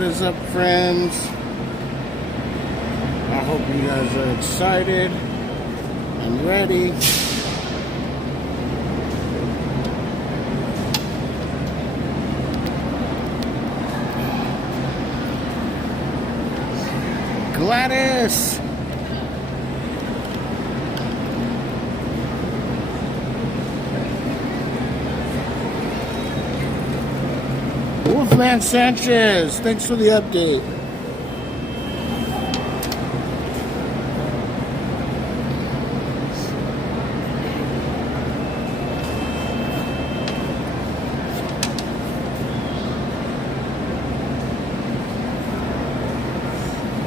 What is up, friends? I hope you guys are excited and ready. Gladys! Wolfman Sanchez, thanks for the update.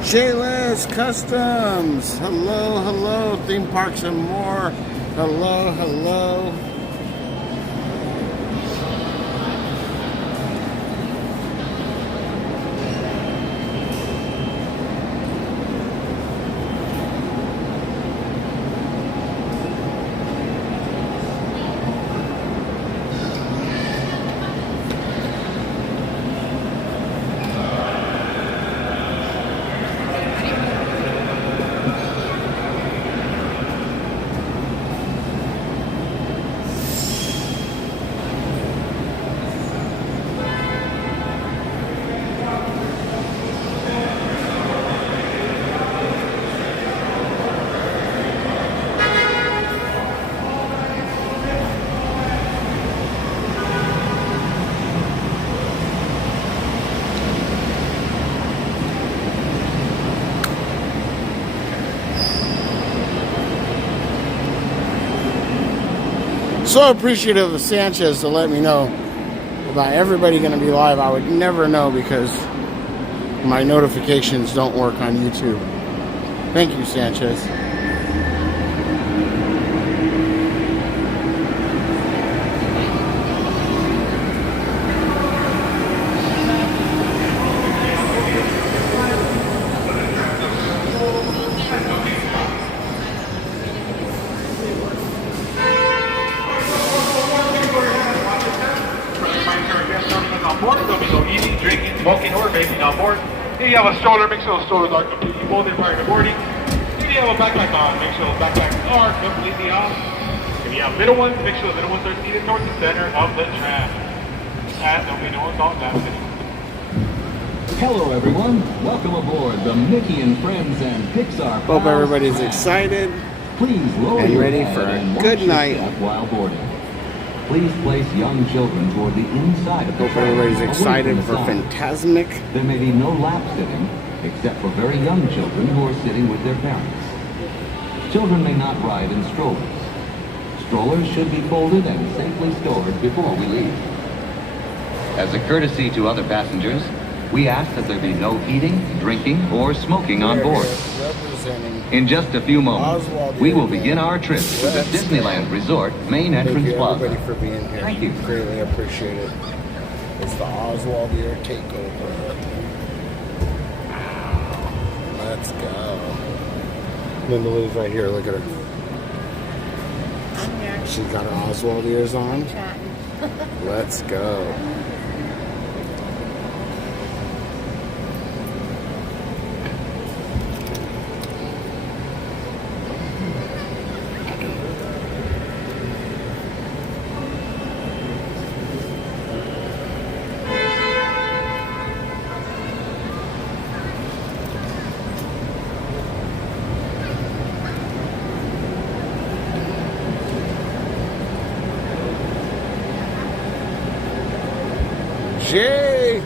Shayla's Customs, hello, hello. Theme Parks and More, hello, hello. So appreciative of Sanchez to let me know about everybody going to be live. I would never know because my notifications don't work on YouTube. Thank you, Sanchez. If you have a stroller, make sure the strollers are completely folded prior to boarding. If you have a backpack on, make sure those backpacks are completely off. If you have little ones, make sure the little ones are seated towards the center of the tram. And there'll be no one's on that city. Hello everyone, welcome aboard the Mickey and Friends and Pixar. Hope everybody's excited Please lower and your ready head for a and watch good your night. step while boarding. Please place young children toward the inside of the Hope tram, everybody's away excited from for the side. Fantasmic. There may be no lap sitting, except for very young children who are sitting with their parents. Children may not ride in strollers. Strollers should be folded and safely stored before we leave. As a courtesy to other passengers, we ask that there be no eating, drinking, or smoking on board. In just a few moments, we will begin our trip to the Disneyland Resort main entrance plaza. Thank you, everybody, for being here. Thank you. Greatly appreciate it. It's the Oswald Air takeover. Let's go. Linda Lou's right here. Look at her. I'm here. She's got her Oswald ears on. Chatting. Let's go. Jay!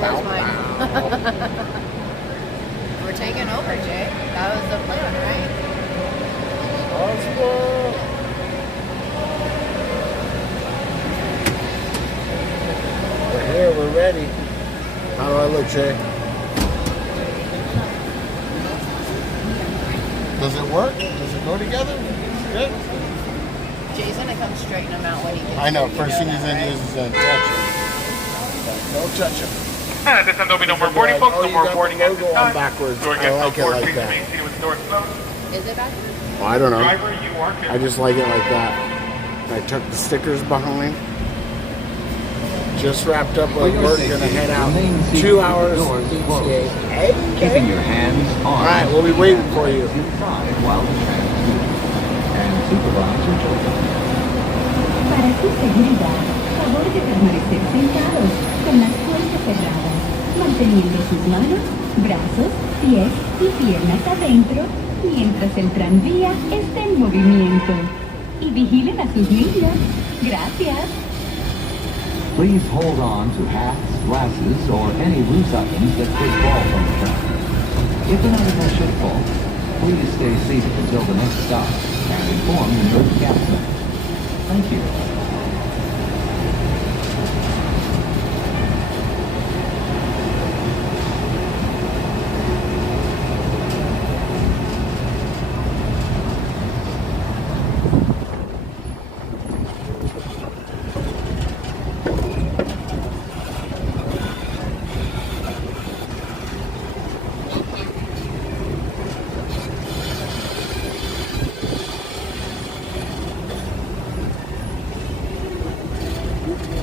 That's mine. We're taking over, Jay. That was the plan, right? Oswald! We're here, we're ready. How do I look, Jay? Does it work? Does it go together? Good? Jay's gonna come straighten him out when he gets I know, here. You first thing he's that, gonna do right? is touch him. Don't touch him. At this time, there'll be no more boarding, folks. No more boarding at this Logo on time. backwards. Door I guests like it on board, like please that. remain seated with the doors closed. Is it back? Well, I don't know. Driver, you are clear. I just like it like that. I took the stickers behind. Just wrapped up with work, gonna head out. 2 hours ETA. Keeping your hands on. Alright, we'll be waiting for you. Inside while the tram is moving. And supervise your children. Para su seguridad, favor de permanecer sentados con las puertas cerradas, manteniendo sus manos, brazos, pies y piernas adentro mientras el tranvía está en movimiento. Y vigilen a sus niños. Gracias. Please hold on to hats, glasses, or any loose items that could fall from the tram. If an item should fall, please stay seated until the next stop and inform the nearest captain. Thank you.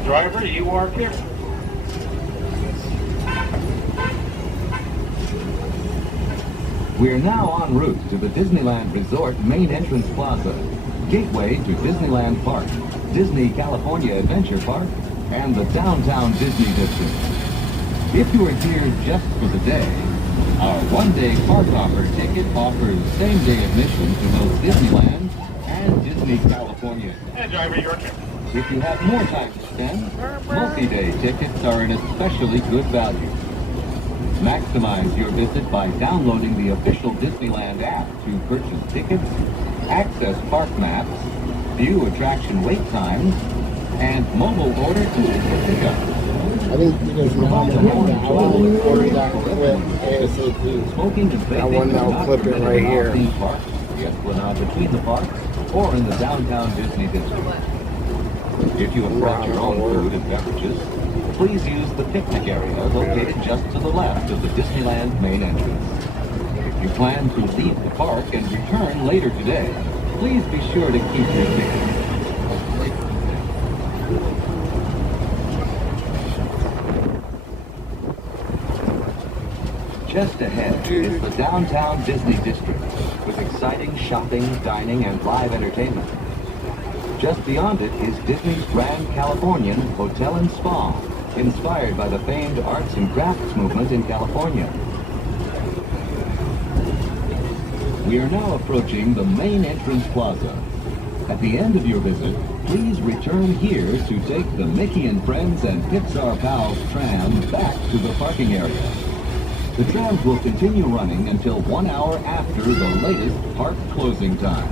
Driver, you are careful. We're now en route to the Disneyland Resort Main Entrance Plaza, gateway to Disneyland Park, Disney California Adventure Park, and the Downtown Disney District. If you are here just for the day, our one-day park hopper ticket offers same-day admission to both Disneyland and Disney California. And driver, you are careful. If you have more time to spend, multi-day tickets are an especially good value. Maximize your visit by downloading the official Disneyland app to purchase tickets, access park maps, view attraction wait times, and mobile order tools for pickup. I think because now I want to order that clip ASAP. Smoking and That one, vaping are I'll not clip it permitted right in all here. theme parks, the Esplanade between the parks, or in the downtown Disney district. If you have brought your own food and beverages, please use the picnic area located just to the left of the Disneyland main entrance. If you plan to leave the park and return later today, please be sure to keep your ticket. Just ahead is the downtown Disney district with exciting shopping, dining, and live entertainment. Just beyond it is Disney's Grand Californian Hotel and Spa, inspired by the famed arts and crafts movement in California. We are now approaching the main entrance plaza. At the end of your visit, please return here to take the Mickey and Friends and Pixar Pals tram back to the parking area. The trams will continue running until 1 hour after the latest park closing time.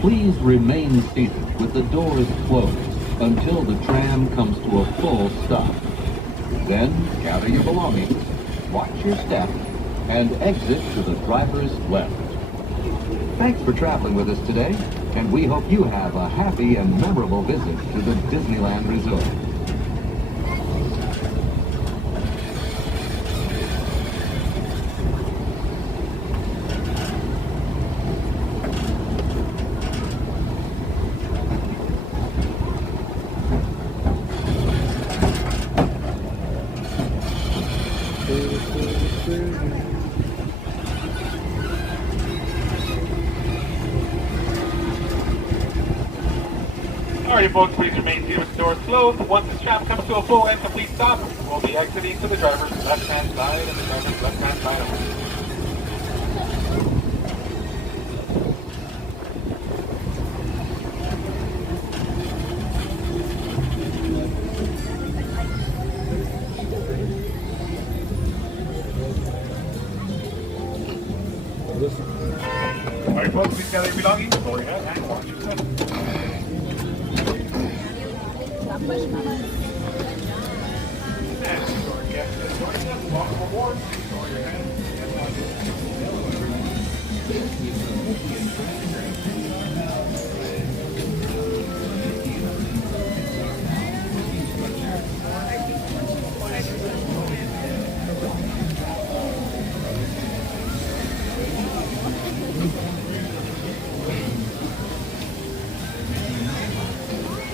Please remain seated with the doors closed until the tram comes to a full stop. Then gather your belongings, watch your step, and exit to the driver's left. Thanks for traveling with us today, and we hope you have a happy and memorable visit to the Disneyland Resort. Alright, folks, please remain seated with the doors closed. Once this tram comes to a full and complete stop, we'll be exiting to the driver's left-hand side and the driver's left-hand side only. Alright, folks, please gather your belongings, go ahead and watch your step. Welcome aboard.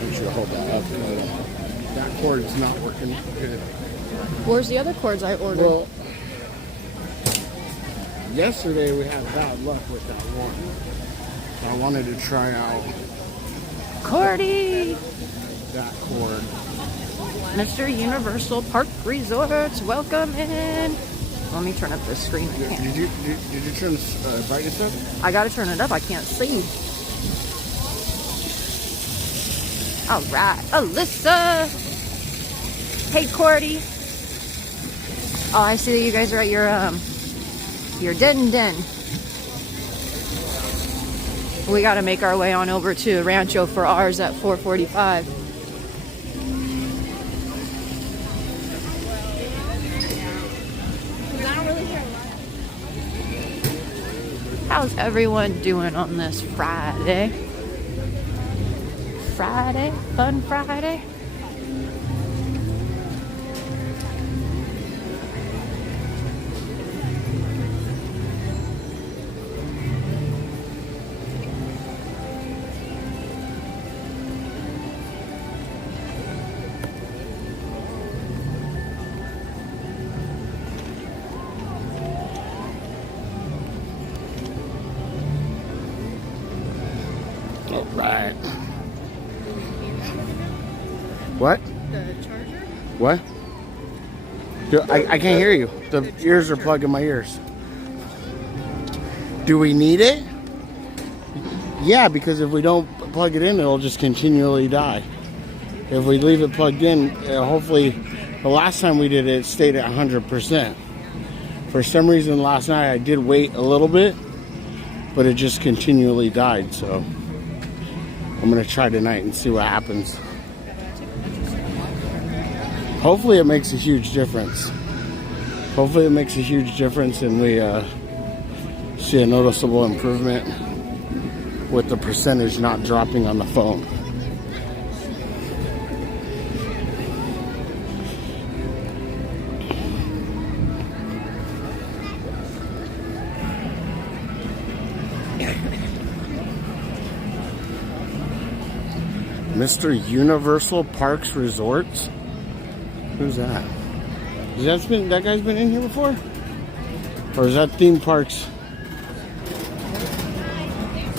Make sure to hold that up. That cord's not working good. Where's the other cords I ordered? Well, yesterday we had bad luck with that one. I wanted to try out Cordy! that cord. Mr. Universal Park Resorts, welcome in. Let me turn up this screen. I can't. Did you turn the brightness up? I gotta turn it up. I can't see. All right, Alyssa. Hey, Cordy. Oh, I see that you guys are at your den. We gotta make our way on over to Rancho for ours at 4:45. How's everyone doing on this Friday? Fun Friday. All right. What? The charger? What? I can't hear you. The ears are plugged in my ears. Do we need it? Yeah, because if we don't plug it in, it'll just continually die. If we leave it plugged in, hopefully, the last time we did it, it stayed at 100%. For some reason, last night I did wait a little bit, but it just continually died. So I'm gonna try tonight and see what happens. Hopefully it makes a huge difference. Hopefully it makes a huge difference and we see a noticeable improvement with the percentage not dropping on the phone. Mr. Universal Parks Resorts? Who's that? That guy's been in here before? Or is that theme parks?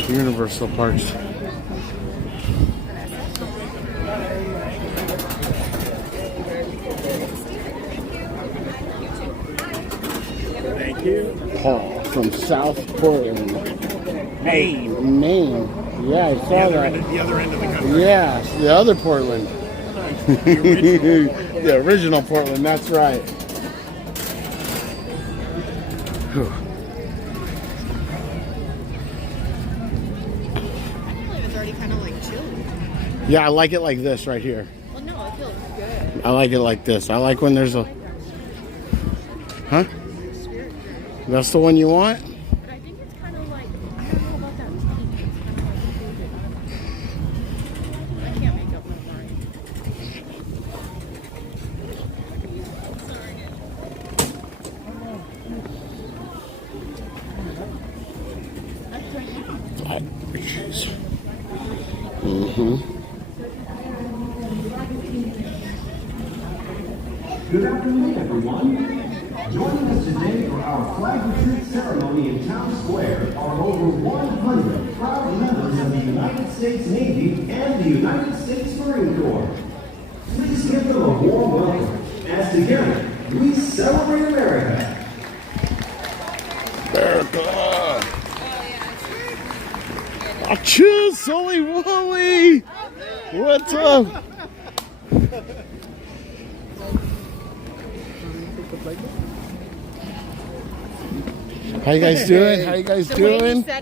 Universal Parks. Thank you. Paul from South Portland. Maine. Yeah, I saw that. The other end of the country. Yeah, the other Portland. The original Portland, that's right. Whew. It's already kind of like chilly. Yeah, I like it like this right here. Well, no, it feels good. I like it like this. I like when there's a... Huh? That's the one you want? But I think it's kind of like, I don't know about that pink. I can't make up my mind. Flat bridges. Mm-hmm. Good afternoon, everyone. Joining us today for our flag retreat ceremony in Town Square are over 100 proud members of the United States Navy and the United States Marine Corps. Please give them a warm welcome as together we celebrate America. America! Achoo, Sully Wally! What's up? How you guys doing? How you guys doing? What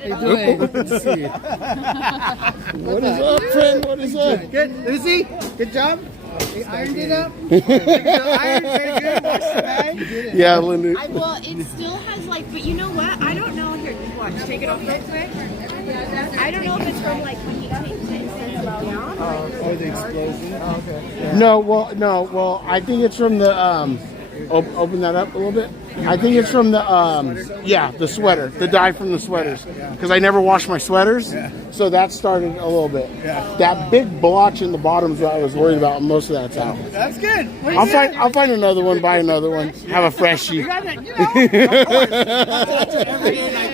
is up, friend? What is up? Good. Lucy, good job. You ironed it up. Ironed very good. Washed the bag. You did it. Yeah, Linda. Well, it still has like, but you know what? I don't know. Here, watch. Take it off real quick. I don't know if it's from like when he takes it and sends it down. Oh, the explosion. Oh, okay. Yeah. No, well, I think it's from the Open that up a little bit. I think it's from the the sweater, the dye from the sweaters. Because I never wash my sweaters, so that started a little bit. That big blotch in the bottom's what I was worried about. Most of that's out. That's good. I'll find another one, buy another one, have a freshie.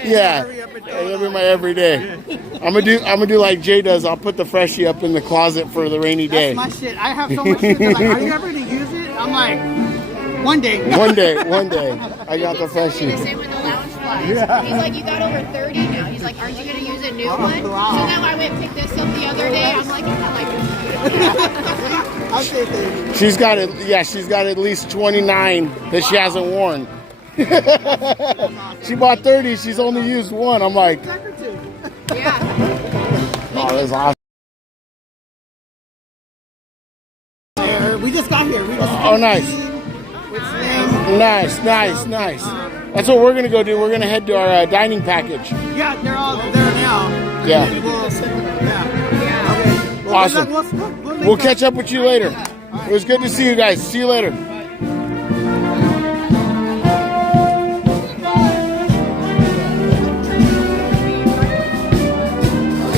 Yeah, that'll be my everyday. I'm gonna do like Jay does. I'll put the freshie up in the closet for the rainy day. That's my shit. I have so much shit. They're like, are you ever gonna use it? I'm like, one day. One day. I got the freshie. The same with the lounge flies. He's like, you got over 30 now. He's like, aren't you going to use a new one? So now I went and picked this up the other day. I'm like, I'll say 30. She's got it. Yeah, she's got at least 29 that she hasn't worn. She bought 30. She's only used one. I'm like, yeah. oh, that's awesome. We just got here. Oh, nice. Nice. That's what we're gonna go do. We're gonna head to our dining package. Yeah, they're all there now. Yeah. Okay. Well, Awesome. We'll catch up with you later. It was good to see you guys. See you later.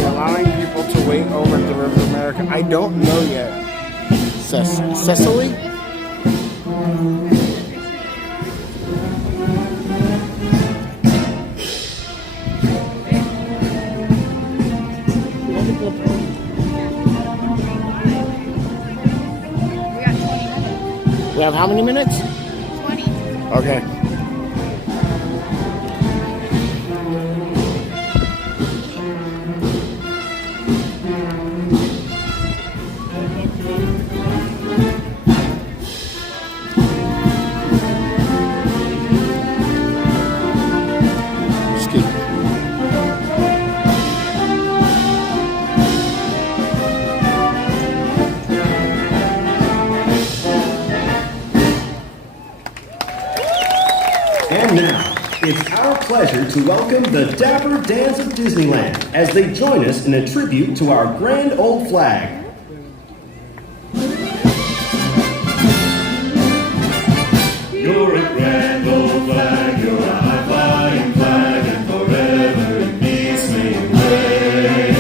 Allowing people to wait over at the River America. I don't know yet. Cecily? We have how many minutes? 20. Okay. And now, it's our pleasure to welcome the Dapper Dans of Disneyland as they join us in a tribute to our grand old flag. You're a grand old flag, you're a high-flying flag, and forever in peace may you reign.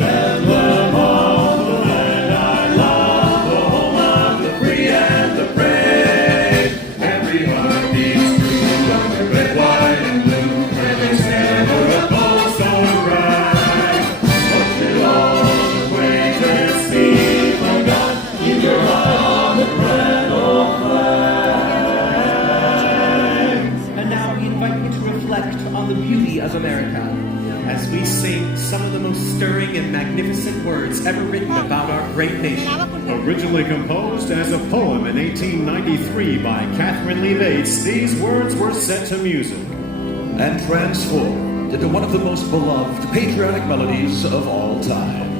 Emblem of the land I love, the home of the free and the brave. Every heart beats true under red, white, and blue, and they stand for a pole so bright. Watch it all the ways and see, my God, keep your eye on the grand old flag. And now we invite you to reflect on the beauty of America as we sing some of the most stirring and magnificent words ever written about our great nation. Originally composed as a poem in 1893 by Catherine Lee Bates, these words were set to music and transformed into one of the most beloved patriotic melodies of all time.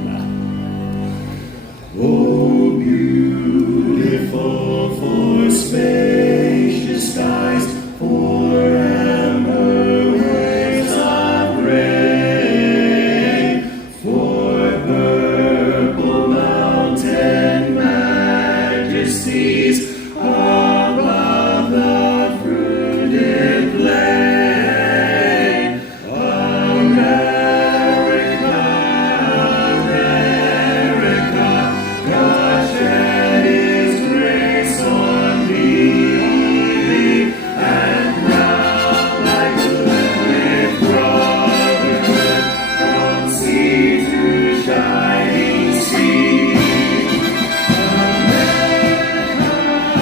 Oh, beautiful for spacious skies, for amber waves of grain, for purple mountain majesties above the fruited plain. America, God shed His grace on thee, and crowned thy good with brotherhood from sea to shining sea. America,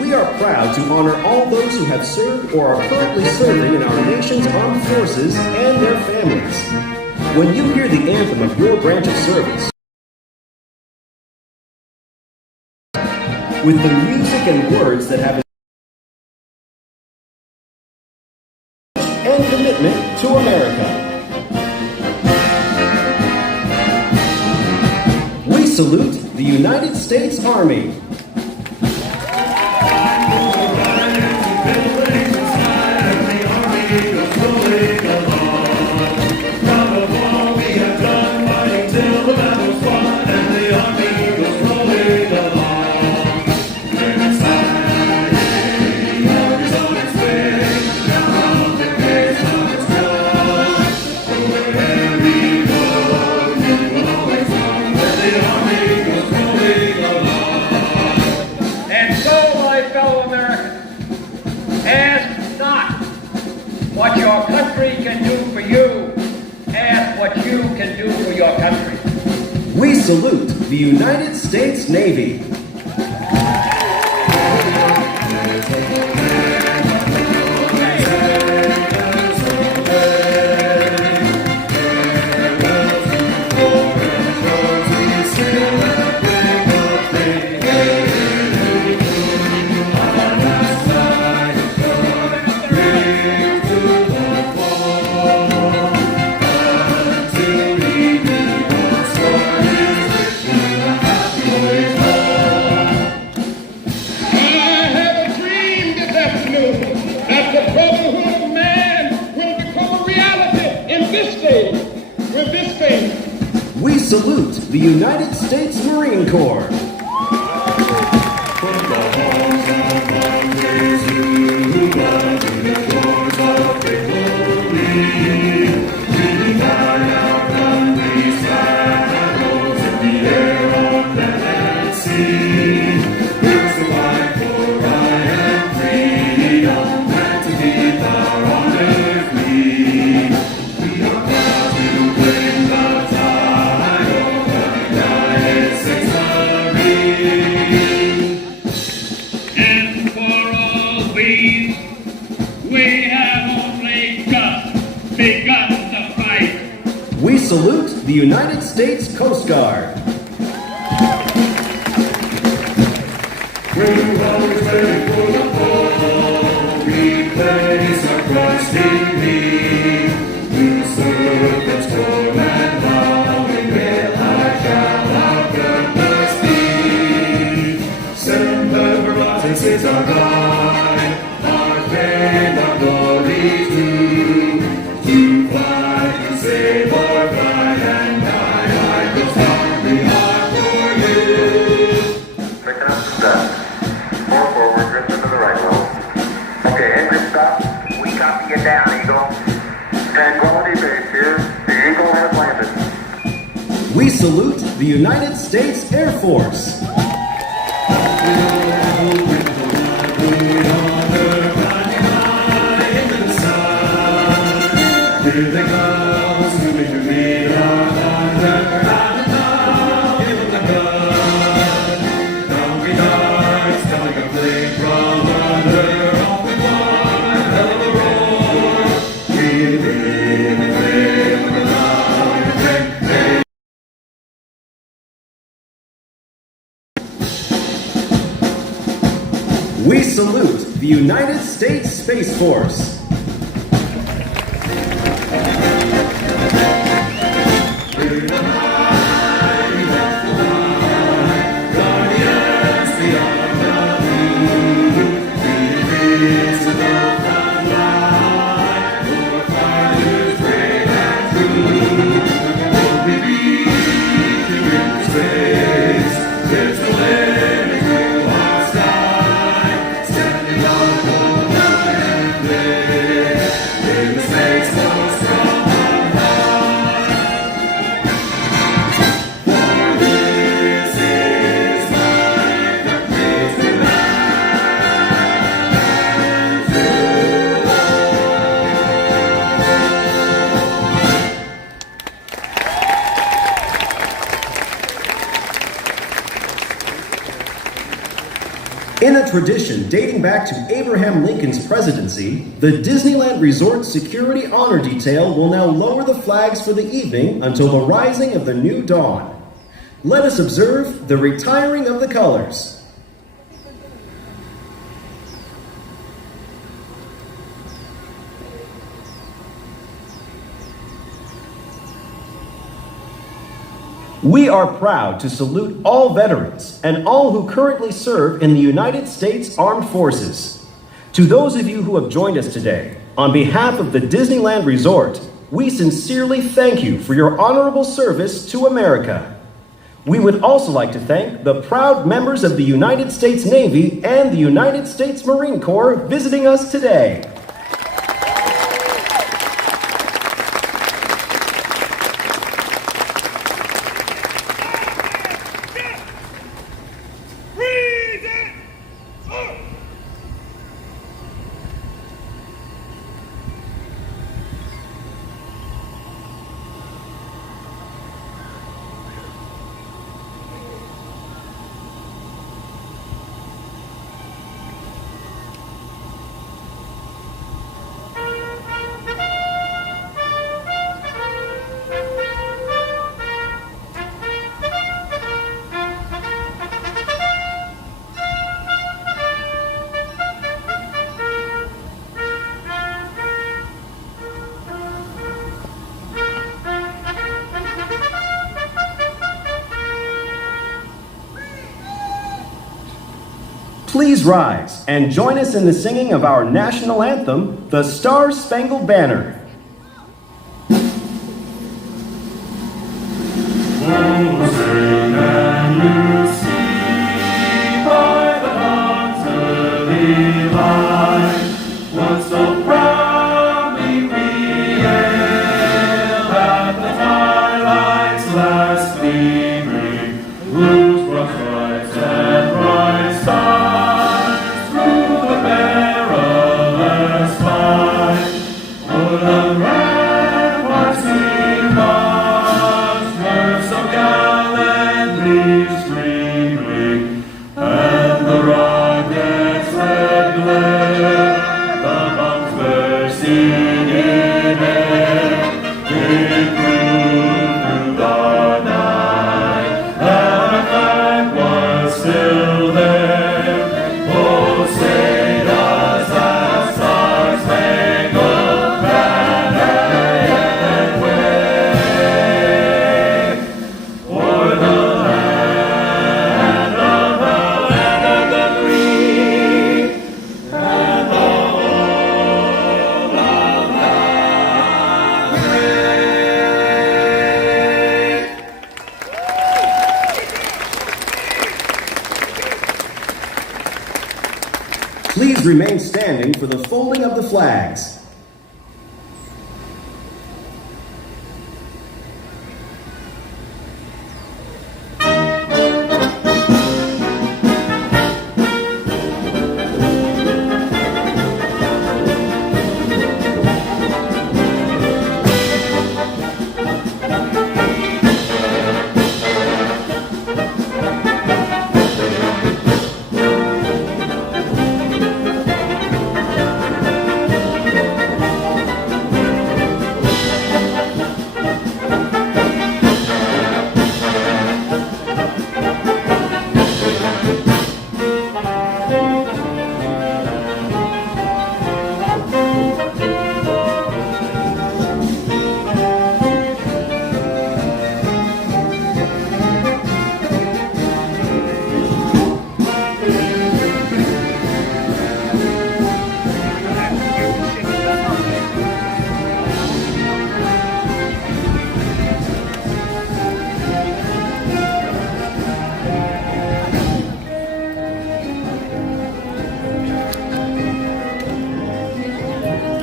We are proud to honor all those who have served or are currently serving in our nation's armed forces and their families. When you hear the anthem of your branch of service, with the music and words that have and commitment to America. We salute the United States Army. What your country can do for you, ask what you can do for your country. We salute the United States Navy. We salute the United States Marine Corps. We salute the United States Coast Guard. We're always ready for the fall. We place our trust in Thee. We serve the storm and now. We realize shall our purpose be. Send the horizons is our guide. Our fame, our glory too. To fly, to save or fly and die. I will stand we are for you. Picking up the steps. 4 forward, drifting to the right low. Okay, engine stop. We copy you down, Eagle. Tranquility Base here. The Eagle has landed. We salute the United States Air Force. Here they come, swimming to meet our thunder. Give them the gun. Donkey darts, coming a flame from under. Off we fly, hell of a roar. We live and live with the light. We salute the United States Space Force. In the sad tradition dating back to Abraham Lincoln's presidency, the Disneyland Resort Security Honor Detail will now lower the flags for the evening until the rising of the new dawn. Let us observe the retiring of the colors. We are proud to salute all veterans and all who currently serve in the United States Armed Forces. To those of you who have joined us today, on behalf of the Disneyland Resort, we sincerely thank you for your honorable service to America. We would also like to thank the proud members of the United States Navy and the United States Marine Corps visiting us today. Please rise and join us in the singing of our national anthem, the Star-Spangled Banner. Please remain standing for the folding of the flags.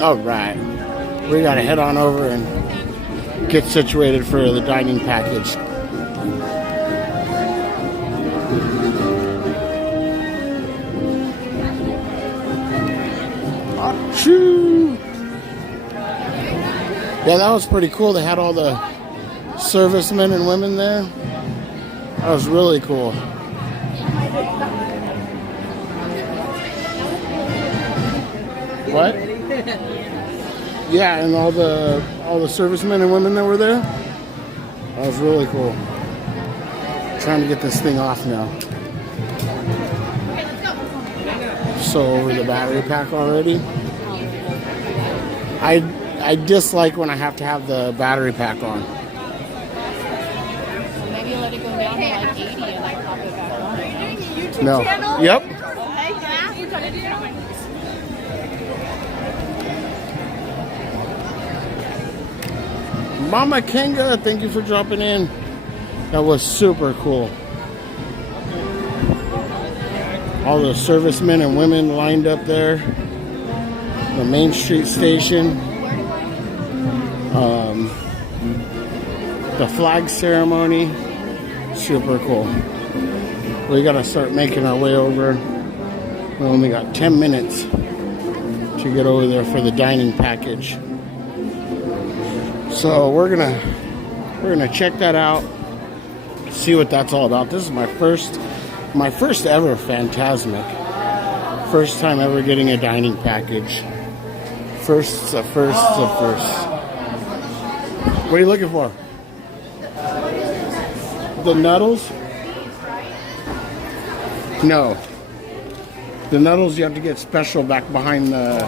All right, we gotta head on over and get situated for the dining package. Shoo! Yeah, that was pretty cool. They had all the servicemen and women there. That was really cool. What? Yeah, and all the servicemen and women that were there. That was really cool. Trying to get this thing off now. So over the battery pack already. I dislike when I have to have the battery pack on. Maybe let it go down to like 80 and then pop it back on. Are you doing a YouTube No. channel? Yep. Mama Kenga, thank you for dropping in. That was super cool. All the servicemen and women lined up there. The Main Street station. The flag ceremony. Super cool. We gotta start making our way over. We only got 10 minutes to get over there for the dining package. So we're gonna check that out, see what that's all about. This is my first ever Fantasmic. First time ever getting a dining package. First. What are you looking for? The Nuddles? No. The Nuddles you have to get special back behind the...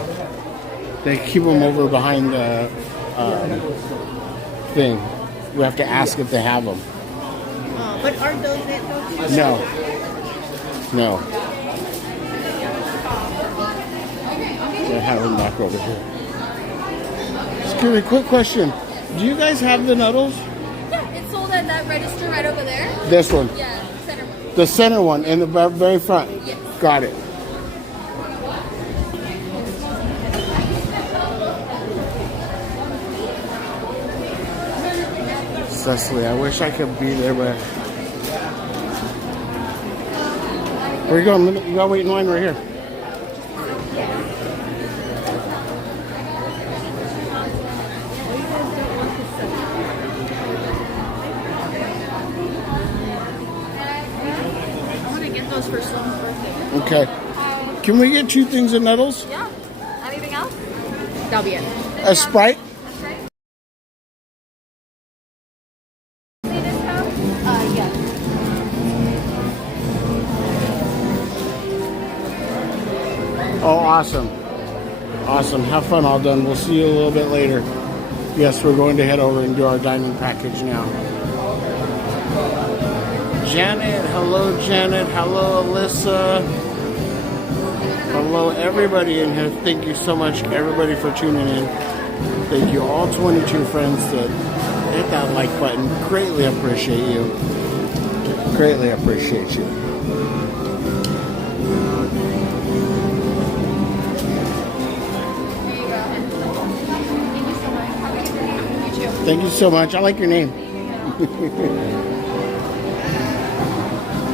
They keep them over behind the thing. We have to ask if they have them. But aren't those it? No. No. They have them back over here. Excuse me, quick question. Do you guys have the Nuddles? Yeah, it's sold at that register right over there. This one? Yeah, center one. The center one in the very front? Yes. Got it. Cecily, I wish I could be there, but... Where you going? You gotta wait in line right here. I want to get those for Sloan's birthday. Okay. Can we get 2 things of Nuddles? Yeah. Anything else? That'll be it. A Sprite? Yeah. Oh, awesome. Awesome. Have fun, all done. We'll see you a little bit later. Yes, we're going to head over and do our dining package now. Janet. Hello, Janet. Hello, Alyssa. Hello, everybody in here. Thank you so much, everybody, for tuning in. Thank you, all 22 friends that hit that like button. Greatly appreciate you. Greatly appreciate you. Thank you so much. I like your name.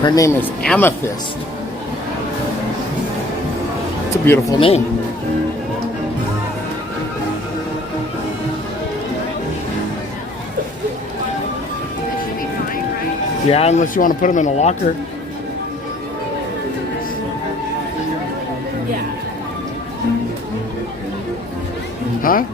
Her name is Amethyst. It's a beautiful name. Yeah, unless you want to put them in a locker. Yeah. Huh?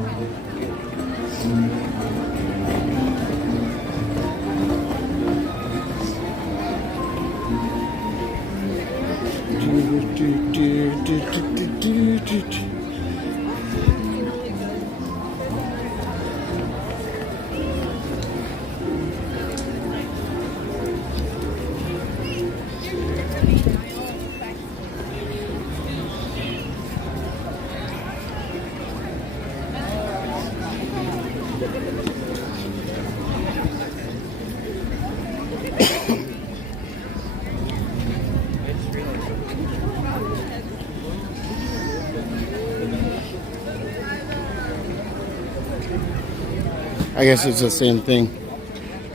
I guess it's the same thing.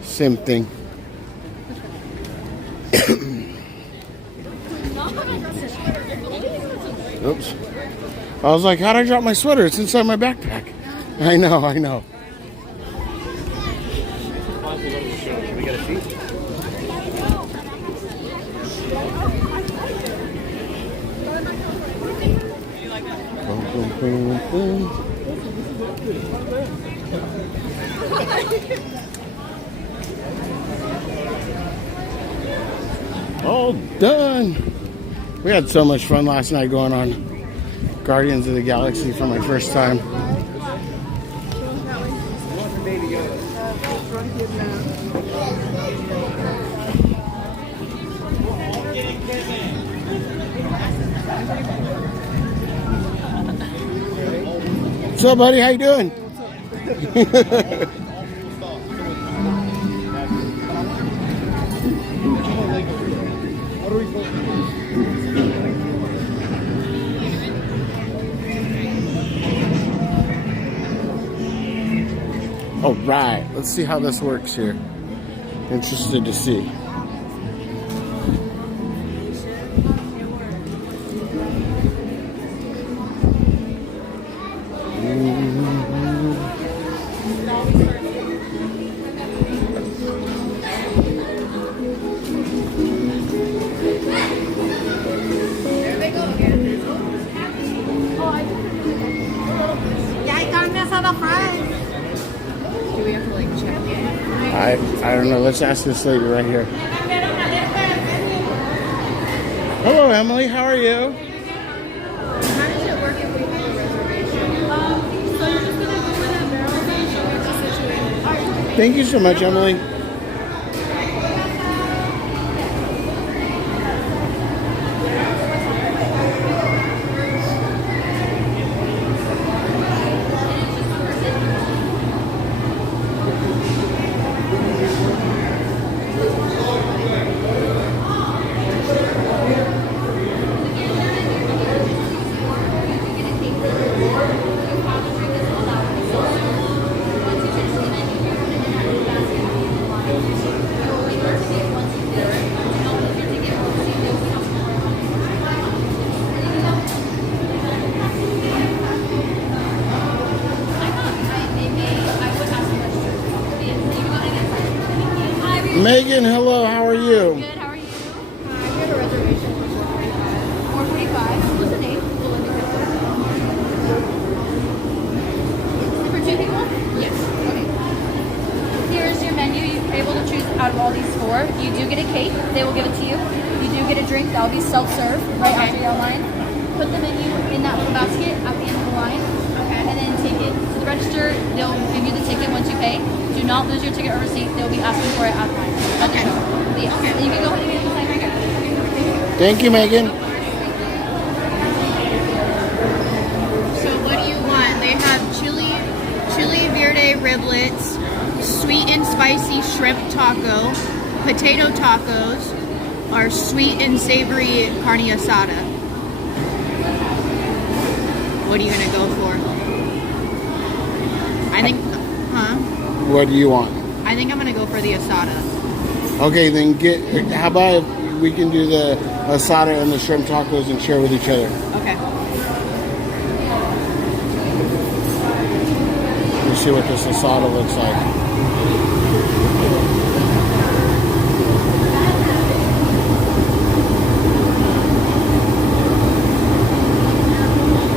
Same thing. Oops. I was like, how'd I drop my sweater? It's inside my backpack. I know, I know. Should we get a seat? Oh. Boom, boom, boom. All done. We had so much fun last night going on Guardians of the Galaxy for my first time. What's up, buddy? How you doing? All right, let's see how this works here. Interested to see. I don't know. Let's ask this lady right here. Hello, Emily. How are you? How does it work if we make a reservation? So you're just gonna go with that barrel station or just situated? Thank you so much, Emily. Megan, hello, how are you? Good, how are you? We have a reservation for 4:45. What's the name? For 2 people? Yes. Okay. Here's your menu. You're able to choose out of all these 4. You do get a cake. They will give it to you. You do get a drink. That will be self-serve right after your line. Put the menu in that little basket at the end of the line. Okay. And then take it to the register. They'll give you the ticket once you pay. Do not lose your ticket or receipt. They'll be asking for it at the line. Okay. Yeah. Okay. You can go ahead and get the sign right here. Thank you, Megan. So what do you want? They have chili verde riblets, sweet and spicy shrimp taco, potato tacos, or sweet and savory carne asada. What are you gonna go for? I think, What do you want? I think I'm gonna go for the asada. Okay, then how about if we can do the asada and the shrimp tacos and share with each other? Okay. Let's see what this asada looks like.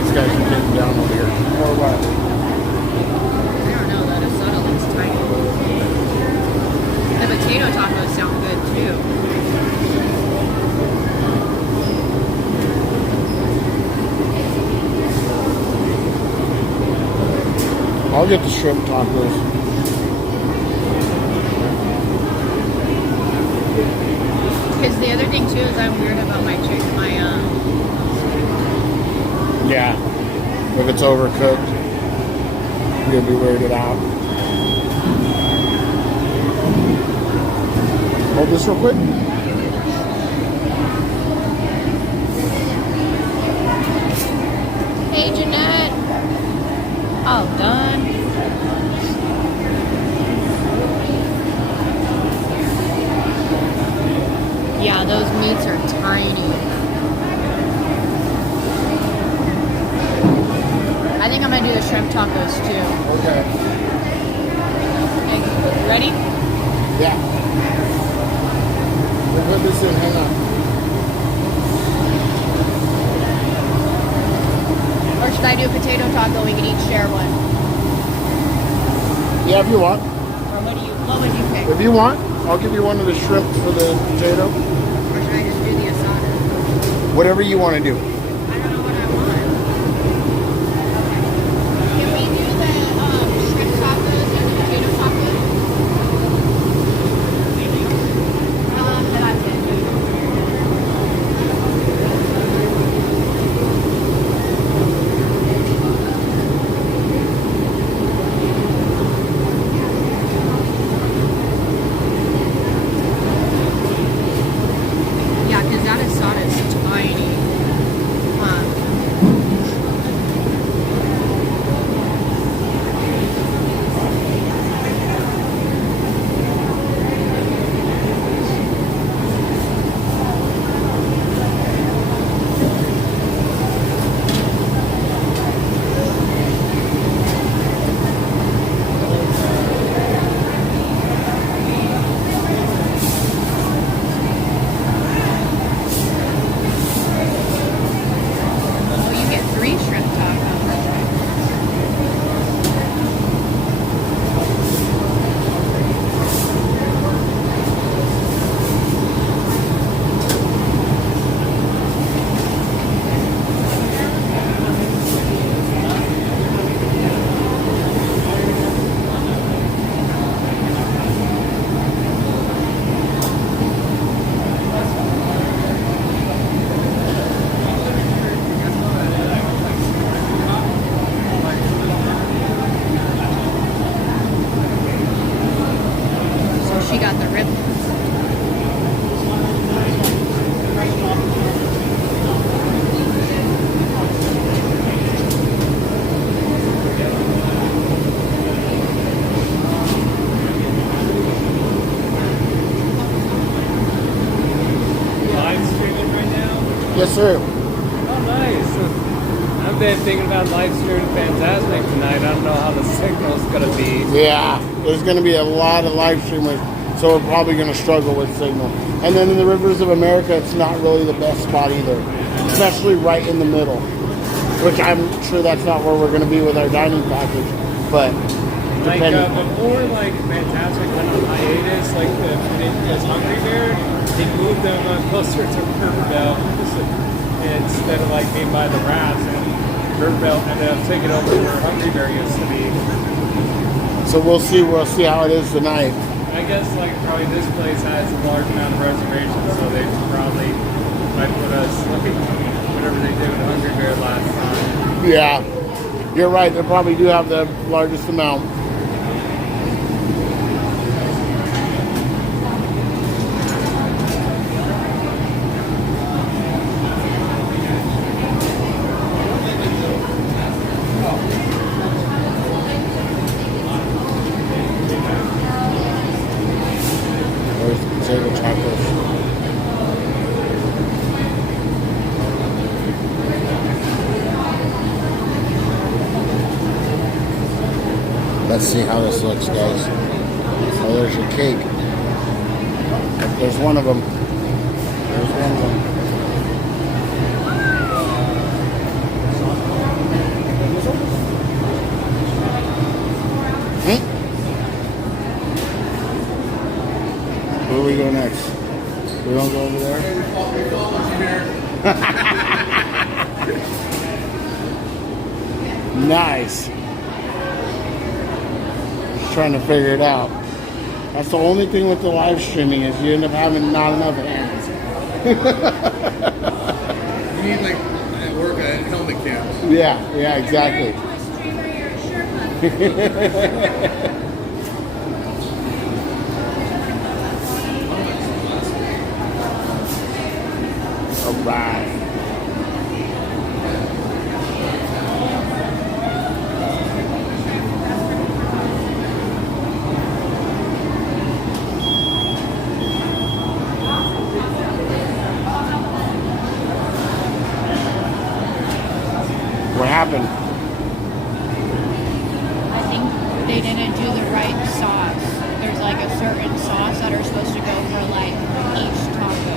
These guys are getting down over here. Or what? I don't know, that asada looks tiny. The potato tacos sound good too. I'll get the shrimp tacos. Because the other thing too is I'm weird about my chicken, Yeah. If it's overcooked, you'll be weirded out. Hold this real quick. Hey Jeanette. All done. Yeah, those meats are tiny. I think I'm gonna do the shrimp tacos too. Okay. Okay, you ready? Yeah. We'll put this in, hang on. Or should I do potato taco, we can each share one. Yeah, if you want. Or what would you pick? If you want, I'll give you one of the shrimp for the potato. Or should I just do the asada? Whatever you want to do. I don't know what I want. Can we do the shrimp tacos and the potato tacos? That's it. Yeah, because that asada is tiny. Oh, you get 3 shrimp tacos. So she got the rib. Live streaming right now? Yes, sir. Oh, nice. I've been thinking about live streaming Fantasmic tonight. I don't know how the signal's gonna be. Yeah, there's going to be a lot of live streamers, so we're probably going to struggle with signal. And then in the Rivers of America, it's not really the best spot either, especially right in the middle, which I'm sure that's not where we're going to be with our dining package, but Like depending. before, like Fantasmic went on hiatus, like as Hungry Bear, they moved them closer to River Bell instead of like being by the rafts, and River Bell ended up taking over where Hungry Bear used to be. So we'll see how it is tonight. I guess like probably this place has a large amount of reservations, so they probably might put us like whatever they did with Hungry Bear last time. Yeah, you're right. They probably do have the largest amount. There's the potato tacos. Let's see how this looks, guys. Oh, there's your cake. There's one of them. There's one of them. Where we go next? We don't go over there? Nice. Just trying to figure it out. That's the only thing with the live streaming is you end up having not enough hands. You need like at work a helmet cam. Yeah, exactly. All right. What happened? I think they didn't do the right sauce. There's like a certain sauce that are supposed to go for like each taco.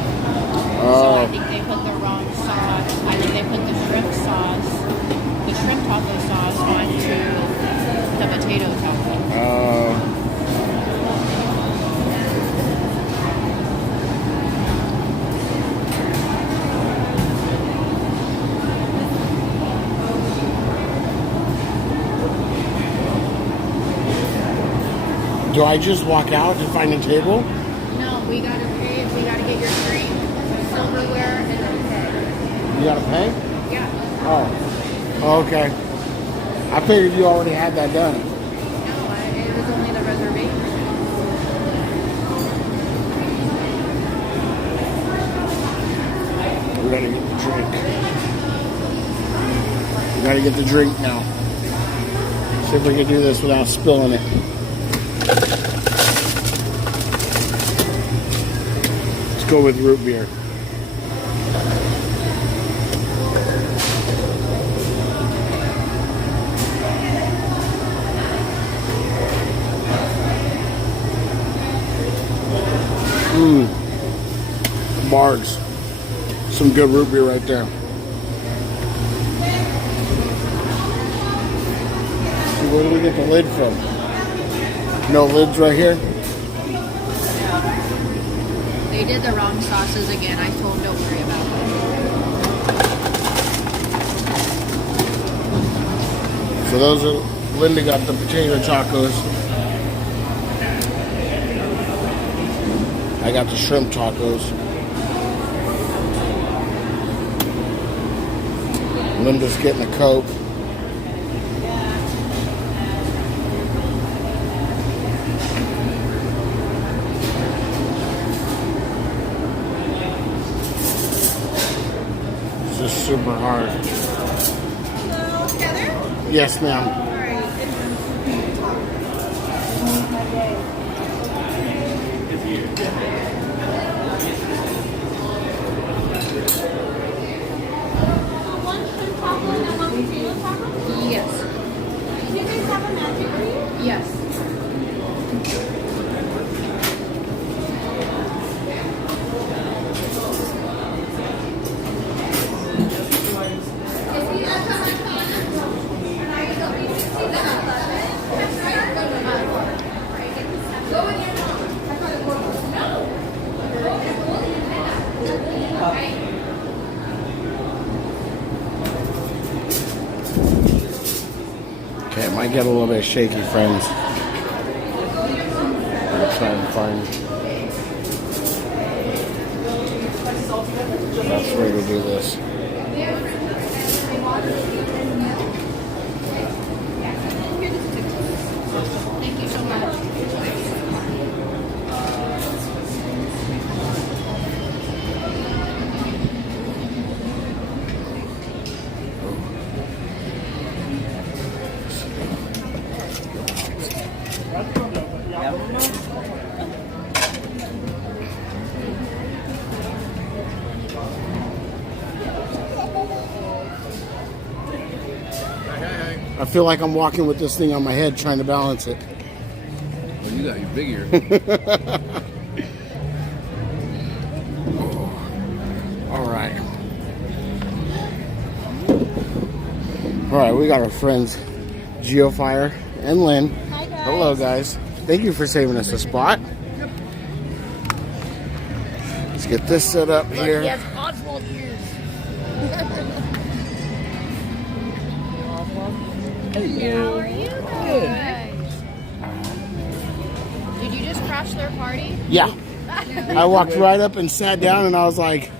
So I think they put the wrong sauce. I think they put the shrimp sauce. The shrimp Do I just walk out and find a table? No, we gotta pay. We gotta get your drink, silverware, and then pay. You gotta pay? Yeah. Oh. Okay. I figured you already had that done. No, it was only the reservation. We gotta get the drink. We gotta get the drink now. See if we can do this without spilling it. Let's go with root beer. Bars. Some good root beer right there. See, where do we get the lid from? No lids right here? They did the wrong sauces again. I told them don't worry about it. So those are, Linda got the potato tacos. I got the shrimp tacos. Linda's getting a Coke. This is super hard. Hello, Heather? Yes, ma'am. Yes. Do you guys have a magic green? Yes. Okay, it might get a little bit shaky, friends. I'm trying to find the best way to do this. Thank you so much. I feel like I'm walking with this thing on my head trying to balance it. Well, you got your big ear. All right. All right, we got our friends Geofire and Lynn. Hi, guys. Hello, guys. Thank you for saving us a spot. Let's get this set up here. He has Oswald ears. How are you? Good. Did you just crash their party? Yeah. I walked right up and sat down and I was like,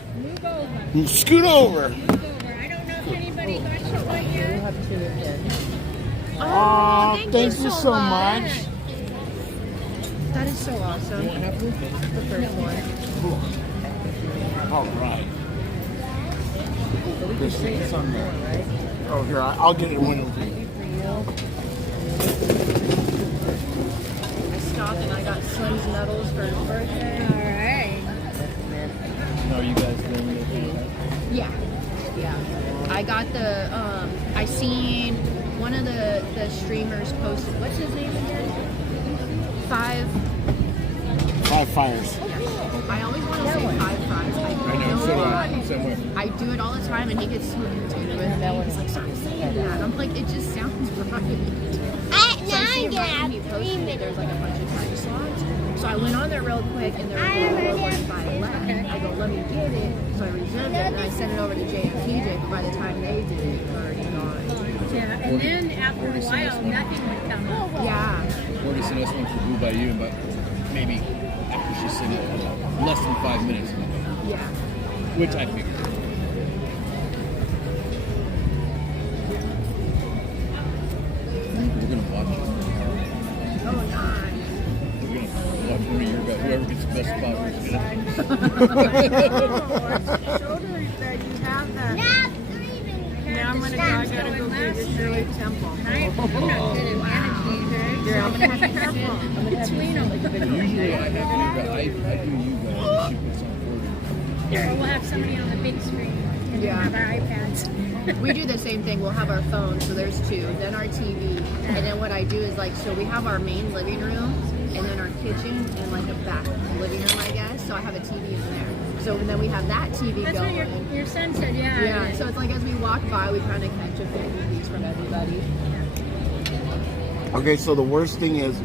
scoot over. I don't know if anybody got you what year. Oh, thank you so much. That is so awesome. The first one. All right. This is on there. Oh, here, I'll get it one of you. I stopped and I got Slim's medals for his birthday. Alright. No, you guys doing it? Yeah. Yeah. I got the, I seen one of the streamers posted, what's his name again? Five Fires. I always want to say 5 fries. I know somewhere. I do it all the time, and he gets so irritated with me. He's like, stop saying that. I'm like, it just sounds right. So I see him right when he posted it. There's like a bunch of time slots. So I went on there real quick, and there was only 1 left. I go, let me get it. So I reserved it, and I sent it over to Jay and TJ. But by the time they did it, it was already gone. Yeah, And then after a while, nothing would come up. Yeah. Morty sent us one for Blue Bayou, but maybe after she sent it, less than 5 minutes. Yeah. Which I figured. We're gonna watch it. Oh, nice. We're gonna watch one of your guys. Whoever gets the best spot is gonna. Now I'm gonna go. I gotta go do the Shirley Temple. I'm not good at managing. Girl, I'm gonna have to be careful. Between them. Usually I have you guys. I do you guys. She puts on recording. Or we'll have somebody on the big screen. And Yeah. have our iPads. We do the same thing. We'll have our phone, so there's two, then our TV, and then what I do is like, so we have our main living room, and then our kitchen, and like a back living room, I guess. So I have a TV in there. So then we have that TV That's going. what your son said, yeah. Yeah. So it's like as we walk by, we kind of catch a few movies from everybody. Okay, so the worst thing is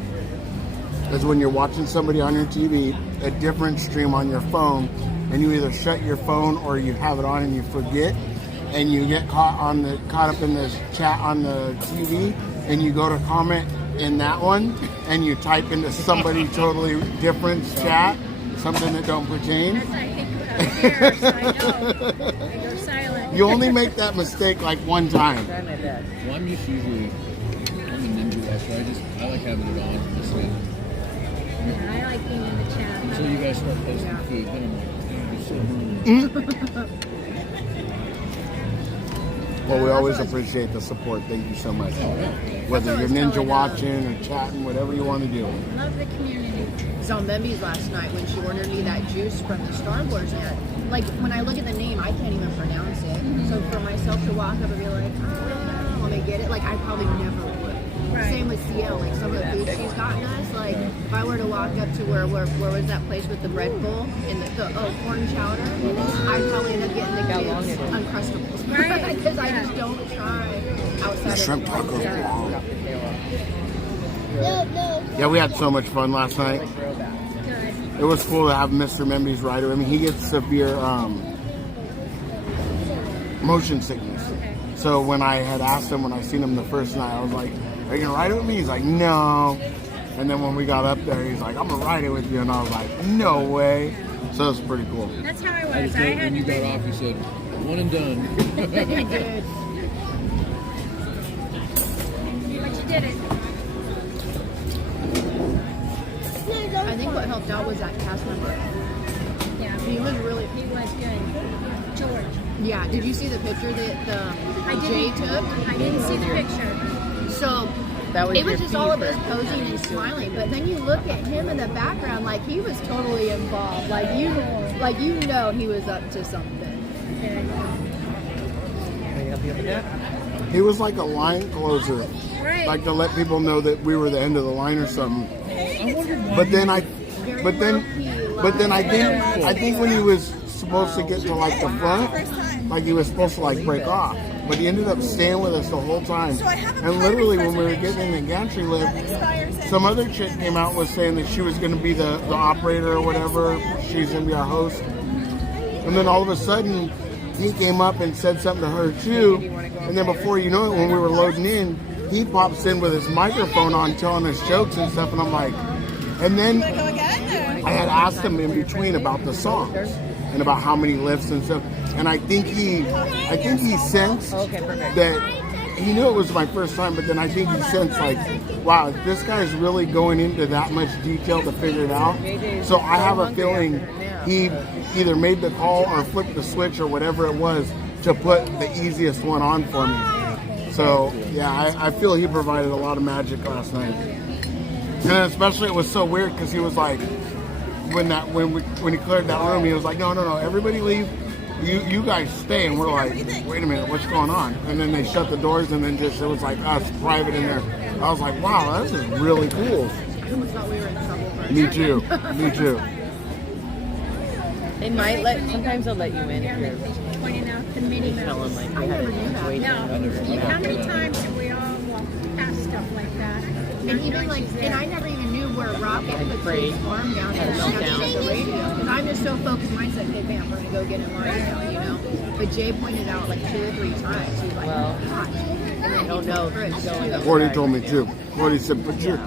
when you're watching somebody on your TV, a different stream on your phone, and you either shut your phone or you have it on and you forget, and you get caught up in this chat on the TV, and you go to comment in that one, and you type into somebody totally different chat, something that don't pertain. That's I think what I'm here, so I know. They go silent. You only make that mistake like one time. Well, I'm just usually I'm a ninja watcher. I like having it on and listening. Yeah, I like being in the chat. Until you guys start posting food, then I'm like, damn, it's so hungry. Well, we always appreciate the support. Thank you so much. Whether you're ninja watching or chatting, whatever you want to do. Love the community. Zombembi's last night when she ordered me that juice from the Star Wars net. Like when I look at the name, I can't even pronounce it. So for myself to walk up and be like, let me get it, like I probably never would. Right. Same with CL, like some of the food she's gotten us. Like if I were to walk up to where was that place with the bread bowl and the corn chowder, I'd probably end up getting the kids Uncrustables. Right. Because I just don't try outside The of shrimp tacos Yeah. are bomb. Yeah, we had so much fun last night. It was cool to have Mr. Memby's rider. I mean, he gets severe motion sickness. So when I had asked him, when I seen him the first night, I was like, are you going to ride it with me? He's like, no. And then when we got up there, he's like, I'm going to ride it with you. And I was like, no way. So it's pretty cool. That's how I was. I just I when had you got off, you said, one and done. He did. But you did it. I think what helped out was that cast member. Yeah. He was good. George. Yeah. Did you see the picture that Jay took? I didn't see the picture. So it was just all of us posing and smiling. But then you look at him in the background, like he was totally involved. Like you know he was up to something. He was like a line closer. Right. Like to let people know that we were the end of the line or something. But then I think when he was supposed to get to like the front, like he was supposed to like break off. But he ended up staying with us the whole time. And literally when we were getting in the gantry lift, some other chick came out and was saying that she was going to be the operator or whatever. She's going to be our host. And then all of a sudden, he came up and said something to her too. And then before you know it, when we were loading in, he pops in with his microphone on telling us jokes and stuff. And I'm like, and then I had asked him in between about the songs and about how many lifts and stuff. And I think he sensed that he knew it was my first time, but then I think he sensed like, wow, this guy's really going into that much detail to figure it out. So I have a feeling he either made the call or flipped the switch or whatever it was to put the easiest one on for me. So yeah, I feel he provided a lot of magic last night. And especially it was so weird because he was like, when he cleared that room, he was like, no, everybody leave. You guys stay. And we're like, wait a minute, what's going on? And then they shut the doors and then it was like us private in there. I was like, wow, this is really cool. I almost thought we were in trouble. Me too. They might sometimes they'll let you in if you're Pointing out the mini mouse. like they had How many times have we all walked past stuff like that? And even like, and I never even knew where Rocket put his arm down and snapped at the radio. Because I'm just so focused, mindset, okay, bam, we're gonna go get in line now, you know. But Jay pointed out like 2 or 3 times. He was like, Well, hot. And then I don't know if it's going up. Gordy told me too. Gordy said, put your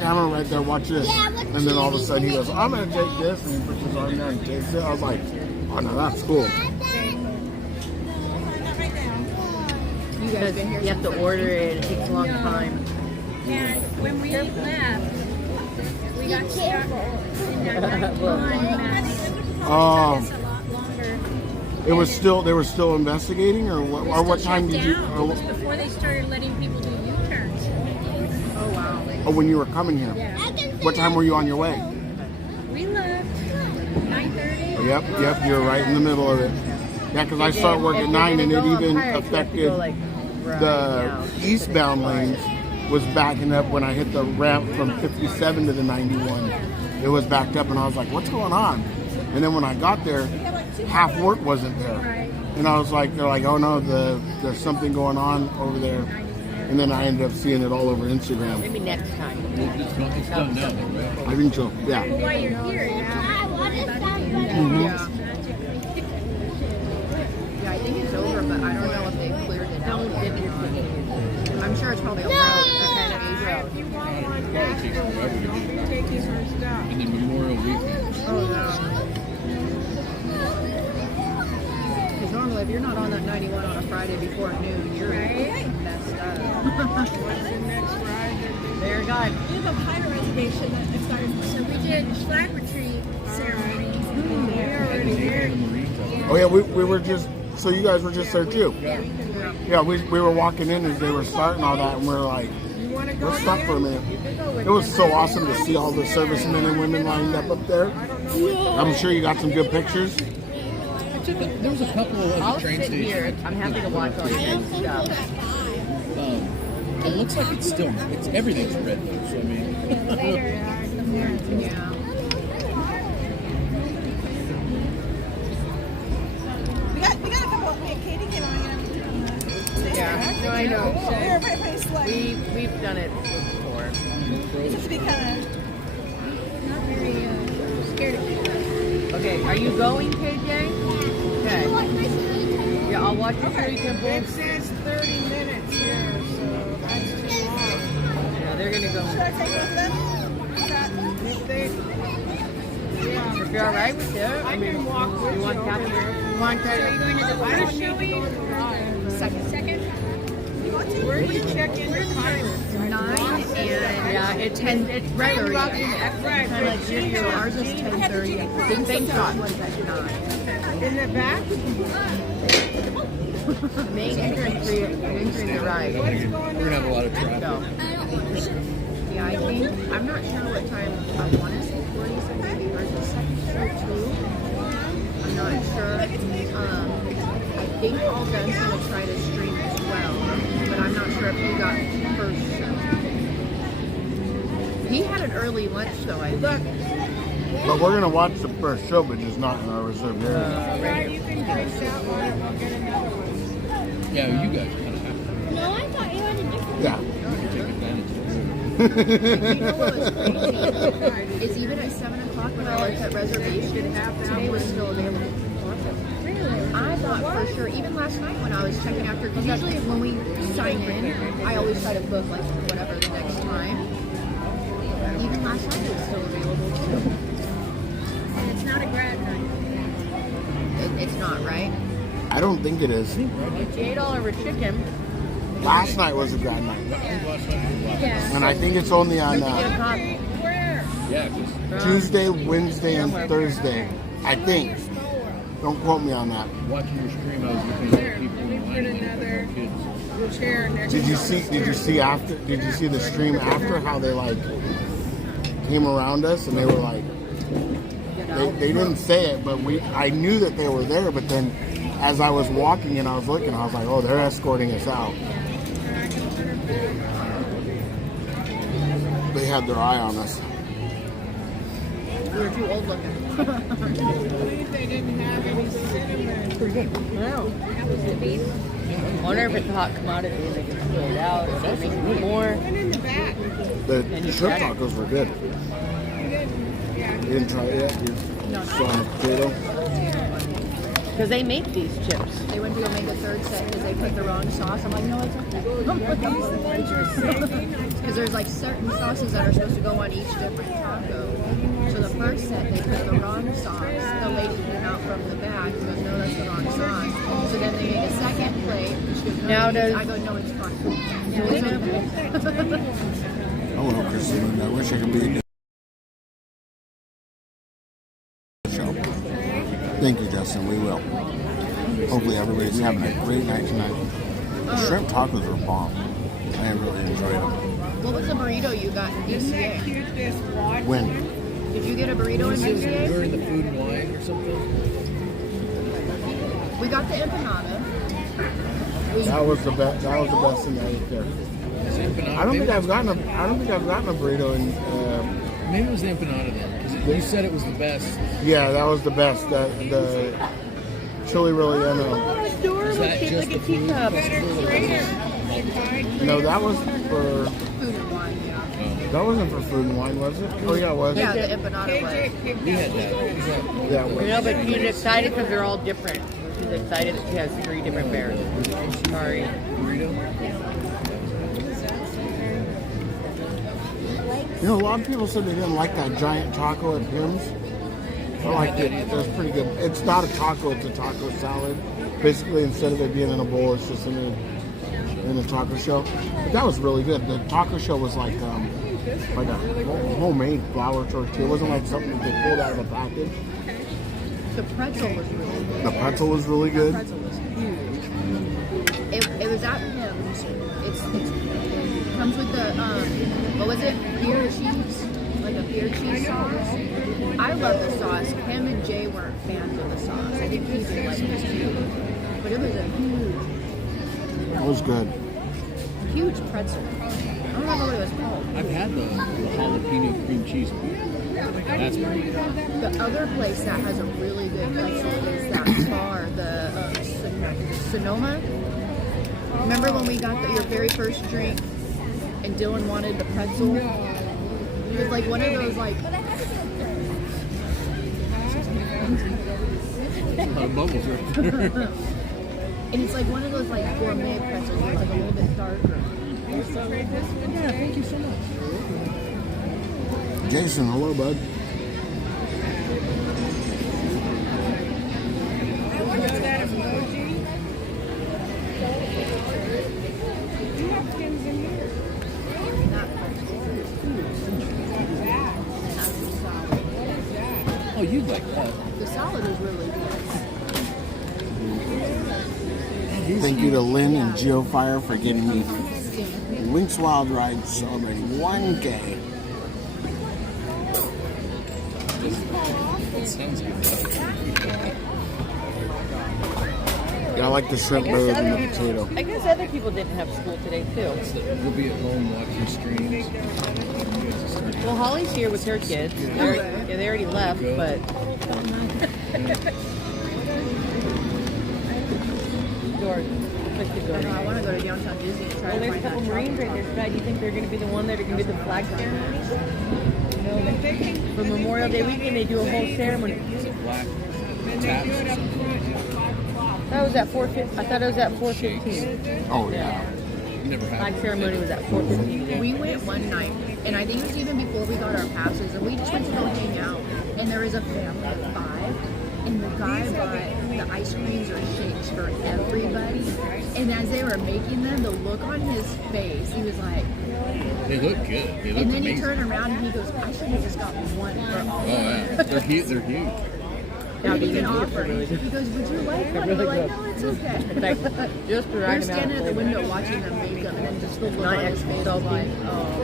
camera right there, watch this. And then all of a sudden he goes, I'm going to take this. And he puts his arm there and takes it. I was like, oh no, that's cool. Because you have to order it. It takes a long time. And when we left, we got stuck in that 91 mess. Oh. It was still, they were still investigating, or what time did you? It was before they started letting people do U-turns. Oh wow. Oh, when you were coming here. Yeah. What time were you on your way? We left 9:30. Yep, you're right in the middle of it. Yeah, because I start work at 9, and it even affected the eastbound lanes was backing up when I hit the ramp from 57 to the 91. It was backed up, and I was like, what's going on? And then when I got there, half work wasn't there. And I was like, they're like, oh no, there's something going on over there. And then I ended up seeing it all over Instagram. Maybe next time. It's done now, right? I think so, yeah. Well, while you're here, Yeah, I think it's over, but I don't know if they cleared it out. I'm sure it's probably a road, a kind of age road. if you want one faster, don't be taking her stuff. And then Memorial Weekend. Oh no. Because normally if you're not on that 91 on a Friday before noon, you're messed up. What's the next ride? They're gone. We have a pilot reservation that started. So we did flag retreat ceremony. We're already there. Oh yeah, we were just, so you guys were just there too? Yeah, we were walking in as they were starting all that, and we were like, let's stop for a minute. It was so awesome to see all the servicemen and women lined up there. I'm sure you got some good pictures. There was a couple of I'll the train sit here. stations. I'm happy to watch all your stuff. It looks like it's everything's red though, so I mean. Yeah. We got a couple of Katie came on. Yeah, no, I know. Everybody slay. We've done it before. Just to be kind of not very scared of people. Okay, are you going, KJ? Okay. Yeah, I'll watch the Tree Temple. It says 30 minutes here, so that's too long. Yeah, they're gonna go. Should I take one of them? Yeah. If you're all right with it, I can walk with you want you Catherine? over there. You want Catherine? Are you going to the first showing? Second? Where do you check in your time? 9 and Yeah, it's 10. it's Regular. right. Kind of like so ours is 10:30. The same shot was at 9. In the back? Main entrance for the ride. We're gonna have a lot of traffic. So, Yeah, I think, I'm not sure what time, I want to say 40 something versus second show too. I'm not sure. I think Paul Gunn's going to try to stream as well, but I'm not sure if he got first show. He had an early lunch though, I think. But we're going to watch the first show, but just not in our reserved area. Right, you can price that one and we'll get another one. Yeah, you guys kind of have to. No, I thought you had a different Yeah. You can take advantage of it. You know what was crazy? Is even at 7 o'clock when I looked at reservations, today was still available. I thought for sure, even last night when I was checking after, because usually when we sign in, I always try to book like whatever the next time. Even last night it was still available too. And it's not a grad night. It's not, right? I don't think it is. it's $8 for chicken. Last night was a grand night. Yeah. And I think it's only on Where? Yeah, just Tuesday, Wednesday, and Thursday. I think. Don't quote me on that. watching your stream, I was looking at people in Put line another kids. chair next Did you to see? Did you see after? Did you see the stream after how they like came around us and they were like they didn't say it, but I knew that they were there. But then as I was walking and I was looking, I was like, oh, they're escorting us out. They had their eye on us. We were too old looking. I believe they didn't have any cinnamon. Pretty good. Wow. I wonder if it's a hot commodity and they can pull it out or they make it more. One in the back. The shrimp tacos were good. You didn't try it yet? You saw the potato? Because they make these chips. They went to go make a third set because they put the wrong sauce. I'm like, no, it's okay. Because there's like certain sauces that are supposed to go on each different taco. So the first set, they put the wrong sauce. The lady came out from the back and goes, no, that's the wrong sauce. So then they make a second plate. And she goes, no, Now does- I go, no, it's fine. It's okay. I want to Christine. I wish I could be in the show. Thank you, Justin. We will. Hopefully everybody's having a great night tonight. The shrimp tacos are bomb. I really enjoyed them. What was the burrito you got in DCA? When? Did you get a burrito in DCA? During the food and wine or something? We got the empanada. That was the best. That was the best thing I ate there. I don't think I've gotten a burrito in. Maybe it was the empanada then, because you said it was the best. Yeah, that was the best. The chili relleno. Is that just the food? No, that was for. Food and wine, yeah. That wasn't for food and wine, was it? Oh yeah, it was. Yeah, the empanada was. We had that. Yeah, it was. You know, but she's excited because they're all different. She's excited that she has 3 different bears. Sorry. You know, a lot of people said they didn't like that giant taco at Pim's. I liked it. It was pretty good. It's not a taco, it's a taco salad. Basically, instead of it being in a bowl, it's just in a taco shell. But that was really good. The taco shell was like a homemade flour tortilla. It wasn't like something that they pulled out of a package. The pretzel was really good. The pretzel was really The good. pretzel was huge. It was at Pim's. It comes with the, what was it? Beer cheese? Like a beer cheese sauce. I love the sauce. Kim and Jay weren't fans of the sauce. I think he didn't like it too. But it was a That was good. huge pretzel. I don't remember what it was called. I've had the jalapeno cream cheese beer. That's pretty good. The other place that has a really good pretzel is that bar, the Sonoma. Remember when we got your very first drink and Dylan wanted the pretzel? It was like one of those like... Bubbles right there. And it's like one of those like gourmet pretzels where it's like a little bit darker. Yeah, thank you so much. Jason, hello, bud. Oh, you'd like that. The salad is really good. Thank you to Lynn and GeoFire for getting me Winx Wild Ride celebrating 1K. That sounds good. Yeah, I like the shrimp better than the potato. I guess other people didn't have school today, too. We'll be at home watching streams. Well, Holly's here with her kids. They already left, but... George. I want to go to downtown Disney and try Well, to there's a find couple that Marines right there, Scott. Do you think they're going to be the one that are going to do the flag ceremony? No, for Memorial Day weekend, they do a whole ceremony. Black taps or something. That was at 4:15. I thought it was at 4:15. Oh, yeah. Never had Flag ceremony was at 4:15. We went one night, and I think it was even before we got our passes, and we just went to go hang out. And there was a family of 5, and the guy bought the ice creams or shakes for everybody. And as they were making them, the look on his face, he was like... They look good. They look And then amazing. he turned around and he goes, I should have just got one for all. Oh, yeah. They're huge. They're huge. Now he can offer. He goes, would you like one? We're like, no, it's okay. Just We were standing at the window watching them make them, and then just the look on his face was like, oh.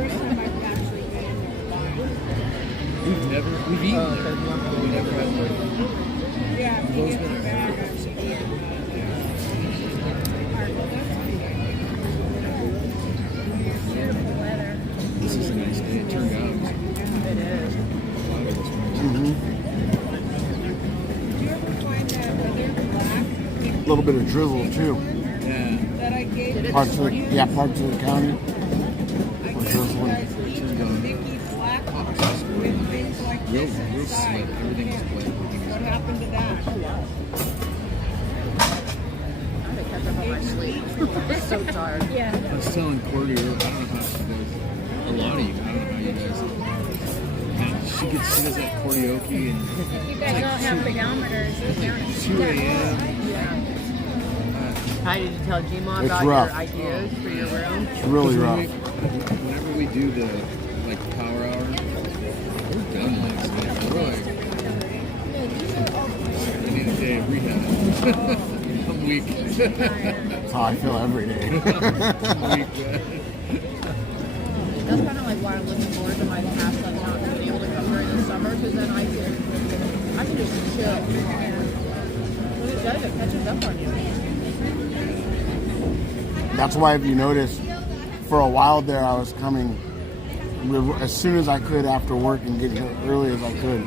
We've eaten there. We never had one. We've always been there. This is a nice day. It turned out. It is. A little bit of drizzle too. Yeah. Parts of the county. We're drizzling. Real slick. Everything is black. What happened to that? catch up on my sleep. I'm so tired. Yeah. I was telling Cordy, I don't know how she does. A lot of you, I don't know how you guys. Man, she does that karaoke and You guys all have pedometers. 2 a.m. Yeah. How did you tell Gma It's about rough. your ideas for your room? It's really rough. Whenever we do the power hour, we're done next day. We're like, I need a day of rehab. I'm weak. That's how I feel every day. I'm weak, That's kind of like why I'm looking forward to my past like not being able to come during the summer because then I can just chill. Well, it does, it catches up on you. That's why, if you notice, for a while there, I was coming as soon as I could after work and getting here early as I could.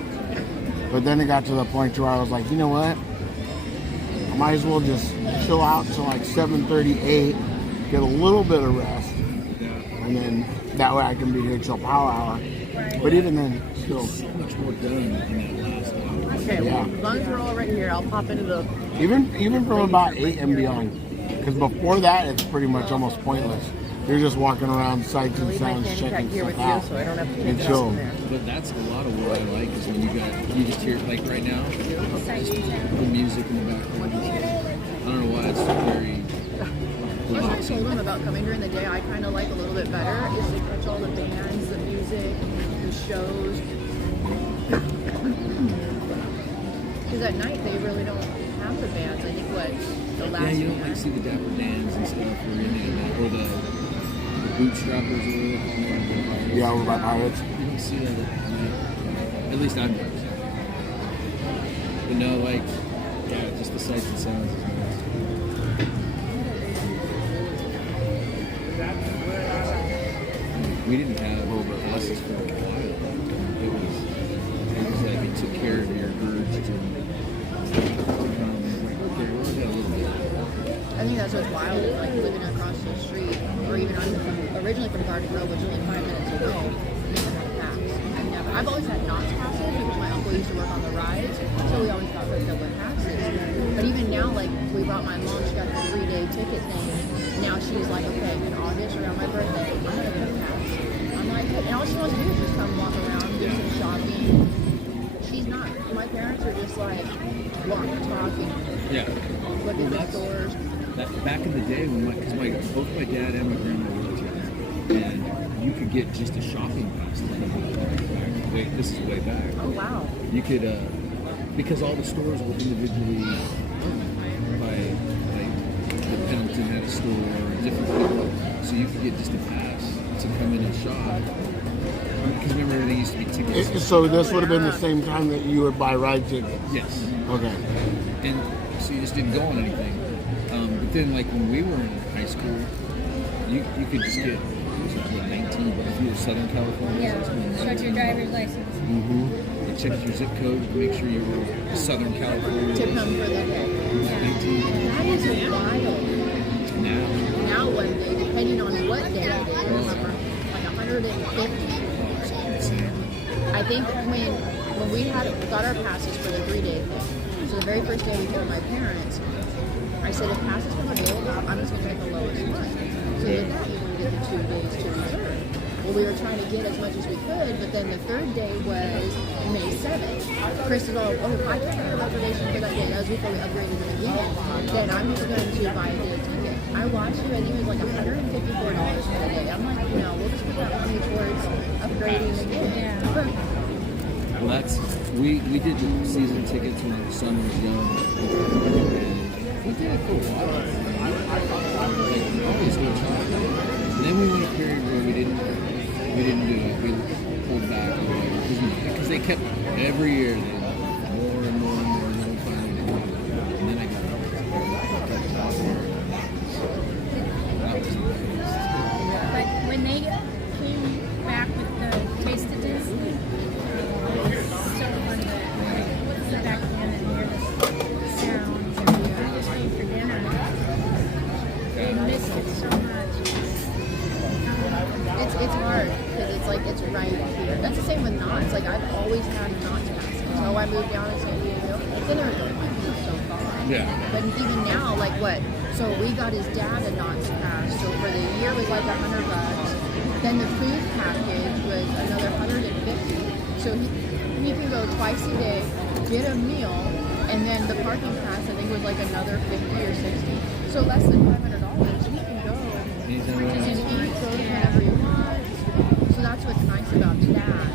But then it got to the point where I was like, you know what? I might as well just chill out until like 7:38, get a little bit of rest, and then that way I can be here till power hour. But even then, still so much more done in that last hour. Okay, well, as long as we're all right here, I'll pop into the... Even from about 8 and beyond. Because before that, it's pretty much almost pointless. You're just walking around sights and sounds, checking stuff out, and chill. But that's a lot of what I like is when you just hear, like right now, just the music in the background. I don't know why it's very What I told them about coming during the day, I kind of like a little bit better, is to catch all the bands, the music, the shows. Because at night, they really don't have the bands. I think the last yeah, you don't like see the Dapper Dans and stuff or any of that, or the Bootstrappers or whatever. Yeah, over by Pirates. You don't see that at least I've never seen it. But no, like, yeah, just the sights and sounds is nice. We didn't have buses for a while. It was like we took care of your urge to I think that's what's wild, is like living across the street, or even I'm originally from Garden Grove, which is only 5 minutes away. I never had a pass. I've always had Knott's passes because my uncle used to work on the rides, so we always got hooked up with passes. But even now, like we brought my mom, she got the 3-day ticket thing. Now she's like, okay, in August around my birthday, I'm gonna get a pass. I'm like, and all she wants to do is just come walk around, do some shopping. She's not. My parents are just like walking, talking, looking at stores. Back in the day, when both my dad and my grandma worked here, and you could get just a shopping pass. This is way back. Oh wow! You could, because all the stores were individually owned by, like, the Pendleton had a store, different people, so you could get just a pass to come in and shop. Because remember, everything used to be tickets. So this would have been the same time that you would buy ride tickets? Yes. Okay. And so you just didn't go on anything. But then, like, when we were in high school, you could just get, what, 19 if you were Southern California. Yeah, start your driver's license. Mm-hmm. They checked your zip code to make sure you were Southern California. To come for the day. 19. That is wild. Now one day, depending on what day it is, like 150. I think when we got our passes for the 3-day thing, so the very first day we told my parents, I said, if passes come available, I'm just going to get the lowest one. So with that, you want to get the 2 days to reserve. Well, we were trying to get as much as we could, but then the 3rd day was May 7th. Chris was all, oh, I can't get a reservation for that day. That was before we upgraded to the weekend. Then I'm just going to buy a day ticket. I watched it, I think it was like $154 for the day. I'm like, no, we'll just put that money towards upgrading again. Well, we did the season tickets when our son was young. We did it for a while. Like, always go try. And then we went a period where we didn't do it. We pulled back because they kept every year more and more and more, and then we finally did it. And then I got that was nice. But when they came back with the Taste of Disney, it was so fun to sit back in and hear the sounds and just wait for dinner. I missed it so much. It's hard because it's like it's right here. That's the same with Knott's. Like I've always had Knott's passes until I moved down to San Diego. Then there was so far. Yeah. But even now, like what So we got his dad a Knott's pass. So for the year it was like $100. Then the food package was another $150. So he can go twice a day, get a meal, and then the parking pass I think was like another $50 or $60. So less than $500. He can go and eat, go whenever he wants. So that's what's nice about that.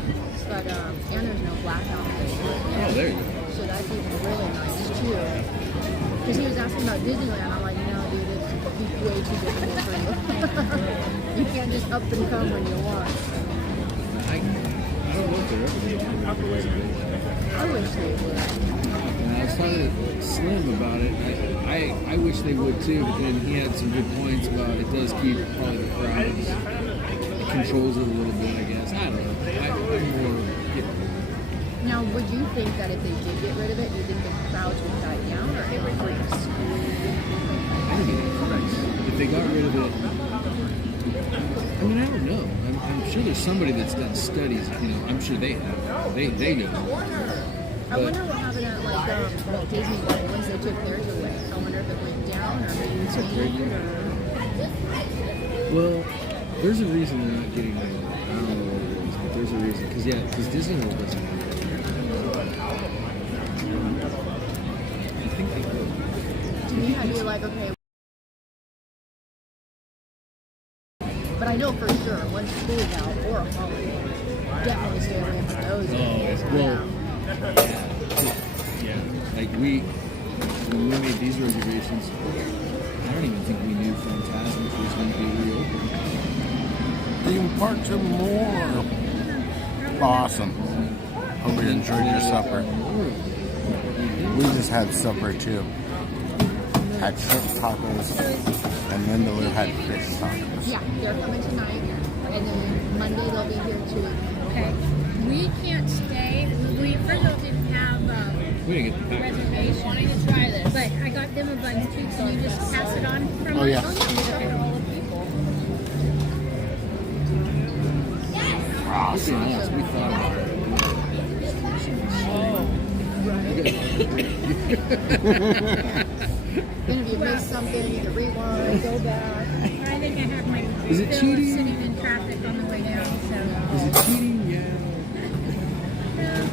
But and there's no blackout. Oh, there you go. So that's even really nice too. Because he was asking about Disneyland, I'm like, no, dude, it's way too difficult for you. You can't just up and come when you want. I don't know if they're ever going to do a reservation. I wish they would. And I was talking to Slim about it. I wish they would too, but then he had some good points about it does keep probably the crowds. It controls it a little bit, I guess. I don't know. I'm more Now, would you think that if they did get rid of it, you think the crowds would die down or increase? I think it increase. If they got rid of it, I mean, I don't know. I'm sure there's somebody that's done studies. You know, I'm sure they have. They know. I wonder what happened at like Disneyland once they took theirs away. I wonder if it went down or maybe changed or. Well, there's a reason they're not getting rid of it. I don't know what it is, but there's a reason. Because Disney World doesn't have it. I think they could. To me, I'd be like, okay. But I know for sure, once school's out or a holiday, definitely stay away from those. Yeah. Like when we made these reservations, I don't even think we knew Fantasmic was going to be reopened. Theme parks and more. Awesome. Hope you enjoyed your supper. We just had supper too. Had shrimp tacos, and Linda had fish tacos. Yeah, they're coming tonight, and then Monday they'll be here too. Okay. We can't stay. We first of all didn't have we didn't get the package. reservation. Wanting to try this, but I got them a bunch too. Can you just pass it on from Oh, yeah. Awesome. Yes, we thought about it. Then if you miss something, you can rewind, go back. I think I have my Is it fill cheating? sitting in traffic on the way down. So. Is it cheating? Yeah.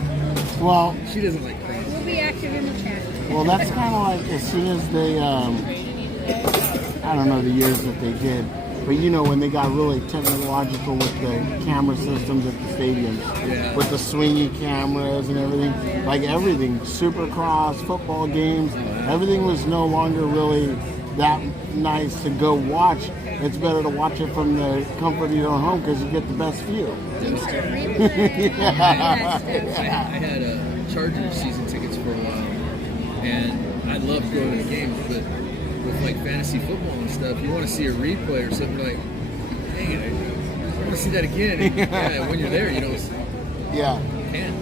Well, she doesn't like things. We'll be active in the chat. Well, that's kind of like as soon as they, I don't know the years that they did, but you know when they got really technological with the camera systems at the stadiums, with the swingy cameras and everything, like everything, Supercross, football games, everything was no longer really that nice to go watch. It's better to watch it from the comfort of your own home because you get the best view. I had Chargers season tickets for a while, and I loved going to the games, but with like fantasy football and stuff, you want to see a replay or something, like, dang it, I want to see that again. And, yeah, when you're there, you don't. Yeah. You can't.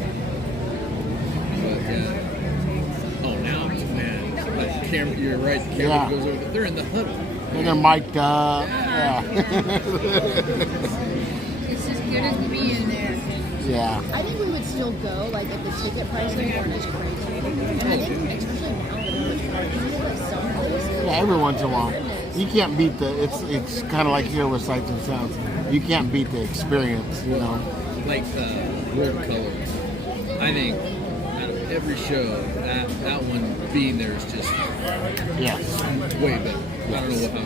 But oh, now, man, like camera, you're right. The camera goes over. They're in the huddle. And they're mic'd up. Yeah. It's as good as being there. Yeah. I think we would still go, like, if the ticket prices weren't as crazy. I think, especially now that it's like some places. Yeah, every once in a while. You can't beat it's kind of like here with Sights and Sounds. You can't beat the experience, you know. Like World Color. I think out of every show, that one being there is just way better. I don't know how.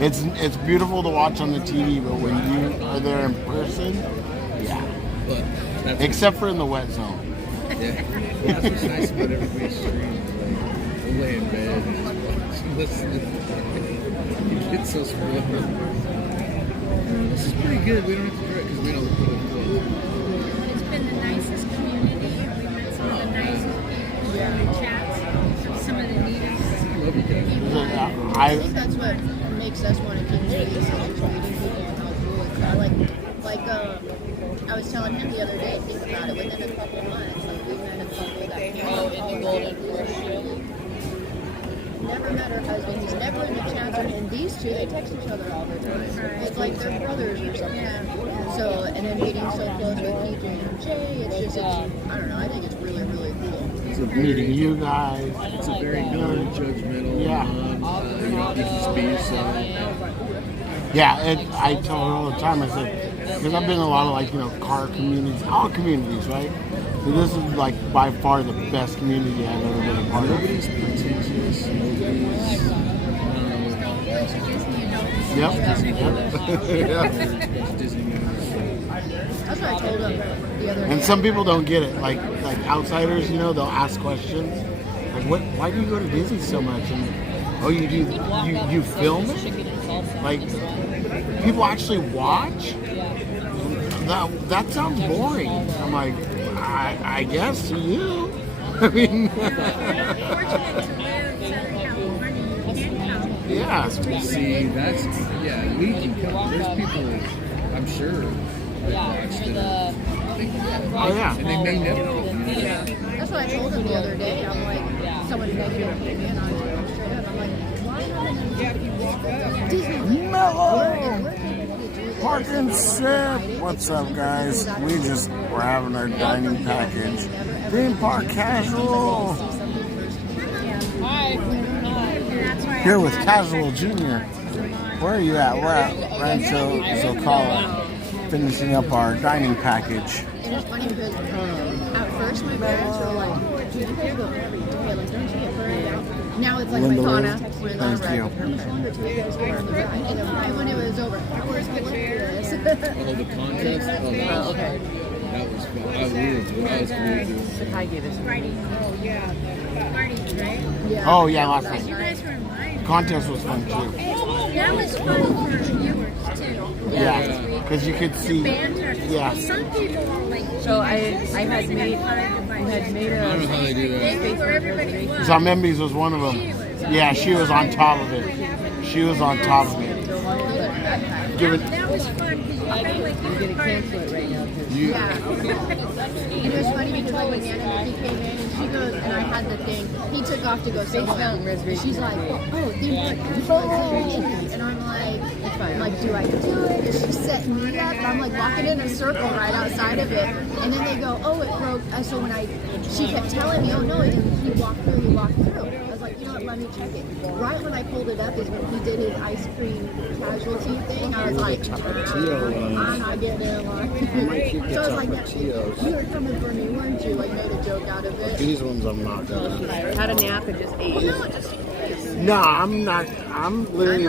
It's beautiful to watch on the TV, but when you are there in person, But except for in the wet zone. Yeah, that's what's nice about everybody's stream. Like, lay in bed and just watch and listen. You get so spoiled. This is pretty good. We don't have to do it because we don't put it close. It's been the nicest community. We met some of the nicest people in the chats. Some of the neatest. Love you guys. I think that's what makes us want to keep doing this, is just meeting people and how cool it's. I was telling him the other day, think about it, within a couple months, like we met a couple that came out in the Golden never met her husband, he's never in the chat room, and these two, they text each other all the time. It's like they're brothers or something. So, and then meeting so close with PJ and Jay, it's just, I don't know, I think it's really, really cool. Is meeting you guys. It's a very non-judgmental. Yeah. You know, you can just be yourself. Yeah, I tell her all the time. I said, because I've been in a lot of like, you know, car communities, all communities, right? And this is like by far the best community I've ever been a part of. Nobody's pretentious. Nobody's. Yep. That's what I told him the other day. And some people don't get it. Like outsiders, you know, they'll ask questions. Like, why do you go to Disney so much? And oh, you film it? Like, people actually watch? That sounds boring. I'm like, I guess to you. I mean, yeah. See, that's we can come. There's people, I'm sure, that watch that. Oh yeah. And they may never. That's what I told him the other day. I'm like, someone mentioned it to me, and I told him straight up. I'm like, why not Disneyland? Mellow! Park and sip! What's up, guys? We're having our dining package. Theme park casual! Here with Casual Jr. Where are you at? We're at Rancho, Zocalo, finishing up our dining package. And it's funny because at first my parents were like, dude, you guys go every day. Like, don't you get burned out? Now it's like Linda my Lou, text me thank you. how much longer till you guys go on the ride? And then right when it was over, where's my this? Oh, the contest? Oh, okay. That was fun. I was cool. Sakai gave us Friday. Oh, yeah. Parties, right? Yeah. Oh, yeah, last night. You guys were in mine. Contest was fun, too. That was fun for viewers, too. Yeah, because you could see. Banter. Yeah. Some people are like, So I had made I don't know how they do that. where everybody was. Zombies was one of them. Yeah, she was on top of it. She was on top of it. That was fun because you felt like you were part of it. right now. Yeah. It was funny because like when Nana Mickey came in and she goes, and I had the thing, he took off to go somewhere. She's like, oh, theme park. And I'm like, do I do it? Is she setting me up? And I'm like walking in a circle right outside of it. And then they go, oh, it broke. So she kept telling me, oh no, he walked through. I was like, you know what, let me check it. Right when I pulled it up is when he did his ice cream casualty thing. I was like, I'm not getting in line. So I was like, you were coming for me, weren't you? Like, made a joke out of it. These ones I'm not gonna. Had a nap and just ate. No, I'm not. I'm leery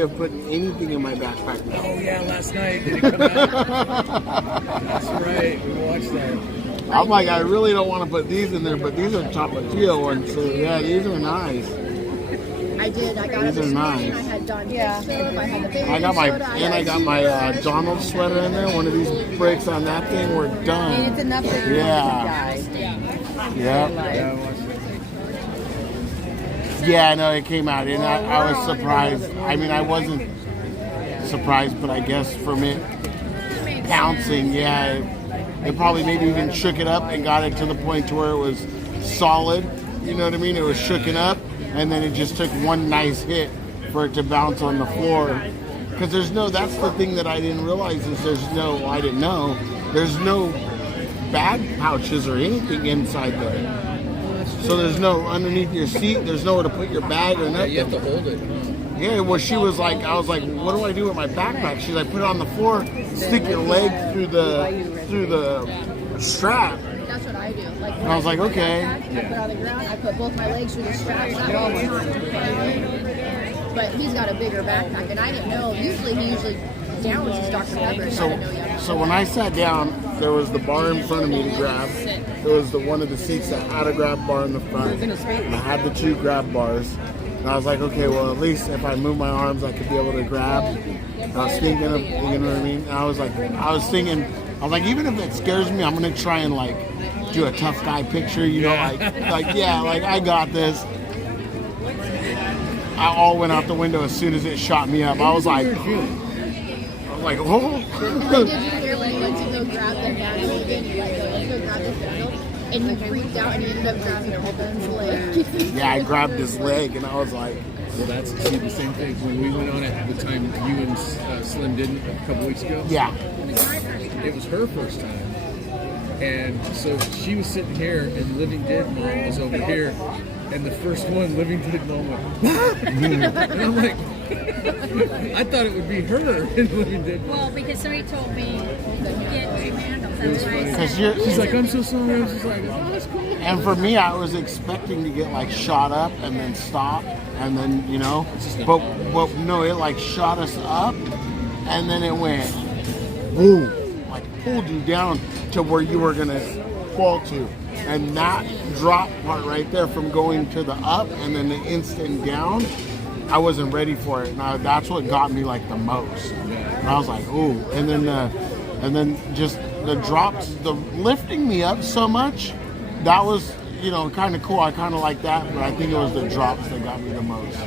of putting anything in my backpack now. Oh, yeah, last night. Did it come out? That's right. We watched that. I'm like, I really don't want to put these in there, but these are Tapatio ones, so yeah, these are nice. I did. I got These are nice. I had Don ketchup. I had the baby I got my soda, I got my Donald sweater in there. One of these breaks on that thing, we're done. And it's enough that you Yeah. die. Yeah, no, it came out, and I was surprised. I mean, I wasn't surprised, but I guess from it bouncing, yeah, it probably maybe even shook it up and got it to the point to where it was solid. You know what I mean? It was shooken up, and then it just took one nice hit for it to bounce on the floor. Because that's the thing that I didn't realize is there's no bag pouches or anything inside there. So there's no underneath your seat. There's nowhere to put your bag or nothing. You have to hold it. Yeah, well, she was like, I was like, what do I do with my backpack? She's like, put it on the floor, stick your leg through the strap. That's what I do. Like, And I was like, okay. I put it on the ground. I put both my legs through the straps. That way it's not hanging. But he's got a bigger backpack, and I didn't know. He usually downs his Dr. Pepper. So when I sat down, there was the bar in front of me to grab. There was one of the seats that had a grab bar in the front. And I had the two grab bars. And I was like, okay, well, at least if I move my arms, I could be able to grab. And I was thinking of, you know what I mean? And I was thinking, even if it scares me, I'm going to try and like do a tough guy picture, you know, like I got this. I all went out the window as soon as it shot me up. I was like, oh. Did you hear when he went to go grab the handle again? He went to go grab the handle, and he freaked out and he ended up grabbing Evan's leg. Yeah, I grabbed his leg and I was like, well, that's the same thing. When we went on it the time you and Slim didn't a couple weeks ago. Yeah. It was her first time. And so she was sitting here, and Living Dead Mom was over here. And the first one, Living Dead Mom went, and I'm like, I thought it would be her in Living Dead Mom. Well, because somebody told me get two handles. That's why I said. She's like, I'm so sorry. I was just like, oh, that's cool. And for me, I was expecting to get like shot up and then stop, and then but no, it like shot us up, and then it went boom, like pulled you down to where you were gonna fall to, and that drop part right there from going to the up and then the instant down, I wasn't ready for it. Now that's what got me like the most. And I was like, ooh, and then just the drops, the lifting me up so much. That was, kind of cool. I kind of like that, but I think it was the drops that got me the most.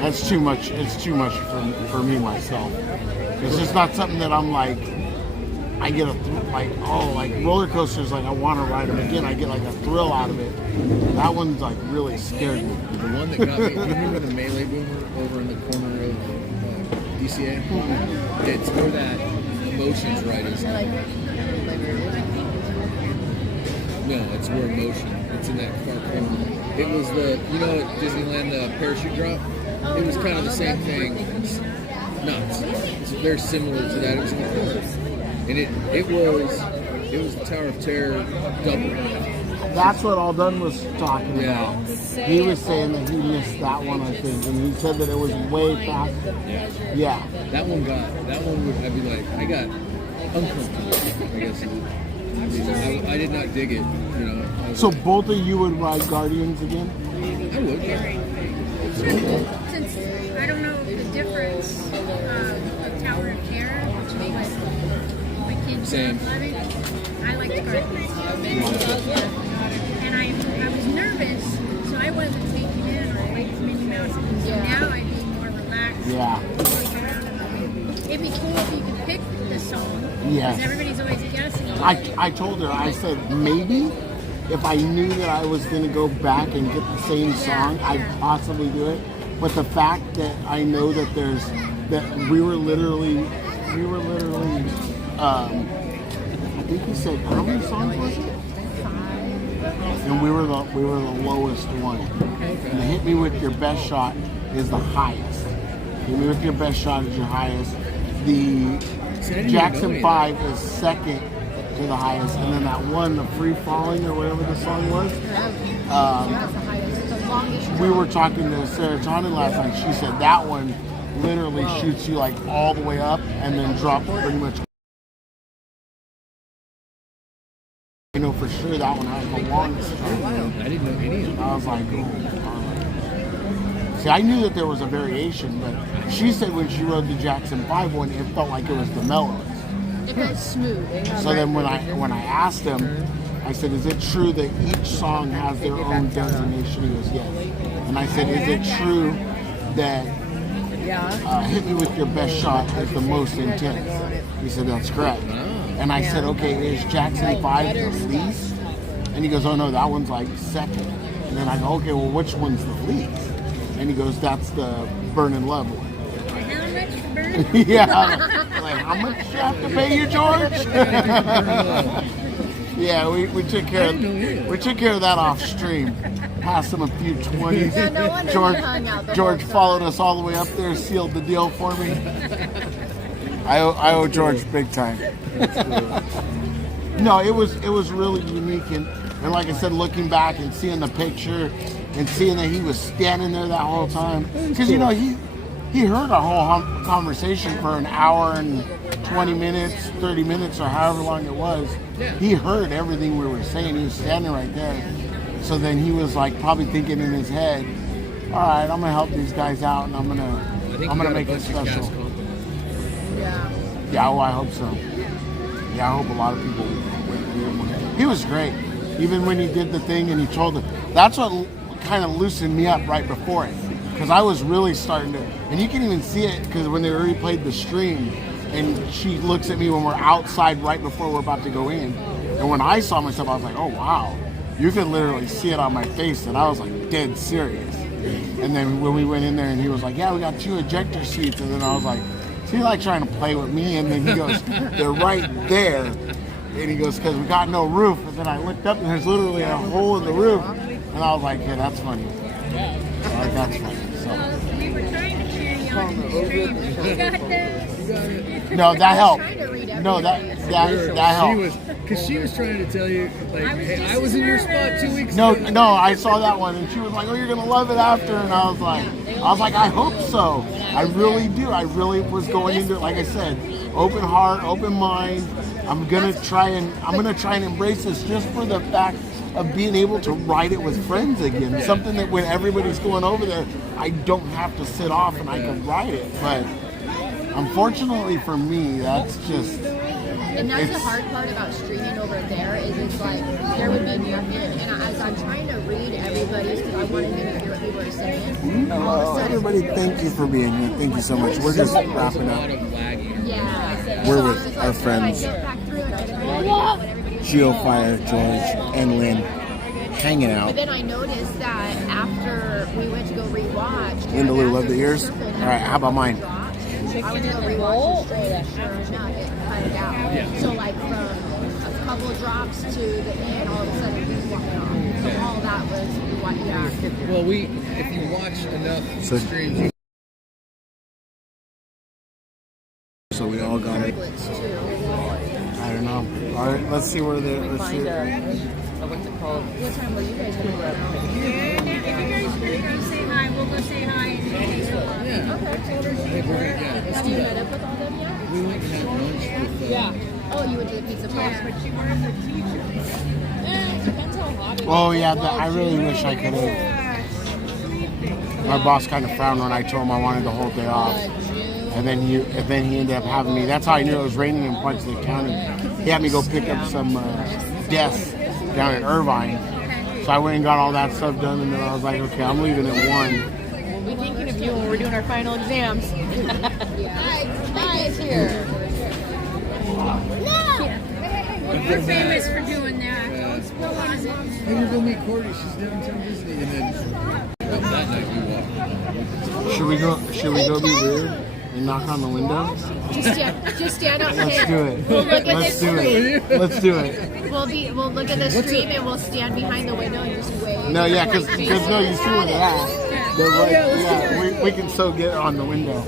That's too much. It's too much for me myself. It's just not something that I'm like. I get like roller coasters. Like I want to ride them again. I get like a thrill out of it. That one's like really scared me. The one that got me. You remember the Melee Boomer over in the corner of DCA? It's where that Emotions ride is. No, it's where Emotion. It's in that far corner. It was at Disneyland, the parachute drop. It was kind of the same thing. It's nuts. It's very similar to that. It was in the corner. And it was the Tower of Terror double. That's what Aldun was talking about. He was saying that he missed that one, I think, and he said that it was way faster. Yeah. That one would I'd be like, I got uncomfortable, I guess. I did not dig it, So both of you would ride Guardians again? I would. Since I don't know the difference of Tower of Terror, which makes my kids loving, I liked Guardians. And I was nervous, so I wasn't taking in or like Minnie Mouse. So now I'd be more relaxed. Yeah. It'd be cool if you could pick the song. Yes. Because everybody's always guessing. I told her, I said, maybe if I knew that I was going to go back and get the same song, I'd possibly do it. But the fact that I know that we were literally, I think he said, how many songs was it? And we were the lowest one. And the Hit Me With Your Best Shot is the highest. Hit Me With Your Best Shot is your highest. The Jackson 5 is second to the highest, and then that one, the Free Falling or whatever the song was. We were talking to Sarah Tawny last night. She said that one literally shoots you like all the way up and then drops pretty much. For sure that one has the longest time. I didn't know any of them. I was like, oh. See, I knew that there was a variation, but she said when she rode the Jackson 5 one, it felt like it was the mellowest. It felt smooth. So then when I asked him, I said, is it true that each song has their own designation? He goes, yes. And I said, is it true that Hit Me With Your Best Shot is the most intense? He said, that's correct. And I said, okay, is Jackson 5 the least? And he goes, oh no, that one's like second. And then I go, okay, well, which one's the least? And he goes, that's the Burn in Love one. How much for Burn? Yeah. Like, how much do you have to pay you, George? Yeah, we took care of that off stream. Passed him a few 20s. Yeah, no wonder you hung out the George whole followed us all the way up there, sealed the deal for me. I owe George big time. No, it was really unique, and like I said, looking back and seeing the picture and seeing that he was standing there that whole time, because he heard our whole conversation for an hour and 20 minutes, 30 minutes, or however long it was. He heard everything we were saying. He was standing right there. So then he was like probably thinking in his head, all right, I'm gonna help these guys out, and I'm gonna make it special. Yeah, well, I hope so. Yeah, I hope a lot of people will. He was great. Even when he did the thing and he told them, that's what kind of loosened me up right before it. Because I was really starting to, and you can even see it because when they replayed the stream, and she looks at me when we're outside right before we're about to go in. And when I saw myself, I was like, oh, wow. You could literally see it on my face, and I was like dead serious. And then when we went in there and he was like, yeah, we got 2 ejector seats. And then I was like, is he like trying to play with me? And then he goes, they're right there. And he goes, because we got no roof. And then I looked up and there's literally a hole in the roof. And I was like, yeah, that's funny. Like, that's funny. So. We were trying to cheer you on the stream. You got this. No, that helped. No, that helped. Because she was trying to tell you, like, hey, I was in your spot 2 weeks No, ago. no, I saw that one, and she was like, "Oh, you're gonna love it after," and I was like, "I hope so. I really do. I really was going into it, like I said, open heart, open mind. I'm gonna try and embrace this just for the fact of being able to ride it with friends again. Something that when everybody's going over there, I don't have to sit off and I can ride it. But unfortunately for me, that's just." And that's the hard part about streaming over there is it's like there would be nothing. And as I'm trying to read everybody's, because I wanted them to hear what people are saying. All of a sudden, Everybody, thank you for being here. Thank you so much. We're just wrapping up. yeah. We're So I with was our like, friends, I get back through and I don't know what everybody's Geofire, George, and Lynn, hanging But out. then I noticed that after we went to go rewatch, Linda Lou, love the ears. All right, how about mine? I went to go rewatch the stream, and sure enough, it cut it out. Yeah. So like from a couple of drops to the end, all of a sudden we walking off. So all that was what Well, if you watch enough streams, you So we all got it. I don't know. All right, let's see where let's see. What's it called? What time were you guys going to go? If you guys go say hi, we'll go say hi and say hello. Have you met up with all them yet? We went and had lunch with Yeah. Oh, you went to the pizza place? Yeah, but she wears a t-shirt. It depends how hot it is. Oh yeah, I really wish I could have. My boss kind of frowned when I told him I wanted the whole day off, and then he ended up having me. That's how I knew it was raining in parts of the county. He had me go pick up some desks down in Irvine. So I went and got all that stuff done, and then I was like, okay, I'm leaving at 1. We're thinking of you when we're doing our final exams. Hi, is here. We're famous for doing that. Hey, we'll go meet Cordy. She's downtown Disney, and then that night we walked. Should we go be rude and knock on the window? Just stand up Let's here. do it. We'll look at Let's the do stream. it. Let's do it. We'll look at the stream and we'll stand behind the window and just wave. No, yeah, because no, you see where they're at. They're right. Yeah, we can so get on the window.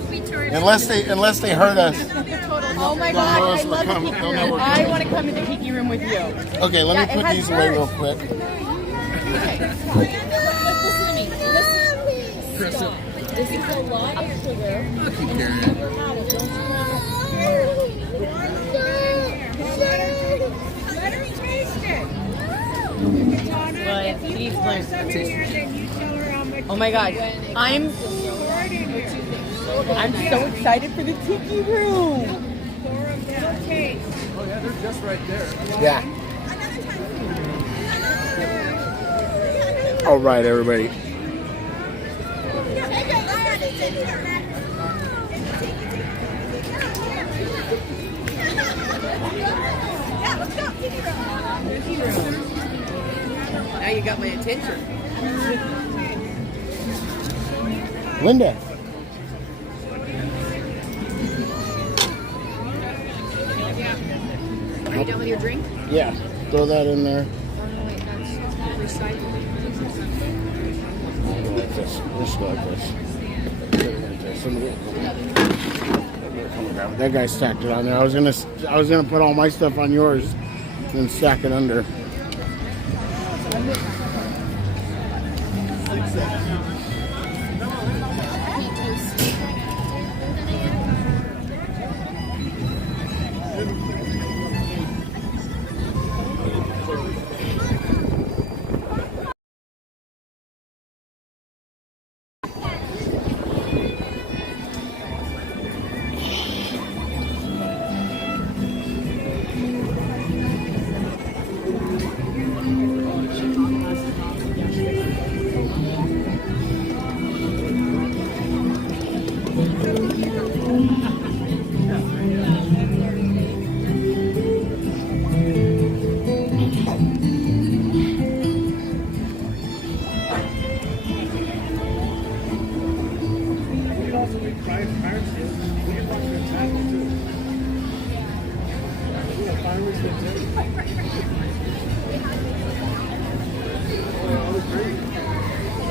Unless they hurt us. Oh my They'll know God, I us, we're love the coming. Kiki They'll know room. we're I coming. want to come in the Kiki room with you. Okay, let Yeah, me it put has these away real birds. quick. Listen to me. Chris, Stop. This is a lot of sugar. I'll keep carrying I've never had it. Don't Let her taste it. But If you these pour ones- some in here, then you tell her how much. Oh my God, I'm so excited for the Tiki room. Okay. Oh yeah, they're just right there. Yeah. All right, everybody. Now you got my attention. Linda. Are you done with your drink? Yeah, throw that in there. Oh no, wait, that's recycling. Like this. Just go like this. That guy stacked it on there. I was gonna put all my stuff on yours, and stack it under.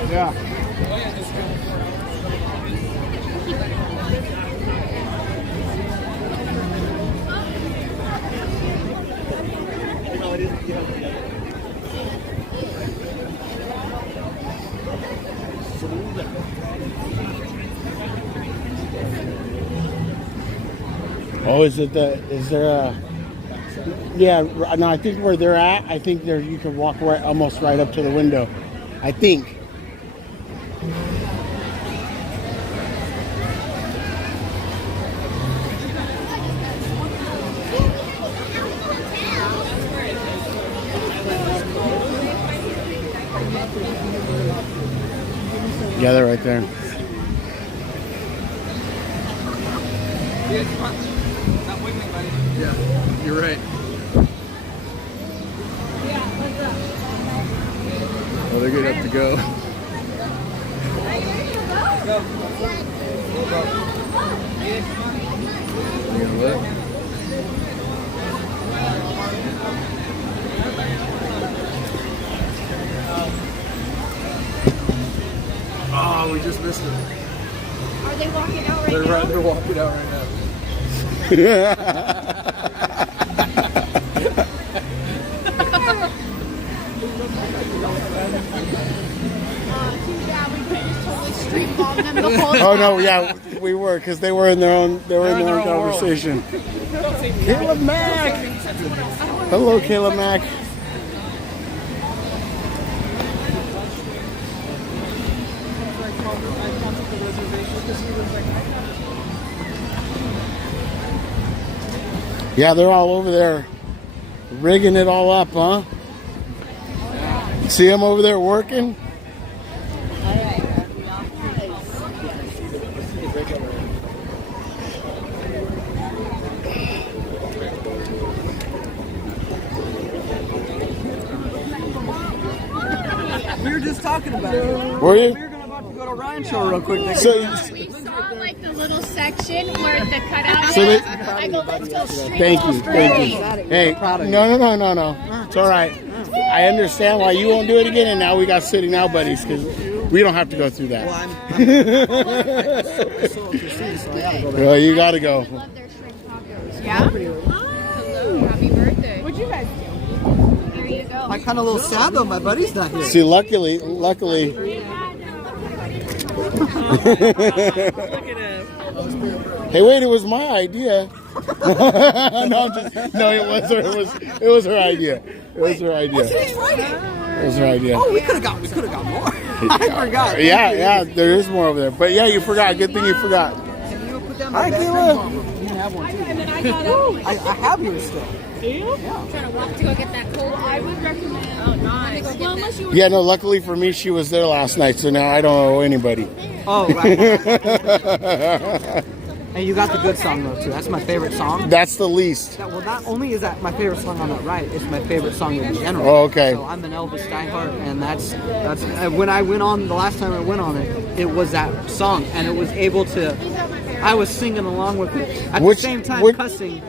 Yeah. Oh, is there a? Yeah, no, I think where they're at, I think there you can walk right, almost right up to the window. I think. Yeah, they're right there. Yeah, you're right. Well, they're gonna have to go. You know what? Oh, we just missed it. Are they walking out right now? They're walking out right now. Oh no, yeah, we were because they were in their own conversation. Caleb Mack. Hello, Caleb Mack. Yeah, they're all over there rigging it all up, huh? See them over there working? We were just talking about it. Were you? We were about to go to Rancho real quick. So, We saw like the little section where the cutout So is. they- I go, let's go straight. thank go you, straight. thank you. Hey, no. It's all right. I understand why you won't do it again, and now we got sitting now buddies because we don't have to go through that. Well, you got to go. Yeah? Hello. Happy birthday. What'd you guys do? There you go. I'm kind of a little sad though. My buddy's not here. See, luckily. Hey, wait! It was my idea. It was her idea. It was her idea. Today's Friday. It was her idea. Oh, we could have got more. I forgot. Yeah, there is more over there. But yeah, you forgot. Good thing you forgot. Hi, Kayla. You have one too. And then I got I have yours still. Do you? Yeah. Trying to walk to go get that cold. I would recommend. Oh, nice. Well, unless you Yeah, no, luckily for me, she was there last night, so now I don't owe anybody. Oh, right. And you got the good song though too. That's my favorite song. That's the least. Well, not only is that my favorite song on that right, it's my favorite song in general. Oh, okay. So I'm an Elvis diehard, and that's when I went on the last time I went on it, it was that song, and it was able to. I was singing along with it at the same time cussing.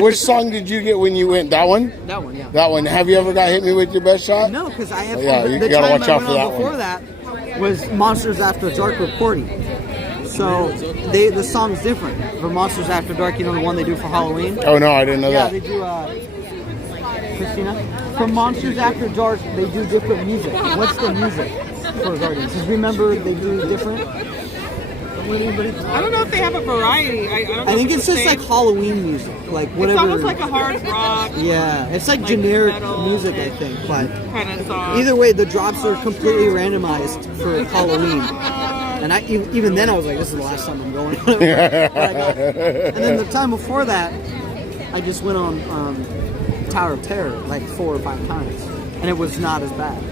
Which song did you get when you went? That one? That one, yeah. That one. Have you ever got Hit Me With Your Best Shot? No, because I have. Oh, yeah, you the gotta time watch I out went for on that before one. that was Monsters After Dark recording. So the song's different. For Monsters After Dark, you know the one they do for Halloween? Oh no, I didn't know that. Yeah, they do. Christina, for Monsters After Dark, they do different music. What's the music for Guardians? Because remember, they do different. I don't know if they have a variety. I don't know. I think if it's just same. like Halloween music, like whatever. It's almost like a hard rock. Yeah, it's like generic music, I think. But kind of song. either way, the drops are completely randomized for Halloween. And even then I was like, this is the last time I'm going. And then the time before that, I just went on Tower of Terror like 4 or 5 times, and it was not as bad.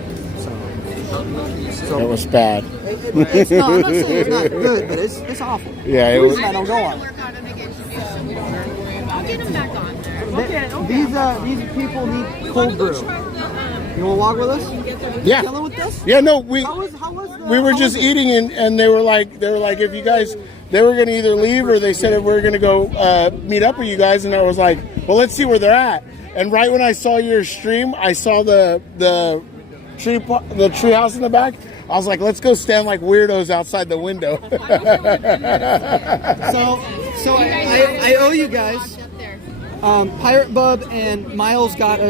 So It was bad. It's not, I'm not saying it's not good, but it's awful. Yeah, it was. I don't go on. I'll get them back on there. These people need cold brew. You want to walk with us? Yeah. Chilling with us? Yeah, no, we were how just was it? eating and they were like if you guys, they were going to either leave or they said if we were going to go meet up with you guys, and I was like, Well, let's see where they're at. And right when I saw your stream, I saw the tree house in the back. I was like, let's go stand like weirdos outside the window. So I owe you guys. Pirate Bub and Miles got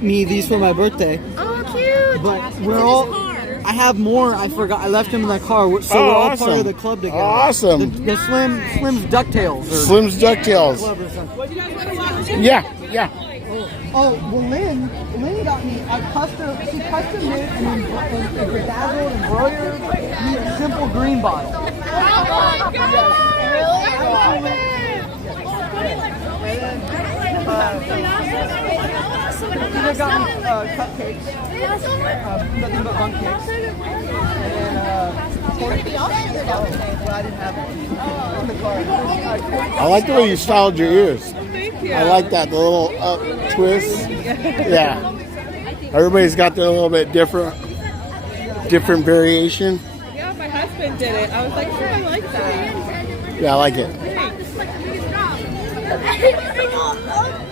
me these for my birthday. Oh, cute. But we're all. I have more. I forgot. I left them in the car. So we're all part of the club together. Awesome. The Slim's DuckTales. Slim's DuckTales. Yeah. Oh, well, Lynn got me a custom made and bedazzled and embroidered me a simple green bottle. Oh my God. They got me cupcakes, nothing but bun cakes, and I didn't have it in the car. I like the way you styled your ears. I like that, the little up twist. Yeah. Everybody's got their little bit different variation. Yeah, my husband did it. I was like, sure, I like that. Yeah, I like it.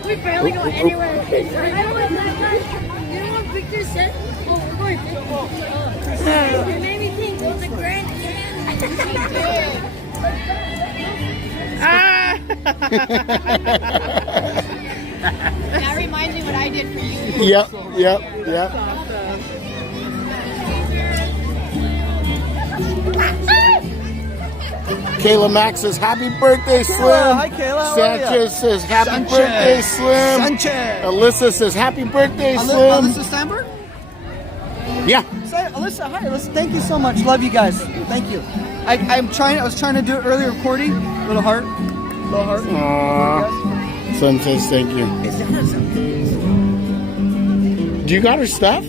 We barely go anywhere. I don't know that guy. You know what Victor said? Oh, look. You made me think it was a Grand Canyon. That reminds me what I did for you. Yep. Kayla Max says, happy birthday, Slim. Hi, Kayla. How are Sanchez says, happy birthday, Slim. Sanchez. Alyssa says, happy birthday, Slim. Alyssa Steinberg? Yeah. Alyssa, hi. Alyssa, thank you so much. Love you guys. Thank you. I was trying to do it earlier, recording. Little heart. Aww. Son says, thank you. Do you got her stuff?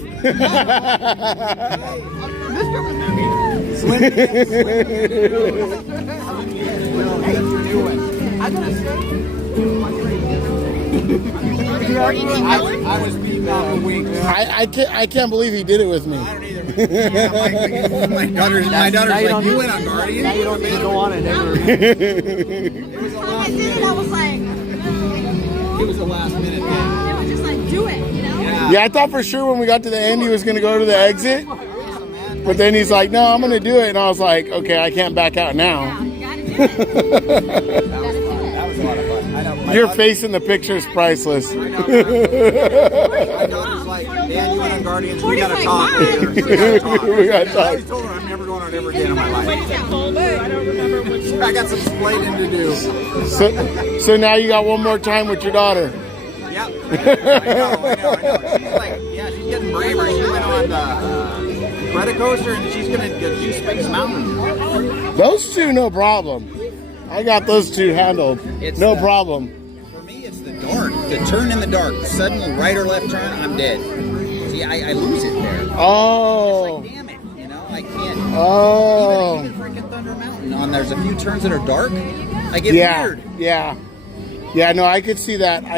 I was beating off a week. I can't believe he did it with me. I don't either. My daughter's like, you went on Guardian? Now you don't need to go on it ever. I did it, I was like, It was a last minute thing. it was just like, do it, you know? Yeah, I thought for sure when we got to the end he was going to go to the exit. But then he's like, no, I'm going to do it. And I was like, okay, I can't back out now. That was a lot of fun. I know. Your face in the picture is priceless. My daughter's like, Dad, you went on Guardians. We got to talk later. We got to talk. I always told her I'm never going on ever again in my life. I don't remember which one. I got some explaining to do. So now you got one more time with your daughter. Yep. I know. She's like, she's getting braver. She went on the credit coaster and she's going to do Space Mountain. Those two, no problem. I got those two handled. No problem. For me, it's the dark. The turn in the dark. The sudden right or left turn, I'm dead. See, I lose it there. Oh. It's like, damn it. You know, I can't. Oh. Even freaking Thunder Mountain. There's a few turns that are dark. I get weird. Yeah, no, I could see that. Yeah,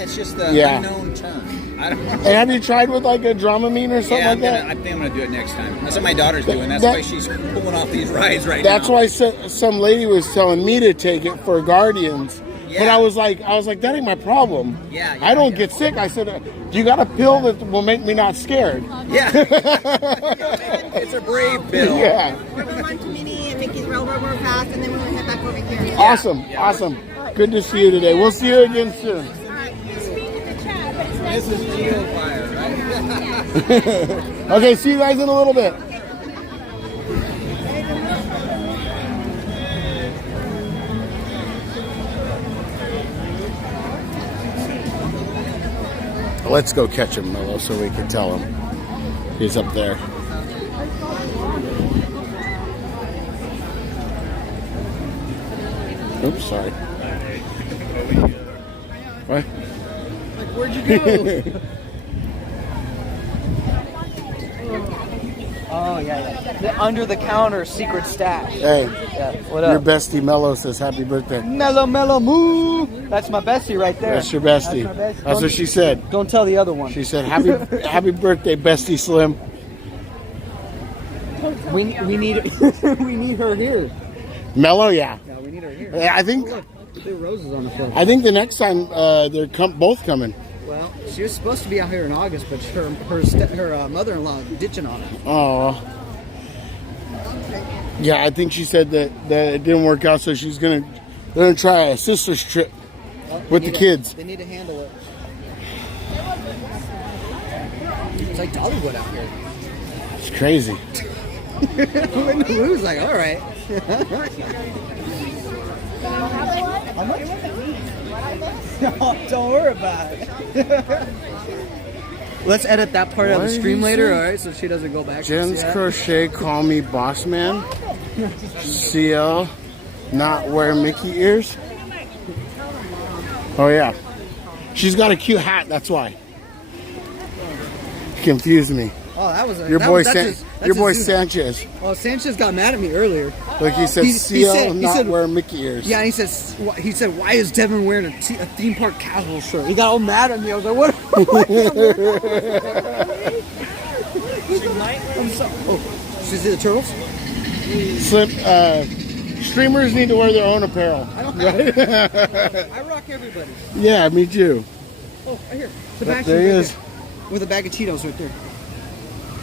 it's just the unknown turn. I don't know. And have you tried with like a Dramamine or something like that? I think I'm going to do it next time. That's what my daughter's doing. That's why she's pulling off these rides right now. That's why some lady was telling me to take it for Guardians. Yeah. But I was like, that ain't my problem. Yeah, I don't get sick. I said, you got a pill that will make me not scared. Yeah. It's a brave pill. Yeah. We're going to run to Minnie and Mickey's Railroad real fast, and then we're going to head back over here. Awesome. Good to see you today. We'll see you again soon. This is Geofire, right? Okay, see you guys in a little bit. Let's go catch him, Mello, so we can tell him he's up there. Oops, sorry. What? Where'd you go? Oh, yeah. The under the counter secret stash. Hey, what up? Your bestie Mello says happy birthday. Mellow moo. That's my bestie right there. That's your bestie. That's what she said. Don't tell the other one. She said happy birthday, bestie Slim. We need we need her here. Mello, yeah. Yeah, we need her here. I think There were roses on the floor. I think the next time they're both coming. Well, she was supposed to be out here in August, but her mother-in-law ditching on her. Oh. Yeah, I think she said that it didn't work out, so they're gonna try a sister's trip with the kids. They need to handle it. It's like Dollywood out here. It's crazy. Lou's like, all right. Don't worry about it. Let's edit that part of the stream later, all right? So she doesn't go back. Jen's Crochet, call me boss man. CL, not wear Mickey ears. Oh yeah, she's got a cute hat. That's why. Confused me. Oh, that was your boy Sanchez. Well, Sanchez got mad at me earlier. Like he said, CL, not wear Mickey ears. Yeah, he said, why is Devin wearing a theme park casual shirt? He got all mad at me. I was like, what? I'm sorry. Oh, she see the turtles? Streamers need to wear their own apparel. I rock everybody. Yeah, me too. Oh, right here. Sebastian there he is. With a bag of Cheetos right there.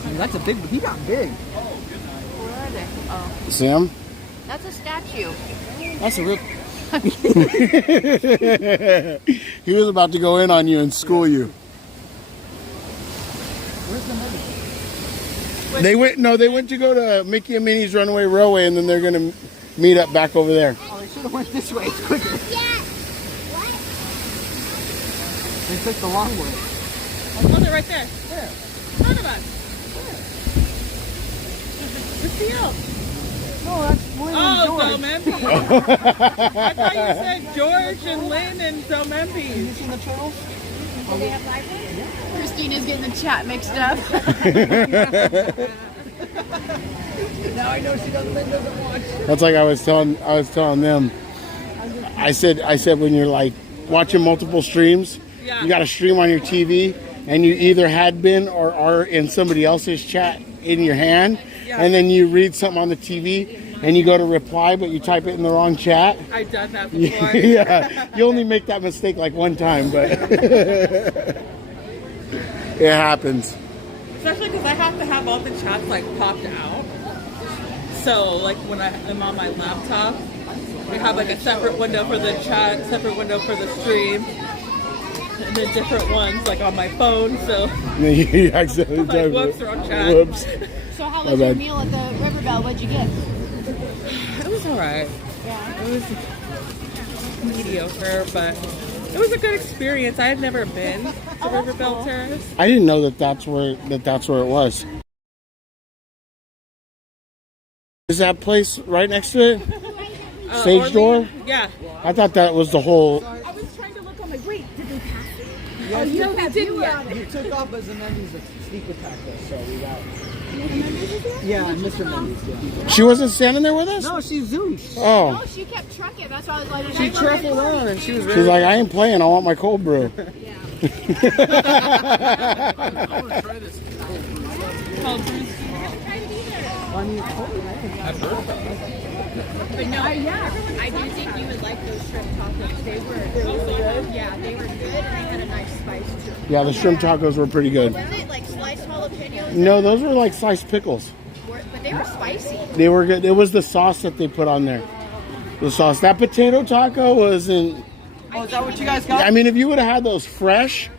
I mean, that's a big. He got big. Where are they? Oh. Sam? That's a statue. That's a real. He was about to go in on you and school you. Where's the money? They went to go to Mickey and Minnie's Runaway Railway, and then they're gonna meet up back over there. Oh, they should have went this way. It's quicker. They took the long way. Oh, they're right there. Where? None of us. Where's the elk? No, that's Lynn and George. Delmembe. I thought you said George and Lynn and Delmembe. Have you seen the turtles? Do they have live ones? Christina's getting the chat mixed up. Now I know she doesn't watch. That's like I was telling them. I said when you're like watching multiple streams, you got a stream on your TV, and you either had been or are in somebody else's chat in your hand, and then you read something on the TV and you go to reply, but you type it in the wrong chat. I've done that before. Yeah, you only make that mistake like one time, but it happens. Especially because I have to have all the chats like popped out. So like when I'm on my laptop, we have like a separate window for the chat, separate window for the stream, and then different ones like on my phone. So you accidentally like, whoops, wrong chat. Whoops. So how was your meal at the Riverbell? What'd you get? It was alright. Yeah. It was mediocre, but it was a good experience. I had never been to Riverbell Terrace. I didn't know that's where it was. Is that place right next to it? Stage door? Yeah. I thought that was the whole. I was trying to look on my wait. Did they pass it? Yeah, no, they didn't yet. You took off as Mendy's a sneak attack us, so we got. Yeah, Mr. Mendy's. Yeah. She wasn't standing there with us? No, she zoomed. Oh. No, she kept trucking. That's why I was like, She truffled on and she was ready. She's like, I ain't playing. I want my cold brew. I want to try this cold brew. I've heard about it. But no, I do think you would like those shrimp tacos. They were good. Yeah, they were good, and they had a nice spice to them. Yeah, the shrimp tacos were pretty good. Was it like sliced jalapenos? No, those were like sliced pickles. But they were spicy. They were good. It was the sauce that they put on there. The sauce. That potato taco wasn't. Oh, is that what you guys got? I mean, if you would have had those fresh,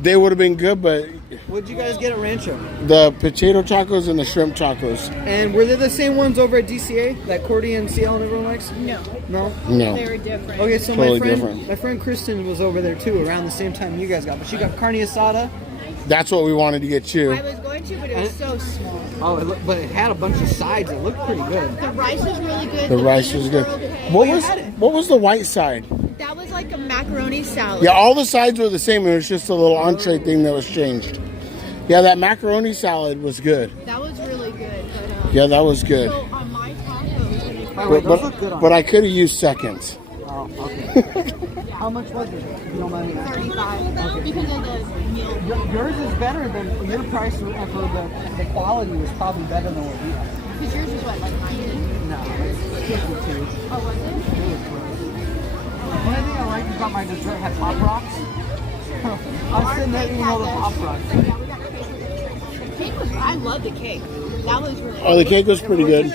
they would have been good, but What'd you guys get at Rancho? the potato tacos and the shrimp tacos. And were they the same ones over at DCA that Cordy and CL and everyone likes? No. No? No. They were different. Okay, so Totally my friend Kristen was over there too around the same time you guys got, but she got carne asada. That's what we wanted to get too. I was going to, but it was so small. Oh, but it had a bunch of sides. It looked pretty good. The rice was really good. The rice was good. What was the white side? That was like a macaroni salad. Yeah, all the sides were the same. It was just a little entree thing that was changed. Yeah, that macaroni salad was good. That was really good. But, Yeah, that was good. So on my tacos, But I could have used seconds. Oh, okay. How much was it? You don't mind me asking? 35 because of the meal. Yours is better than your price for the quality was probably better than what we had. Because yours was what, like 90? No, it's 52. Oh, was it? It was gross. Oh, I One thing I liked about my dessert had Pop Rocks. I was sitting there eating all the Pop Rocks. Cake was, I love the cake. That was really Oh, the cake was pretty good.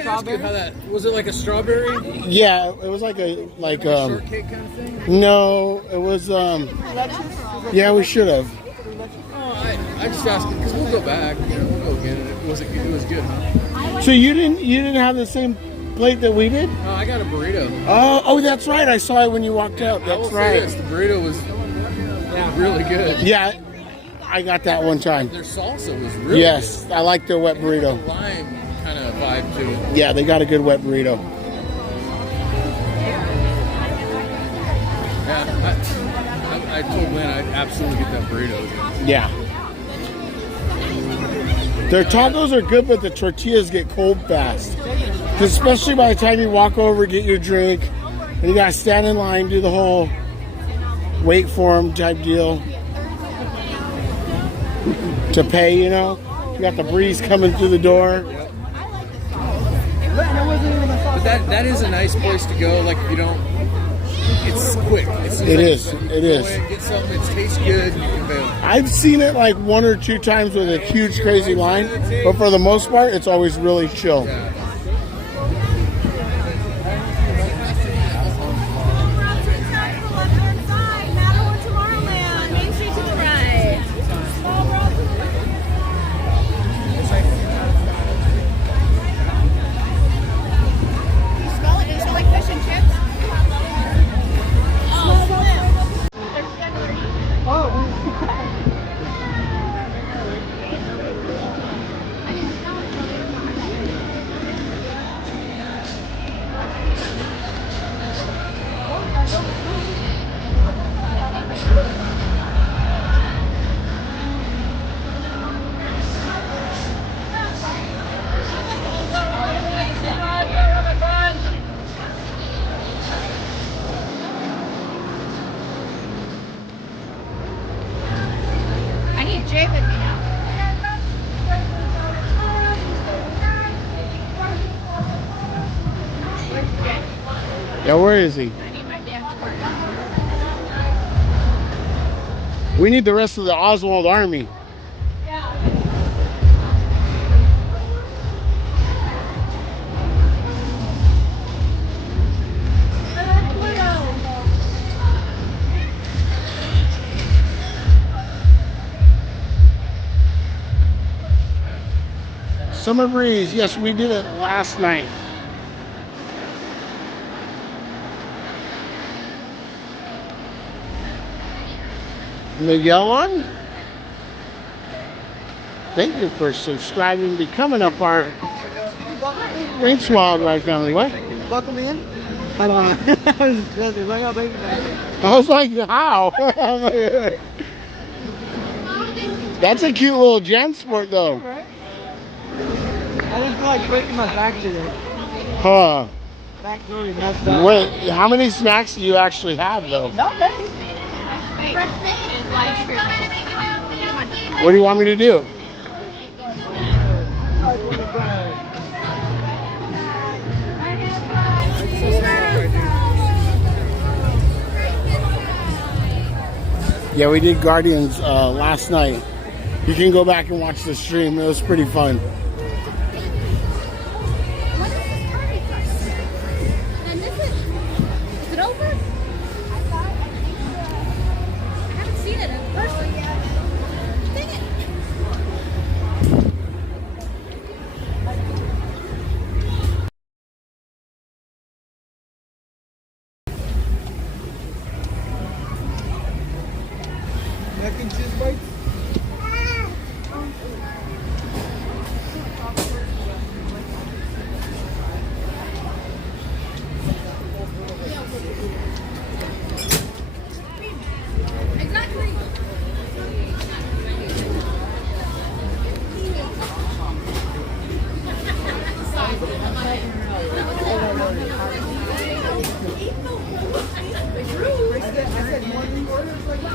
Was it like a strawberry? Yeah, it was like a shortcake kind of thing? No, it was yeah, we should have. I just asked because we'll go back. You know, we'll go get it. It was good, huh? So you didn't have the same plate that we did? No, I got a burrito. Oh, that's right. I saw it when you walked up. I That's will right. say this, the burrito was really good. Yeah, I got that one time. Their salsa was really Yes, good. I like their wet burrito. Lime kind of vibe to it. Yeah, they got a good wet burrito. Yeah, I told Lynn I'd absolutely get that burrito again. Yeah. Their tacos are good, but the tortillas get cold fast. Especially by the time you walk over, get your drink, and you gotta stand in line, do the whole wait for them type deal to pay, you know? You got the breeze coming through the door. But that is a nice place to go. Like, you don't. It's quick. It is. Get something. It tastes good. You can bail. I've seen it like 1 or 2 times with a huge crazy line, but for the most part, it's always really chill. Yeah. I need Jay with me now. Yeah, where is he? We need the rest of the Oswald army. Summer breeze. Yes, we did it last night. Miguel on? Thank you for subscribing, becoming a part of Rain's Wildlife family. What? Buckle me in? I don't know. I was like, how? That's a cute little JanSport though. I didn't feel like breaking my back today. Huh. Back really messed up. Wait, how many snacks do you actually have though? Not many. What do you want me to do? Yeah, we did Guardians last night. You can go back and watch the stream. It was pretty fun. Is it over? I haven't seen it in person. Dang it. Mac and cheese bites? Exactly.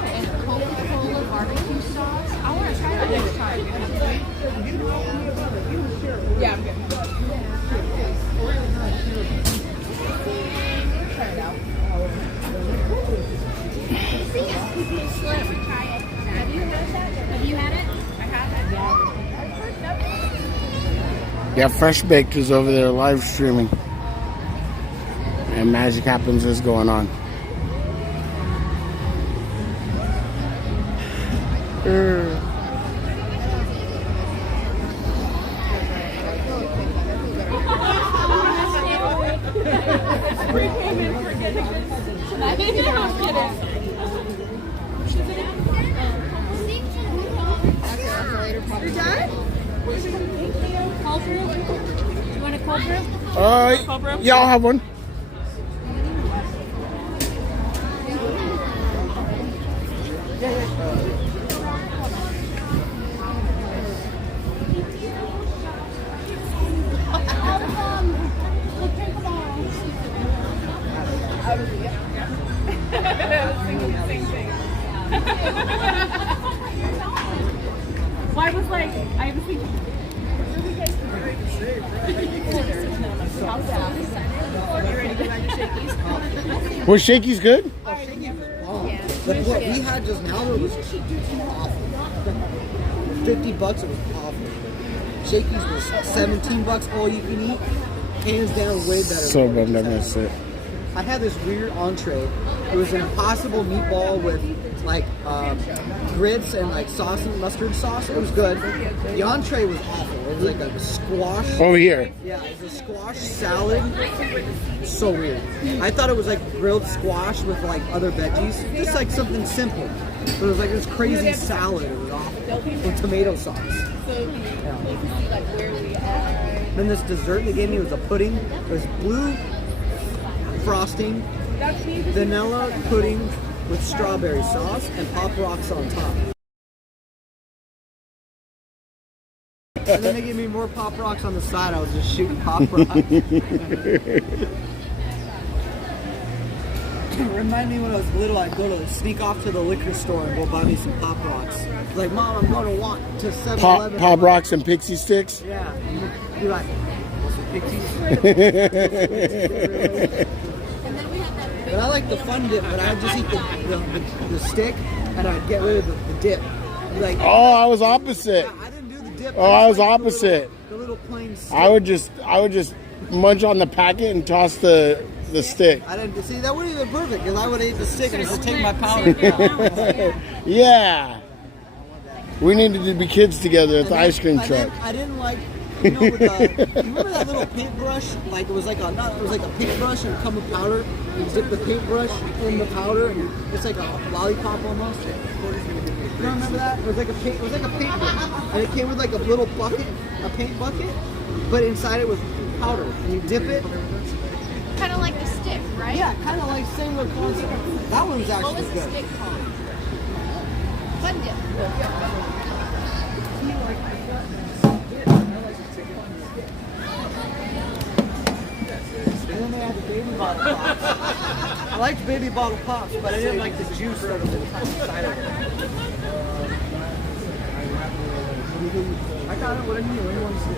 And Coca-Cola barbecue Yeah, Fresh Baked is over there live streaming. And Magic Happens is going on. You want a cold brew? Yeah, I'll have one. Why was like, I was thinking. Was Shakey's good? Like what we had just now, it was awful. $50, it was awful. Shakey's was $17, all you can eat. Hands down, way better. So bummed I missed it. I had this weird entree. It was an impossible meatball with like grits and like sauce and mustard sauce. It was good. The entree was awful. It was like a squash. Over here. Yeah, it was a squash salad. So weird. I thought it was like grilled squash with like other veggies. Just like something simple. But it was like this crazy salad. It was awful. With tomato sauce. Yeah. Then this dessert they gave me was a pudding. It was blue frosting, vanilla pudding with strawberry sauce, and Pop Rocks on top. And then they gave me more Pop Rocks on the side. I was just shooting Pop Rocks. Remind me when I was little, I'd go to sneak off to the liquor store and go buy me some Pop Rocks. Like, Mom, I'm going to walk to 7-Eleven. Pop Rocks and Pixie Sticks? Yeah. You'd be like, what's the Pixies? But I like the fun dip, but I'd just eat the stick and I'd get rid of the dip. Like, oh, I was opposite. Yeah, I didn't do the dip. Oh, I was opposite. The little plain stick. I would just munch on the packet and toss the stick. I didn't see that would have been perfect because I would have ate the stick and just take my powder. Yeah. We needed to be kids together at the ice cream truck. I didn't like, you know, with you remember that little paintbrush? Like it was like a paintbrush and come with powder. You dip the paintbrush in the powder and it's like a lollipop almost. You don't remember that? It was like a paintbrush and it came with like a little bucket, a paint bucket, but inside it was powder and you dip it. Kind of like the stick, right? Yeah, kind of like same with concept. That one's actually What was the good. stick called? Fun dip. And then they had the baby bottle pops. I liked baby bottle pops, but I didn't like the juice that was inside of it. I got it. What do you need? What do you want to see?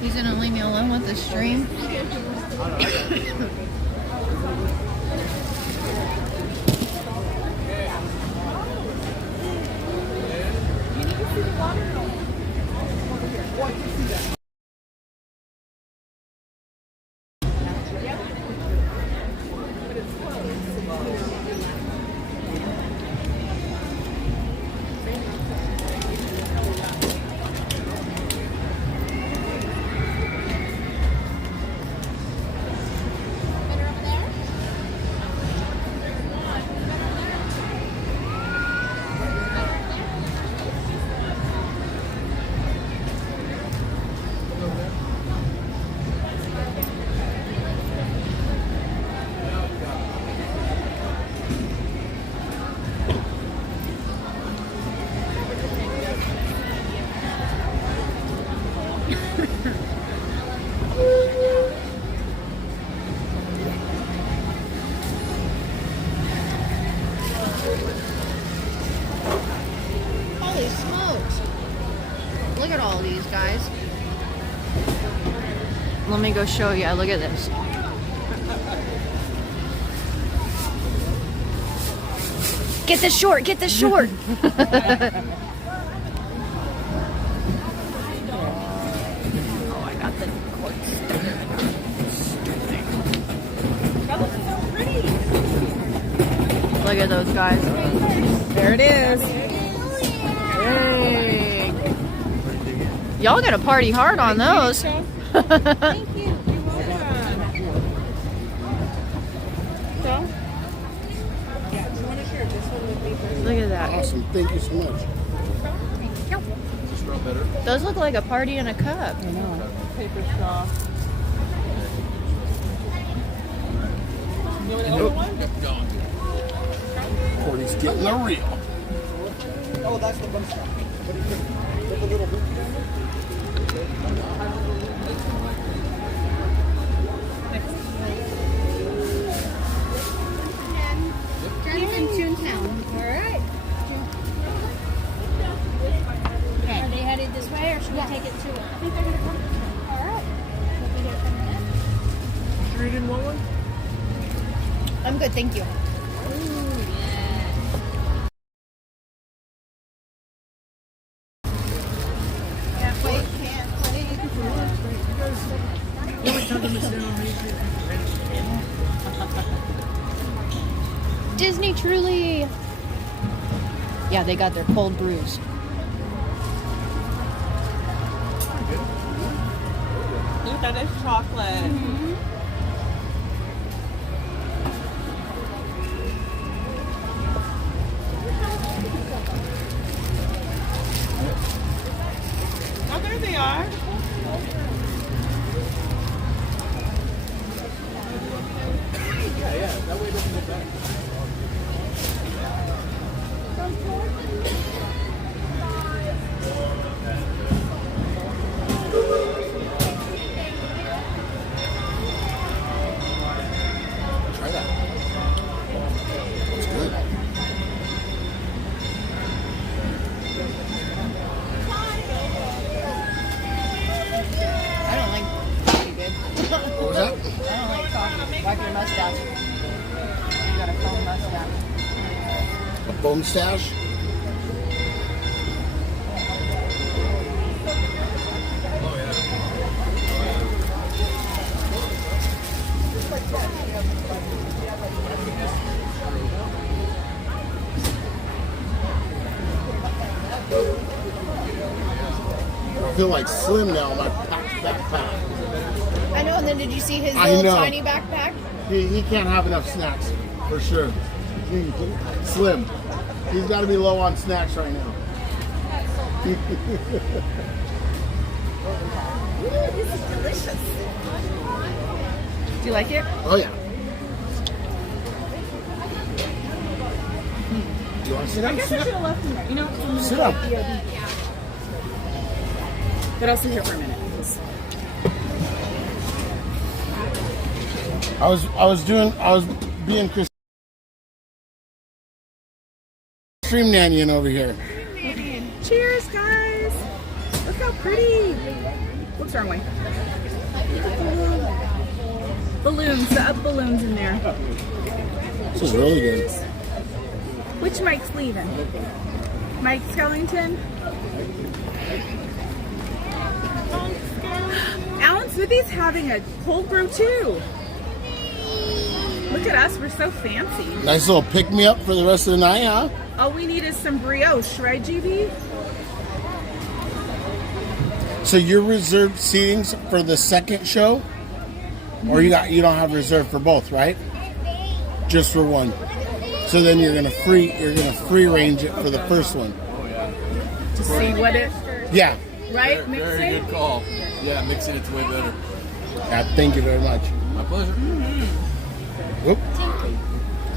He's gonna leave me alone with the stream. Holy smokes. Look at all these guys. Let me go show you. Look at this. Get this short. Get this short. Look at those guys. There it is. Hey. Y'all gotta party hard on those. Thank you. Look at that. Awesome. Thank you so much. Those look like a party in a cup. I know. Paper straw. Cordy's getting the real. Oh, that's the bum stuff. With the little hoop. He's in Toontown. All right. Are they headed this way, or should we take it to it? I think they're going to come. All right. We'll be here for a minute. Sure you didn't want one? I'm good, thank you. Can't wait. Disney truly. Yeah, they got their cold brews. Look, that is chocolate. Oh, there they are. Yeah, that way it doesn't get back. Try that. It's good. I don't like coffee, babe. What was that? I don't like coffee. Wipe your mustache. You got a foam mustache. A bone stash? I feel like Slim now in my backpack. I know, and then did you see his I little know. tiny backpack? He can't have enough snacks, for sure. Slim. He's got to be low on snacks right now. Ooh, this is delicious. Do you like it? Oh, yeah. Do you want to sit down? I guess I should have left them there. You know, Sit down. But I'll sit here for a minute. I was being extreme nannying over here. Cheers, guys! Look how pretty. Whoops, wrong way. Balloons, the up balloons in there. This is really good. Which Mike's leaving? Mike Skellington? Alan Smithy's having a cold brew too. Look at us, we're so fancy. Nice little pick-me-up for the rest of the night, huh? All we need is some brioche, right, GB? So you're reserved seatings for the second show? Or you don't have reserved for both, right? Just for one. So then you're gonna free range it for the first one. To see what it Yeah. right? Very Mixing? good call. Yeah, mixing it's way better. Yeah, thank you very much. My pleasure. Whoop.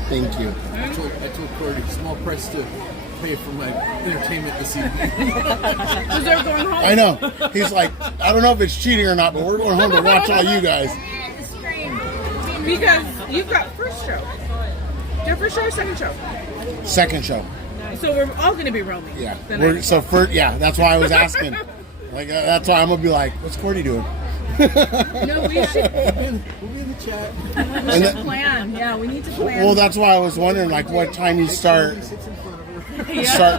Thank you. I told Cordy, small price to pay for my entertainment this evening. Because they're going home. I know. He's like, I don't know if it's cheating or not, but we're going home to watch all you guys. Because you've got first show. Your first show or second show? Second show. So we're all going to be roaming. Yeah. the night. That's why I was asking. That's why I'm gonna be like, what's Cordy doing? No, we should. We'll be in the chat. We should plan. Yeah, we need to plan. Well, that's why I was wondering, like, what time you start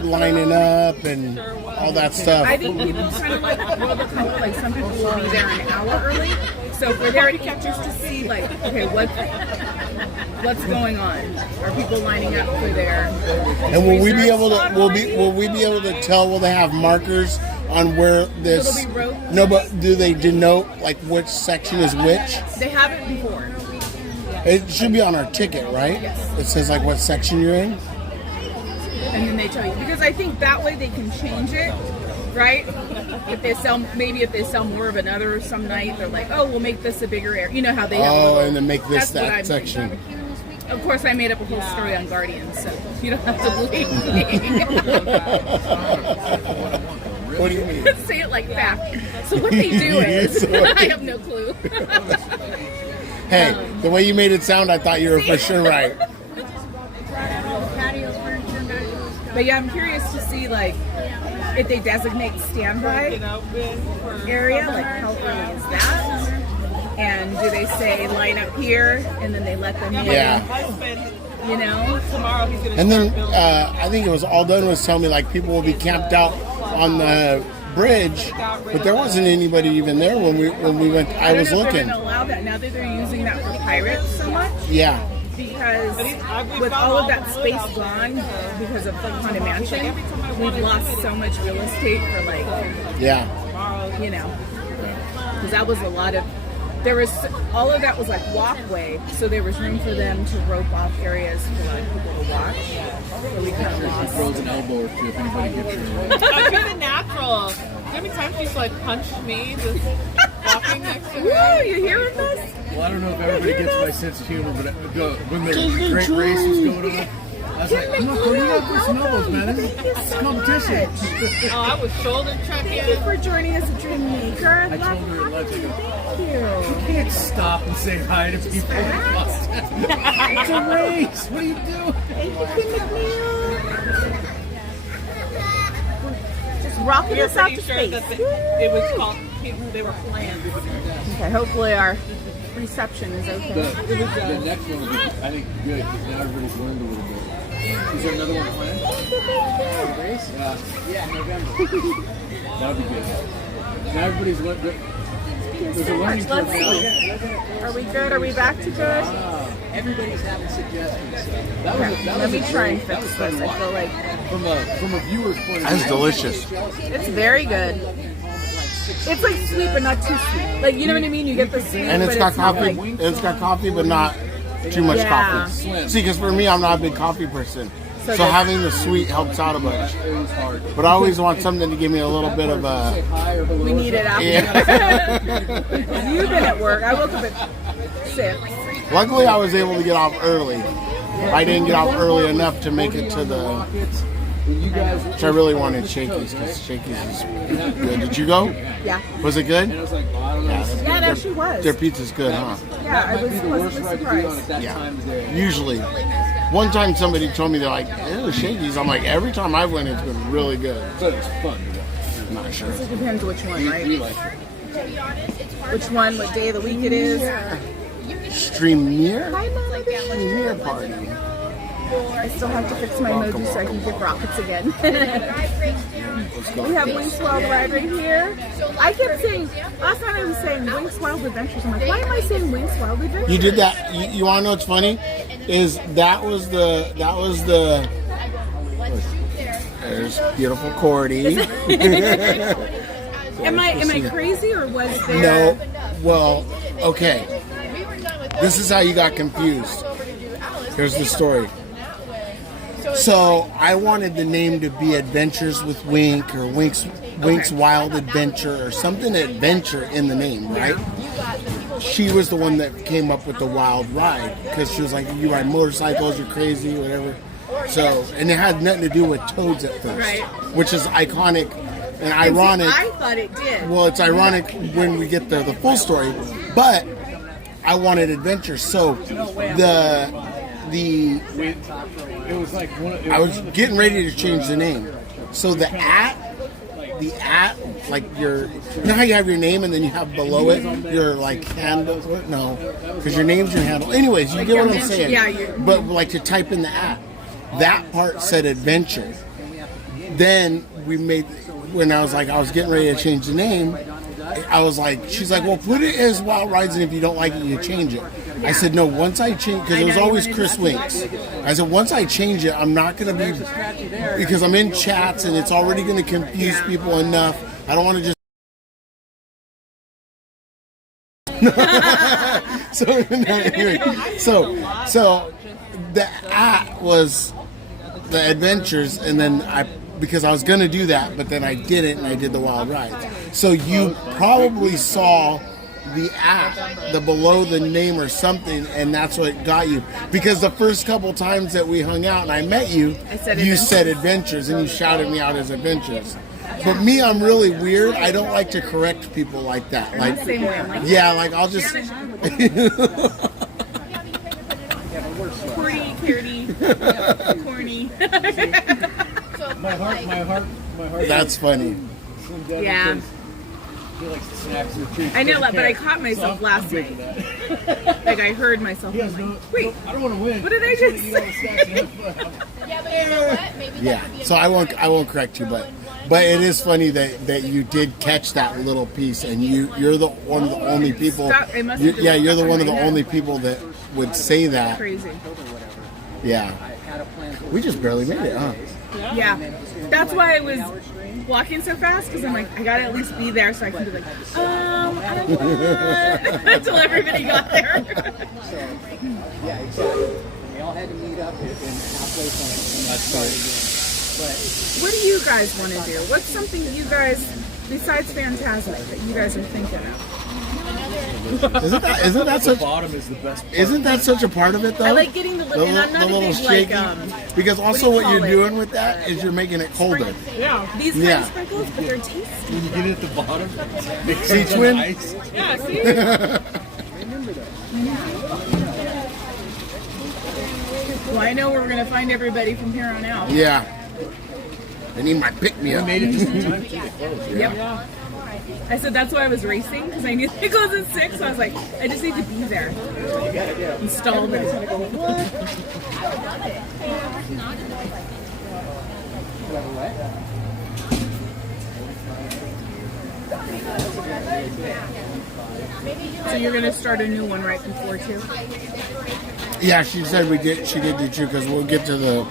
lining up and all that stuff. I think people kind of like will become like some people will be there an hour early, So for party catchers to see, like, okay, what's going on? Are people lining up for their? And will we be able to? Will we be able to tell? Will they have markers on where this? Will there be ropes? No, but do they denote like which section is which? They haven't before. It should be on our ticket, right? Yes. It says like what section you're in. And then they tell you, because I think that way they can change it, right? If they sell more of another some night, they're like, oh, we'll make this a bigger area. You know how they have and then make this that's what that I'm section. thinking. Of course, I made up a whole story on Guardians, so you don't have to believe me. What do you mean? Say it like fact. So what they do is, I have no clue. Hey, the way you made it sound, I thought you were for sure right. But yeah, I'm curious to see like if they designate standby area, like how early is that? And do they say line up here and then they let them in? Yeah. You know? Tomorrow he's gonna And then I think it was all done was telling me like people will be camped out on the bridge, but there wasn't anybody even there when we went. I was don't know if looking. they're gonna allow that now that they're using that for pirates so much. Yeah. Because with all of that space gone because of the Haunted Mansion, we've lost so much real estate for like, you know, because that was a lot of. There was all of that was like walkway, so there was room for them to rope off areas for like people to watch. So we kind of lost. Throws an elbow or two if anybody gets your way. Oh, you're the natural. How many times she's like punched me just walking next to her? Woo, you hearing this? Well, I don't know if everybody gets my sense of humor, but when the great race was going on, I was like, look, where you got these elbows, man? It's competition. Oh, I was shoulder checking. Thank you for joining us at Dream Maker. I told her at lunch, I go, Thank you. You can't stop and say hi to people. It's a race. What do you do? Thank you, Kim McNeil. Just rocking us out to space. It was called, they were planned. Okay, hopefully our reception is okay. The next one will be, I think, good because now everybody's learned a little bit. Is there another one planned? Race? Yeah, November. That'll be good. Now everybody's learned. There's a learning curve now. Are we good? Are we back to good? Everybody's having suggestions. That Let me try and fix this. I feel like from a viewer's point of view. That's delicious. It's very good. It's like sweet, but not too sweet. Like, you know what I mean? You get the sweet, And it's but got it's not coffee. like, It's got coffee, but not too much Yeah. coffee. See, because for me, I'm not a big coffee person. So So good. having the sweet helps out a bunch. But I always want something to give me a little bit of a. we need it after. Yeah. You've been at work. I woke up at 6. Luckily, I was able to get off early. I didn't get off early enough to make it to the. Which I really wanted Shakey's because Shakey's is good. Did you go? Yeah. Was it good? Yeah, it actually was. Their pizza's good, huh? Yeah, I was pleasantly surprised. Yeah. Usually. One time somebody told me they're like, ew, Shakey's. I'm like, every time I went, it's been really good. But it's fun. I'm not sure. It depends which one, right? Which one, what day of the week it is. Streamier? Hi, Mama Baby. Streamier party. I still have to fix my emoji so I can give rockets again. We have Wings Wild Ride right here. I kept saying, last time I was saying Wings Wild Adventures. I'm like, why am I saying Wings Wild Adventures? You did that. You want to know what's funny? Is that was the. There's beautiful Cordy. Am I crazy or was there? No. Well, okay. This is how you got confused. Here's the story. So I wanted the name to be Adventures with Wink or Wink's Wild Adventure or something adventure in the name, right? She was the one that came up with the wild ride because she was like, you ride motorcycles, you're crazy, whatever. So, and it had nothing to do with toads at first, Right. which is iconic and ironic. I thought it did. Well, it's ironic when we get the full story, but I wanted adventure. So It was like I was getting ready to change the name. So the at, like you know how you have your name and then you have below it your like handle? No, because your name's your handle. Anyways, you get what I'm saying. Yeah, but like to type in the at, that part said adventure. Then we made, when I was getting ready to change the name, I was like, she's like, well, put it as Wild Rides, and if you don't like it, you change it. I said, no, once I change, because it was always Chris Winks. I said, once I change it, I'm not going to be, because I'm in chats, and it's already going to confuse people enough. I don't want to just. So the app was the adventures, and then because I was going to do that, but then I didn't, and I did the Wild Rides. So you probably saw the app, the below the name or something, and that's what got you. Because the first couple times that we hung out and I met you, you said adventures, and you shouted me out as adventures. But me, I'm really weird. I don't like to correct people like that. Like, yeah, like I'll just. Corny. My heart. That's funny. Yeah. He likes snacks and treats. I know that, but I caught myself last night. Like I heard myself. Like, wait, I don't want to win. What did I just say? Yeah, but you know what? Maybe Yeah. So I won't correct you, but it is funny that you did catch that little piece, and you're the one of the only people. You're the one of the only people that would say that. Crazy. Yeah. We just barely made it, huh? Yeah. That's why I was walking so fast, because I'm like, I gotta at least be there so I can be like, I won, until everybody got there. Yeah, exactly. We all had to meet up in halfway point. That's right. What do you guys want to do? What's something you guys, besides Fantasmic, that you guys are thinking of? Isn't that such? Bottom is the best part. Isn't that such a part of it though? I like getting the and I'm not a big shaky, because also what you're doing with that is you're making it colder. Yeah. These kind of sprinkles, but they're tasty. When you get it at the bottom, see, twin? Yeah, see? Well, I know we're going to find everybody from here on out. Yeah. I need my pick-me-up. We made it just in time to get close. Yep. I said that's why I was racing, because I knew it goes at 6, so I was like, I just need to be there. Installed it. So you're going to start a new one right before 2? Yeah, she said she did do 2, because we'll get to the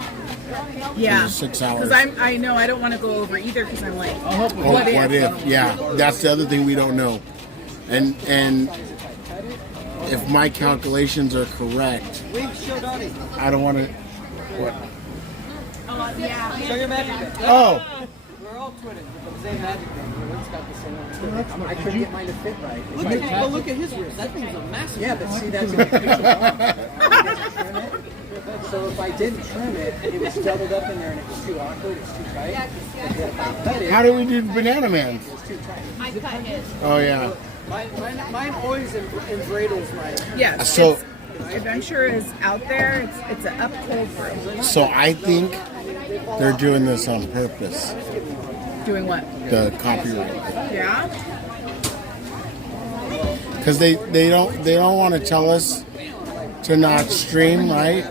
6 hours. Because I know I don't want to go over either, because I'm like, what if? Yeah, that's the other thing we don't know. And if my calculations are correct, I don't want to. What? Show your magic. Oh. We're all twinning with the same magic thing. Everyone's got the same one. I couldn't get mine to fit right. Look at his wrist. That thing's a massive. Yeah, but see, that's a picture. So if I didn't trim it, it was doubled up in there and it was too awkward, it's too tight. How do we do Banana Man? It's too tight. I cut his. Oh, yeah. Mine always embradles my... Yeah, so Adventure is out there. It's an up cold room. So I think they're doing this on purpose. Doing what? The copyright. Yeah? Because they don't want to tell us to not stream, right?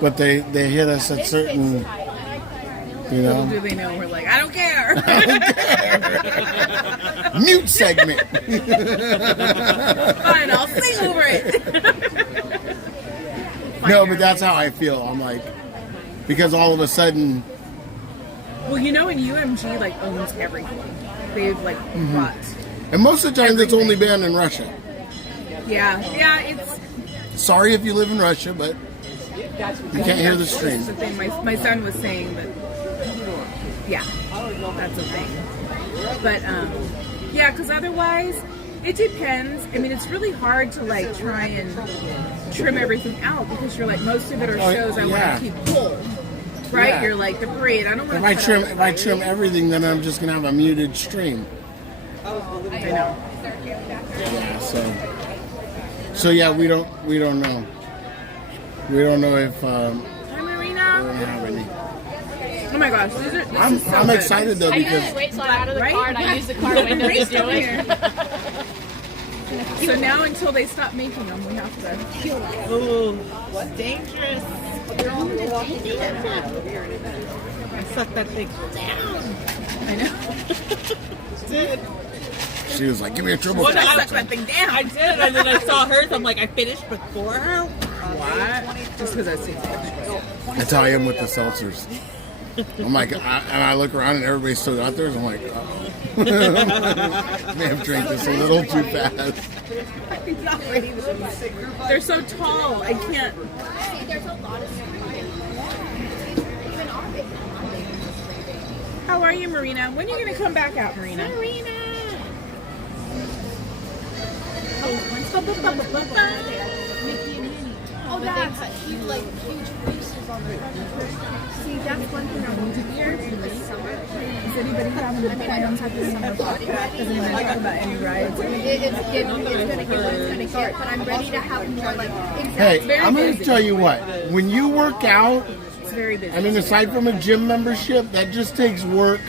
But they hit us at certain, you know. Little do they know we're like, I don't care. Mute segment. Fine, I'll sing over it. No, but that's how I feel. I'm like, because all of a sudden. Well, you know, in UMG like owns everything. They've like bought. And most of the time, it's only banned in Russia. Yeah, it's. Sorry if you live in Russia, but you can't hear the stream. That's the thing. My son was saying that. Yeah, that's the thing. But yeah, because otherwise, it depends. I mean, it's really hard to like try and trim everything out because you're like most of it are shows I want to keep pulled. Right? Yeah. You're like the parade. I don't want to. If I trim everything, then I'm just gonna have a muted stream. I know. Yeah. So yeah, we don't know. We don't know if we're gonna have any. Oh my gosh, I'm excited though because wait till I'm out of the car and I use the car window to do it. So now until they stop making them, we have to. Ooh, what's dangerous? I sucked that thing down. I know. Dude. She was like, "Give me a triple Well, I shot." sucked that thing down. I did, and then I saw hers. I'm like, I finished before her. What? Just because I see pictures. That's how I am with the seltzers. I'm like, and I look around and everybody's still got theirs. I'm like, oh. May have drank this a little too fast. They're so tall. I can't. See, there's a lot of How are you, Marina? When are you going to come back out, Marina? Marina. Oh, that's huge, like huge faces on the See, that's one thing I want to hear. Is anybody having the plans with the summer party? Does anybody talk about any rides? It's going to get what it's going to get, but I'm ready to have more like Hey, I'm going to tell you what. When you work out, it's very busy. I mean, aside from a gym membership, that just takes work.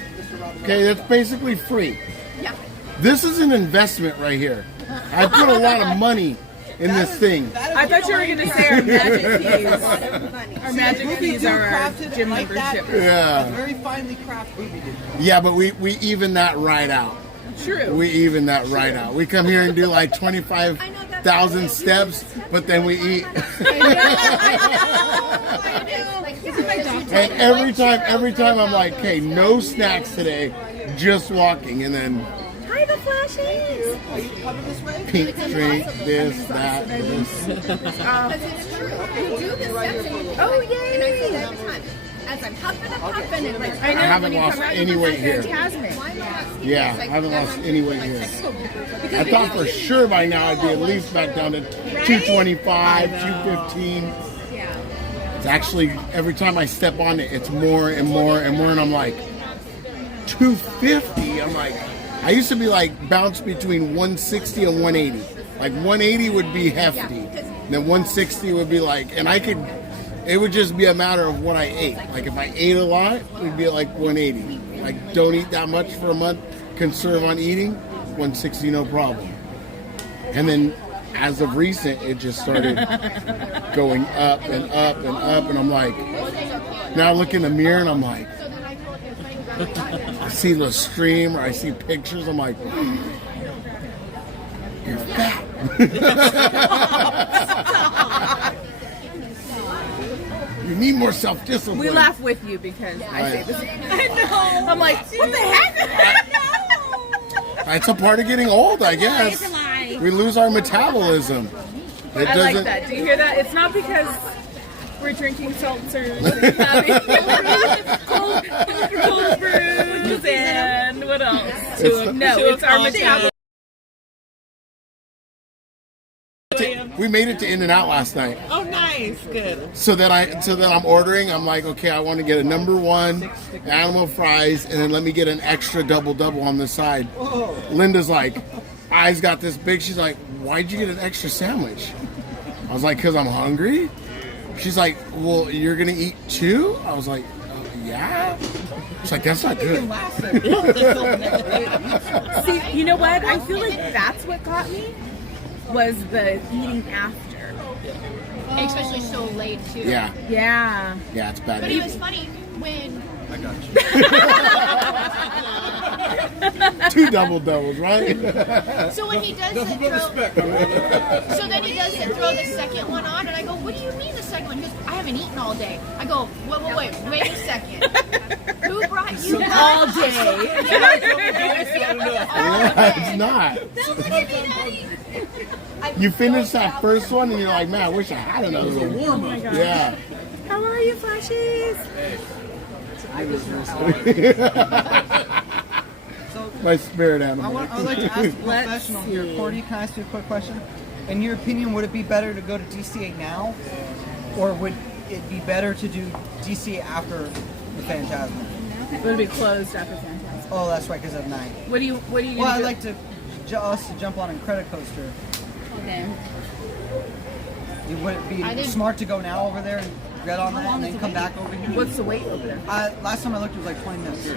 Okay, that's basically free. Yeah. This is an investment right here. I put a lot of money in this thing. I thought you were going to say our magic keys. Our magic keys are our gym membership. Yeah. Very finely crafted booby did. Yeah, but we even that right out. True. We even that right out. We come here and do like 25,000 steps, but then we eat. And every time I'm like, okay, no snacks today, just walking, and then Hi, the flashes. pink drink, this, that, this. Because it's true. You do the steps and you Oh, yay. And I say that every time. As I'm huffing and puffing and like I haven't lost any weight here. Fantasmic. Yeah, I haven't lost any weight here. I thought for sure by now I'd be at least back down to 225, 215. It's actually, every time I step on it, it's more and more and more, and I'm like, 250? I'm like, I used to be like, bounce between 160 and 180. Like 180 would be hefty, then 160 would be like, and I could, it would just be a matter of what I ate. Like if I ate a lot, it would be like 180. Like don't eat that much for a month, conserve on eating, 160 no problem. And then as of recent, it just started going up and up and up, and I'm like, now I look in the mirror and I'm like, I see the stream or I see pictures, I'm like, you're fat. You need more self-discipline. We laugh with you because I say this. I know. I'm like, what the heck? It's a part of getting old, I guess. We lose our metabolism. It I like doesn't. that. Do you hear that? It's not because we're drinking seltzers and having cold brews and what else? No, it's our metabolism. We made it to In-N-Out last night. Oh, nice. Good. So then I'm ordering. I'm like, okay, I want to get a #1 animal fries, and then let me get an extra double on the side. Linda's like, eyes got this big. She's like, why'd you get an extra sandwich? I was like, because I'm hungry. She's like, well, you're gonna eat 2? I was like, yeah. She's like, that's not good. See, you know what? I feel like that's what got me was the eating after. Especially so late too. Yeah. Yeah. Yeah, it's bad. But it was funny when I got you. 2 doubles, right? So when he does the throw, so then he does the throw the second one on, and I go, "What do you mean the second one?" He goes, "I haven't eaten all day." I go, "Wait a second. Who brought you all day?" Yeah, it's not. You finish that first one, and you're like, "Man, I wish I had another one." Oh my God. Yeah. How are you, Flashies? My spirit animal. I would like to ask a professional here. Cordy, can I ask you a quick question? In your opinion, would it be better to go to DCA now, or would it be better to do DCA after the Fantasmic? It would be closed after Fantasmic. Oh, that's right, because of night. What do you? Well, gonna I'd do? like to us to jump on a credit coaster. Okay. Would it be smart to go now over there and get on that and then come back over here? What's the wait over there? Last time I looked, it was like 20 minutes. Yeah.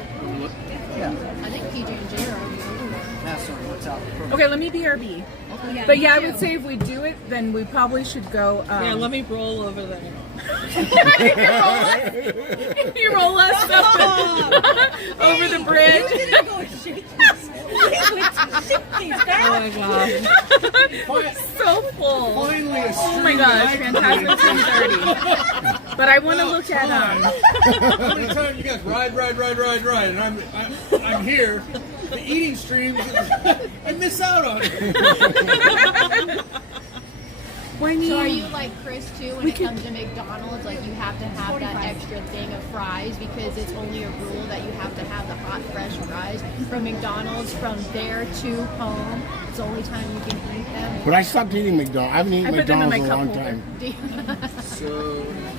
I think PJ and J are already over there. That's sort of what's out. Okay, let me BRB. Okay. But yeah, I would say if we do it, then we probably should go. Yeah, let me roll over there. You roll us up over the bridge. You didn't go shake yourself. Oh my god. So full. Finally a Oh my gosh, Fantasmic 1030. But I want to look at How many times you guys ride, and I'm here. The eating streams, I miss out on it. So are you like Chris too when it comes to McDonald's? Like you have to have that extra thing of fries because it's only a rule that you have to have the hot fresh fries from McDonald's from there to home. It's the only time you can eat them. But I stopped eating McDonald's. I haven't eaten McDonald's in a long time.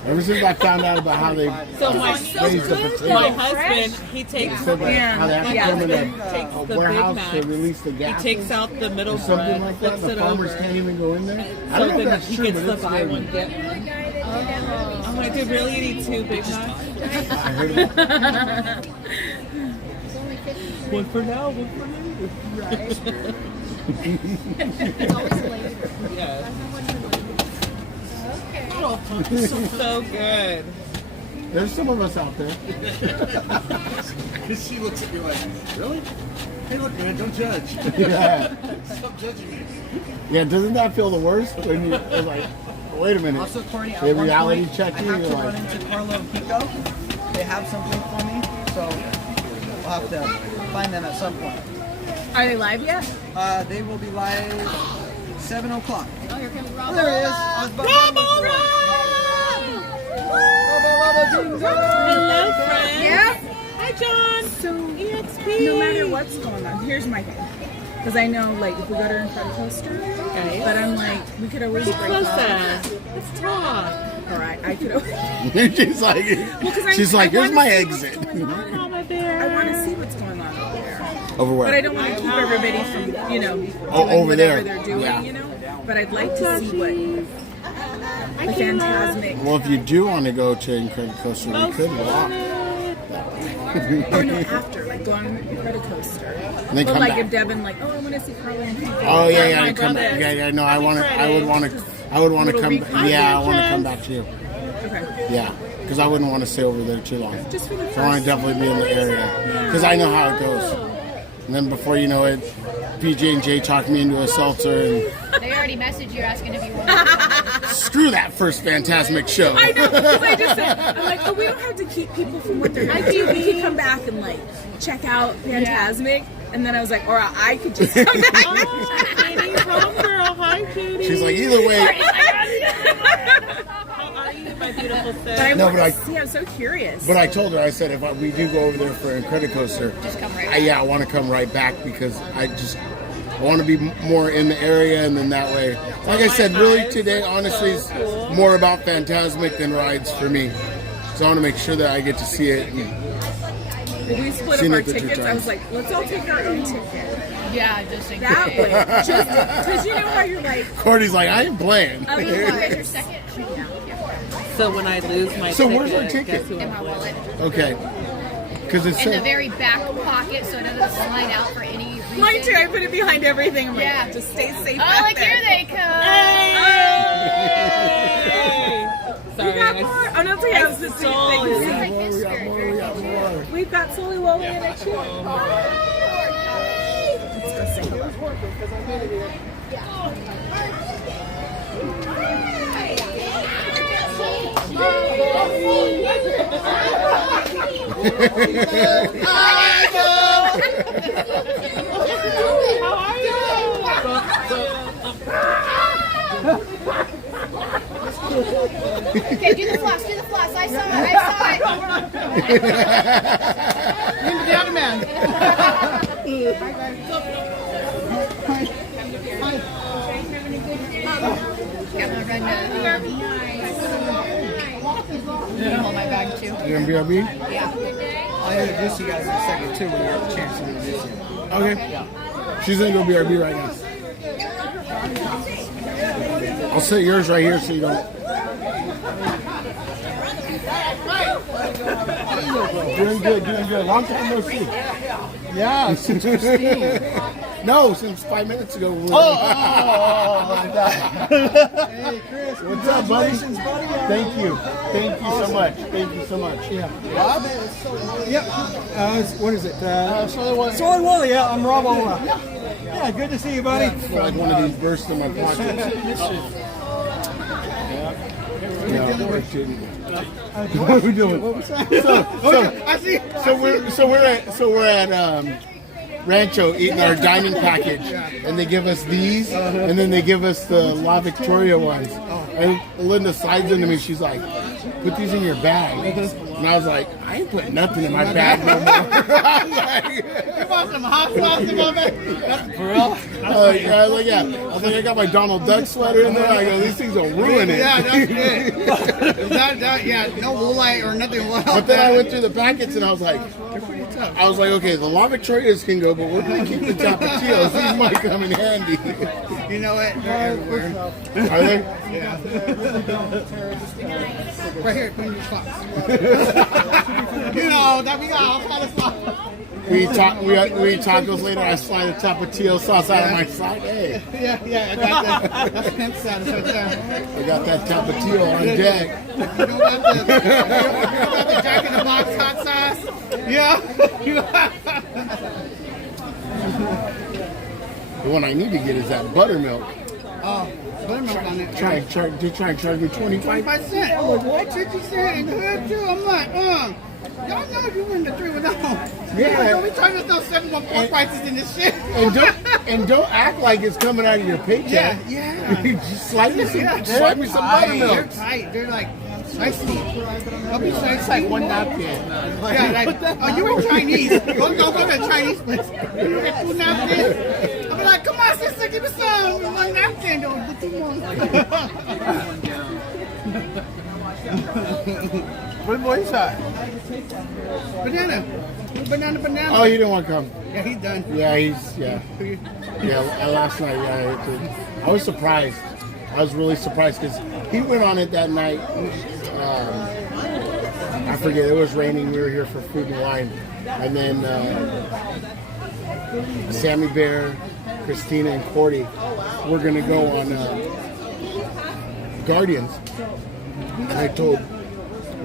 Ever since I found out about how they raised the potato. My husband, he takes how they have to come in a warehouse to release the gas. He takes out the middle something bread, like that. flips The it farmers over. can't even go in there. I So don't know if then that's he true, gets but the it's buy good. one get one. I'm like, dude, really? You need 2 Big Macs? I heard it. One for now, one for later. Right. It's always later. Yes. Okay. Oh, this is so good. There's some of us out there. Because she looks at you like, really? Hey, look, man, don't judge. Yeah. Stop judging me. Yeah, doesn't that feel the worst when you're like, wait a minute. Also, Courtney, they at one reality point, check I you. have You're to like, run into Carlo and Kiko. They have something for me, so we'll have to find them at some point. Are they live yet? They will be live 7 o'clock. Oh, here comes Rob. There he is. I was Hello, friends. Yep. Hi, John. So, EXP. no matter what's going on, here's my thing. Because I know, like, if we go to Incredicoaster, Okay. but I'm like, we could always break Close up. that. Let's talk. All right, I could always. she's like, here's wanna my see exit. what's going on. I want to see what's going on over there. Over where? But I don't want to keep everybody from, you know, Oh, doing over whatever there. they're doing, Yeah. you know. But I'd like to see what the Fantasmic. Well, if you do want to go to Incredicoaster, we could walk. Oh no, after, like go on Incredicoaster. And then But come like back. if Devin like, oh, I want to see Carlo and Kiko. Oh yeah, My yeah, come back. brothers. Yeah, no, I want to. I would want to Little come. recon. Yeah, I want to come back to you. Okay. Yeah, because I wouldn't want to stay over there too long. Just for the So I want to definitely be in the area because I know how it goes. And then before you know it, PJ and Jay talked me into a seltzer and They already messaged you asking if you wanted to screw that first Fantasmic show. I know, because I just said, I'm like, oh, we don't have to keep people from what they're doing. We can come back and like check out Fantasmic. And then I was like, or I could just come back. Oh, Katie's home girl. Hi, Katie. She's like, either way. How are you, my beautiful sis? But I No, want but to see. I'm so curious. But I told her, I said, if we do go over there for Incredicoaster, Just come right back. yeah, I want to come right back because I want to be more in the area, and then that way, like I said, really today, honestly, is more about Fantasmic than rides for me. So I want to make sure that I get to see it. When we split Seen up our it the 2 tickets, I times. was like, let's all take our own ticket. Yeah, just in That case. way. Just because you know how you're like, Courtney's like, I ain't playing. I mean, You like, guys are second? So when I lose my So ticket, where's our ticket? guess who In I'm my with? wallet. Okay. Because it's In the so, very back pocket so it doesn't slide out for any reason. mine too. I put it behind everything. I'm like, Yeah. just stay safe. Oh, back like there. here they come. We got more. Oh, no, it's okay. I was just stole saying. it. we got more. We've got Sully Wooly in it too. Let's go say hello. Okay, do the floss, I saw it. You're the other man. Got my red hold my bag too. You gonna BRB? Yeah. I'll introduce you guys in a second too when you have a chance to introduce you. Okay. She's gonna go BRB right now. I'll set yours right here so you don't. Doing good, doing good. Long time no see. Yeah, since Christine. No, since 5 minutes ago. Hey, Chris. What's up, buddy? Congratulations, buddy. Thank you. Thank you so much. Thank you so much. Yeah. Rob? Yep. What is it? Solid Wooly. Yeah, I'm Rob Ola. Yeah, good to see you, buddy. I feel like one of these burst in my pocket. What are we doing? What was that? So we're at Rancho eating our dining package, and they give us these, and then they give us the La Victoria ones. And Linda slides into me. She's like, "Put these in your bag." And I was like, "I ain't putting nothing in my bag no more." You want some hot sauce in my bag? For real? I was like, yeah. I was like, I got my Donald Duck sweater in there. I go, these things will ruin it. Yeah, that's good. Yeah, no woolite or nothing. But then I went through the packets and I was like, okay, the La Victorias can go, but we're going to keep the Tapatillos. These might come in handy. You know what? They're everywhere. Are they? Yeah. Right here, clean your socks. You know, that we got all kind of stuff. We eat tacos later. I slide a Tapatio sauce out of my side. Hey. Yeah, I got that. That's pimp status right there. I got that Tapatio on deck. You don't got the Jack in the Box hot sauce? Yeah. The one I need to get is that buttermilk. Oh, buttermilk on it. Try and charge me 25 cents. I'm like, what? 50 cents and good too. I'm like, y'all know you were in the 3 without. Yeah. Don't be charging us no 714 prices in this shit. And don't act like it's coming out of your paycheck. Yeah. Just slide me some buttermilk. They're tight. They're like spicy. I'll be spicy. It's like one napkin. Yeah, like, oh, you were Chinese. Go to a Chinese place. You get 2 napkins. I'm like, come on, sister, give me some. One napkin. Don't get 2 more. What boy's that? Banana. Oh, he didn't want to come. Yeah, he's done. Yeah, last night, I was surprised. I was really surprised because he went on it that night. I forget, it was raining. We were here for food and wine. And then Sammy Bear, Christina, and Cordy were going to go on Guardians. And I told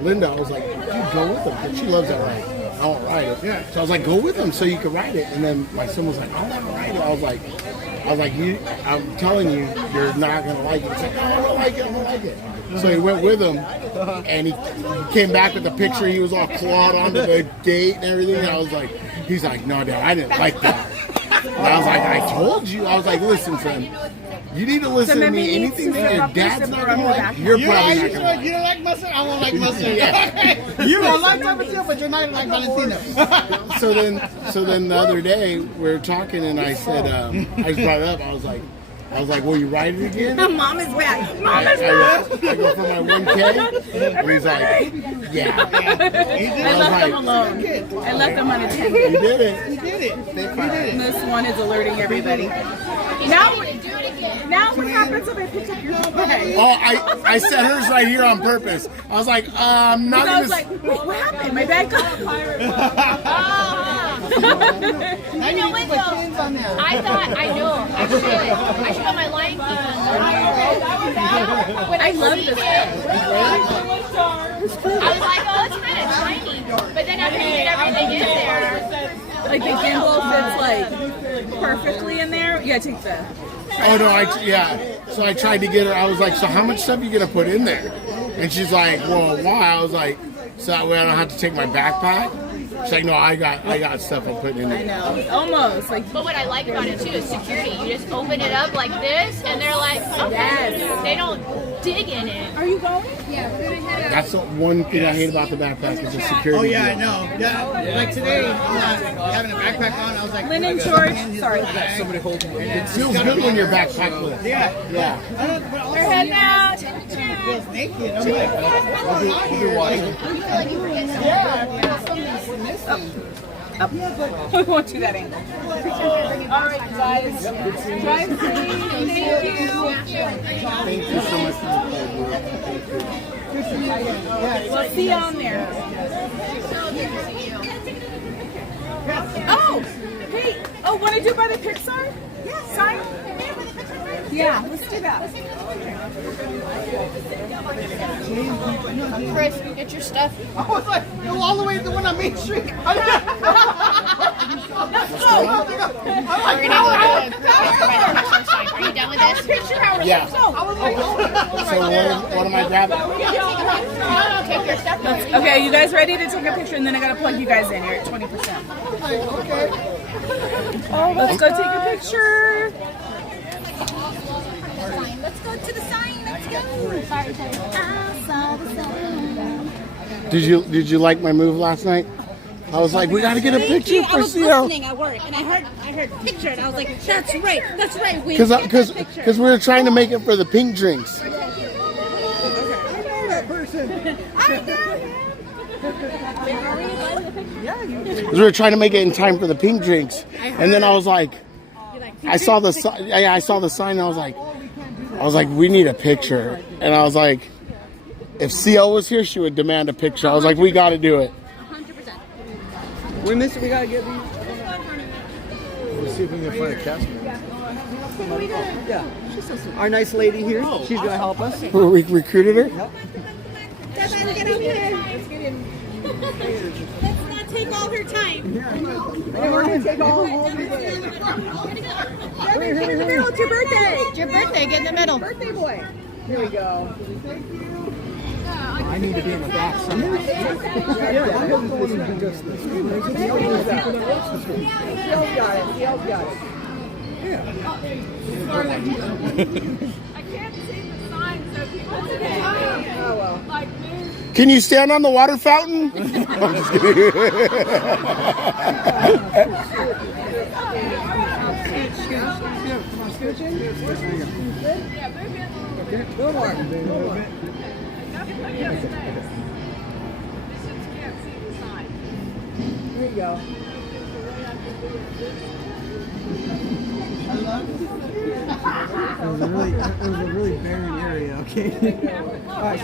Linda, I was like, you go with them, because she loves that ride. I won't ride it. Yeah. So I was like, go with them so you can ride it. And then my son was like, I want to ride it. I was like, I'm telling you, you're not gonna like it. He's like, I don't like it. So he went with him, and he came back with the picture. He was all clawed onto the gate and everything. And I was like, he's like, no, Dad, I didn't like that. And I was like, I told you. I was like, listen, son. You need to listen to me. Anything that your dad's not gonna like, you're probably not gonna like. You don't like mustard? I won't like mustard. Yeah. You don't like Tapatio, but you're not gonna like Valentino. So then the other day we were talking, and I said, I just brought it up. I was like, will you ride it again? Mom is back. I go for my 1K, and he's like, yeah. I left them alone. I left them unattended. You did it. This one is alerting everybody. Now what happens if I pick up your bag? Oh, I set hers right here on purpose. I was like, I'm not I gonna. was like, what happened? My bag got I know what though? I thought I should put my Lion King on. When I love this. I was like, oh, it's kind of tiny. But then after you get everything in there, like the gimbal fits like perfectly in there. You gotta take the. Oh no, So I tried to get her. I was like, so how much stuff are you gonna put in there? And she's like, well, why? I was like, so that way I don't have to take my backpack. She's like, no, I got stuff I'm putting in there. I know, almost like. But what I like about it too is security. You just open it up like this, and they're like, okay, they don't dig in it. Are you going? Yeah. That's the one thing I hate about the backpack is the security. Oh yeah, I deal. know. Yeah, like today, having a backpack on, I was like, linen shorts. Sorry, somebody hold me. It feels good when your backpack lifts. Yeah. We're heading out. Feels naked. I'm like, We won't do that angle. All right, guys. Drive safe. Thank you. Thank you so much for the We'll see you on there. Oh, hey. Oh, Oh, want to do by the Pixar? Yeah. Sign? Yeah, let's do that. Chris, get your stuff. I was like, go all the way to the one on Main Street. We're gonna go do a group picture by the picture sign. Are you done with this? Yeah. So what am I grabbing? Take your stuff. Okay, you guys ready to take a picture? And then I gotta plug you guys in. You're at 20%. Okay. Oh, let's go take a picture. Let's go to the sign. Let's go. I saw the sign. Did you like my move last night? I was like, we got to get a picture for I was CO. listening at work, and I heard picture, and I was like, that's right. We Because we were trying to make it for the pink drinks. I know that person. I know him. Because we were trying to make it in time for the pink drinks, and then I was like, I saw the sign. I saw the sign. And I was like, we need a picture, and I was like, if CL was here, she would demand a picture. I was like, we got to do it. 100%. We missed it. We gotta get these. Let's see if we can find a cast member. Yeah. Our nice lady here. She's gonna help us. We recruited her. Yep. Let's not take all her time. We're gonna take all Get in the middle. It's your birthday. It's your birthday. Get in the middle. Birthday boy. Here we go. I need to be in the back somewhere. CL's got it. I can't see the sign, so people say, Oh, well. like, Can you stand on the water fountain? I'm just kidding. There you go. It was a really barren area, okay? Alright,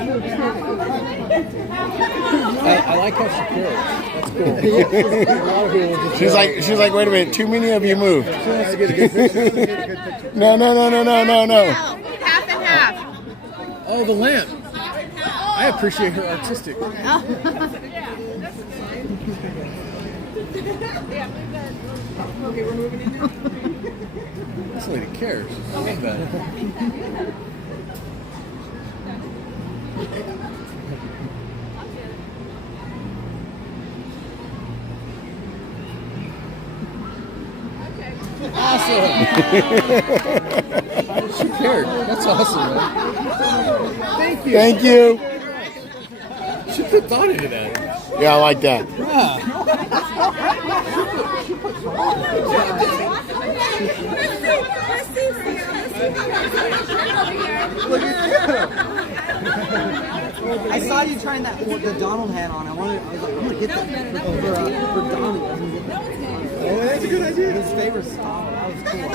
I like how she cares. That's cool. She's like, wait a minute, too many of you moved. No. Half and half. Oh, the lamp. I appreciate her artistic. Okay, we're moving in now. This lady cares. I love that. Awesome. She cared. That's awesome, man. Thank you. Thank you. She put thought into that. Yeah, I like that. Look at you. I saw you trying the Donald hat on. I was like, I'm gonna get that for Donald. Oh, that's a good idea. His favorite style. That was cool.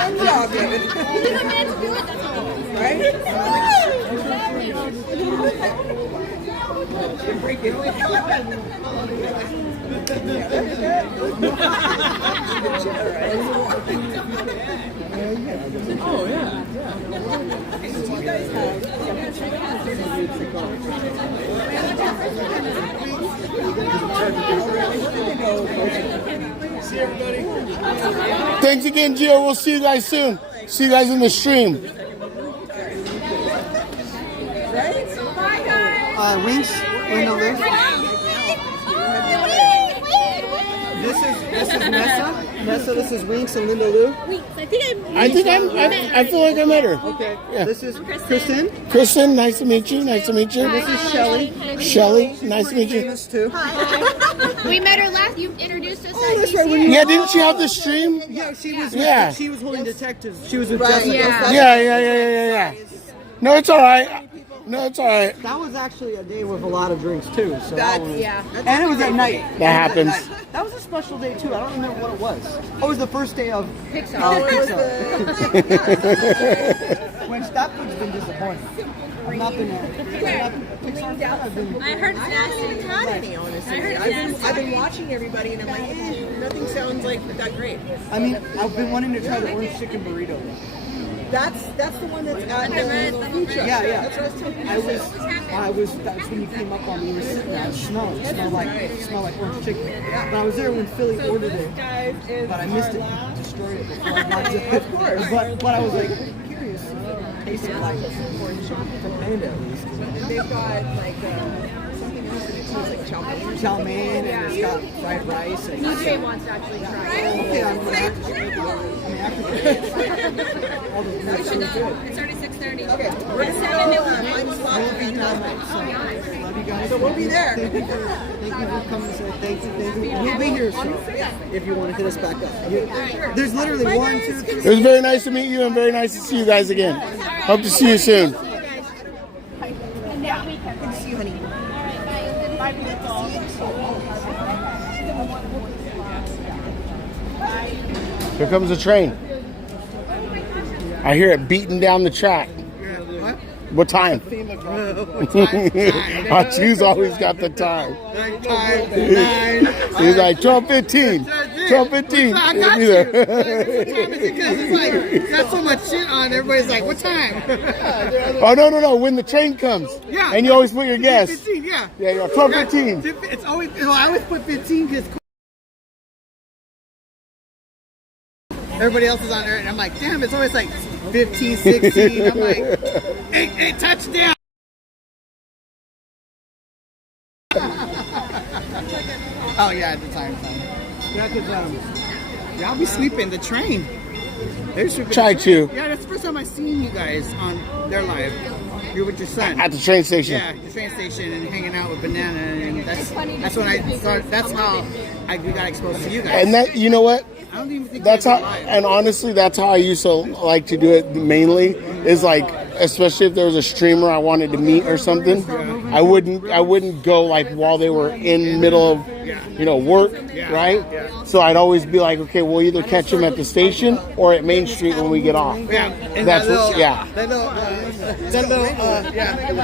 Good job, Kevin. Right? Oh, yeah. See everybody. Thanks again, Gio. We'll see you guys soon. See you guys in the stream. Winks in the lift. This is Nessa. Nessa, this is Winks and Linda Lou. I feel like I met her. Okay. Yeah. This is Kristen. Kristen, nice to meet you. Nice to meet you. This is Shelly. Shelly, nice to meet you. Famous too. We met her last. You introduced us. Oh, that's right. When you Yeah, didn't she have the stream? Yeah, she was. Yeah. She was holding detectives. She was with Right, Jessica. Yeah. No, it's all right. That was actually a day with a lot of drinks too. So Yeah. and it was at night. That happens. That was a special day too. I don't remember what it was. Oh, it was the first day of Pixar. Pixar. Which that food's been disappointing. I've not been a Pixar fan. I've been. I heard it's nasty. I haven't had any, honestly. I've been watching everybody, and I'm like, nothing sounds like that great. I mean, I've been wanting to try the orange chicken burrito. That's the one that's at the food truck. Yeah. That's what I was telling you. That's when you came up on me. You were sitting there. It smelled like orange chicken. But I was there when Philly ordered it. But I missed it. Destroyed it before I got to it. Of course. But I was like curious. Tasted like orange chicken from Panda at least. And they've got like something else in it too. It's like chow mein. Chow mein, and it's got fried rice. And DJ wants to actually try it. Okay, I'm gonna have to try it. All the We should go. It's already 6:30. Okay. We're at 7 new one. Love you guys. So we'll be there. Thank you for coming to say thank you. We'll be here soon if you want to hit us back up. There's literally 1, 2, 3. It was very nice to meet you and very nice to see you guys again. Hope to see you soon. Good to see you, honey. Here comes the train. I hear it beating down the track. What time? Our choose always got the time. He's like 12:15. 12:15. I got you. What time is it? Because it's like, got so much shit on. Everybody's like, what time? Oh, no. When the train comes. Yeah. And you always put your guess. 15, yeah. Yeah, you're 12:15. It's always, I always put 15 because everybody else is on there, and I'm like, damn, it's always like 15, 16. I'm like, hey, touchdown. Oh, yeah, at the time. Yeah, because I'll be sleeping the train. Try to. Yeah, that's the first time I've seen you guys on their live. You're with your son. At the train station. Yeah, the train station and hanging out with Banana, and that's when I started. That's how we got exposed to you guys. And that, you know what? I don't even think That's how, and honestly, that's how I used to like to do it mainly, is like, especially if there was a streamer I wanted to meet or something, I wouldn't go like while they were in middle of, work, right? So I'd always be like, okay, we'll either catch them at the station or at Main Street when we get off. Yeah, and that's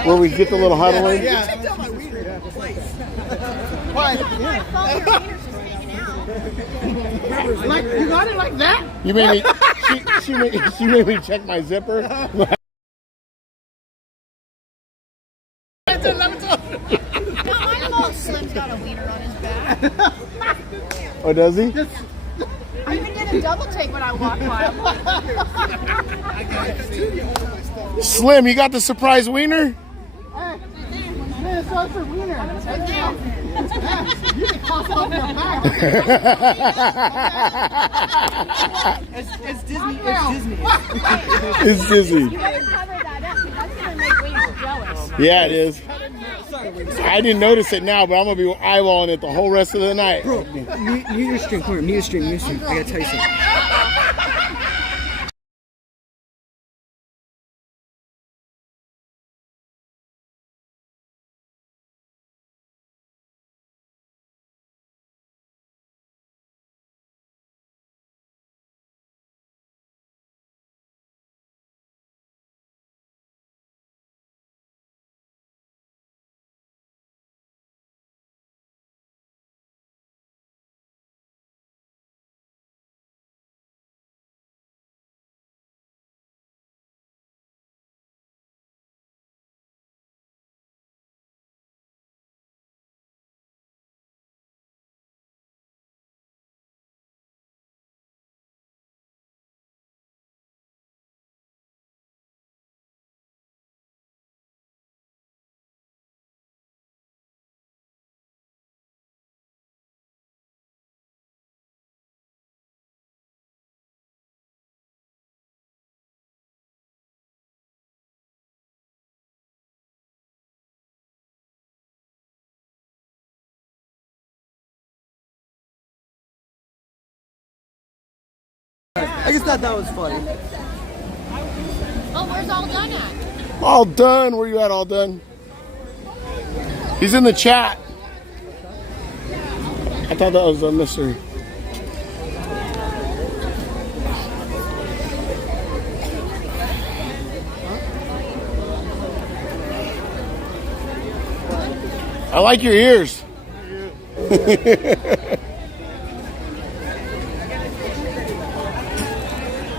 where we get the little huddle in. Yeah. Like, you got it like that? You made me. She made me check my zipper. Slim's got a wiener on his back. Oh, does he? I even did a double take when I walked by. Slim, you got the surprise wiener? It's not for wiener. You can toss it off your back. It's Disney. It's Disney. You better cover that up because that's going to make wieners jealous. Yeah, it is. I didn't notice it now, but I'm going to be eyeballing it the whole rest of the night. Bro, mute your stream. Come here, mute your stream. I got to tell you something. I just thought that was funny. Oh, where's all done at? All done. Where you at, all done? He's in the chat. I thought that was a mystery. I like your ears.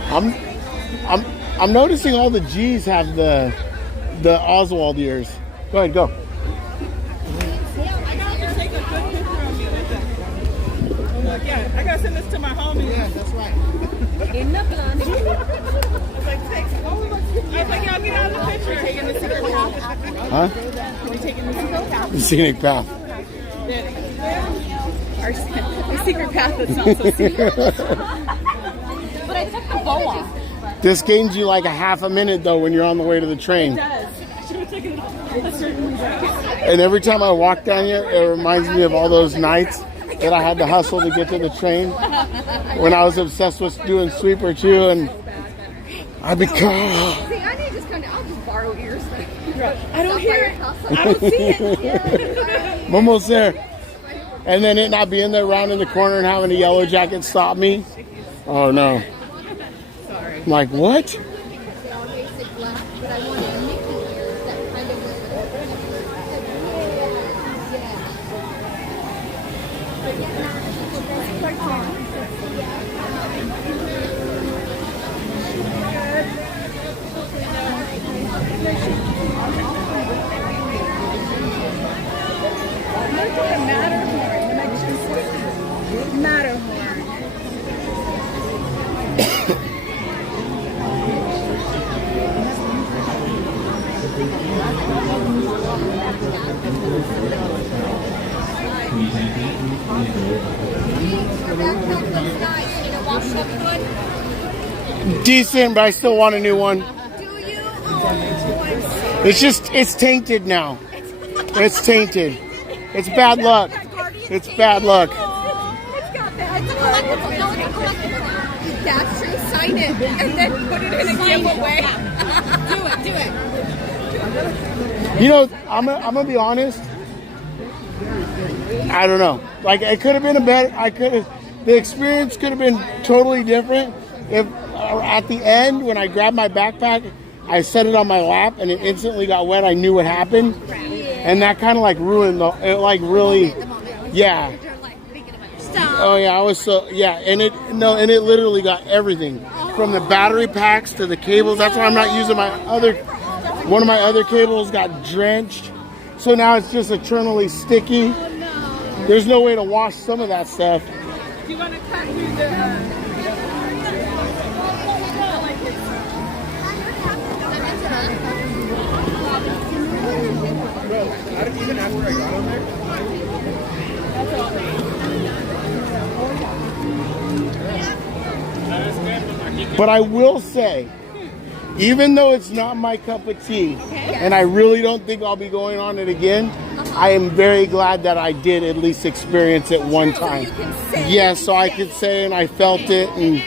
I'm noticing all the G's have the Oswald ears. Go ahead, go. Yeah, I gotta send this to my homie. Yeah, that's right. In the plan. I was like, y'all get out of the picture. We're taking the secret path. Huh? We're taking the secret path. The scenic path. Our secret path is not so secret. But I took the bow off. This gains you like a half a minute though when you're on the way to the train. It does. I should have taken a certain And every time I walk down here, it reminds me of all those nights that I had to hustle to get to the train when I was obsessed with doing sweeper chew, and I'd be See, I need just kind of, I'll just borrow ears. I don't hear it. I don't see it. I'm almost there. And then it not being there round in the corner and having a yellow jacket stop me. Oh no. Sorry. I'm like, what? Decent, but I still want a new one. It's tainted now. It's tainted. It's bad luck. It's bad luck. That's true. Sign it and then put it in a giveaway. Do it. You know, I'm gonna be honest. I don't know. Like, it could have been the experience could have been totally different if at the end when I grabbed my backpack, I set it on my lap and it instantly got wet. I knew what happened, and that kind of like ruined it. Like really, yeah. Oh yeah, I was so and it literally got everything from the battery packs to the cables. That's why I'm not using one of my other cables got drenched, so now it's just eternally sticky. There's no way to wash some of that stuff. Do you want to cut through the... I didn't even ask where I got on there. But I will say, even though it's not my cup of tea, and I really don't think I'll be going on it again, I am very glad that I did at least experience it one time. Yes, so I could say, and I felt it, and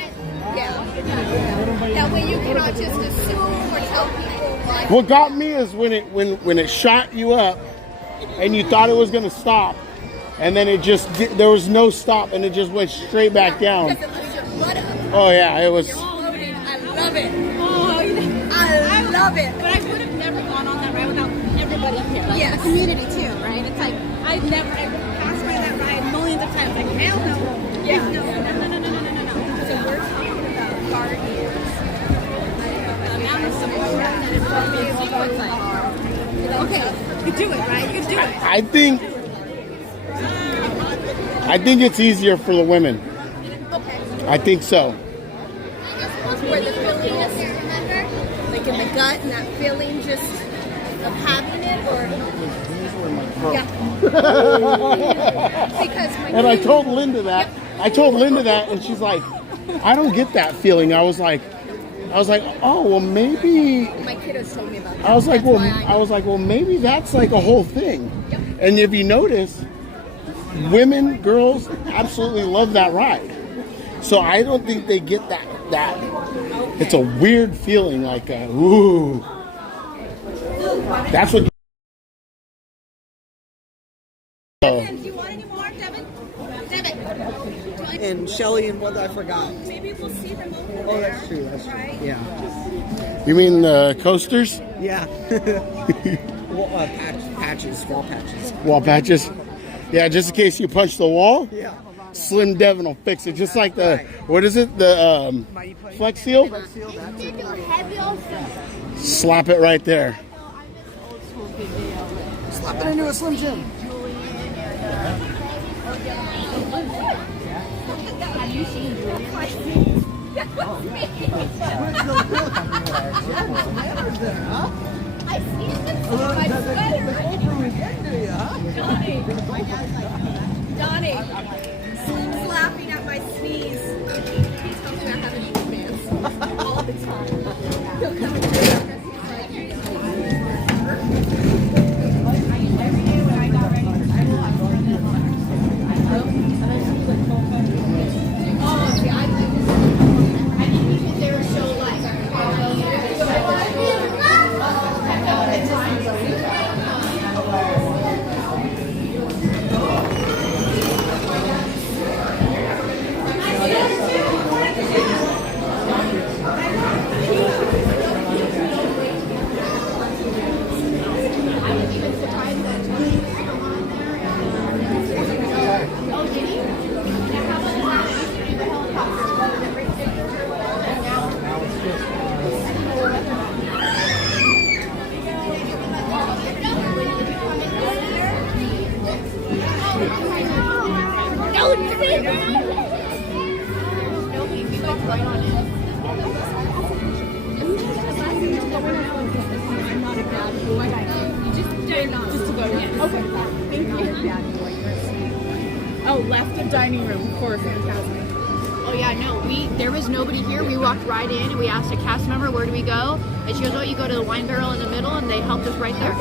That way you cannot just assume or tell people. What got me is when it shot you up, and you thought it was going to stop, and then it just there was no stop, and it just went straight back down. Oh yeah, it was. I love it. I love it. But I would have never gone on that ride without everybody here. Like, the community too, right? It's like I passed by that ride millions of times. Like hell no. Yeah. No. So we're talking about car ears. The amount of support that is from being able to like, okay, you do it, right? You do it. I think it's easier for the women. I think so. Where the feeling is, like in the gut, and that feeling just of having it, or because and I told Linda that. And she's like, I don't get that feeling. I was like, oh well, maybe. My kiddos told me about that. I was like, well, maybe that's like a whole thing. Yep. And if you notice, women, girls absolutely love that ride. So I don't think they get that. It's a weird feeling, like ooh. That's what. Do you want any more, Devin? And Shelly and what I forgot. Maybe we'll see them over there. Oh, that's true. That's true. Yeah. You mean the coasters? Yeah. patches, wall patches. Wall patches. Yeah, just in case you punch the wall. Yeah. Slim Devin will fix it. Just like the, what is it? The Flex Seal? Slap it right there. Slap it into a Slim Jim. Have you seen Julian? I see him in my sweater. Donnie, Slim's laughing at my sneeze. He tells me I haven't eaten pants all the time. He'll come and do it because he's like, every day when I got ready for school, I was like, oh, see, I think because they were so like, Oh, left the dining room for Fantasmic. Oh yeah, no, there was nobody here. We walked right in and we asked a cast member, where do we go? And she goes, oh, you go to the wine barrel in the middle, and they helped us right there.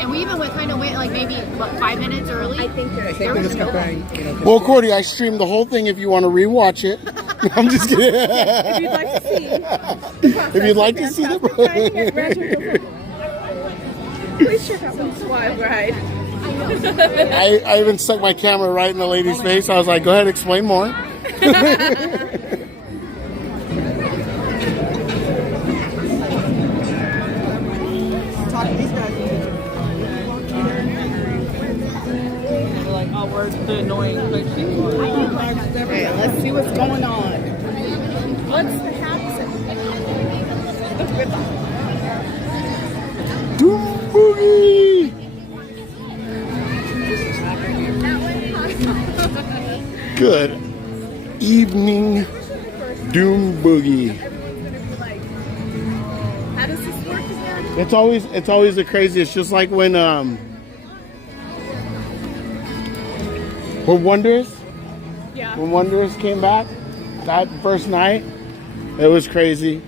And we even went like maybe 5 minutes early. I think there was nobody. Well, Cordy, I streamed the whole thing if you want to rewatch it. I'm just kidding. If you'd like to see If you'd like to see the please check out this wild ride. I even stuck my camera right in the lady's face. I was like, go ahead, explain more. Like, oh, where's the annoying Hey, let's see what's going on. What's happening? Doom Boogie! Good evening, Doom Boogie. How does this work again? It's always the craziest. Just like when Wonders, when Wonders came back that first night, it was crazy.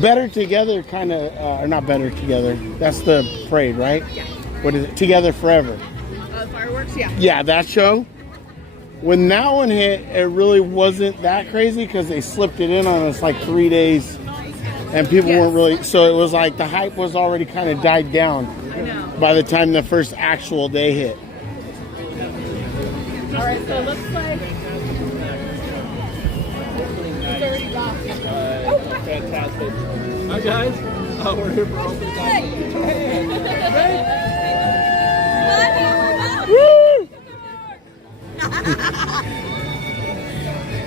Better Together, kind of, or not Better Together. That's the parade, right? Yeah. What is it? Together Forever. Fireworks, yeah. Yeah, that show. When that one hit, it really wasn't that crazy because they slipped it in on us like 3 days, and people weren't really. So it was like the hype was already kind of died down by the time the first actual day hit. All right, so it looks like it's already gone. Fantastic. Hi guys. Oh, we're here for open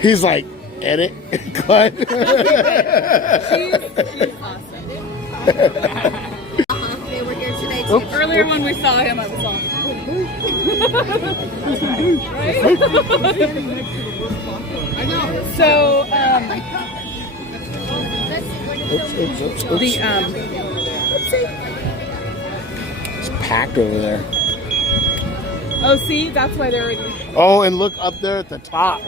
He's like, edit, cut. She's awesome. They were here today too. Earlier when we saw him, I was all. I know. So, It's packed over there. oh, see, that's why they're already. Oh, and look up there at the top.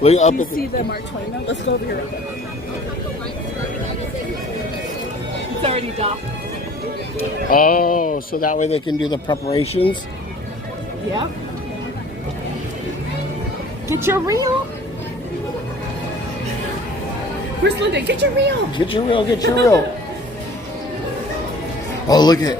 Look up Do you at see the Mark Twain note? Let's go over here real quick. It's already docked. Oh, so that way they can do the preparations. Yeah. Get your reel. Where's Linda? Get your reel. Get your reel, get your reel. Oh, look at it.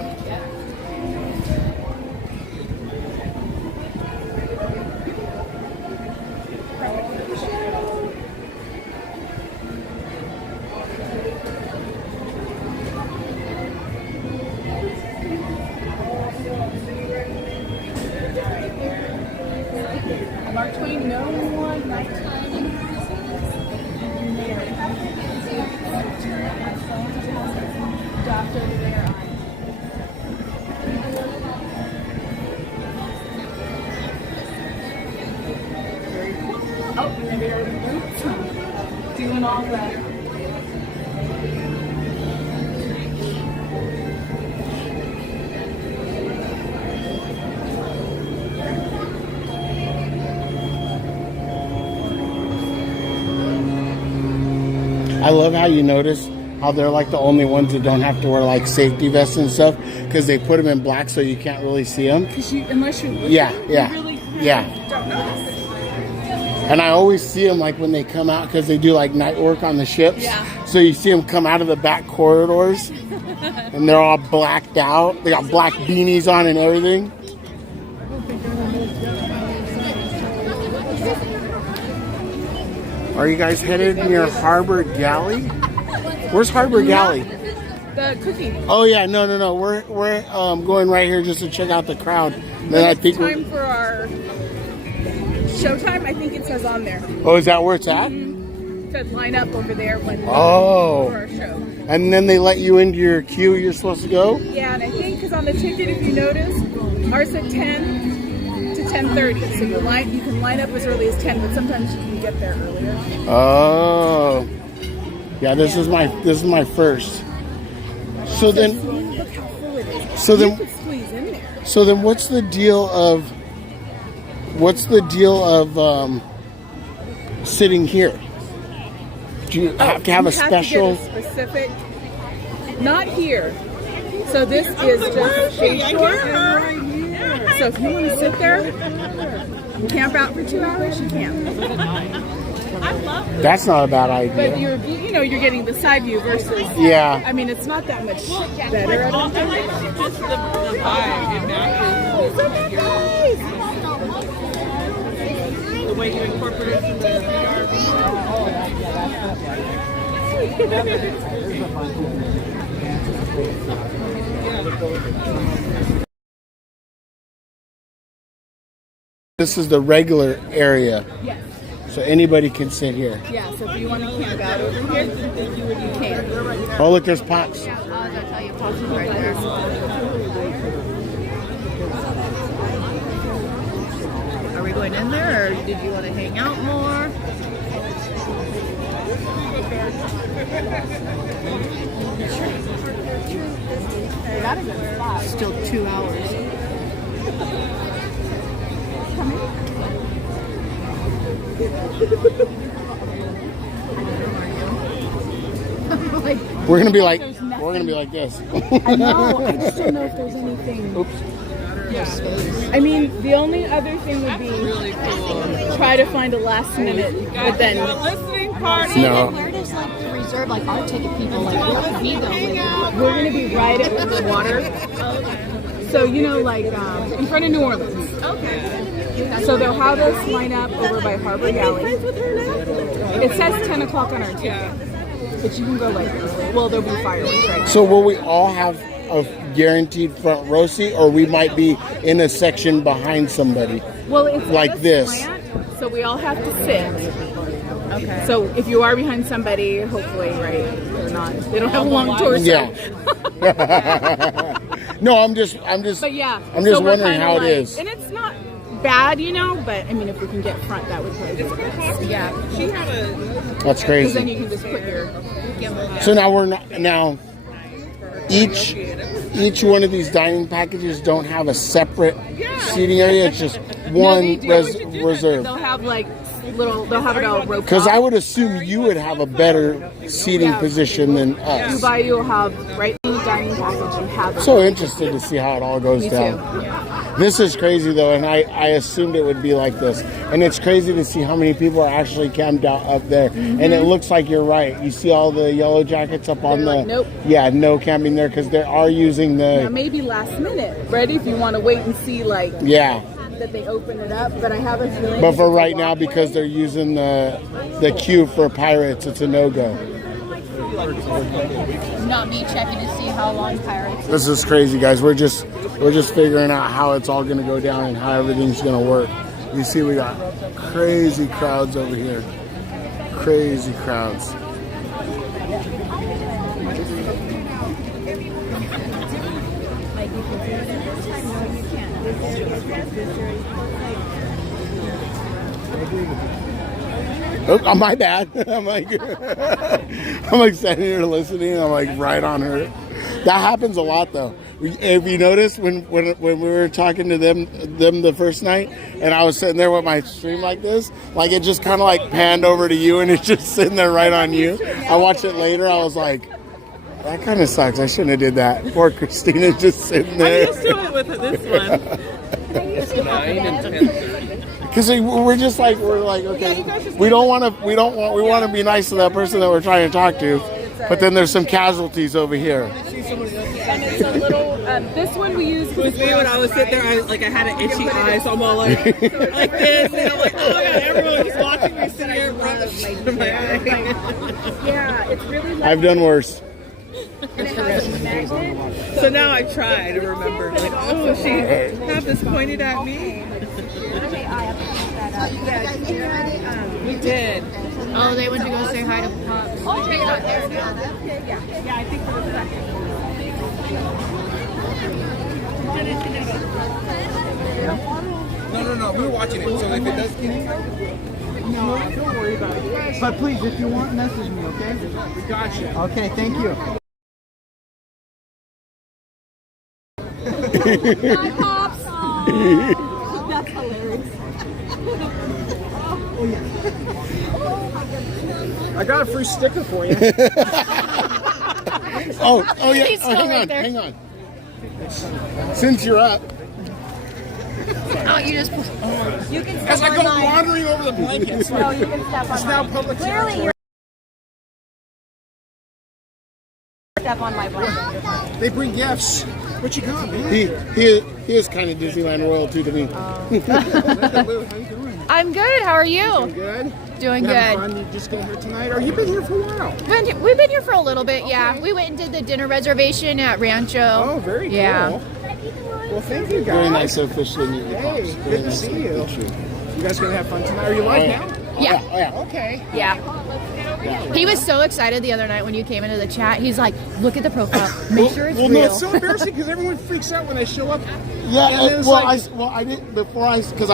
Oh, and there are the boots. Doing all that. I love how you notice how they're like the only ones that don't have to wear like safety vests and stuff because they put them in black so you can't really see them. Unless you look Yeah, at it, yeah, you really yeah. don't notice. And I always see them like when they come out because they do like night work on the ships. Yeah. So you see them come out of the back corridors and they're all blacked out. They got black beanies on and everything. Are you guys headed near Harbor Galley? Where's Harbor Galley? The cookie. Oh yeah, no. We're going right here just to check out the crowd. Then I think time for our showtime. I think it says on there. Oh, is that where it's at? It says line up over there when Oh. for our show. And then they let you into your queue you're supposed to go? Yeah, and I think because on the ticket, if you notice, ours said 10 to 10:30. So you can line up as early as 10, but sometimes you can get there earlier. Oh. Yeah, this is my first. So then Look how full it is. So then- you could squeeze in there. So then what's the deal of sitting here? Do you have to have a special? You have to get a specific. Not here. So this is just stage door. So if you want to sit there, camp out for 2 hours, you can. I love it. That's not a bad idea. But you're getting the side view versus. Yeah. I mean, it's not that much better. I don't think. Just the vibe. It matches the way you incorporate it from This is the regular area. Yes. So anybody can sit here. Yeah, so if you want to camp out over here, you can. Oh, look, there's pots. Yeah, I'll tell you, pots is right there. Are we going in there, or did you want to hang out more? Still 2 hours. We're gonna be like this. I know. I just don't know if there's anything. Oops. Yeah. I mean, the only other thing would be really cool. Try to find a last minute, but then listening party. No. Where does like the reserve, like our ticket people, like where could we go? We're gonna be right at the water. So like in front of New Orleans. Okay. So they'll have us line up over by Harbor Galley. It says 10 o'clock on our ticket, but you can go like early. Well, there'll be fireworks, right? So will we all have a guaranteed front row seat, or we might be in a section behind somebody? Well, it's like this. Slant, so we all have to sit. Okay. So if you are behind somebody, hopefully, right, they don't have a long torso. Yeah. No, I'm just. But yeah, I'm just so we're wondering kinda how like, it is. and it's not bad, but I mean, if we can get front, that would probably be best. Yeah. She had a. That's crazy. Because then you can just put your gimbal. So now each one of these dining packages don't have a separate seating area. It's just one reserve. They'll have they'll have it all roped Because off. I would assume you would have a better seating position than us. Dubai, you'll have right in the dining package. You have it. So interested to see how it all goes Me down. too. Yeah. This is crazy though, and I assumed it would be like this. And it's crazy to see how many people are actually camped out up there. Mm-hmm. And it looks like you're right. You see all the yellow jackets up on the. Nope. Yeah, no camping there because they are using the. Now, maybe last minute, ready if you want to wait and see Yeah. that they open it up. But I have a feeling. But for right now, because they're using the queue for pirates, it's a no-go. Not me checking to see how long Pirates. This is crazy, guys. We're just figuring out how it's all going to go down and how everything's going to work. You see, we got crazy crowds over here. Crazy crowds. Oh, my bad. I'm like standing here listening. I'm like right on her. That happens a lot, though. If you notice, when we were talking to them the first night, and I was sitting there with my stream like this, like it just kind of like panned over to you, and it's just sitting there right on you. I watched it later. I was like, that kind of sucks. I shouldn't have did that. Poor Christina just sitting there. I'm used to it with this one. 9 and 10:30. Because we're like, okay, we want to be nice to that person that we're trying to talk to, but then there's some casualties over here. And it's a little. This one we use. With me when I was sitting there, I had an itchy eye, so I'm all like this, and I'm like, oh my god, everyone's watching me sitting here in front of my eye. Yeah, it's really. I've done worse. So now I try to remember, like, oh, she have this pointed at me. We did. Oh, they went to go say hi to Pops. Oh, you're not there now. Yeah, I think for a second. No. We were watching it, so if it does get No, don't worry about it. But please, if you want, message me, okay? we got you. Okay, thank you. Hi, Pops. That's hilarious. I got a free sticker for you. Oh yeah. He's Oh, still right there. hang on. Since you're up. Oh, you just. You can As step I on go mine. wandering over the blankets. No, you can step on It's now mine. public Clearly, territory. you're step on my blanket. They bring gifts. What you got, man? He is kind of Disneyland royalty to me. How you doing? I'm good. How are you? Doing good? Doing You having good. fun? You just got here tonight? Or you been here for a while? We've been here for a little bit, yeah. We went and did the dinner reservation at Rancho. Oh, very yeah. cool. Well, thank you guys. Very nice to officially meet you. Hey, Pops. Very good to nice see meet you. You guys gonna have fun tonight? Are you live now? Yeah. Oh yeah. Okay. Yeah. He was so excited the other night when you came into the chat. He's like, look at the profile. Make sure it's Well, real. no, it's so embarrassing because everyone freaks out when they show up. Yeah, And then it's I didn't before because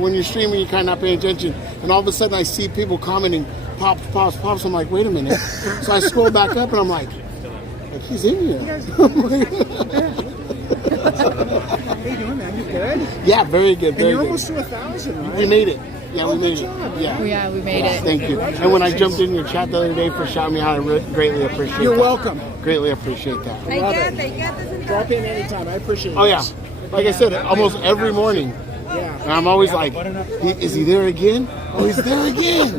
when you're streaming, you kind of not paying attention, and all of a sudden I see people commenting, pops. I'm like, wait a minute. So I scroll back up and I'm like he's in here. How you doing, man? You good? Yeah, very good. And Very you're good. almost to 1,000, right? We made it. Yeah, we Oh, made good it. job, Yeah. Yeah, we made it. Thank you. And when I jumped in your chat the other day for shouting me out, I greatly appreciate You're that. welcome. Greatly appreciate that. Love it. Drop in anytime. I appreciate it. Oh yeah, like I said, almost every morning. Yeah. And I'm always like, is he there again? Oh, he's there again.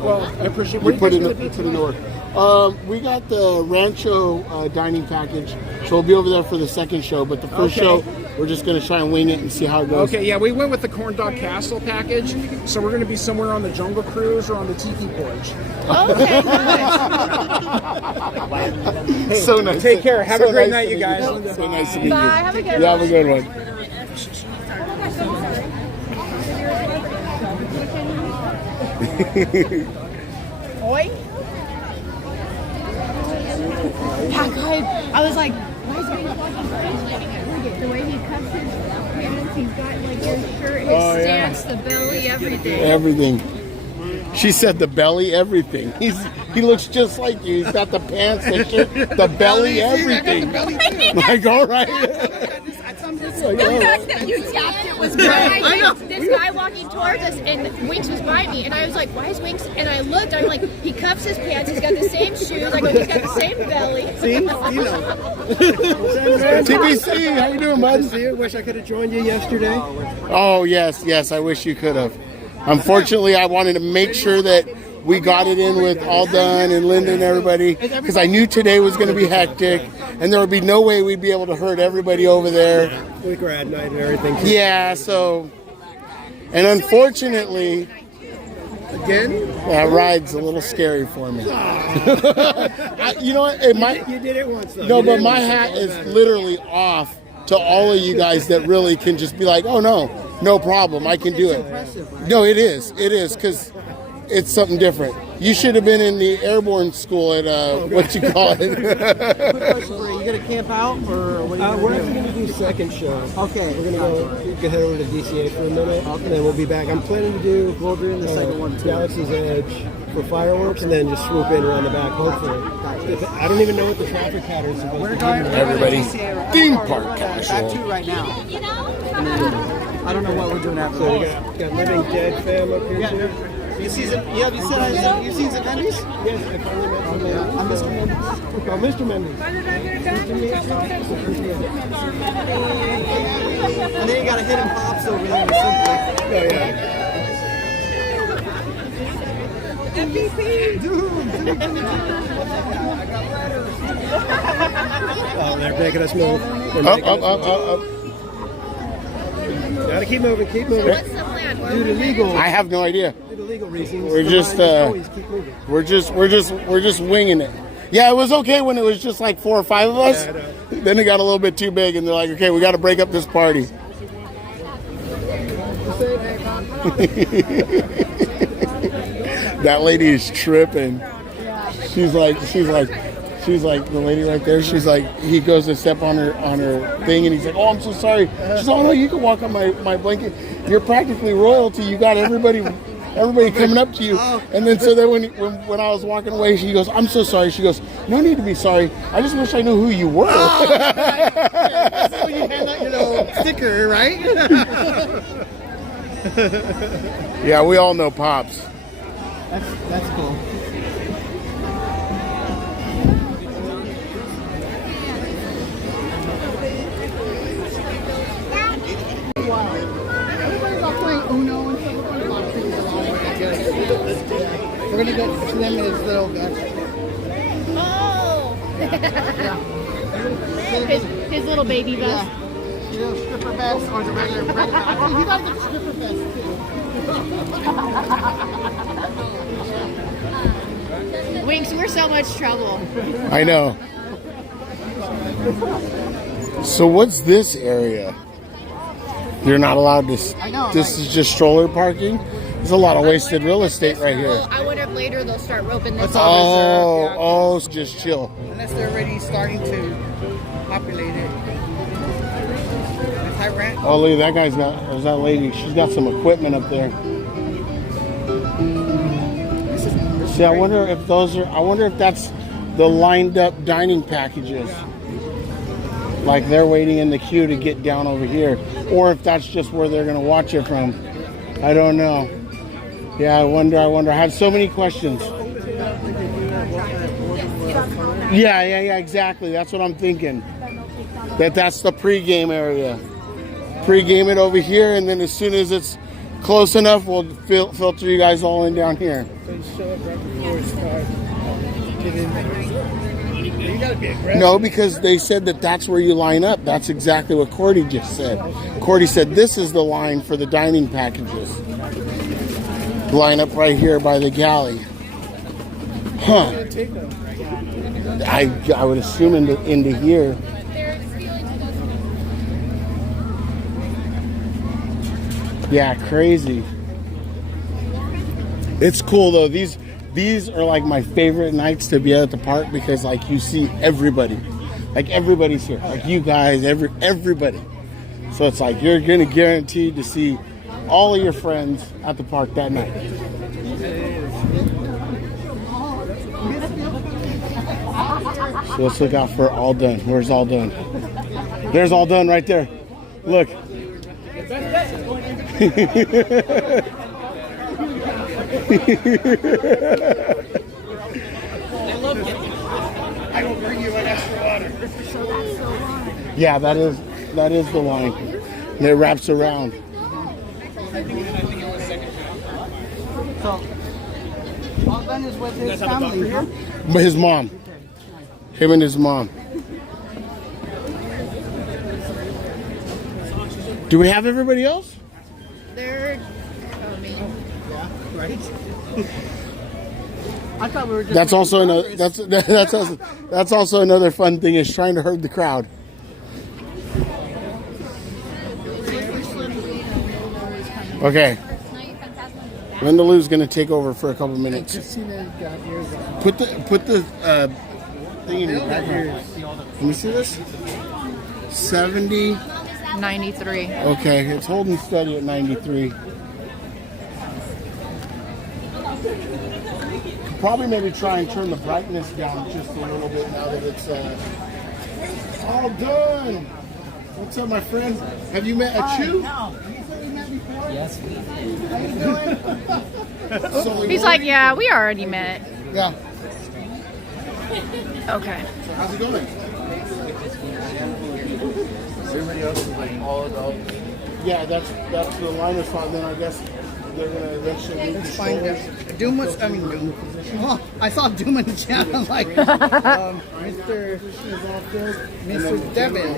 Well, I appreciate We what put you in guys the gonna do to the tonight? north. We got the Rancho dining package, so we'll be over there for the second show. But the first Okay. show, we're just going to try and wing it and see how it goes. Okay, yeah, we went with the Corn Dog Castle package, so we're going to be somewhere on the Jungle Cruise or on the Tiki Porch. Okay, Hey, So nice. Take care. Have So a great nice night, to you meet guys. So nice to meet you. Bye. Have a good Yeah, have a one. good one. Oi. That guy, I was like, why is he walking crazy? The way he cuts his pants, he's got like his shirt, his Oh, yeah. stance, the belly, everything. Everything. She said the belly, everything. He looks just like you. He's got the pants, the shirt, the belly, everything. Like, all right. The fact that you tapped it was great. This guy walking towards us, and Winks was by me, and I was like, why is Winks? And I looked, I'm like, he cuffs his pants, he's got the same shoes, I go, he's got the same belly. See? You know. TBC, how you doing, bud? See you. Wish I could have joined you yesterday. Oh, yes, I wish you could have. Unfortunately, I wanted to make sure that we got it in with All Done and Linda and everybody, because I knew today was going to be hectic, and there would be no way we'd be able to herd everybody over there. With grad night and everything. Yeah, so, and unfortunately, Again? that ride's a little scary for me. You know what? It might. You did it once, though. No, You did but it my once. hat is literally off to all of you guys that really can just be like, oh no, no problem. I can do it. Impressive, right? No, it is. It is because it's something different. You should have been in the airborne school at what you call it. Quick question for you. You gonna camp out or what are you We're gonna actually do? going to do second show. Okay. We're going to go head over to DCA for a minute, and then we'll be back. I'm planning to do We'll be in the second one too. Galaxy's Edge for fireworks, and then just swoop in around the back, hopefully. I don't even know what the traffic pattern is supposed to be. Everybody, theme park Back casual. two right now. I don't know what we're doing after So we that. got Living Dead fam up here too. You've seen some Mendes? Yes, I finally met some Mendes. I'm Mr. Mendes. Oh, Mr. Mendes. And then you got a hidden pops over there in Simply. Oh, yeah. MVP! Oh, they're making us move. They're Up, making up, us up, move. up, up. Gotta keep moving, keep moving. What's the plan? Due to legal, I have no idea. due to legal reasons. We're just always keep moving. we're just winging it. Yeah, it was okay when it was just like 4 or 5 of us. Yeah, I know. Then it got a little bit too big, and they're like, okay, we got to break up this party. That lady is tripping. She's like the lady right there. She's like, he goes to step on her thing, and he's like, oh, I'm so sorry. She's like, oh no, you can walk on my blanket. You're practically royalty. You got everybody coming up to you. And then so then when I was walking away, she goes, I'm so sorry. She goes, no need to be sorry. I just wish I knew who you were. That's how you hand out your sticker, right? Yeah, we all know Pops. That's cool. Everybody's all playing Uno and stuff. We're going to a lot of things along with that. We're going to go to them and his little His little baby vest. You know, stripper vest or the regular. Actually, you gotta get the stripper vest too. Winks, we're so much trouble. I know. So what's this area? You're not allowed to. I know, This is just stroller parking. There's a lot of wasted real estate right here. Well, I wonder if later they'll start roping this off. Oh, it's just chill. Unless they're already starting to populate it. High rent. Oh, look, that guy's got, there's that lady. She's got some equipment up there. See, I wonder if that's the lined up dining packages. Like they're waiting in the queue to get down over here. Or if that's just where they're going to watch it from. I don't know. Yeah, I wonder. I have so many questions. Yeah, exactly. That's what I'm thinking. That's the pregame area. Pregame it over here, and then as soon as it's close enough, we'll filter you guys all in down here. You gotta be aggressive. No, because they said that's where you line up. That's exactly what Cordy just said. Cordy said this is the line for the dining packages. Line up right here by the galley. Huh. I would assume into here. Yeah, crazy. It's cool though. These are like my favorite nights to be at the park because like you see everybody. Like everybody's here. Like you guys, everybody. So it's like you're gonna guaranteed to see all of your friends at the park that night. So let's look out for All Done. Where's All Done? There's All Done right there. Look. I will bring you an extra water. Yeah, that is the line. And it wraps around. So, all done is with his family here. But his mom. Him and his mom. Do we have everybody else? They're coming. Yeah, right. I thought we were just. That's also another. That's also another fun thing is trying to herd the crowd. Okay. Linda Lou's gonna take over for a couple minutes. Christina got yours on. Put the thing in your background. Let me see this. 70. 93. Okay, it's holding steady at 93. Probably maybe try and turn the brightness down just a little bit now that it's all done. What's up, my friend? Have you met a Chew? No. You said we met before? Yes. How you doing? He's like, yeah, we already met. Yeah. Okay. So how's it going? Everybody else is like all adults. Yeah, that's the liner spot. Then I guess they're gonna eventually move Let's the find shoulders. it. Doom was, Doom. Oh, I saw Doom in the chat. I'm like, Mr. Devin.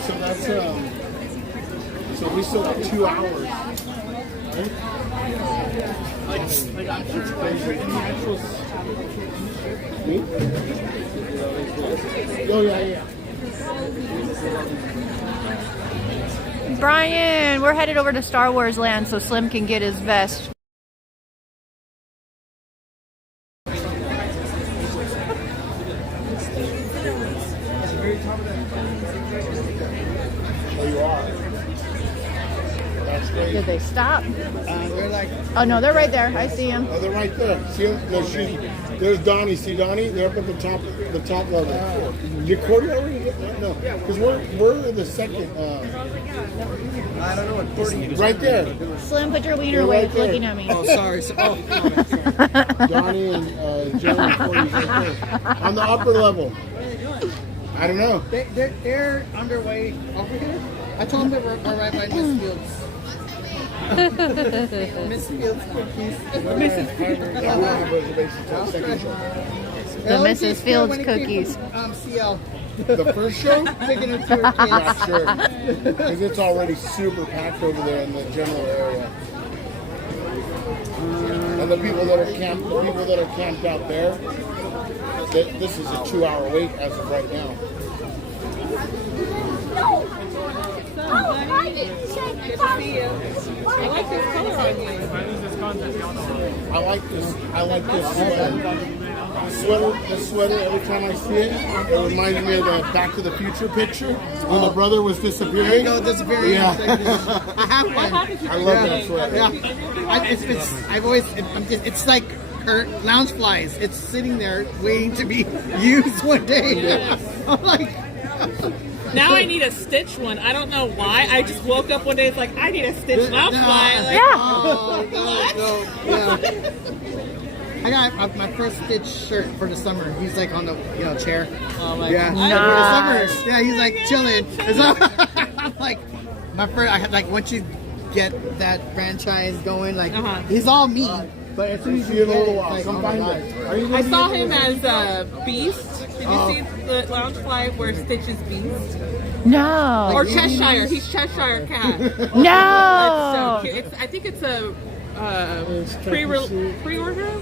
So that's so we still have 2 hours. Me? Oh yeah. Brian, we're headed over to Star Wars Land so Slim can get his vest. You are. That's great. Did they stop? They're like, Oh no, they're right there. I see them. Oh, they're right there. See them? No, there's Donnie. See Donnie? They're up at the top level. Your accordion already? No, because we're the second. I don't know what accordion is. Right there. Slim, put your wiener They're away. right It's there. looking at me. Oh, sorry. Donnie and Jeremy Cordy's right there. On the upper level. I don't know. They're underway over here. I told them they were right by Miss Fields. Miss Fields cookies. Mrs. The Mrs. Fields cookies. CL. The first show? Taking it to her kids. Yeah, sure. Because it's already super packed over there in the general area. And the people that are camped out there, this is a 2-hour wait as of right now. Good to see you. I like this color on you. I like this sweater. Every time I see it, it reminds me of the Back to the Future picture when the brother was disappearing. Disappearing. Yeah. I have one. I love that sweater. Yeah. It's like her lounge flies. It's sitting there waiting to be used one day. I'm like. Now I need a Stitch one. I don't know why. I just woke up one day. It's like I need a Stitch lounge fly. Like, I got my first Stitch shirt for the summer. He's like on the chair. Oh my yeah, God. for the summer. Yeah, he's like chilling. I'm like my first. I had like once you get that franchise going, like he's all me. But as soon as you get it, it's like, oh my God. I saw him as Beast. Did you see the lounge fly where Stitch is Beast? No. Or Cheshire. He's Cheshire Cat. No. It's so cute. I think it's a pre-order.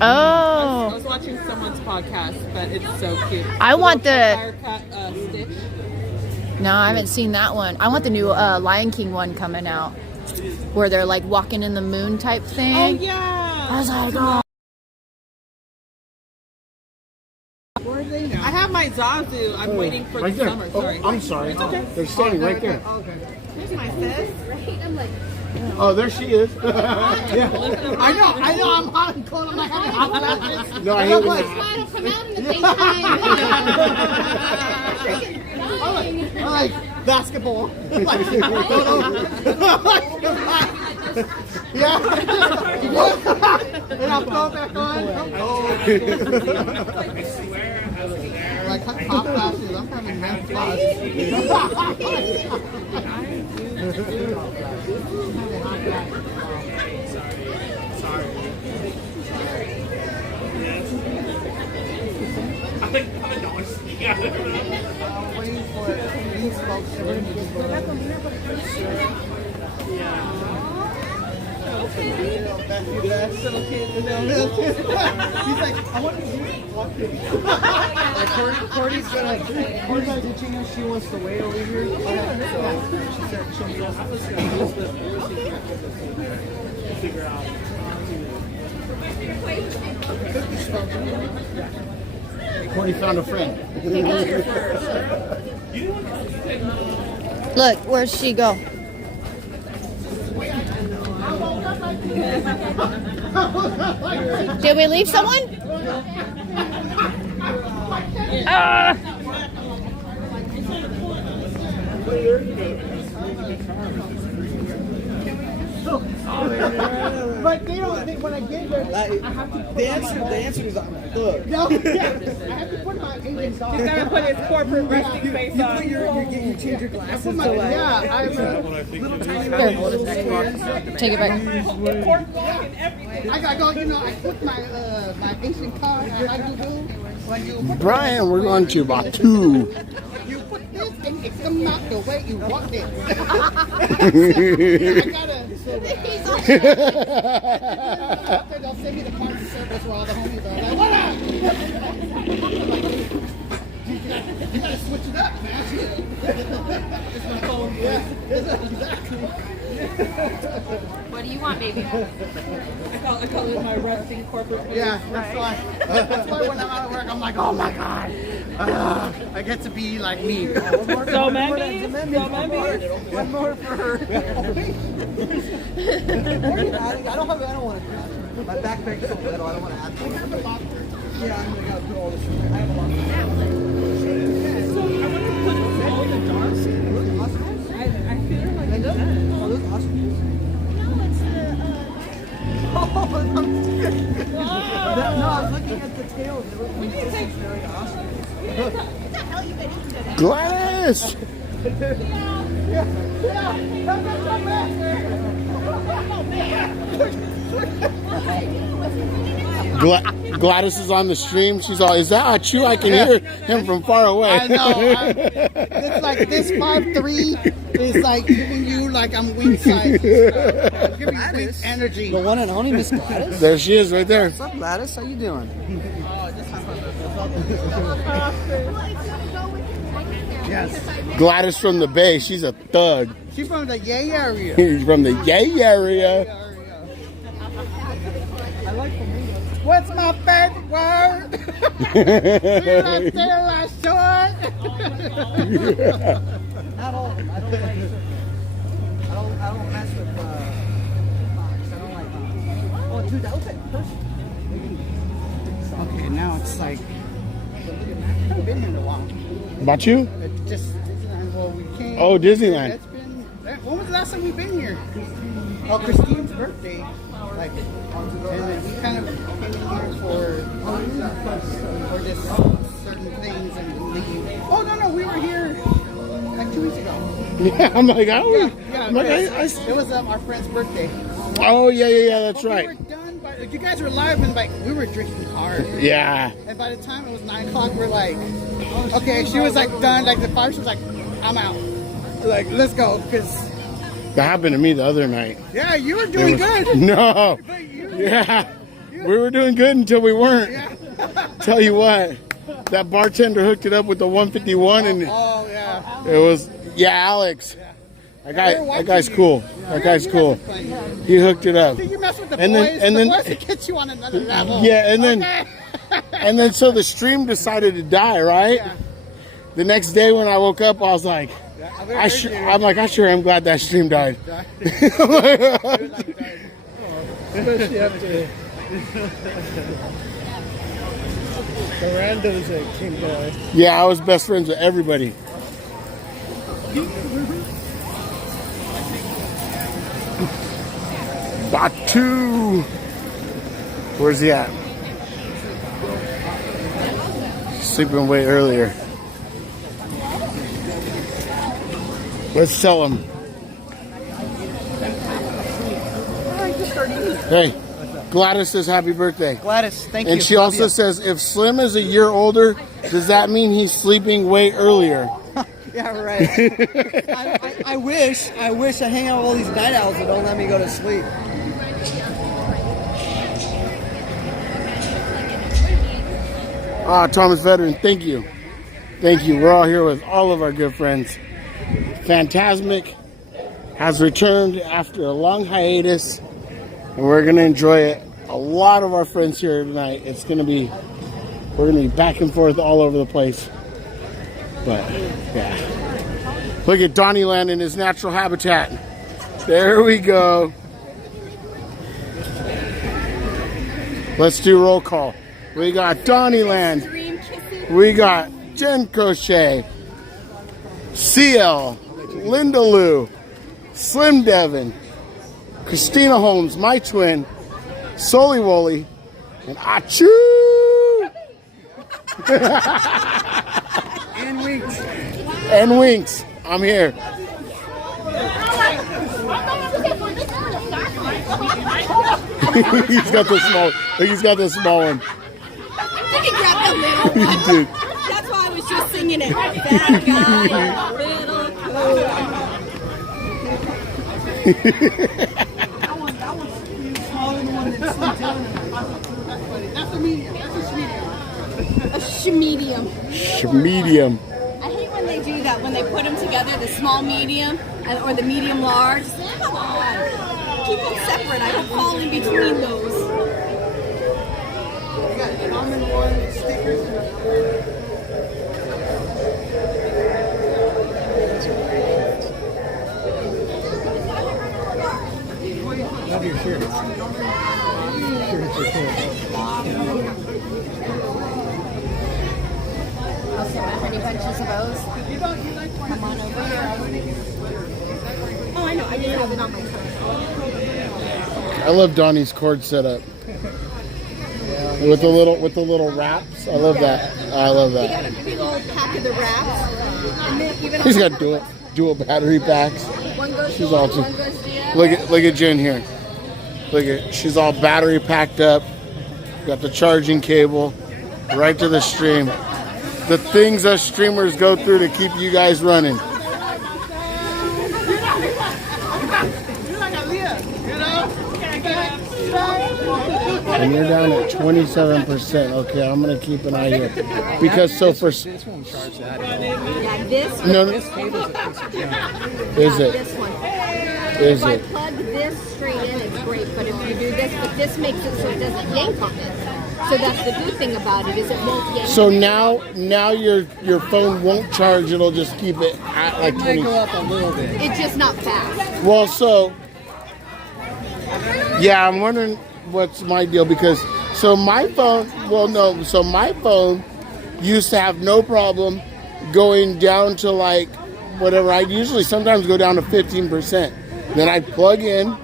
Oh. I was watching someone's podcast, but it's so cute. I want the. Cheshire Cat Stitch. No, I haven't seen that one. I want the new Lion King one coming out, where they're like walking in the moon type thing. Oh yeah. I was like, oh. Where are they now? I have my Zazu. I'm waiting for right the there. summer. Oh, Sorry. I'm sorry. It's okay. They're standing right there. Here's my sis. Right? I'm like. Oh, there she is. Yeah. I know. I'm hot and cold. I'm like, I'm hot flashes. No, I hate when I like basketball. Yeah. And I'll throw it back on. Like hot flashes. I'm having hot flashes. Waiting for these folks to ready to go. Little kid. He's like, I want to do it. Courtney's ditching us. She wants to wait over here. So she said she'll meet us. Figure out. Courtney found a friend. Look, where'd she go? Did we leave someone? Ah! But they don't. When I get there, I have to. The answer is look. No, yeah, I have to put my agent's on. He's gotta put his corporate resting face on. You change your glasses. I put my, yeah, I little tiny Take it back. I gotta go. You know, I put my my Asian card. I do. When you put Brian, we're going to Batu. you put this and it comes out the way you want it. I gotta. They'll send me the parts of service where all the homies are like, what up? You gotta switch it up, man. It's my phone. Yeah, exactly. What do you want, baby? I call it my resting corporate face. Yeah, that's why. That's why when I'm out of work, I'm like, oh my god, I get to be like me. So many. One more for her. I don't want to. My backpack's so little. I don't want to add more. Yeah, I'm gonna put all this in there. I have a lot. So I want to put all the dogs. I feel like Are those ostriches? No, it's the. No, I was looking at the tails. They look like very ostriches. What the hell you been eating today? Gladys! Gladys is on the stream. She's all, is that Achu? I can hear him from far away. I know. It's like this 5'3" is like giving you like I'm weak size. Giving you weak energy. The one and only Miss Gladys? There she is right there. What's up, Gladys? How you doing? Yes. Gladys from the Bay. She's a thug. She's from the Yay area. He's from the Yay area. I like the name. What's my favorite word? Do you like sterilized short? Not all of them. I don't like. I don't mess with fox. I don't like. Oh, dude, that looks like person. Okay, now it's like I haven't been here in a while. About you? It just Disneyland. Well, we came. Oh, Disneyland. It's been. When was the last time we've been here? Oh, Christine's birthday. Like, and then we kind of came in here for just certain things and leave. Oh no, we were here like 2 weeks ago. Yeah, I'm like, oh, Yeah, I'm like, it was our friend's birthday. oh yeah, that's right. We were done, but you guys were live and like we were drinking hard. Yeah. And by the time it was 9 o'clock, we're like, okay. She was like done. Like the fire was like, I'm out. Like, let's go, because. That happened to me the other night. Yeah, you were doing good. No. Yeah. We were doing good until we weren't. Yeah. Tell you what, that bartender hooked it up with the 151 and Oh yeah. it was, Alex. That guy's cool. That guy's cool. He hooked it up. See, you mess with the And boys, then- the boys will get you on another level. Yeah, and then Okay. and then so the stream decided to die, right? Yeah. The next day when I woke up, I was like, I sure am glad that stream died. Especially after the randos that came by. Yeah, I was best friends with everybody. Batu. Where's he at? Sleeping way earlier. Let's tell him. Hey, Gladys says happy birthday. Gladys, thank you. And she Love also you. says if Slim is a year older, does that mean he's sleeping way earlier? Yeah, right. I wish I hang out with all these night owls that don't let me go to sleep. Thomas Veteran, thank you. Thank you. We're all here with all of our good friends. Fantasmic has returned after a long hiatus, and we're going to enjoy it. A lot of our friends here tonight. We're going to be back and forth all over the place. But, yeah. Look at Disneyland in his natural habitat. There we go. Let's do roll call. We got Disneyland. We got Jen Crochet, CL, Linda Lou, Slim Devin, Christina Holmes, my twin, Soli Woli, and Achoo! And Winks. And Winks. I'm here. He's got the small one. Did he grab the little one? He did. That's why I was just singing it. That guy, little cool. That one's smaller than the one that's that's a medium. That's a medium. A Medium. I hate when they do that, when they put them together, the small medium or the medium large. Come on. Keep them separate. I don't fall in between those. You got common one, stickers, and Love your shirt. Shirts are cool. Also, honey bunches of those. Come on over here. Oh, I know. I just have it on my phone. I love Donnie's cord setup. With the little wraps. I love that. I love He got that. a big old pack of the wraps. And then even He's got dual battery packs. one goes She's to all one, too. one goes to the other. Look at Jen here. She's all battery packed up. Got the charging cable right to the stream. The things us streamers go through to keep you guys running. And you're down at 27%. Okay, I'm gonna keep an eye here because This won't charge that at all. Yeah, this. No, This cable's a piece of junk. Is it? This one. Is If I it? plug this straight in, it's great. But if you do this, but this makes it so it doesn't yank on it. So that's the good thing about it, is it won't yank. So now your phone won't charge. It'll just keep it at like It might 20. go up a little bit. It's just not fast. Well, so yeah, I'm wondering what's my deal because my phone used to have no problem going down to like whatever. I'd usually sometimes go down to 15%. Then I'd plug in,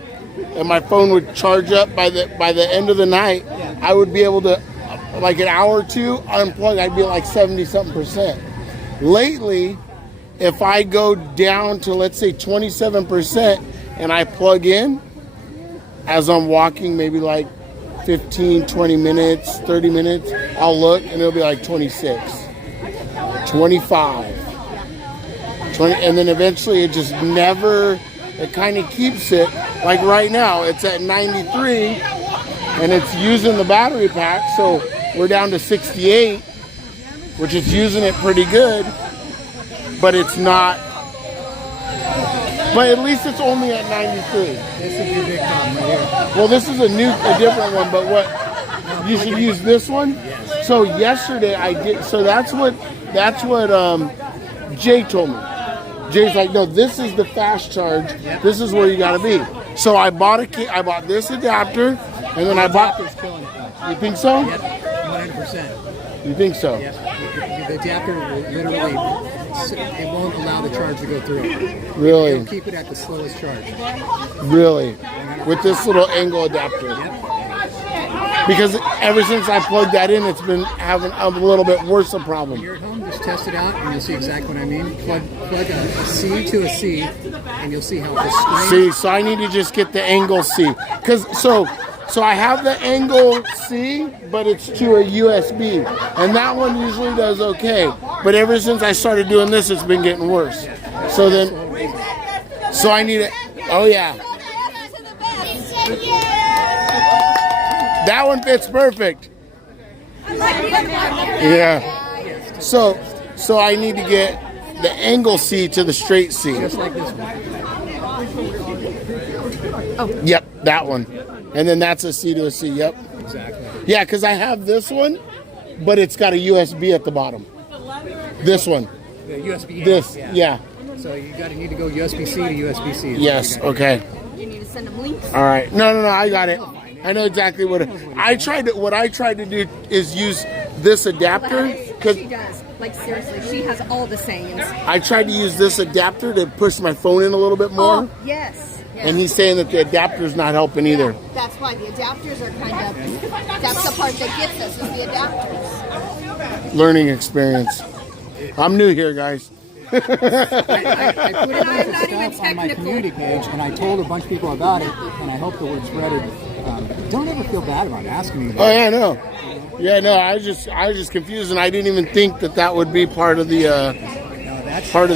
and my phone would charge up by the end of the night. I would be able to, like an hour or two, unplug. I'd be like 70-something%. Lately, if I go down to let's say 27% and I plug in as I'm walking, maybe like 15, 20 minutes, 30 minutes, I'll look and it'll be like 26, 25, 20, and then eventually it just never, it kind of keeps it. Like right now, it's at 93 and it's using the battery pack, so we're down to 68, which is using it pretty good, but it's not. But at least it's only at 93. This is your big problem right here. Well, this is a different one, but what, you should use this one? So yesterday I did, so that's what Jay told me. Jay's like, no, this is the fast charge. This is where you gotta be. So I bought this adapter, and then I bought. Adapter's killing it. You think so? Yep, 100%. You think so? Yep. The adapter will literally, it won't allow the charge to go through. Really? It'll keep it at the slowest charge. Really? With this little angle adapter? Because ever since I plugged that in, it's been having a little bit worse a problem. You're at home, just test it out, and you'll see exactly what I mean. Plug a C to a C, and you'll see how the screen. See, so I need to just get the angle C. So I have the angle C, but it's to a USB. And that one usually does okay. But ever since I started doing this, it's been getting worse. So I need it. Oh, yeah. That one fits perfect. Yeah. So I need to get the angle C to the straight C. Just like this one. Yep, that one. And then that's a C to a C. Yep. Exactly. Yeah, because I have this one, but it's got a USB at the bottom. This one. The USB. This. Yeah. So you need to go USB-C to USB-C. Yes. Okay. You need to send them links. All right. No. I got it. I know exactly what I tried to. What I tried to do is use this adapter because She does. Like seriously, she has all the sayings. I tried to use this adapter to push my phone in a little bit more. Oh, yes. And he's saying that the adapter's not helping either. That's why the adapters are kind of, that's the part that gets us, is the adapters. Learning experience. I'm new here, guys. I put a bunch of stuff on my community page, and I told a bunch of people about it, and I hope the word spreaded. Don't ever feel bad about asking me about Oh yeah, no. Yeah, no. I was just confused, and I didn't even think that would be part of the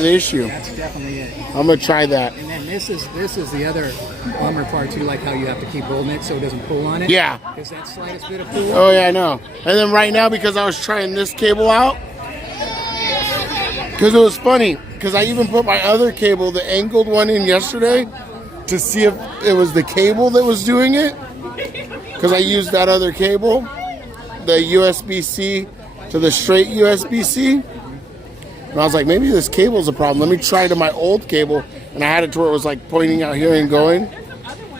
issue. That's definitely it. I'm gonna try that. And then this is the other bummer part too, like how you have to keep holding it so it doesn't pull on it. Yeah. Is that slightest bit of pull? Oh yeah, I know. And then right now, because I was trying this cable out, because it was funny, because I even put my other cable, the angled one, in yesterday to see if it was the cable that was doing it. Because I used that other cable, the USB-C to the straight USB-C. And I was like, maybe this cable's a problem. Let me try to my old cable. And I had it to where it was like pointing out here and going.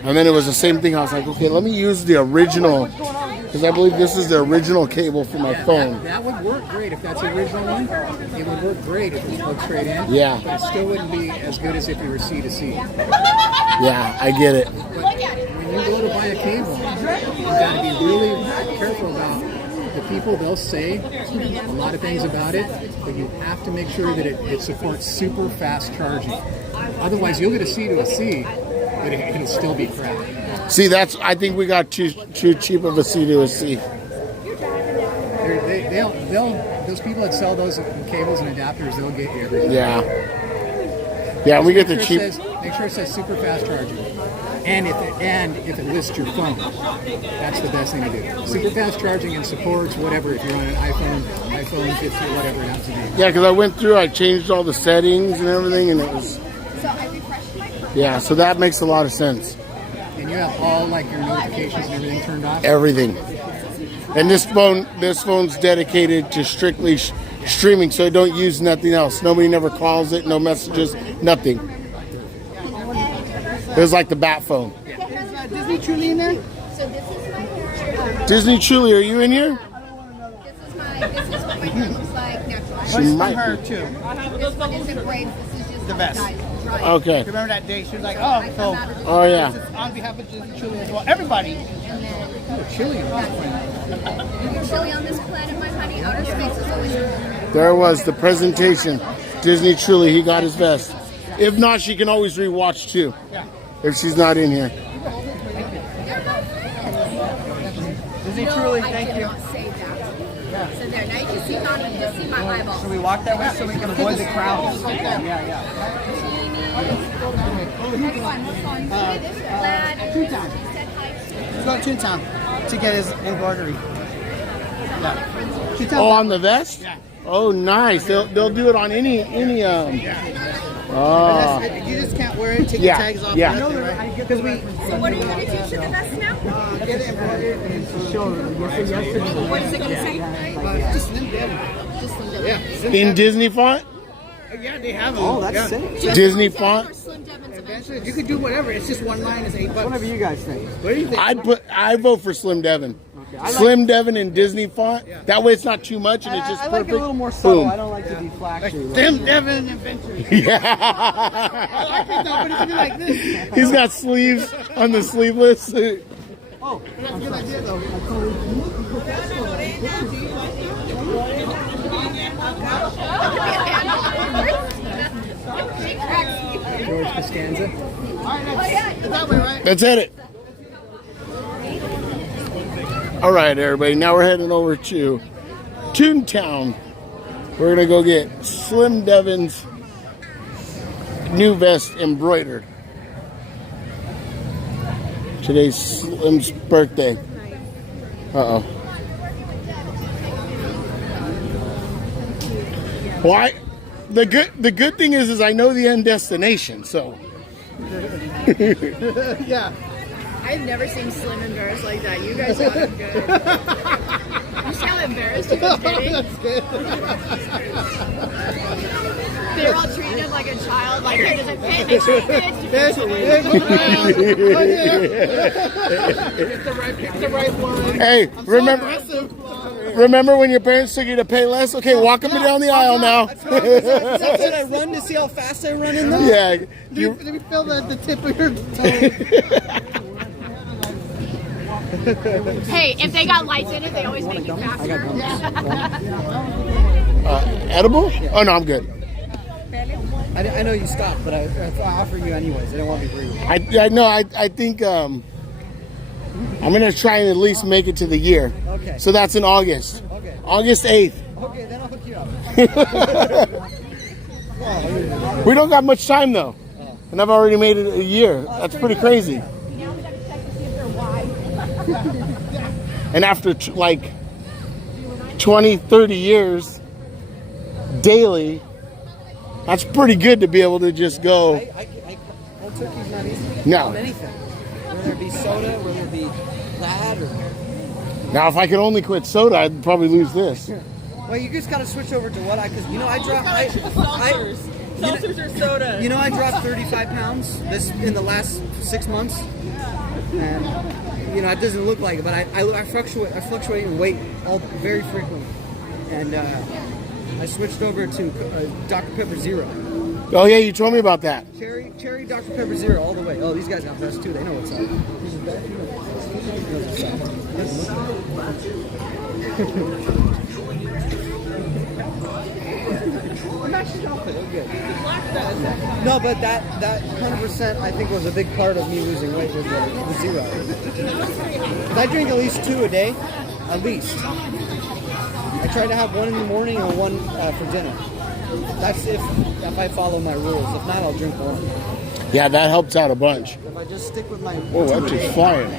And then it was the same thing. I was like, okay, let me use the original. Because I believe this is the original cable for my phone. That would work great if that's the original one. It would work great if it was plugged straight in. Yeah. But it still wouldn't be as good as if you were C to C. Yeah, I get it. But when you go to buy a cable, you got to be really careful about the people. They'll say a lot of things about it, but you have to make sure that it supports super fast charging. Otherwise, you'll get a C to a C, but it'll still be crap. See, I think we got too cheap of a C to a C. Those people that sell those cables and adapters, they'll get you everything. Yeah. Yeah, we get the cheap. Make sure it says super fast charging. And if it lists your phone, that's the best thing to do. Super fast charging and supports whatever, if you're on an iPhone 50, whatever it has to be. Yeah, because I went through, I changed all the settings and everything, and it was. Yeah, so that makes a lot of sense. And you have all like your notifications and everything turned off? Everything. And this phone's dedicated to strictly streaming, so I don't use nothing else. Nobody never calls it, no messages, nothing. It was like the bat phone. Is Disney truly in there? Disney Truly, are you in here? This is what my hair looks like natural. She might her be. too. This one isn't braids. This is just The best. dry. Okay. Remember that day? She was like, "Oh, so Oh yeah. this is on behalf of Disney truly as well. Everybody." Chili. Chili on this planet, my honey. Outer space is always. There was the presentation. Disney Truly, he got his vest. If not, she can always rewatch too. If she's not in here. Disney truly, thank you. Say that. So there. Now you can see Connie. You can see my eyeballs. So we walk that way so we can avoid the crowd. Yeah. Next one. Toontown. Let's go to Toontown to get his embroidery. Yeah. Toontown. Oh, on the vest? Yeah. Oh, nice. They'll do it on any. Oh. You just can't wear it. Take Yeah, the tags off. yeah. And nothing, right? Because we. So what are you going to do to the vest now? Get it embroidered and to show them. What is it going to say? Just Slim Devin. Just Slim Yeah. In Disney font? Yeah, they have them. Oh, that's yeah. sick. Disney font? Eventually, you could do whatever. It's just one line is $8. Whatever you guys think. What do you think? I vote for Slim Devin. Slim Devin in Disney font. That way it's not too much and it's just I perfect. like it a little more subtle. Boom. I don't like to be flashy. Slim Devin Adventures. Yeah. I like it though, but it's like this. He's got sleeves on the sleeveless. Oh, that's a good idea though. George Costanza. That way, right? Let's hit it. All right, everybody. Now we're heading over to Toontown. We're going to go get Slim Devin's new vest embroidered. Today's Slim's birthday. Uh-oh. Why? The good thing is I know the end destination, so. Yeah. I've never seen Slim embarrassed like that. You guys got him good. You see how embarrassed he was getting? That's good. They were all treating him like a child, like he doesn't pay. Make sure he fits. Pick the right one. Hey, remember when your parents took you to pay less? Okay, walk up and down the aisle now. Should I run to see how fast I run in them? Yeah. Let me feel the tip of your toe. Hey, if they got lights in it, they always make you faster. Edible? Oh, no, I'm good. I know you stopped, but I offer you anyways. I don't want to be rude. I know. I think I'm going to try and at least make it to the year. Okay. So that's in August. Okay. August 8th. Okay, then I'll hook you up. We don't got much time, though. And I've already made it a year. That's pretty crazy. And after like 20, 30 years daily, that's pretty good to be able to just go. Cold turkey's not easy. No. Anything. Whether it be soda, whether it be lad, or... Now, if I could only quit soda, I'd probably lose this. Well, you just got to switch over to what because I dropped. Seltzers or soda. You know, I dropped 35 pounds in the last 6 months, and it doesn't look like it, but I fluctuate in weight very frequently, and I switched over to Dr. Pepper Zero. Oh yeah, you told me about that. Cherry Dr. Pepper Zero all the way. Oh, these guys got best too. They know what's up. No, but that 100% I think was a big part of me losing weight was the zero. 'Cause I drink at least 2 a day, at least. I try to have 1 in the morning and 1 for dinner. That's if I follow my rules. If not, I'll drink 1. Yeah, that helps out a bunch. If I just stick with my... Oh, that was flying.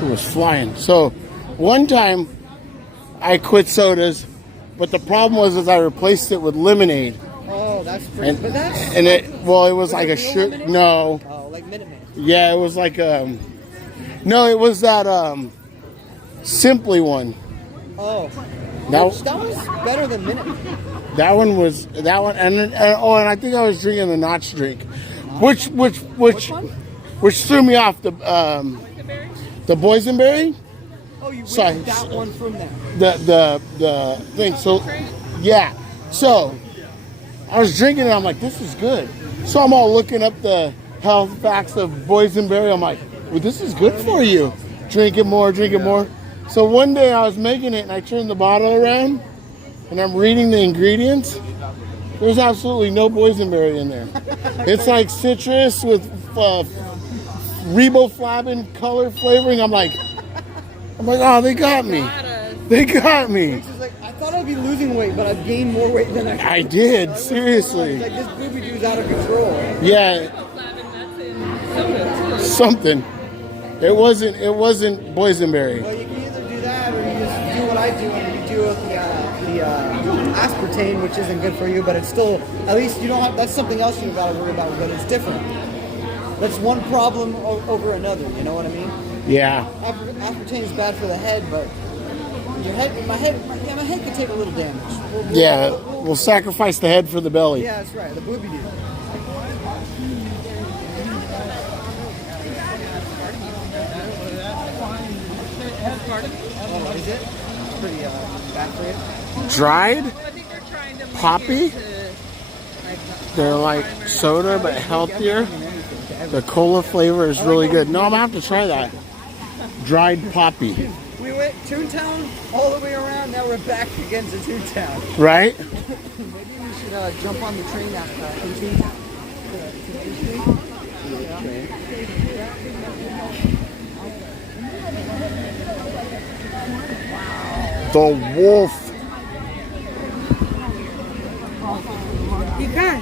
It was flying. So, one time I quit sodas, but the problem was I replaced it with lemonade. Oh, that's pretty... but that's... And it was like a shirt... No. Oh, like Minute Man. Yeah, it was like no, it was that Simply one. Oh. That was better than Minute Man. That one, and I think I was drinking the Notch drink, which threw me off. The boysenberry. Oh, you read that one from there. The thing. So yeah, so I was drinking it. I'm like, this is good. So I'm all looking up the health facts of boysenberry. I'm like, well, this is good for you. Drink it more. So one day I was making it and I turned the bottle around. And I'm reading the ingredients. There's absolutely no boysenberry in there. It's like citrus with riboflavin color flavoring. I'm like, oh, they got me. They got me. Which is like, I thought I'd be losing weight, but I've gained more weight than I did. Seriously. Like this booby dude's out of control. Yeah. Something. It wasn't boysenberry. Well, you can either do that, or you just do what I do, and you do the aspartame, which isn't good for you, but it's still, at least you don't have, that's something else you got to worry about, but it's different. That's one problem over another, you know what I mean? Yeah. Aspartame is bad for the head, but my head could take a little damage. We'll sacrifice the head for the belly. Yeah, that's right, the booby dude. Oh, is it? It's pretty bad for you. Dried poppy. They're like soda but healthier. The cola flavor is really good. No, I'm gonna have to try that. Dried poppy. We went Toontown all the way around. Now we're back again to Toontown. Right? Maybe we should jump on the train in Toontown. The wolf. You can.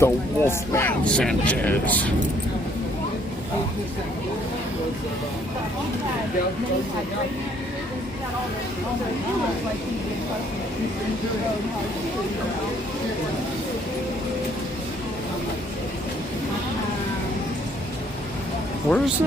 The Wolfman Sanchez. Where's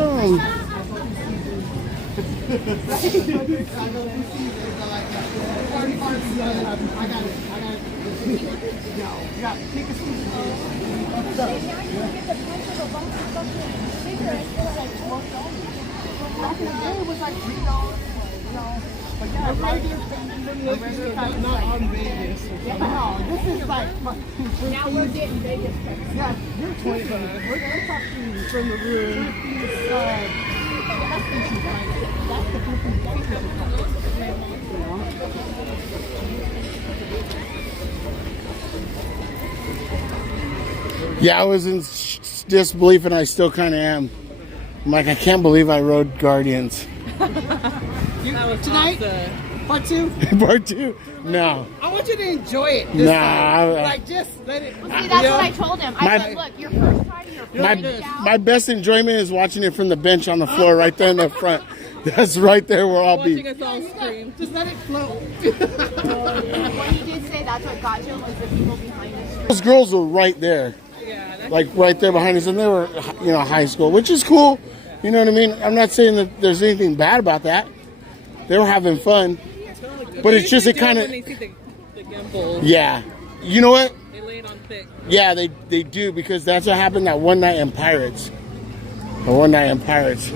Not on Vegas. No, this is like now we're getting Vegas. Yeah, you're 25. We're talking from the room. Yeah, I was in disbelief, and I still kind of am. I'm like, I can't believe I rode Guardians. Tonight? Part 2? Part 2? No. I want you to enjoy it. This time. Like, just let it. See, that's what I told him. I said, look, your first time, you're My best enjoyment is watching it from the bench on the floor right there in the front. That's right there where I'll be. Us all scream. Just let it flow. When you did say that's what got you was the people behind us. Those girls were right there. Like right there behind us, and they were, high school, which is cool. You know what I mean? I'm not saying that there's anything bad about that. They were having fun. But it's just, it kind of... Yeah. You know what? They lay it on thick. Yeah, they do, because that's what happened that one night in Pirates. The one night in Pirates. It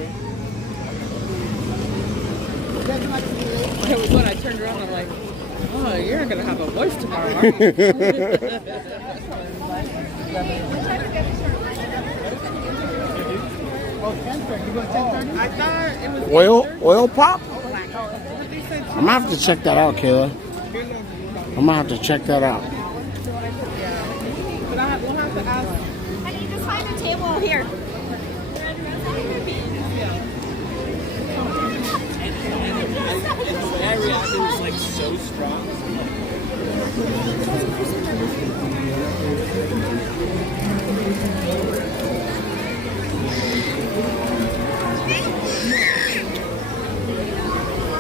was when I turned around, I'm like, oh, you're not going to have a voice tomorrow, are I thought it was Oil pop? I'm gonna have to check that out, Kayla. I'm gonna have to check that out. But we'll have to ask. I need to find a table here. That reaction was like so strong.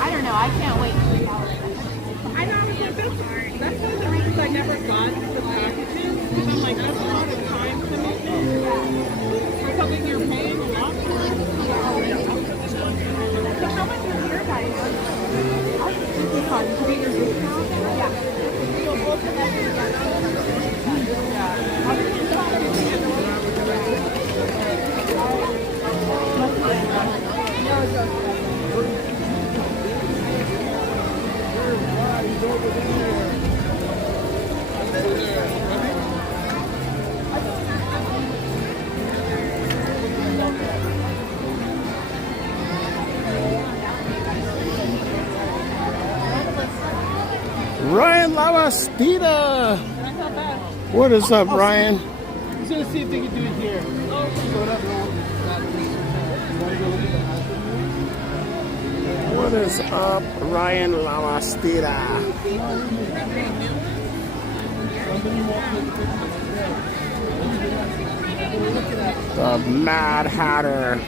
I don't know. I can't wait 3 hours. I know, that's one of the reasons I never got the packages. Because I'm like, that's a lot of time commitment. For something you're paying a lot for. So how much is your guys? Ryan Lavastida. What is up, Ryan? He's gonna see if they can do it here. What is up, Ryan Lavastida? The Mad Hatter.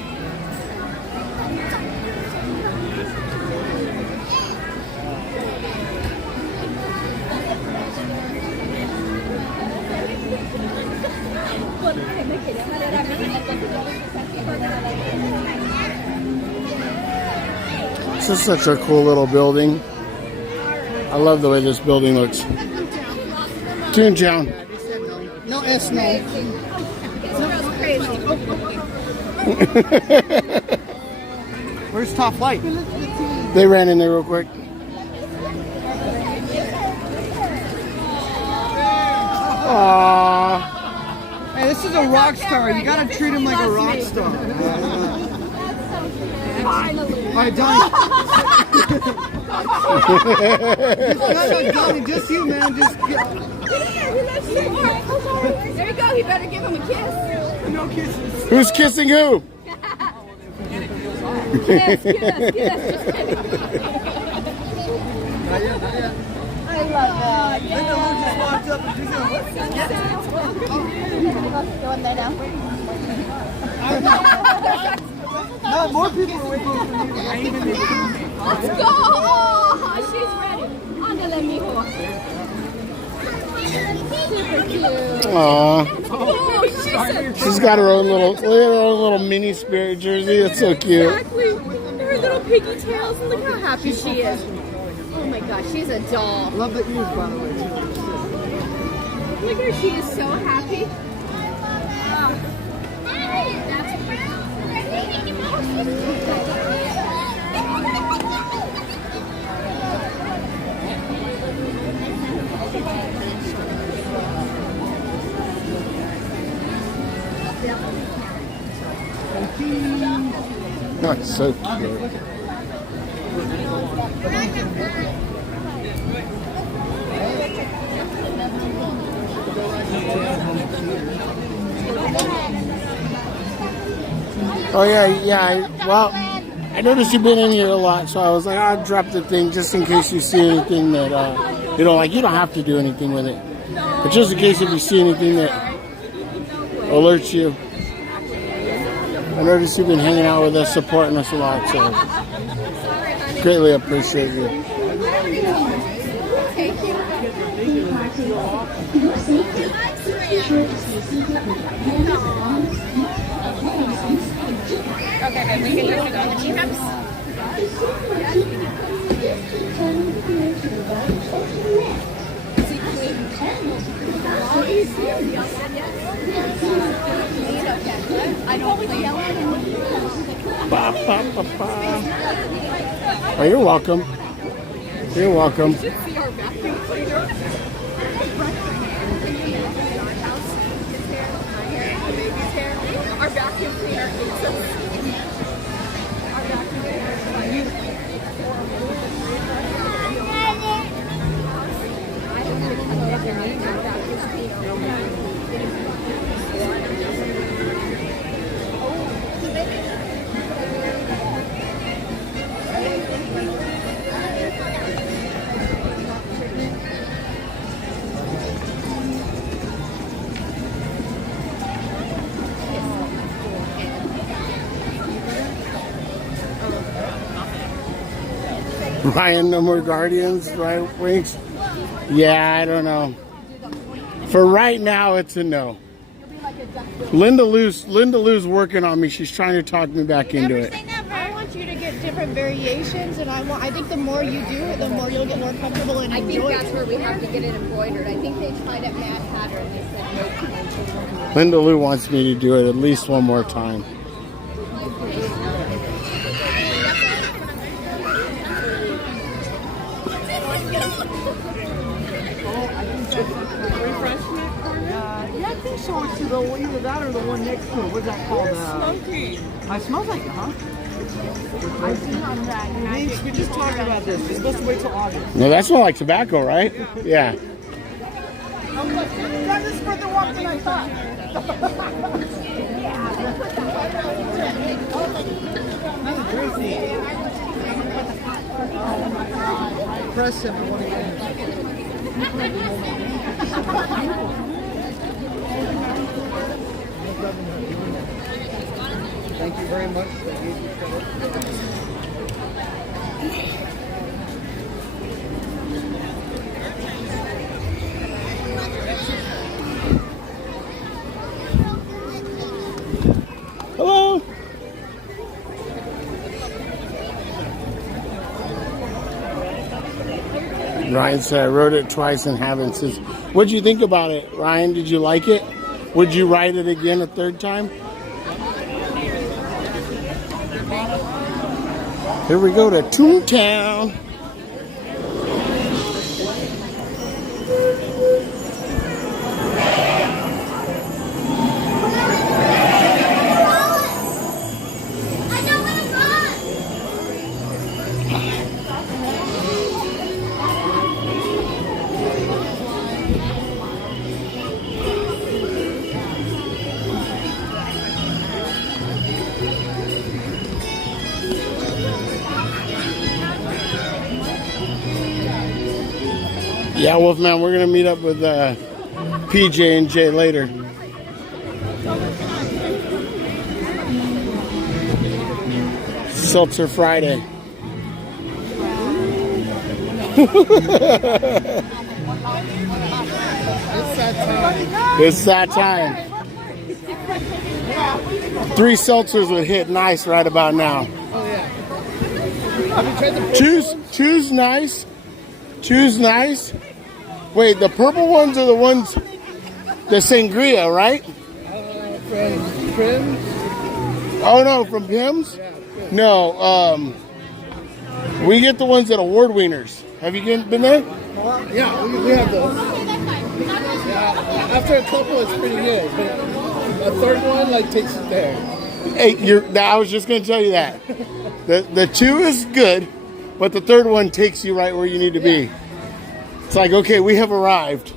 This is such a cool little building. I love the way this building looks. Toontown. No S, no. Where's Top Flight? They ran in there real quick. Aww. Hey, this is a rock star. You gotta treat him like a rock star. Alright, Donnie. No, Donnie, just you, man. Just There you go. You better give him a kiss. no kisses. Who's kissing who? Kiss. Just kidding. I love that. Linda Lou just walked up and she's going, Go in there now. No, more people are waiting for me. Let's go! Oh, she's ready. Ándale, mijo. Super cute. Aww. Oh, She's got her own little mini spirit jersey. It's so cute. Exactly. Her little piggy tails. And look how happy she is. Oh my gosh, she's a doll. Love the ears, by the way. Look at her. She is so happy. That's so cute. Oh yeah. Well, I noticed you've been in here a lot, so I was like, I'll drop the thing just in case you see anything that you know, like you don't have to do anything with it, but just in case if you see anything that alerts you. I noticed you've been hanging out with us, supporting us a lot, so greatly appreciate you. Okay, then we can just go on the teacups. I don't play Oh, you're welcome. You're welcome. You should see our vacuum cleaner. Our vacuum cleaner hates us. Our vacuum cleaner Ryan, no more Guardians, right? Winks? Yeah, I don't know. For right now, it's a no. Linda Lou's working on me. She's trying to talk me back into it. I want you to get different variations, and I think the more you do it, the more you'll get more comfortable and enjoy it. I think that's where we have to get it embroidered. I think they tried at Mad Hatter and they said no. Linda Lou wants me to do it at least one more time. Yeah, I think so. It's either that or the one next to it. What's that called? Smoky. It smells like it, huh? I see on that. We just talked about this. We're supposed to wait till August. No, that smells like tobacco, right? Yeah. That is further walk than I thought. Press him. Thank you very much. Hello. Ryan said I wrote it twice and haven't since. What'd you think about it, Ryan? Did you like it? Would you write it again a third time? Here we go to Toontown. Yeah, Wolfman, we're gonna meet up with PJ and Jay later. Seltzer Friday. It's that time. 3 seltzers would hit nice right about now. Choose nice. Choose nice. Wait, the purple ones are the ones, the sangria, right? From Tram? Oh no, from Pim's? No, we get the ones at Award Wieners. Have you been there? Yeah, we have those. Yeah, after a couple, it's pretty good. But a third one, like, takes it there. Hey, I was just going to tell you that. The 2 is good, but the third one takes you right where you need to be. It's like, okay, we have arrived.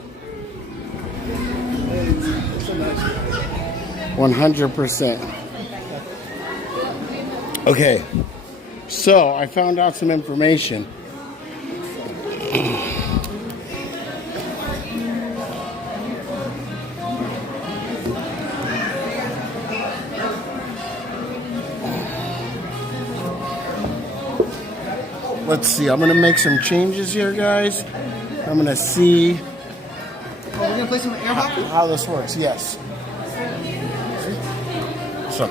100%. Okay, so I found out some information. Let's see, I'm gonna make some changes here, guys. I'm gonna see we're gonna play some air hockey? how this works, yes. So.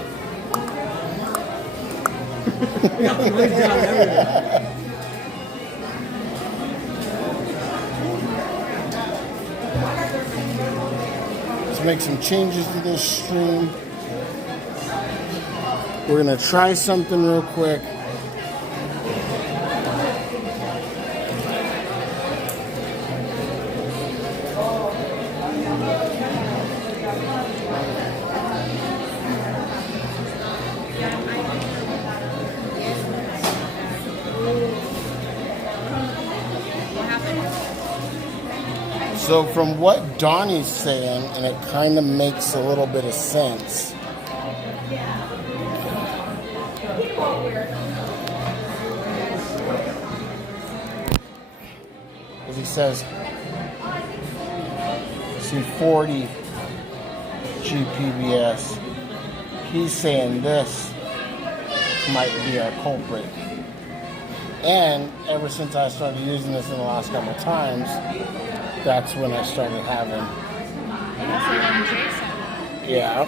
Let's make some changes to this stream. We're gonna try something real quick. So from what Donnie's saying, and it kind of makes a little bit of sense. As he says, see 40 GPBS. He's saying this might be our culprit. And ever since I started using this in the last couple of times, that's when I started having. Yeah.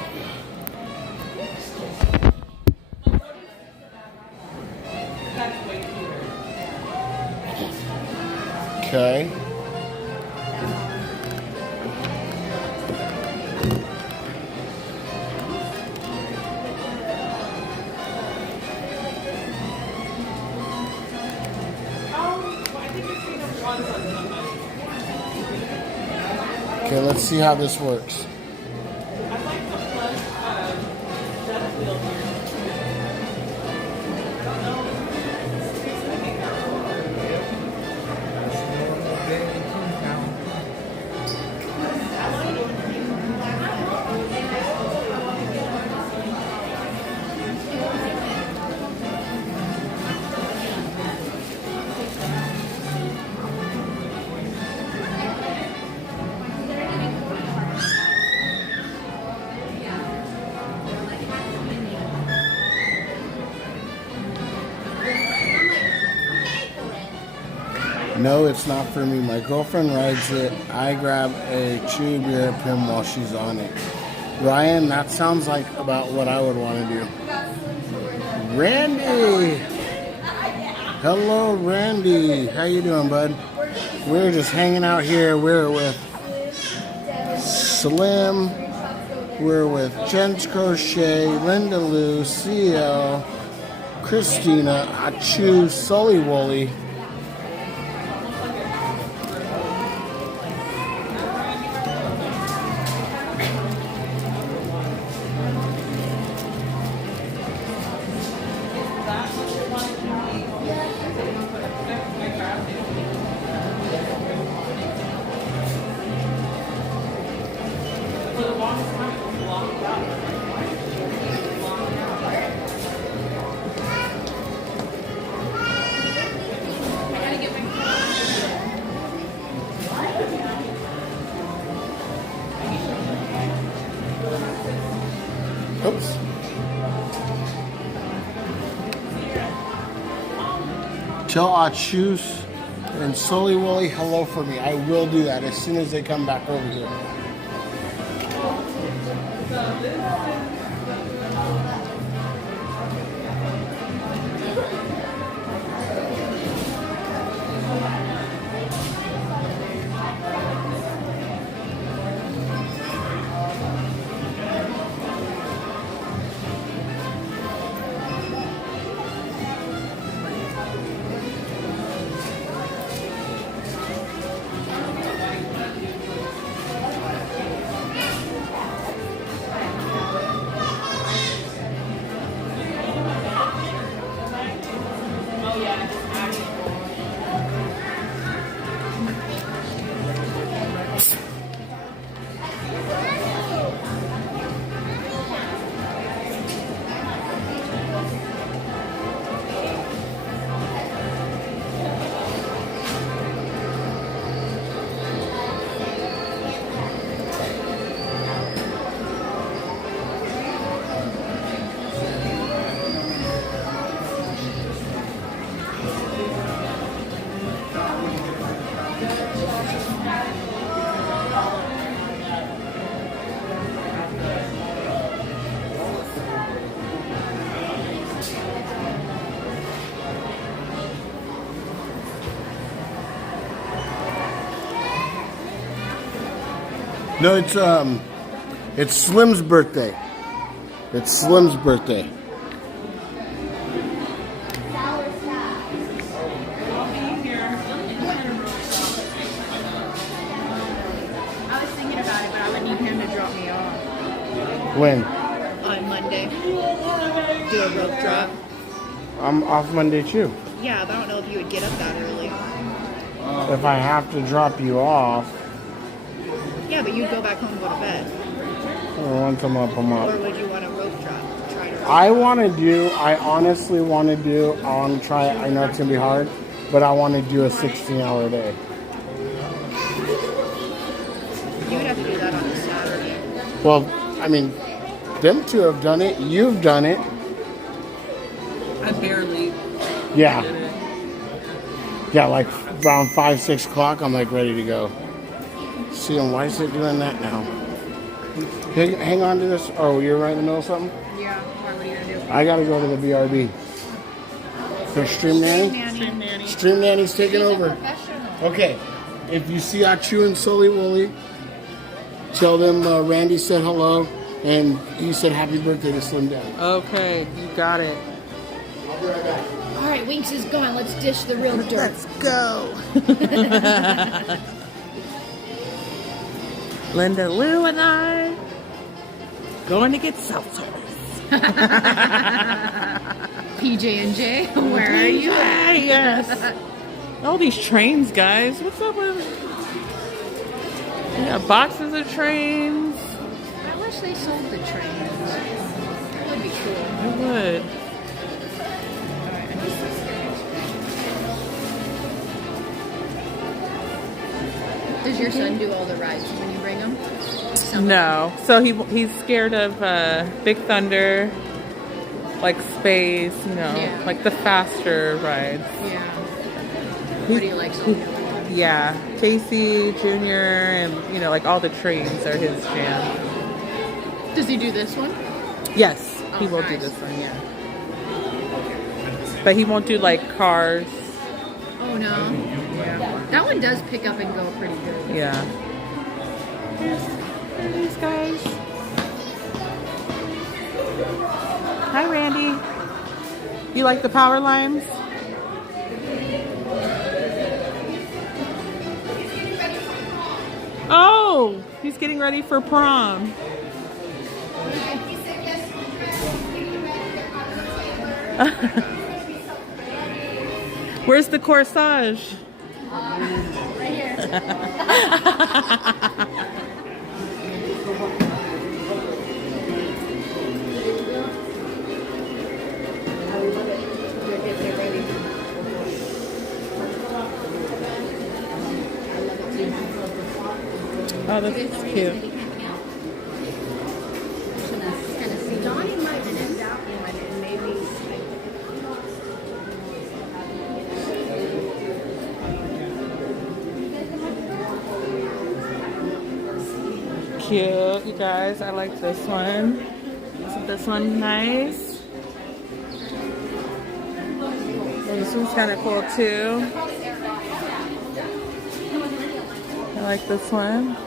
Okay. Okay, let's see how this works. No, it's not for me. My girlfriend rides it. I grab a chew beer pin while she's on it. Ryan, that sounds like about what I would want to do. Randy! Hello, Randy. How you doing, bud? We're just hanging out here. We're with Slim. We're with Jen's Crochet, Linda Lou, CEO, Christina, Achu, Sully Wooly. Tell Achus and Sully Wooly hello for me. I will do that as soon as they come back over here. No, it's Slim's birthday. It's Slim's birthday. I was thinking about it, but I would need him to drop me off. When? On Monday. Do a rope drop. I'm off Monday too. Yeah, but I don't know if you would get up that early. If I have to drop you off, Yeah, but you'd go back home and go to bed. once I'm up, I'm Or up. would you want to rope drop? Try to rope I honestly want to try it. I know it's going to be hard, but I want to do a 16-hour day. You would have to do that on a Saturday. Well, I mean, them two have done it. You've done it. I barely. Yeah. did it. Yeah, like around 5, 6 o'clock, I'm like ready to go. See, why is it doing that now? Hang on to this. Oh, you're right in the middle of something? Yeah, what are you going to do? I gotta go to the BRB. For Stream Nanny? Stream Nanny. Stream Nanny's taking She's a over. professional. Okay, if you see Achu and Sully Wooly, tell them Randy said hello and he said happy birthday to Slim Down. Okay, you got it. I'll be right back. All right, Winks is gone. Let's dish the real dirt. Let's go. Linda Lou and I going to get seltzers. PJ&J, where are you at? Yes. All these trains, guys. What's up with... Yeah, boxes of trains. I wish they sold the trains. That would be cool. It would. Does your son do all the rides when you bring him? No. So he's scared of Big Thunder, like space, Yeah. like the faster rides. Yeah. But he likes all the other ones. Yeah. Casey Jr. and, like all the trains are his jam. Does he do this one? Yes, he Oh, will do nice. this one, yeah. But he won't do like cars. Oh, no. Yeah. That one does pick up and go pretty good. Yeah. These guys. Hi, Randy. You like the power lines? Oh, he's getting ready for prom. Where's the corsage? Right here. Oh, that's cute. Donnie might end that one and maybe. cute, you guys. I like this one. Isn't this one nice? This one's kind of cool too. I like this one.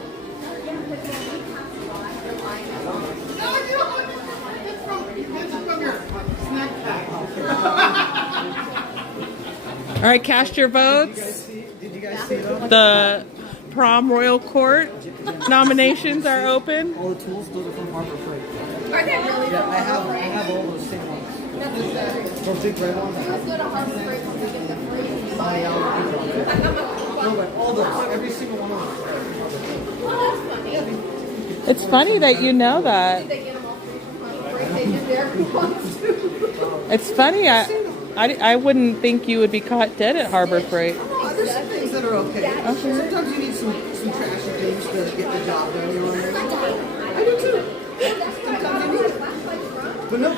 All right, cast your votes. Did you guys see those? The Prom Royal Court nominations are open. All the tools, those are from Harbor Freight. Are they really? Yeah, I have all those same ones. Those big red ones. Let's go to Harbor Freight when we get the free. No, but all those, every single one of them. It's funny that you know that. It's funny. I wouldn't think you would be caught dead at Harbor Freight. There's some things that are okay. Sometimes you need some trashy things to get the job done. You know what I mean? I do too. Sometimes you need it. But no,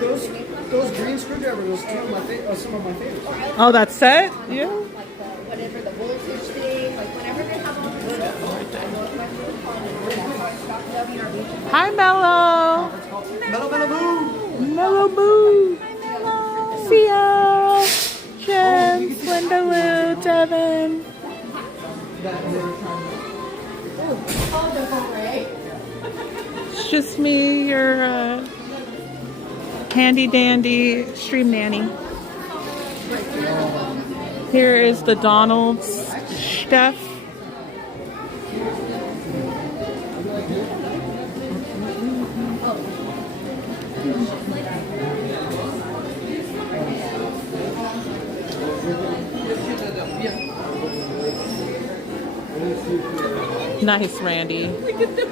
those green screwdrivers are some of my favorites. Oh, that set? Yeah. Whatever the voltage thing, like whenever they have all the Hi, Mello. Mello Boo. See ya. Jen, Linda Lou, Devin. It's just me, your handy dandy stream nanny. Here is the Donald's stuff. Nice, Randy.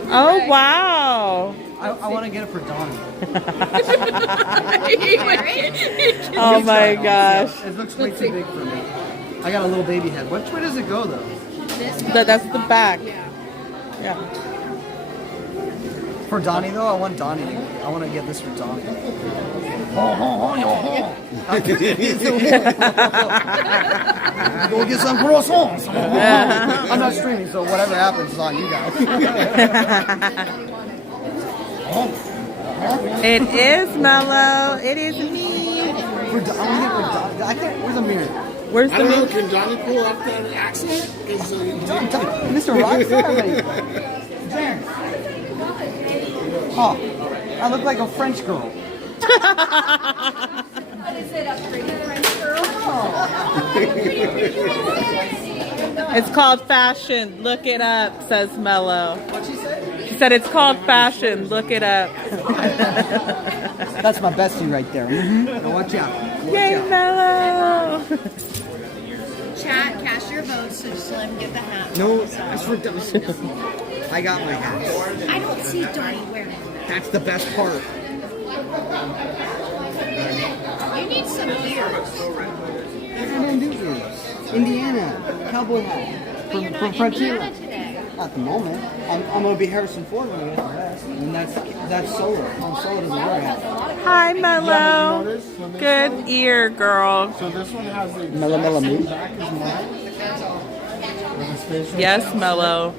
Oh, wow. I want to get it for Donnie. Oh my gosh. It looks way too big for me. I got a little baby head. Which way does it go though? That's the back. Yeah. For Donnie though, I want Donnie. I want to get this for Donnie. Go get some croissants. I'm not streaming, so whatever happens is on you guys. It is Mellow. It is me. Where's the mirror? Where's the mirror? Can Johnny pull off that accent? Mr. Rockstar. Oh, I look like a French girl. What is it, a pretty French girl? It's called fashion. Look it up, says Mello. What'd she say? She said it's called fashion. Look it up. That's my bestie right there. Now watch out. Yay, Mello! Chat, cast your votes so just let him get the hat. No, that's for Donnie. I got my hat. I don't see Donnie wearing it. That's the best part. You need some ears. I didn't do ears. Indiana, cowboy hat. From Frontier. At the moment, I'm going to be Harrison Ford when I get the rest. And that's Solo. Solo doesn't wear a hat. Hi, Mello. Good ear, girl. So this one has the Mellow back as mine. Yes, Mello.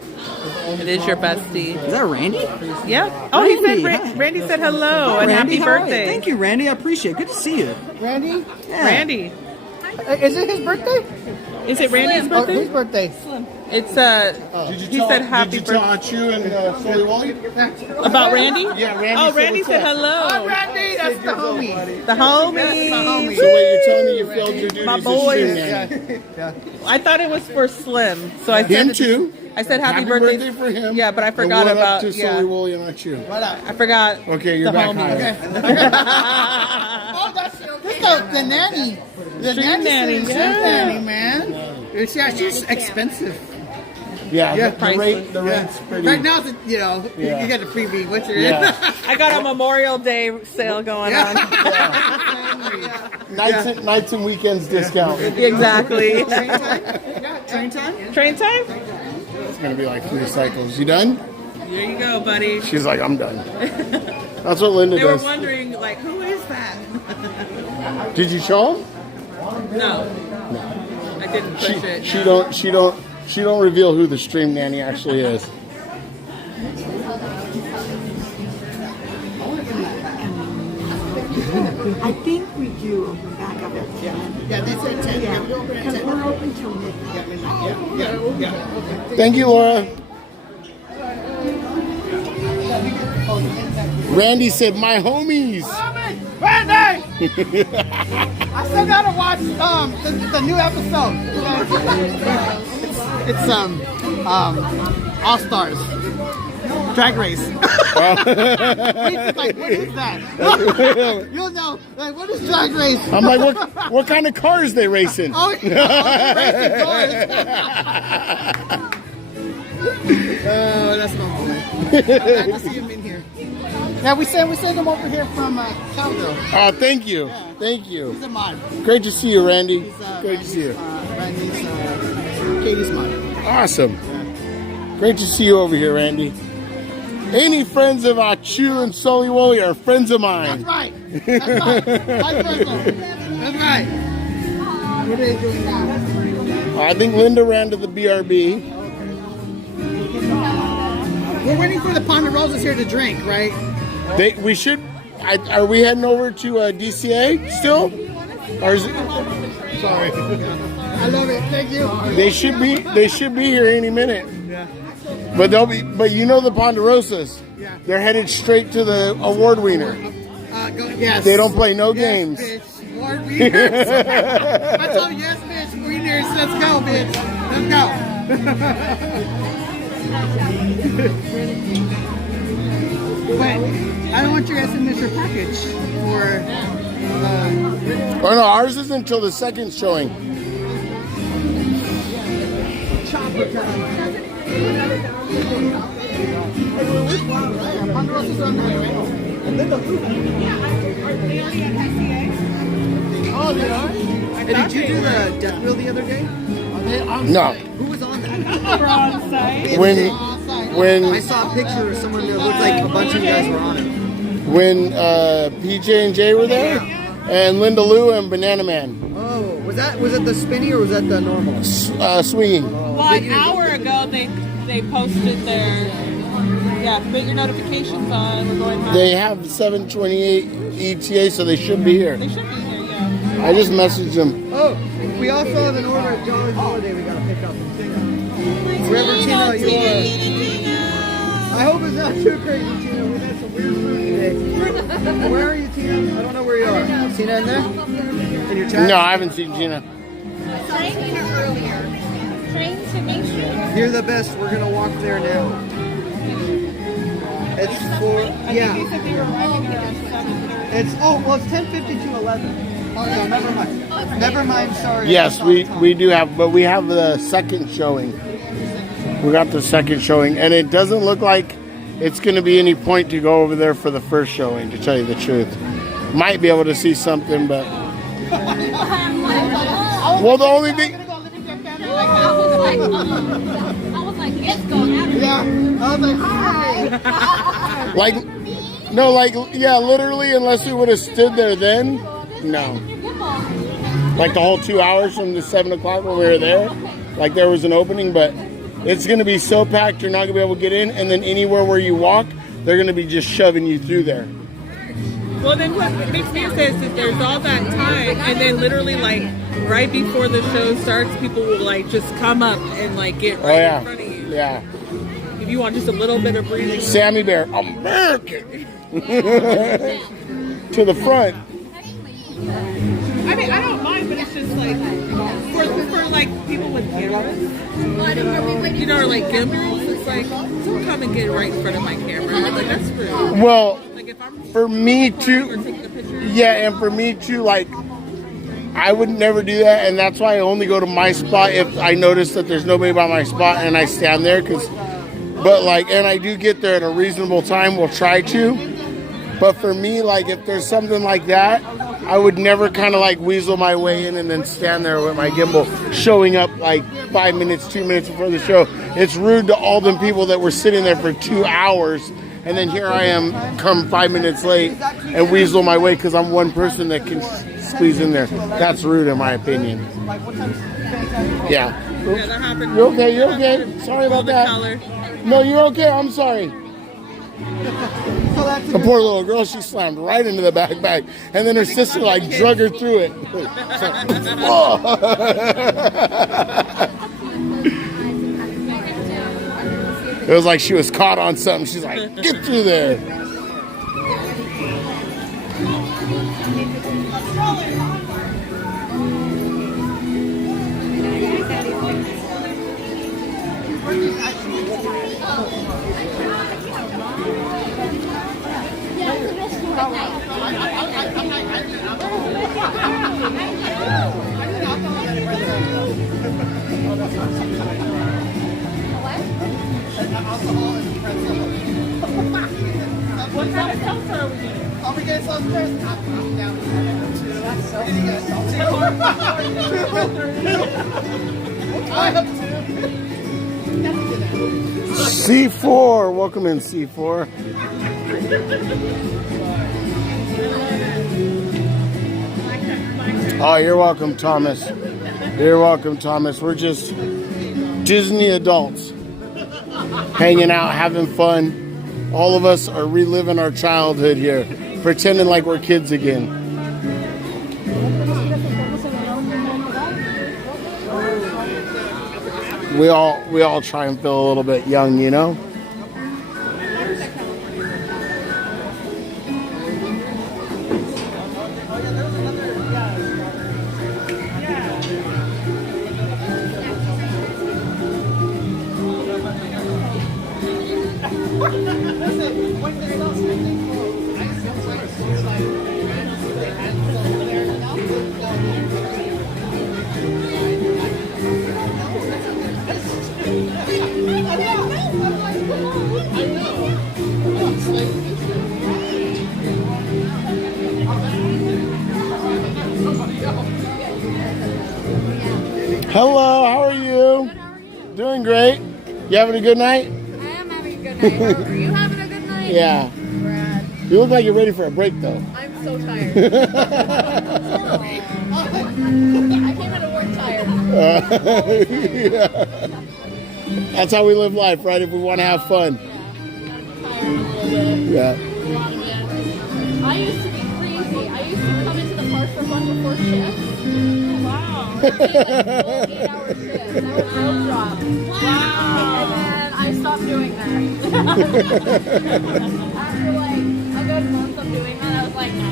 It is your bestie. Is that Randy? Yeah. Oh, he said Randy said hello and Randy, happy birthday. Thank you, Randy. I appreciate it. Good to see you. Randy? Yeah. Randy. Is it his birthday? Is it Randy's birthday? His birthday. It's he said happy birthday. Did you and Foley Wally? About Randy? Yeah, Randy. Oh, Randy said hello. Oh, Randy, that's the homie. The homie. So wait, you're telling me you failed your duties My as boys. stream nanny? Yeah. I thought it was for Slim, so I said Him too. I said happy birthday for him. Yeah, but I forgot what about up to Foley Wally and not you. I forgot. Okay, you're the back homie. higher. Oh, that's the nanny. The Stream nanny, Stream yeah. nanny, man. Yeah, she's expensive. Yeah, the priceless. rate's pretty. Right now, you know, you get a freebie. What's your I got a Memorial Day sale going on. Nights and weekends discount. Exactly. Train time? Train time? Train time? It's gonna be like 3 cycles. You done? There you go, buddy. She's like, I'm done. That's what Linda They were does. wondering, like, who is that? Did you show him? No. I didn't push it. She don't reveal who the stream nanny actually is. I think we do open back up at 10. Yeah, they said 10. Yeah, we open at 10. Because we're open till midnight. Yeah. Thank you, Laura. Randy said, "My homies." Randy! I still gotta watch the new episode. It's All Stars Drag Race. He's like, what is that? You'll know. Like, what is Drag Race? I'm like, what kind of cars they racing? Oh, yeah. Racing cars. Oh, that's not cool. I'm glad to see him in here. Yeah, we sent him over here from Calville. Oh, thank you. Thank you. He's a mod. Great to see you, Randy. Great to see you. Randy's Katie's mod. Awesome. Great to see you over here, Randy. Any friends of Achu and Sully Wooly are friends of mine. That's right. That's right. That's right. What are they doing now? I think Linda ran to the BRB. We're waiting for the Ponderosas here to drink, right? We should. Are we heading over to DCA still? Or is it? Sorry. I love it. Thank you. They should be here any minute. Yeah. But they'll be. But you know the Ponderosas. Yeah. They're headed straight to the award winner. Yes. They don't play no games. Bitch. Award winners. I told you, yes, bitch. Winners. Let's go, bitch. Let's go. But I don't want you guys to miss your package for. Oh no, ours isn't until the second showing. Chopper time. Oh, they are? Hey, did you do the death wheel the other day? No. Who was on that? When I saw a picture of someone that looked like a bunch of you guys were on it. When PJ and Jay were there, and Linda Lou and Banana Man. Oh, was it the spinny or was that the normal? Swinging. Well, an hour ago they posted their put your notifications on. We're going live. They have 728 ETA, so they should be here. They should be here, yeah. I just messaged them. Oh, we also have an order at Jolly Holiday we gotta pick up. Wherever Tina you are. I hope it's not too crazy, Tina. We've had some weird food today. Where are you, Tina? I don't know where you are. Tina in there? In your chat? No, I haven't seen Gina. You're the best. We're gonna walk there now. It's for It's 10:50 to 11. Oh no, never mind. Never mind. Sorry. Yes, we do have, but we have the second showing. We got the second showing, and it doesn't look like it's going to be any point to go over there for the first showing, to tell you the truth. Might be able to see something, but well, the only thing. I was like, let's go. Yeah. I was like, hi. Literally, unless we would have stood there then, no. Like the whole 2 hours from the 7 o'clock when we were there, like there was an opening, but it's going to be so packed you're not going to be able to get in, and then anywhere where you walk, they're going to be just shoving you through there. Well, then what makes me say is that there's all that time, and then literally like right before the show starts, people will like just come up and like get right in front of you. Yeah. If you want just a little bit of breathing. Sammy Bear, American. To the front. I mean, I don't mind, but it's just like for like people with cameras, you know, or like gimbals. It's like don't come and get right in front of my camera. Like that's rude. Well, like if I'm for me too. Yeah, and for me too. Like I would never do that, and that's why I only go to my spot if I notice that there's nobody by my spot, and I stand there. But like, and I do get there at a reasonable time. We'll try to. But for me, like if there's something like that, I would never kind of like weasel my way in and then stand there with my gimbal showing up like 5 minutes, 2 minutes before the show. It's rude to all them people that were sitting there for 2 hours, and then here I am come 5 minutes late and weasel my way because I'm one person that can squeeze in there. That's rude in my opinion. Yeah. Yeah, that happened. You're okay, you're okay. Sorry about that. No, you're okay, I'm sorry. The poor little girl, she slammed right into the backpack, and then her sister like drug her through it. It's like, whoa. It was like she was caught on something. She's like, get through there. What kind of salsa are we getting? Are we getting some first? I have C4, welcome in C4. Oh, you're welcome, Thomas. You're welcome, Thomas. We're just Disney adults hanging out, having fun. All of us are reliving our childhood here, pretending like we're kids again. We all try and feel a little bit young, you know? Hello, how are you? Doing great. You having a good night? I am having a good night. Are you having a good night? Yeah. Brad. You look like you're ready for a break, though. I'm so tired. I came out of work tired. Yeah. That's how we live life, right? If we want to have fun. Yeah. I used to be crazy. I used to come into the park for fun before shifts. Wow. 8-hour shifts. I would rope drop. Wow. And then I stopped doing that. After like a good month of doing that, I was like, nah,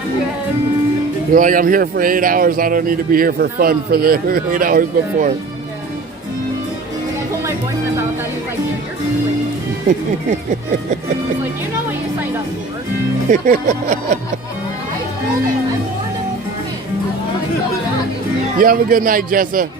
I'm good. You're like, I'm here for 8 hours. I don't need to be here for fun for the 8 hours before. Like, I told my boyfriend about that. He's like, dude, you're crazy. I was like, you know what you signed up for. You have a good night, Jessa.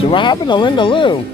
So what happened to Linda Lou?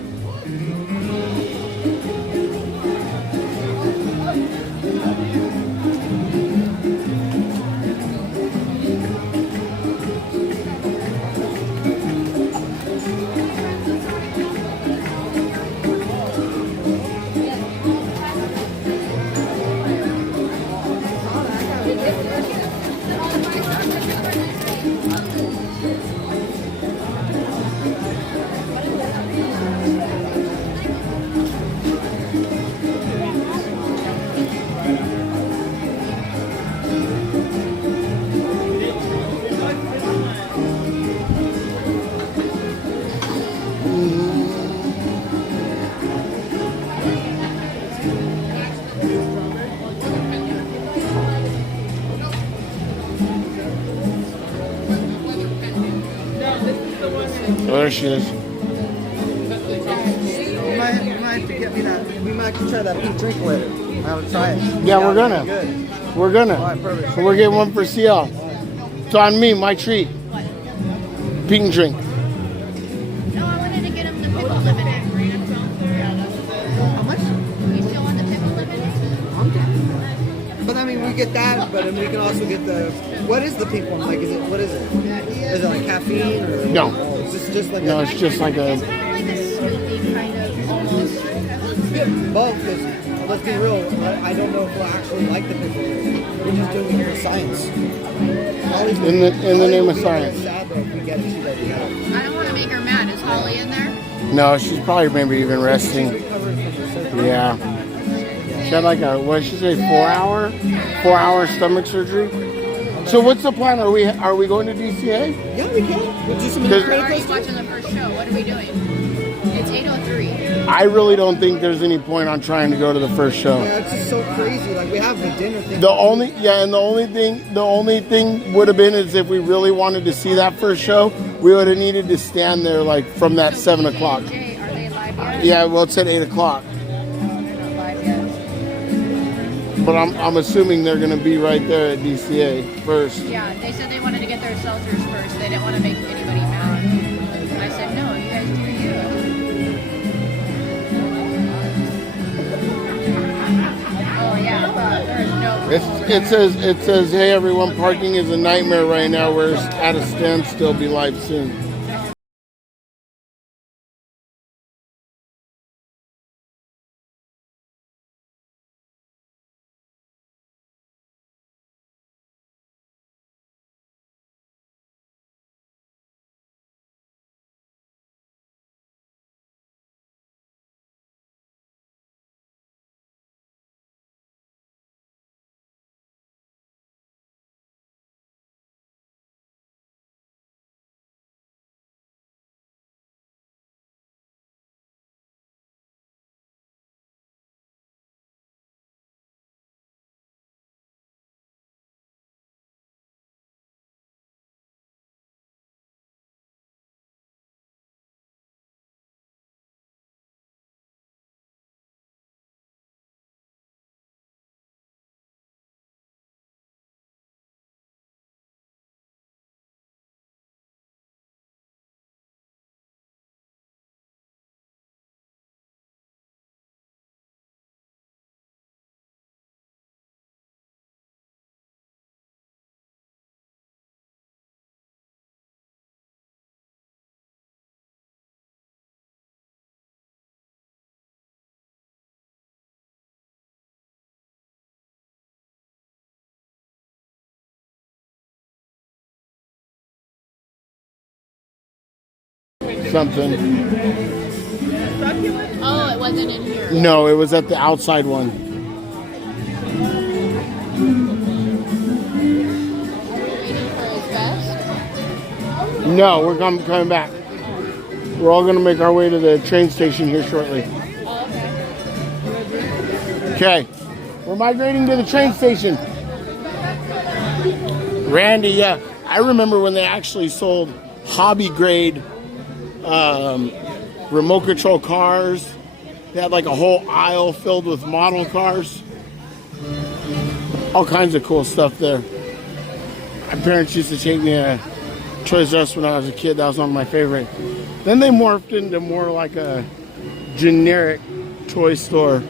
Oh, there she is. You might have to get me that. We might have to try that pink drink later. I have to try it. Yeah, we're gonna. Good. We're gonna. All right, perfect. So we're getting one for CL. It's on me, my treat. Pink drink. No, I wanted to get him the pickle lemonade. How much? You still want the pickle lemonade? But I mean, we get that, but then we can also get the. What is the pink one? Like, what is it? Is it like caffeine or? No. Is this just like? No, it's just like a. It's kind of like a smoothie, kind of almost. get both because let's be real. I don't know if we'll actually like the physical. We're just doing it for science. In the name of science. Sad though if we get it. I don't want to make her mad. Is Holly in there? No, she's probably maybe even resting. Yeah. She had like a, what did she say, 4 hour stomach surgery? So what's the plan? Are we going to DCA? Yeah, we can. We'll do some We're already watching the first show. What are we doing? It's 8:03. I really don't think there's any point on trying to go to the first show. Yeah, it's just so crazy. Like we have the dinner thing. The only thing would have been is if we really wanted to see that first show, we would have needed to stand there like from that 7 o'clock. Are they live yet? Yeah, well, it's at 8 o'clock. But I'm assuming they're going to be right there at DCA first. Yeah, they said they wanted to get their seltzers first. They didn't want to make anybody mad. I said, no, you guys do you. Oh yeah, but there's no. It says, hey everyone, parking is a nightmare right now. We're at a standstill. Be live soon. Something. Oh, it wasn't in here. No, it was at the outside one. Waiting for his vest. No, we're coming back. We're all going to make our way to the train station here shortly. Oh, Okay, we're migrating to the train station. Randy, yeah. I remember when they actually sold hobby grade remote control cars. They had like a whole aisle filled with model cars. All kinds of cool stuff there. My parents used to take me to Toys R Us when I was a kid. That was one of my favorite. Then they morphed into more like a generic toy store.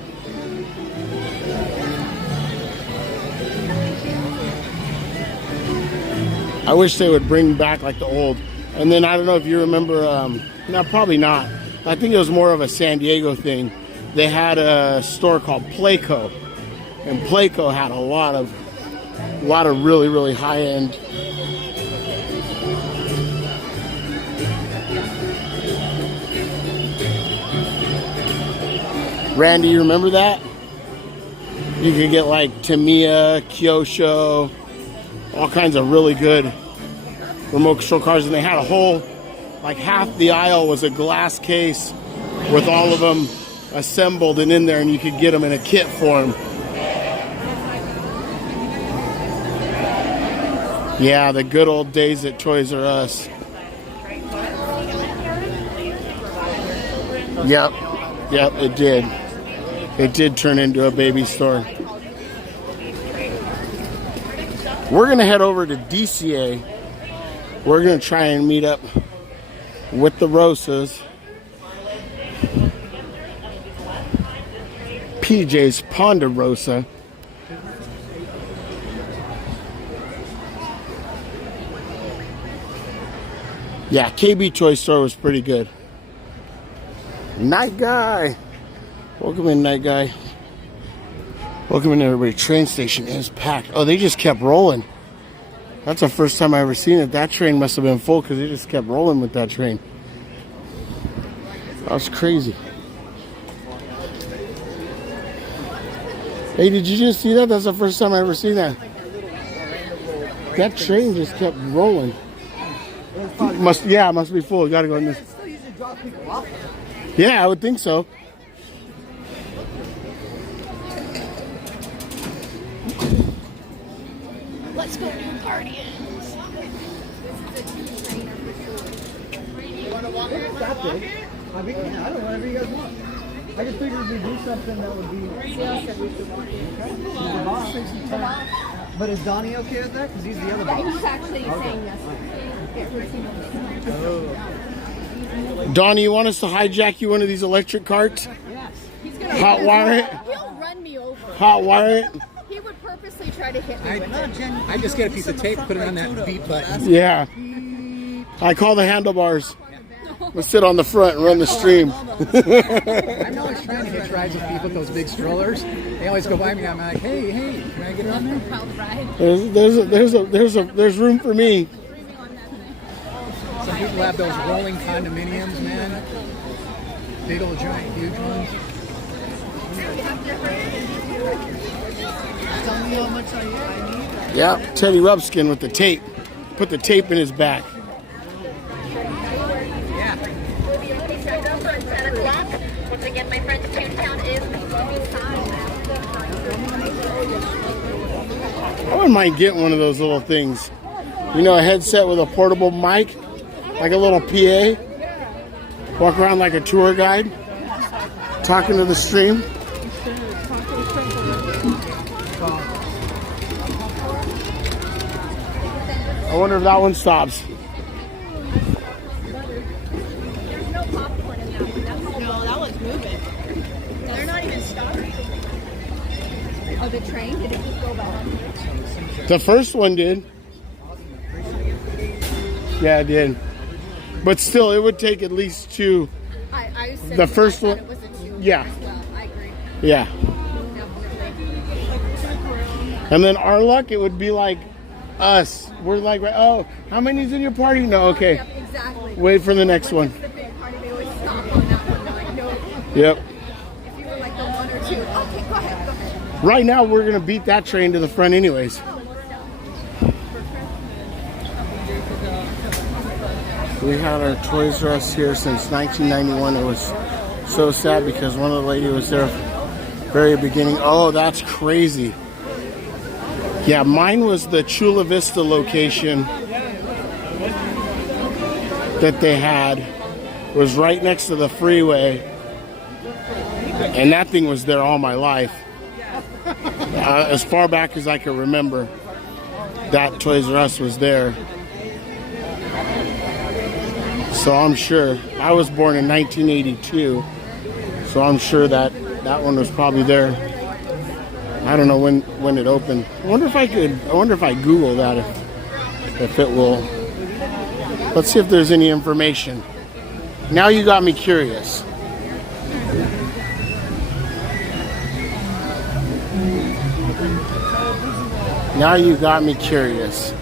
I wish they would bring back like the old. And then I don't know if you remember, no, probably not. I think it was more of a San Diego thing. They had a store called Playco, and Playco had a lot of really, really high end. Randy, you remember that? You could get like Tamiya, Kyosho, all kinds of really good remote control cars, and they had a whole, like half the aisle was a glass case with all of them assembled and in there, and you could get them in a kit form. Yeah, the good old days at Toys R Us. Yep, it did. It did turn into a baby store. We're gonna head over to DCA. We're gonna try and meet up with the Rosas. PJ's Ponderosa. Yeah, KB Toy Store was pretty good. Night guy. Welcome in, night guy. Welcome in, everybody. Train station is packed. Oh, they just kept rolling. That's the first time I ever seen it. That train must have been full because they just kept rolling with that train. That was crazy. Hey, did you just see that? That's the first time I ever seen that. That train just kept rolling. It must be full. You gotta go in this. Yeah, I would think so. Let's go do partying. Stop it. I don't know, whatever you guys want. I just figured we'd do something that would be. But is Donnie okay with that? Because he's the other boss. He's actually saying yes. Donnie, you want us to hijack you one of these electric carts? Yes. He's gonna Hot wire it? He'll run me over. Hot wire it? He would purposely try to hit me with it. I just get a piece of tape, put it on that beep button. Yeah. I call the handlebars. We'll sit on the front and run the stream. I'm always trying to hitch rides with people with those big strollers. They always go by me. I'm like, hey, can I get on there? There's room for me. Some people have those rolling condominiums, man. Big old giant, huge ones. Tell me how much I need. Yep, Teddy Rubskin with the tape. Put the tape in his back. Once again, my friends, Toontown is I wouldn't mind getting one of those little things. You know, a headset with a portable mic, like a little PA. Walk around like a tour guide, talking to the stream. I wonder if that one stops. No, that one's moving. They're not even stopping. Oh, the train? Did it just go by? The first one did. Yeah, it did. But still, it would take at least two. I said The first one, it was a two yeah. as well. I agree. Yeah. And then our luck, it would be like us. We're like, oh, how many's in your party? No, okay. Yep, exactly. Wait for the next one. The big party, they always stop on that one. They're like, no. Yep. If you were like the one or two, okay, go ahead. Right now, we're going to beat that train to the front anyways. We had our Toys R Us here since 1991. It was so sad because one of the ladies was there very beginning. Oh, that's crazy. Yeah, mine was the Chula Vista location that they had. It was right next to the freeway. And that thing was there all my life. As far back as I can remember, that Toys R Us was there. So I'm sure, I was born in 1982, so I'm sure that one was probably there. I don't know when it opened. I wonder if I Google that if it will. Let's see if there's any information. Now you got me curious. Now you got me curious.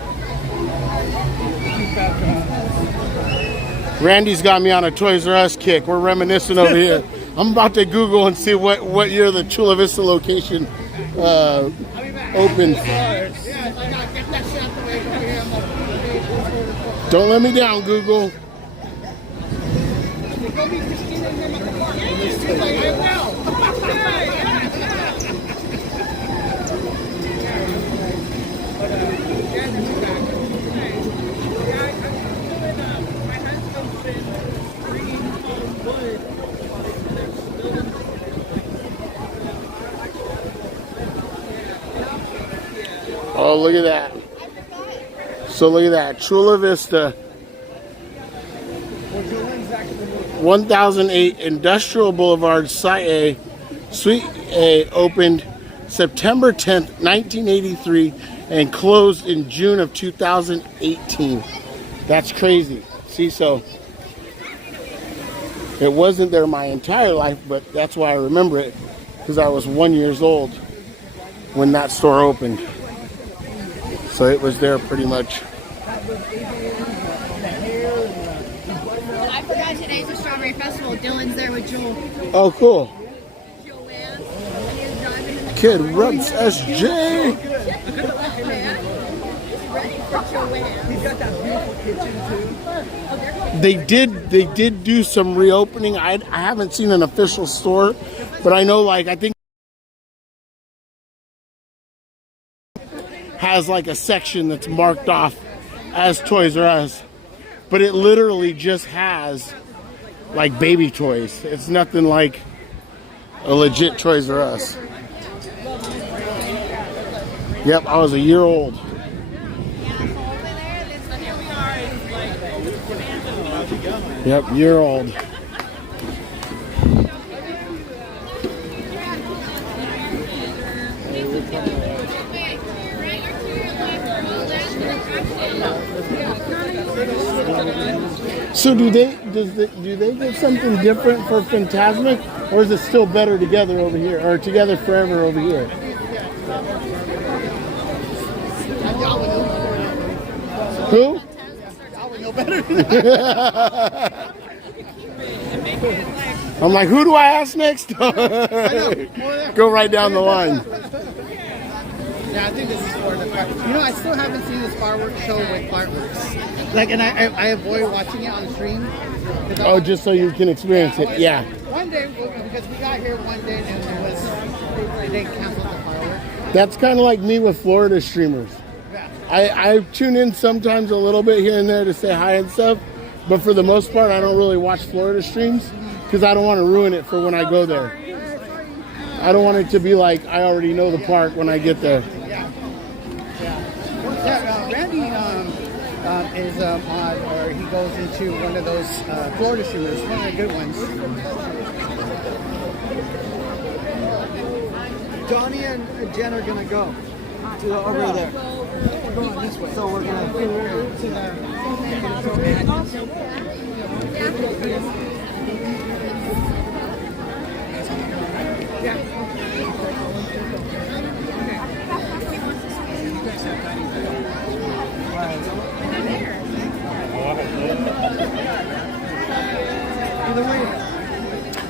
Randy's got me on a Toys R Us kick. We're reminiscing over here. I'm about to Google and see what year the Chula Vista location opened. Don't let me down, Google. Oh, look at that. So look at that. Chula Vista. 1008 Industrial Boulevard, Site A, Suite A, opened September 10th, 1983, and closed in June of 2018. That's crazy. See, so It wasn't there my entire life, but that's why I remember it, because I was 1 year old when that store opened. So it was there pretty much. I forgot today's the Strawberry Festival. Dylan's there with Joel. Oh, cool. Kid Rubs SJ. They did do some reopening. I haven't seen an official store, but I know, like, I think has like a section that's marked off as Toys R Us, but it literally just has like baby toys. It's nothing like a legit Toys R Us. Yep, I was a year old. Yep, year old. So do they get something different for Fantasmic, or is it still better together over here, or together forever over here? Who? I'm like, who do I ask next? Go right down the line. Yeah, I think this is for the fireworks. You know, I still haven't seen this fireworks show with fireworks. Like, and I avoid watching it on stream. Oh, just so you can experience it. Yeah. One day, because we got here one day and they canceled the fireworks. That's kind of like me with Florida streamers. I tune in sometimes a little bit here and there to say hi and stuff, but for the most part, I don't really watch Florida streams because I don't want to ruin it for when I go there. I don't want it to be like I already know the park when I get there. Randy is on, or he goes into one of those Florida streamers, one of the good ones. Johnny and Jen are gonna go to over there. We're going this way, so we're gonna go to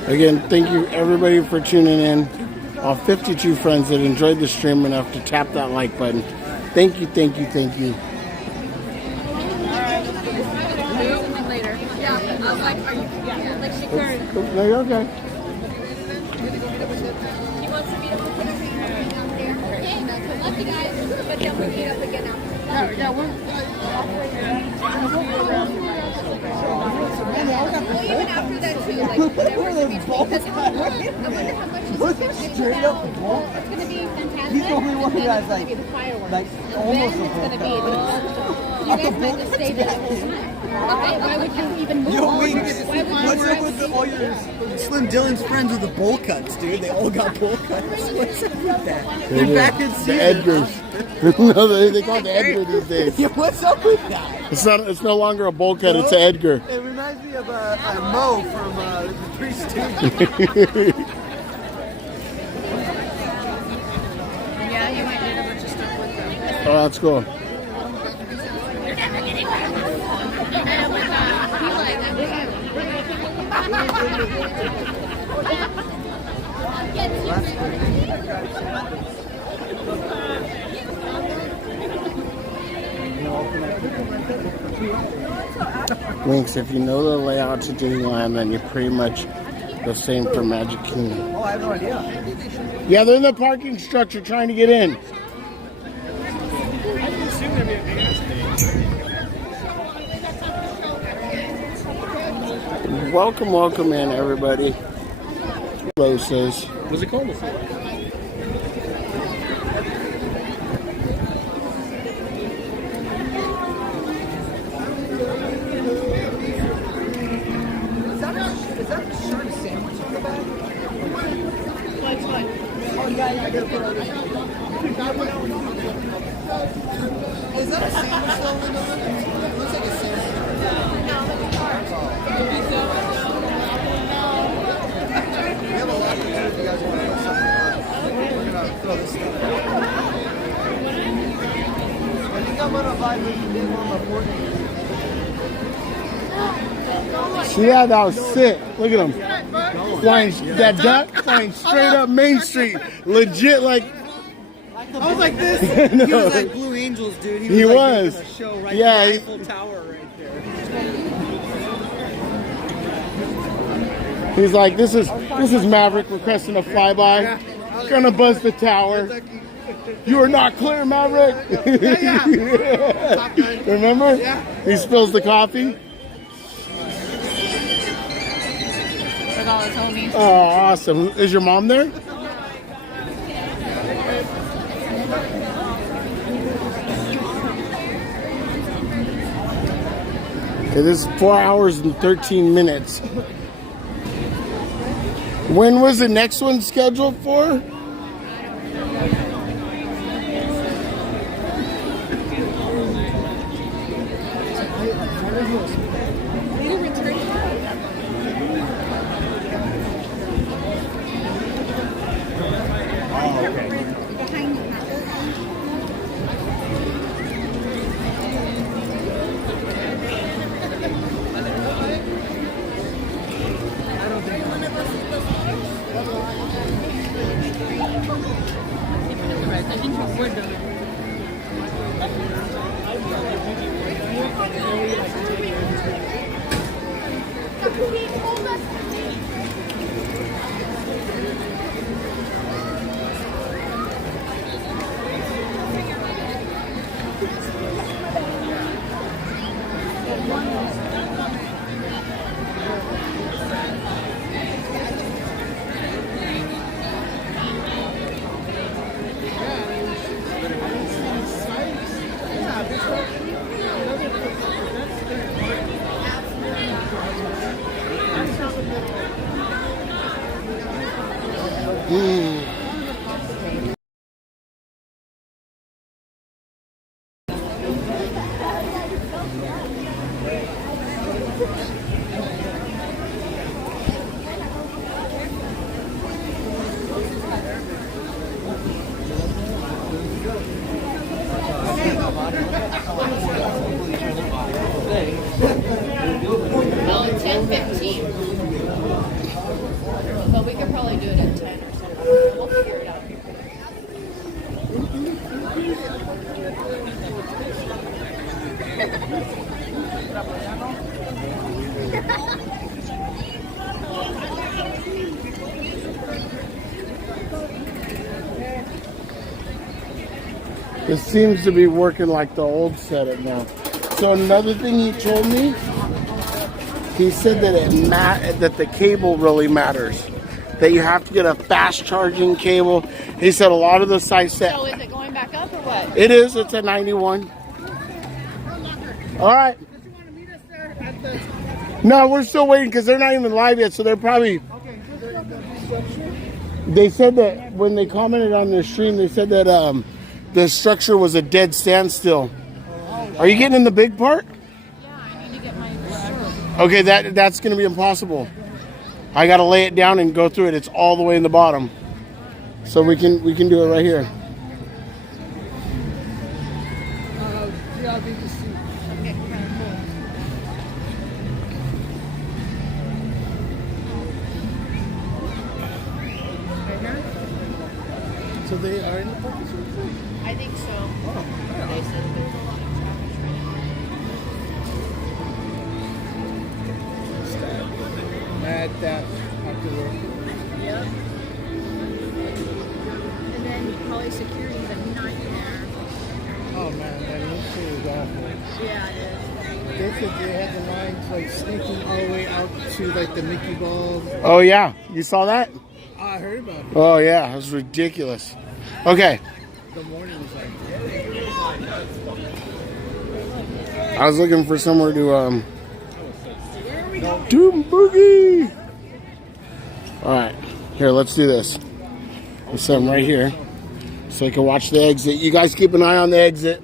Again, thank you everybody for tuning in. All 52 friends that enjoyed the stream enough to tap that like button. Thank you, thank you, thank you. Later. Yeah, I was like, are you, like she current. No, you're okay. He wants to meet up with us down there. Okay, no, love you guys, but then we meet up again after. Yeah, well, even after that too, like whatever's in between. Because I wonder how much is the straight up It's going to be fantastic. He's the only one who has like the fireworks. like almost Then it's going to be you guys might just stay there the whole time. Why would you even move on? What's up with all your Slim Dylan's friends with the bowl cuts, dude? They all got bowl cuts. What's up with that? They're back in season. The Edgars. No, they call it the Edgar these days. Yeah, what's up with that? It's no longer a bowl cut, it's an Edgar. It reminds me of Mo from the Three Stooges. Yeah, he might need a bunch of stuff with them. Oh, that's cool. Winks, if you know the layout to Disneyland, then you're pretty much the same for Magic Kingdom. Oh, I have no idea. Yeah, they're in the parking structure trying to get in. Welcome, welcome in, everybody. Lo says. Was it cold before? Is that a short sandwich on the back? What's what? Oh, yeah, I gotta put on this. Is that a sandwich though, Linda? It looks like a sandwich. See that? That was sick. Look at him. Flying, that duck flying straight up Main Street. Legit, like. I was like this. No. He was like Blue Angels, dude. He like was. making a show right Yeah, in the he- Eiffel Tower right there. He's like, this is Maverick requesting a flyby. Gonna buzz the tower. You are not clear, Maverick. Remember? He spills the coffee. With all his homies. Oh, awesome. Is your mom there? Okay, this is 4 hours and 13 minutes. When was the next one scheduled for? Well, it's 10:15. But we could probably do it at 10 or something. We'll figure it out. It seems to be working like the old setup now. So another thing he told me, he said that that the cable really matters. That you have to get a fast charging cable. He said a lot of the sites that So is it going back up or what? it is. It's a 91. All right. No, we're still waiting because they're not even live yet. So they're probably. They said that when they commented on their stream, they said that the structure was a dead standstill. Are you getting in the big part? Yeah, I need to get my shirt. Okay, that's going to be impossible. I got to lay it down and go through it. It's all the way in the bottom. So we can do it right here. So they are in the parking circle? I think so. They said there's a lot of traffic right now. At that after work. Yep. And then probably security's a nightmare. Oh man, that new is awful. Yeah, it is. They said they had the lines like sneaking all the way out to like the Mickey balls. Oh yeah, you saw that? I heard about it. Oh yeah, it was ridiculous. Okay. The morning was like. I was looking for somewhere to do boogie. All right, here, let's do this. There's some right here, so I can watch the exit. You guys keep an eye on the exit.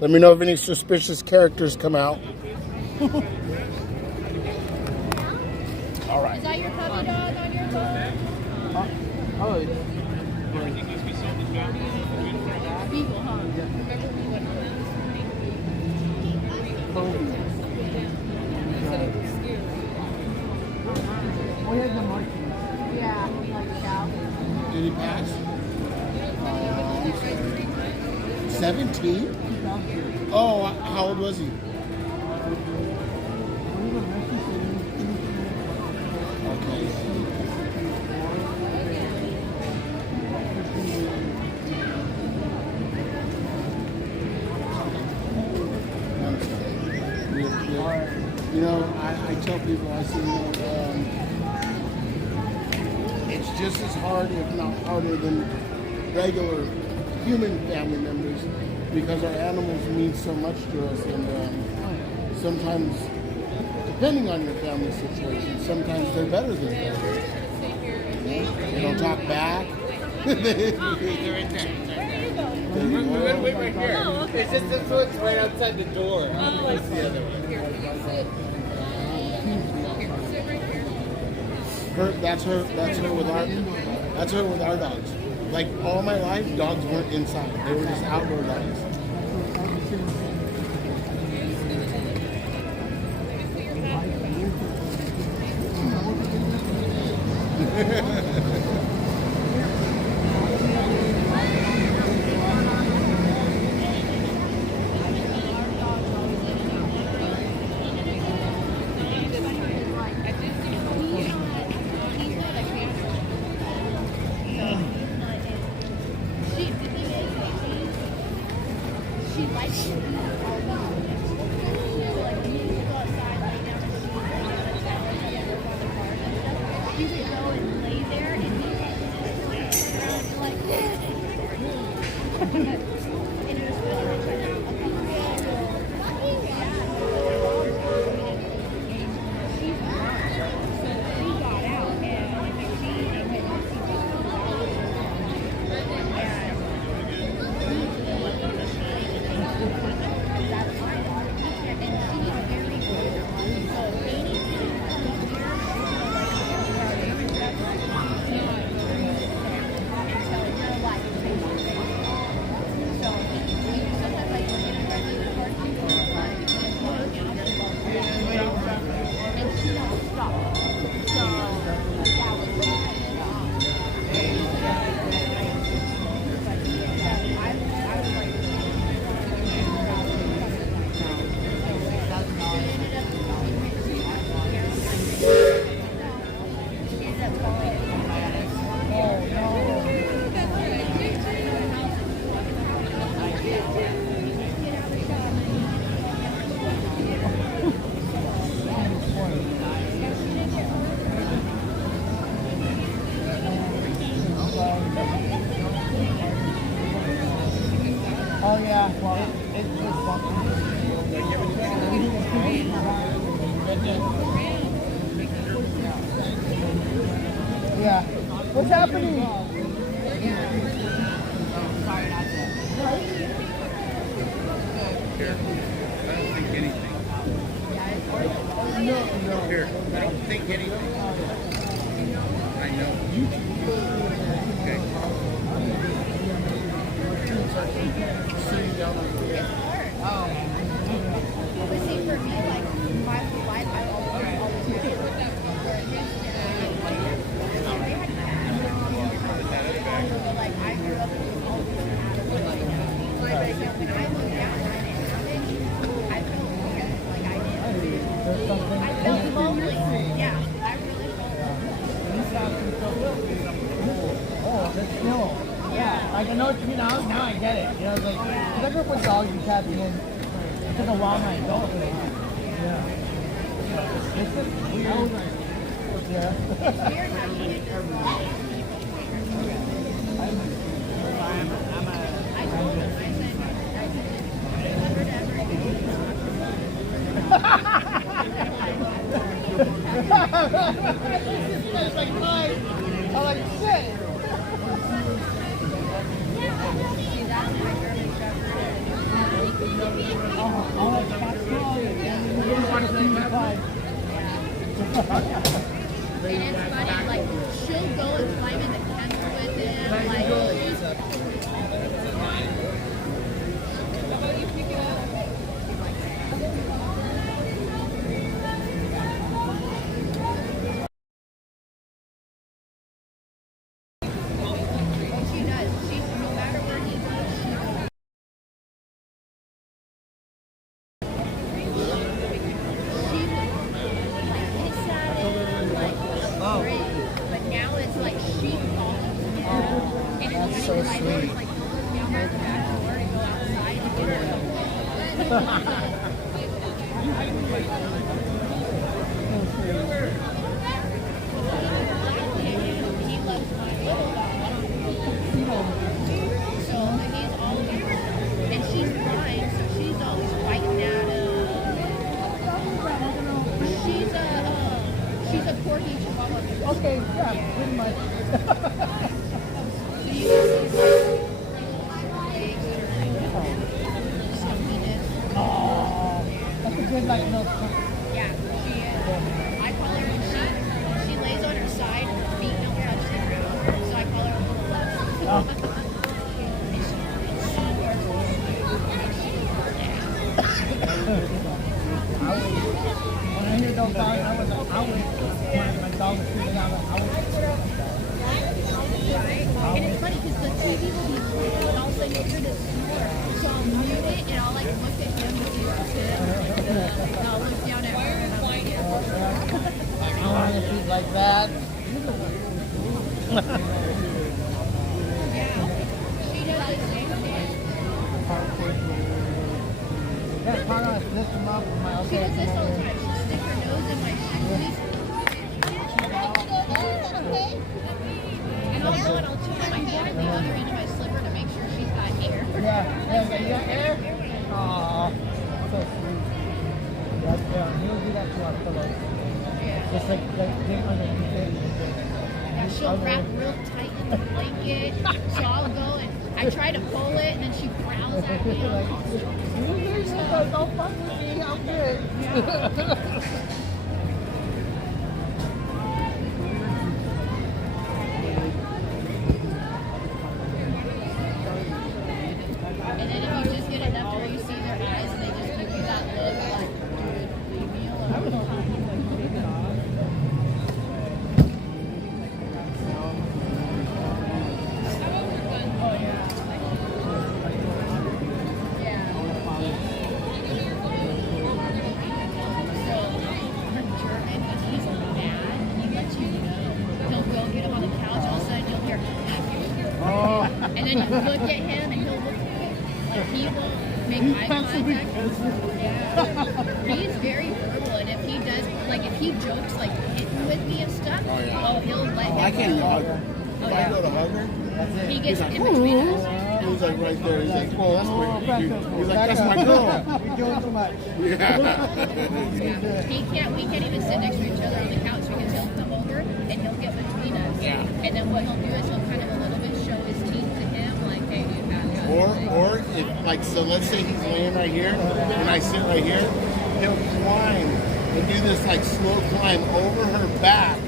Let me know if any suspicious characters come out. All right. Is that your puppy dog on your phone? Oh. Beagle, huh? Remember we went on that this morning? Kobe. Oh, yeah, the market. Yeah, like cow. Did he pass? 17? Oh, how old was he? You know, I tell people, I say, it's just as hard, if not harder, than regular human family members because our animals mean so much to us. And sometimes, depending on your family situation, sometimes they're better than family. They don't talk back. They're right there. We're gonna wait right here. Oh, okay. It's just this one's right outside the door. Oh, I That's the other one. That's her with our dogs. Like all my life, dogs weren't inside. They were just outdoor dogs. She likes it. You could go and lay there and he's like, and it was she got out and she went Oh yeah, well, it's just yeah. What's happening? Here. I don't think anything. No. Here. I don't think anything. I know. Okay. Sitting down on the But see, for me, like, my whole life, I've always but like, I grew up with all these animals. When I moved out and I didn't have it, I felt weird. Like, I felt lonely. Yeah, I really felt lonely. Oh, that's cool. Yeah, like I know what you mean now I get it. You know, it's like, 'cause I grew up with dogs and cats and then it took a while my adulthood. Yeah. It's just weird. Yeah. It's weird how you get this I told him, I said, never to ever It's like mine. I'm like, shit. And it's funny, like, she'll go and climb in the fence with him, like, sweet. And she's blind, so she's always fighting at she's a corgi chihuahua. Okay, yeah, pretty much. Oh, that's a good like milk. Yeah, she is. I call her, she lays on her side, her feet don't touch the ground, so I call her a little left. When I hear those dogs, I was like, my dog was freaking out. Like, Right? And it's funny because the TV will be playing and all of a sudden you'll hear this snore. So I'll mute it and I'll like look at him and see what's him. And I'll look down at her and I'm like, I want to feed like that. she does the same thing. Yeah, part of lift them up with my She does this all the time. She'll stick her nose in my shoes. And I'll go and I'll tune my hand at the other end of my slipper to make sure she's got hair. Yeah, you got hair? Aww, so sweet. He'll do that to our pillows. Just like dig underneath it. Yeah, she'll wrap real tight in the blanket. So I'll go and I try to pull it and then she growls at me. Don't fuck with me, I'm good. And then if you just get enough where you see their eyes and they just give you that look like, dude, leave me alone. And then you look at him and he'll look like he won't make eye contact. Yeah. He's very verbal and if he does, like if he jokes like hitting with me and stuff, he'll let him I can't go. hug her. If I go to hug her, He gets he's like, in between us. He's like right there. He's like, oh, that's pretty. He's like, that's my girl. You're doing too much. Yeah. We can't even sit next to each other on the couch because he'll come over and he'll get between us. Yeah. And then what he'll do is he'll kind of a little bit show his teeth to him, like, hey, you got it. Or if like so, let's say he's laying right here and I sit right here, he'll climb and do this like slow climb over her back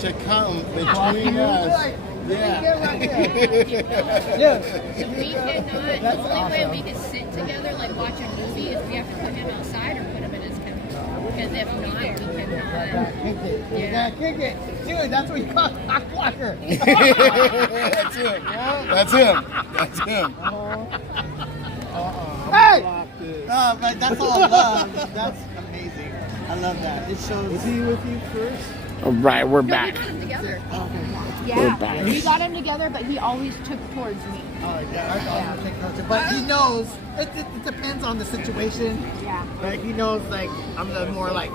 to come between us. Yeah. Yes. So we cannot, the only way we can sit together, like watch a movie, is we have to put him outside or put him in his kennel. Because if not, we cannot. Kick it. You gotta kick it. Dude, that's what you call a cockblocker. That's him. That's him. That's him. Hey! No, but that's all love. That's amazing. I love that. It shows. Is he with you first? All right, we're No, back. we got them together. We're Yeah, back. we got him together, but he always took towards me. Oh, yeah. But he knows. It depends on the situation. Yeah. Like he knows, like I'm the more like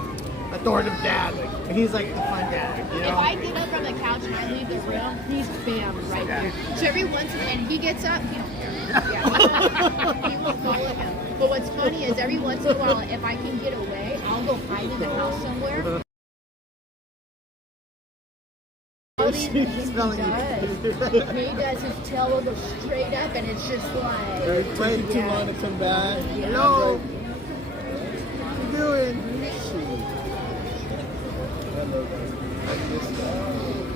authoritative dad. Like and he's like the fun dad. You know? If I get up from the couch and I leave the room, he's bam right there. So every once in and he gets up, he don't care. Yeah. He will follow him. But what's funny is every once in a while, if I can get away, I'll go hide in the house somewhere. He does his tail will go straight up and it's just like Waiting too long to come back. Hello. What you doing?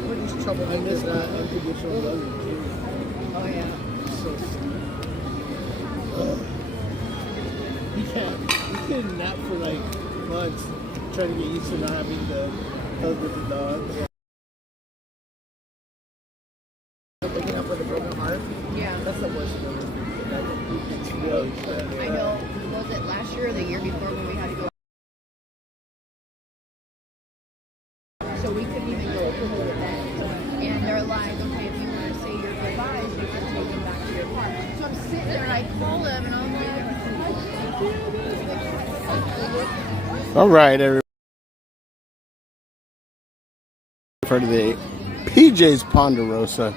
What is trouble? I miss that unconditional love. Oh yeah. So sweet. You can't nap for like months trying to get used to not having the hug with the dog. Waking up with a broken heart. Yeah. That's the worst feeling. It's really sad. I know. Was it last year or the year before when we had to go? So we couldn't even go to the event. And they're like, okay, if you want to say your goodbyes, you have to take him back to your I call him and I'm like, All right, everybody. For the PJ's Ponderosa.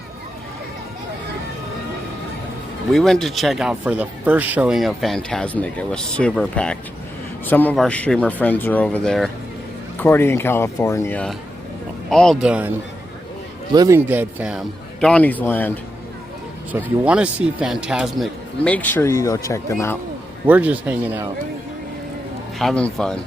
We went to check out for the first showing of Fantasmic. It was super packed. Some of our streamer friends are over there. Cordy in California. All done. Living Dead fam. Donnie's Land. So if you want to see Fantasmic, make sure you go check them out. We're just hanging out. Having fun.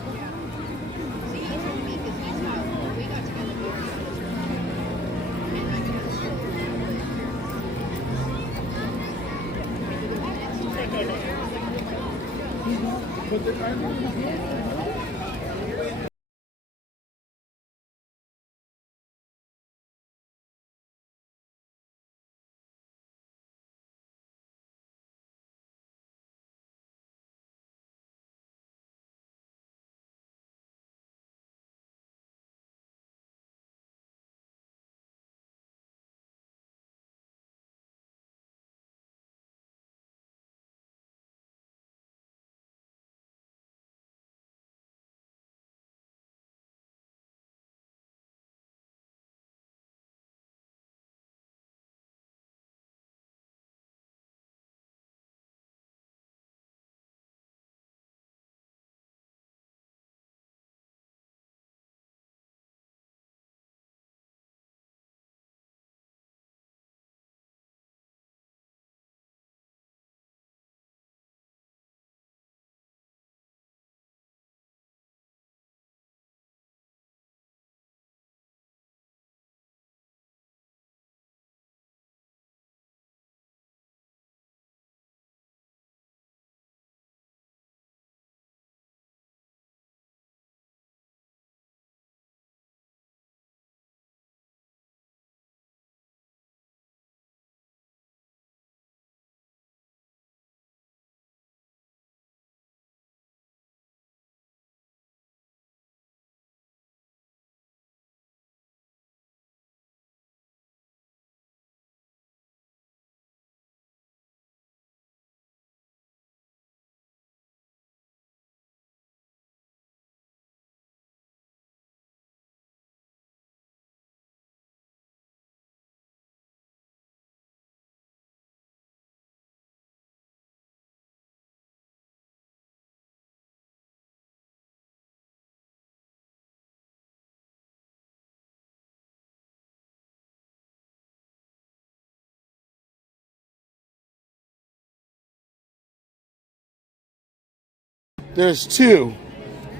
There's two.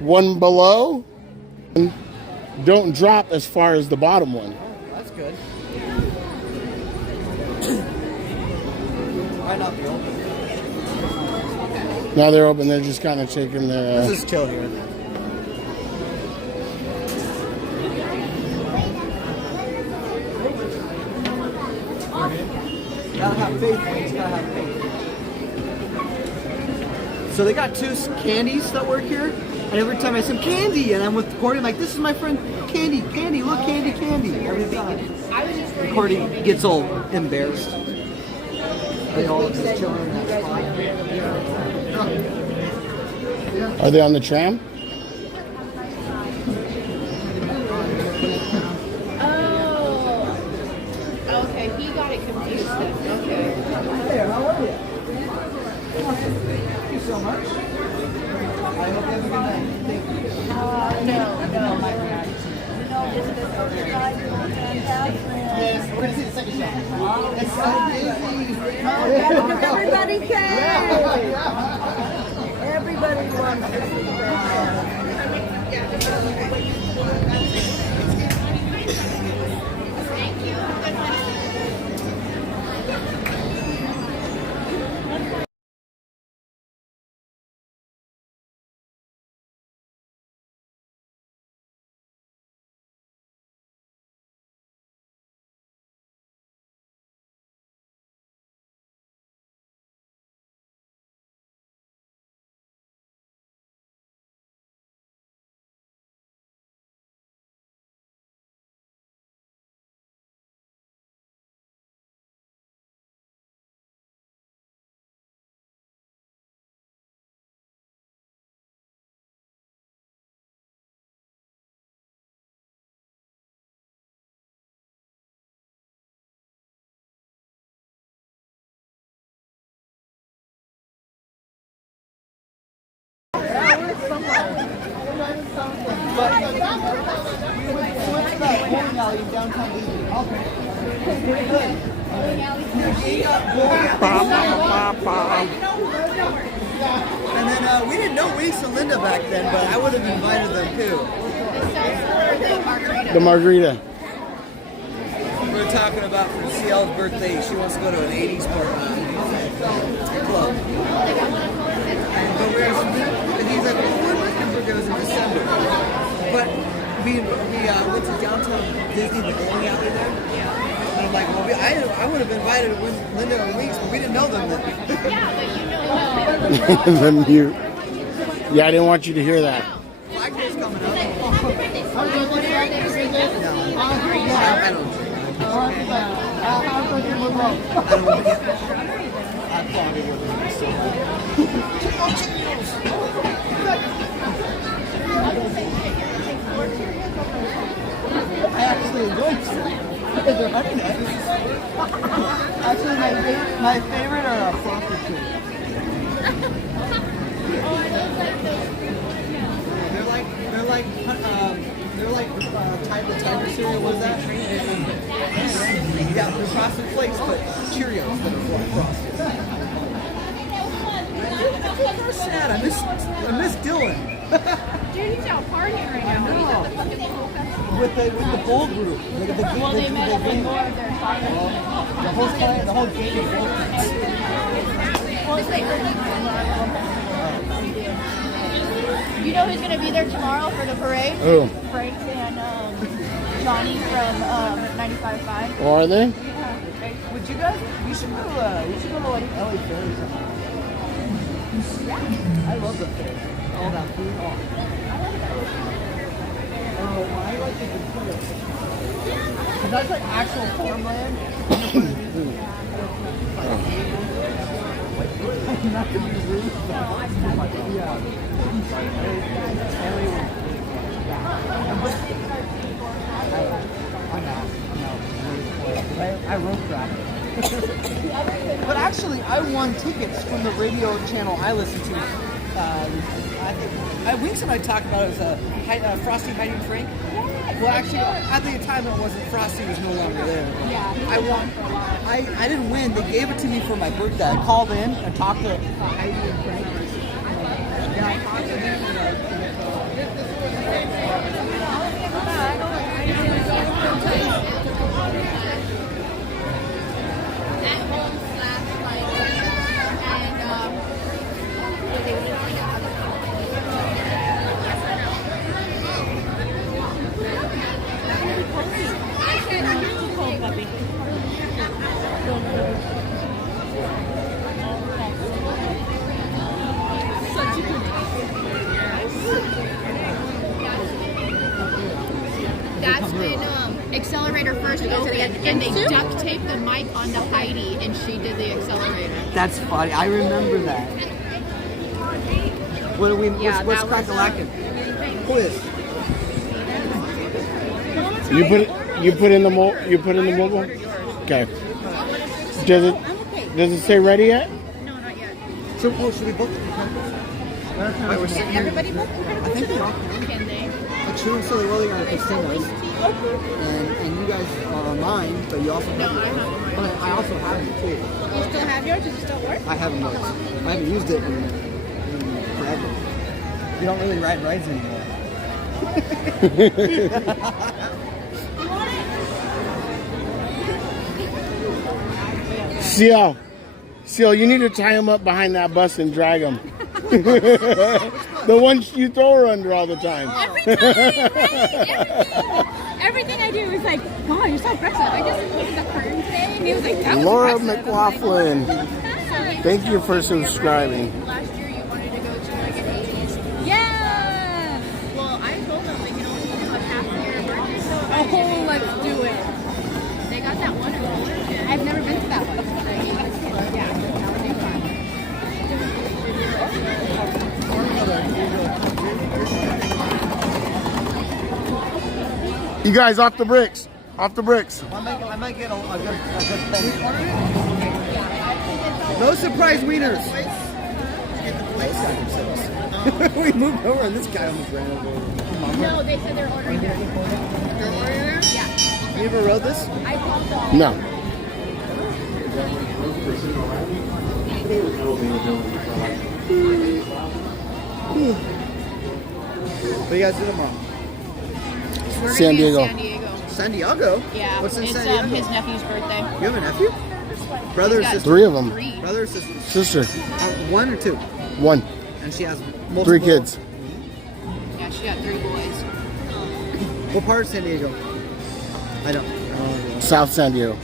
One below. Don't drop as far as the bottom one. That's good. Might not be open. Now they're open. They're just kind of taking the... This is chill here. Gotta have faith, man. Gotta have faith. So they got two candies that work here, and every time I say candy, and I'm with Cordy, I'm like, this is my friend Candy, Candy, look, Candy, Candy. Every time. And Cordy gets all embarrassed. They all just chilling in that spot. Are they on the tram? oh, okay, he got it confused then. Okay. Hey, how are you? Thank you so much. I hope you have a good night. Thank you. No, my bad. Yes, we're going to see the second shot. It's so busy. Everybody came. Everybody wants to see alley in downtown Disney. Okay. Pretty good. And then we didn't know Reese and Linda back then, but I would have invited them too. The margarita. We were talking about for CL's birthday, she wants to go to an 80s club. And he's like, well, when was your birthday? It was in December. But we went to downtown Disney, the bowling alley there. And I'm like, well, I would have invited Linda or Reese, but we didn't know them then. The mute. Yeah, I didn't want you to hear that. Flag Day's coming up. I don't drink. I probably would have so I actually enjoy them because they're honey nuts. Actually, my favorite are frosted treats. They're like type of tiger cereal. What is that? Yeah, they're frosted flakes, but Cheerios that are frosted. I'm sad. I miss Dylan. Dude, he's out partying right now. With the bowl group. Well, they met up in more of their the whole game is You know who's going to be there tomorrow for the parade? Who? Frank and Johnny from 95.5. Oh, are they? Yeah. Would you guys? We should go to like LA Fair or something. I love the fair. All that food. Oh, I like the food. Cause that's like actual farmland. Not to be rude, but I road traffic. But actually, I won tickets from the radio channel I listen to. I think Winks and I talked about it as Frosty, Heidi, and Frank. Well, actually, at the time it wasn't. Frosty was no longer there. Yeah. I won. I didn't win. They gave it to me for my birthday. I called in and talked to Heidi and Frank. Yeah, I talked to them. That's when Accelerator first opened, and they duct taped the mic onto Heidi, and she did the Accelerator. That's funny. I remember that. What are we? What's crack-a-lackin'? Quiz. You put in the mobile. Okay. Does it say ready yet? No, not yet. So, should we book it? Can everybody book? I think they all Can they? But True and Silly Willy are casinos. And you guys are mine, but you also have No, I have mine. But I also have them too. You still have yours? Does it still work? I have them both. I haven't used it in forever. You don't really ride rides anymore. Seal, you need to tie him up behind that bus and drag him. The ones you throw her under all the time. Every time, right? Everything I do is like, wow, you're so aggressive. I just looked at the curtain today, and he was like, that was Laura aggressive. McLaughlin, thank you for subscribing. Last year you wanted to go to like an 80s. Yeah! Well, I told them, like, you know, we can do a half year emergency. Oh, let's do it. They got that one in Fullerton. I've never been to that one. Yeah, that would be fun. You guys, off the bricks. Off the bricks. I might get a good thing. No surprise wieners. We moved over and this guy almost ran over. No, they said they're ordering there. They're ordering there? Yeah. You ever rode this? No. What do you guys do tomorrow? We're San gonna be in Diego. San Diego. San Diego? Yeah. What's in it's San Diego? his nephew's birthday. You have a nephew? Brother or He's got sister? 3 of them. Brother or sister? Sister. 1 or 2? 1. And she has multiple... 3 kids. Yeah, she got 3 boys. What part of San Diego? I don't. South San Diego.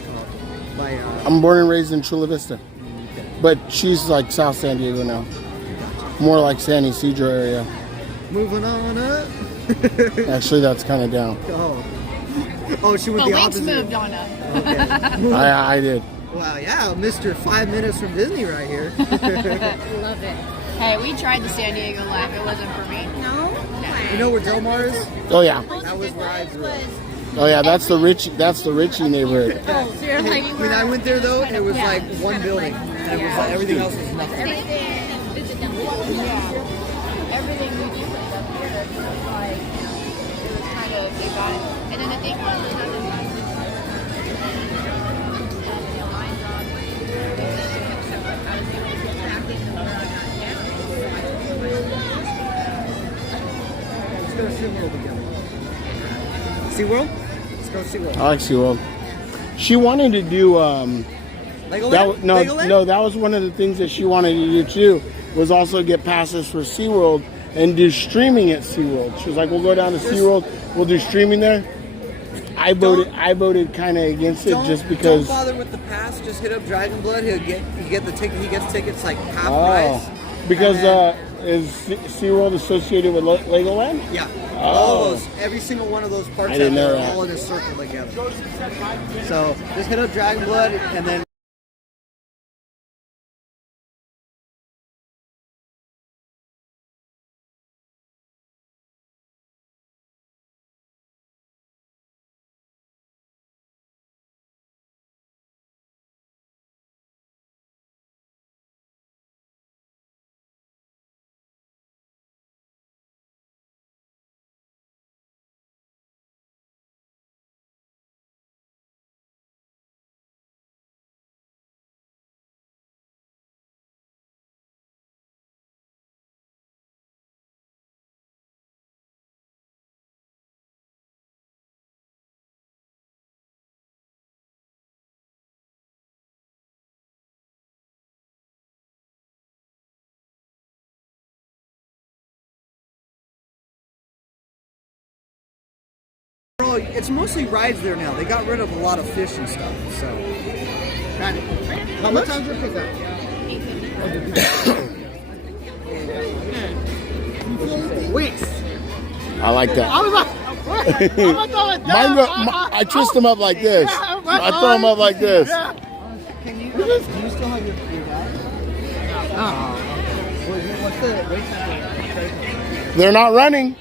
By, I'm born and raised in Chula Vista. But she's like South San Diego now. More like San Isidro area. moving on up. Actually, that's kind of down. Oh, she went the Winks opposite. moved on up. Okay. I did. Wow, yeah, Mr. 5 minutes from Disney right here. Love it. Hey, we tried the San Diego life. It wasn't for me. No? You know where Del Mar is? Oh yeah. That was where I grew up. Oh yeah, that's the Richie neighborhood. Oh, so you're like, When I went there though, it was like one building. And it was like everything else was nothing. Everything we do was up here. It was like, it was kind of, they got it. And then the thing was, Let's go to SeaWorld together. SeaWorld? Let's go to SeaWorld. I like SeaWorld. She wanted to do Legoland? that was one of the things that she wanted to do too, was also get passes for SeaWorld and do streaming at SeaWorld. She was like, we'll go down to SeaWorld, we'll do streaming there. I voted kind of against it just because. Don't bother with the pass. Just hit up Dragon Blood. He gets tickets like half Oh, price. because is SeaWorld associated with Legoland? Yeah. Oh. All those, every single one of those parks I didn't know are that. all in a circle together. So just hit up Dragon Blood and then. It's mostly rides there now. They got rid of a lot of fish and stuff. So, how much? Time's your pickup? Weeks. I like that. I twist them up like this. I throw them up like this. Can you still have your dad? What's the wait time? They're not running.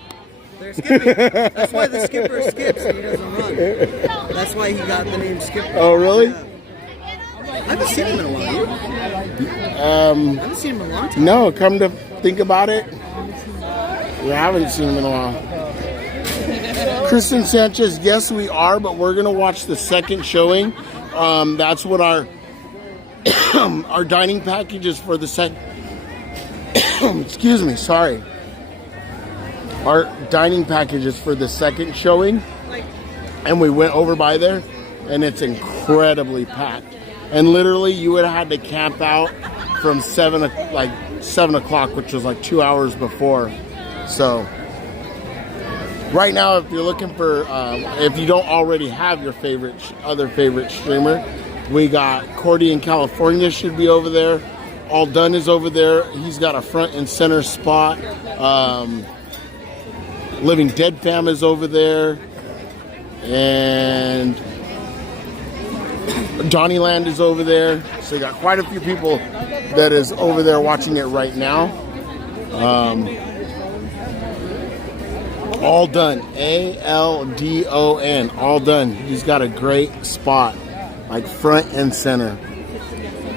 They're skipping. That's why the skipper skips and he doesn't run. That's why he got the name Skipper. Oh, really? Yeah. I haven't seen him in a while. I haven't seen him in a long time. No, come to think about it, we haven't seen him in a while. Kristen Sanchez, yes, we are, but we're going to watch the second showing. That's what our our dining package is for the second. Excuse me, sorry. Our dining package is for the second showing, and we went over by there, and it's incredibly packed. And literally, you would have had to camp out from 7 o'clock, which was like 2 hours before. So, right now, if you're looking for, if you don't already have your other favorite streamer, we got Cordy in California should be over there. All Done is over there. He's got a front and center spot. Living Dead Fam is over there, and Donnyland is over there. So you got quite a few people that is over there watching it right now. All Done, ALDON, All Done. He's got a great spot, like front and center.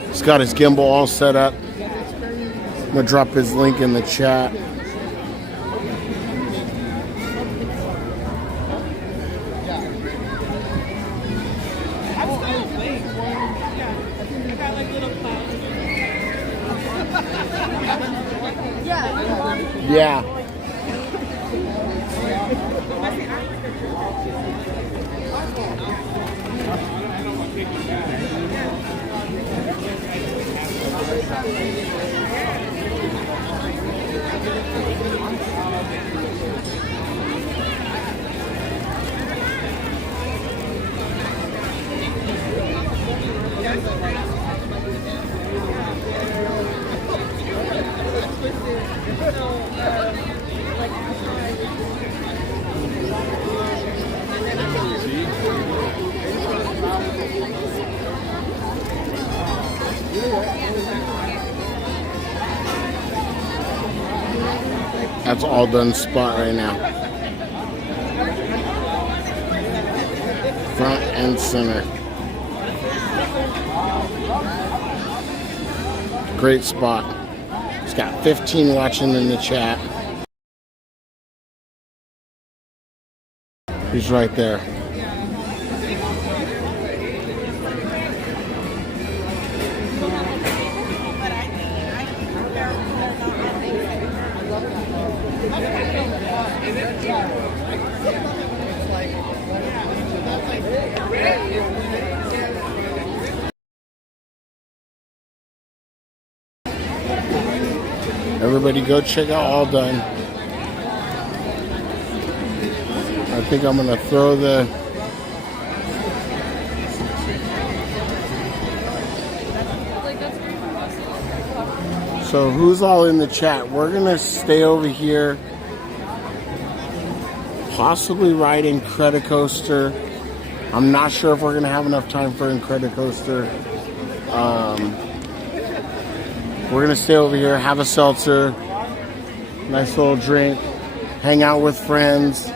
He's got his gimbal all set up. I'm gonna drop his link in the chat. Yeah. That's all done spot right now. Front and center. Great spot. It's got 15 watching in the chat. He's right there. Everybody go check out All Done. I think I'm gonna throw the so who's all in the chat? We're gonna stay over here, possibly ride Incredicoaster. I'm not sure if we're gonna have enough time for Incredicoaster. We're gonna stay over here, have a seltzer, nice little drink, hang out with friends.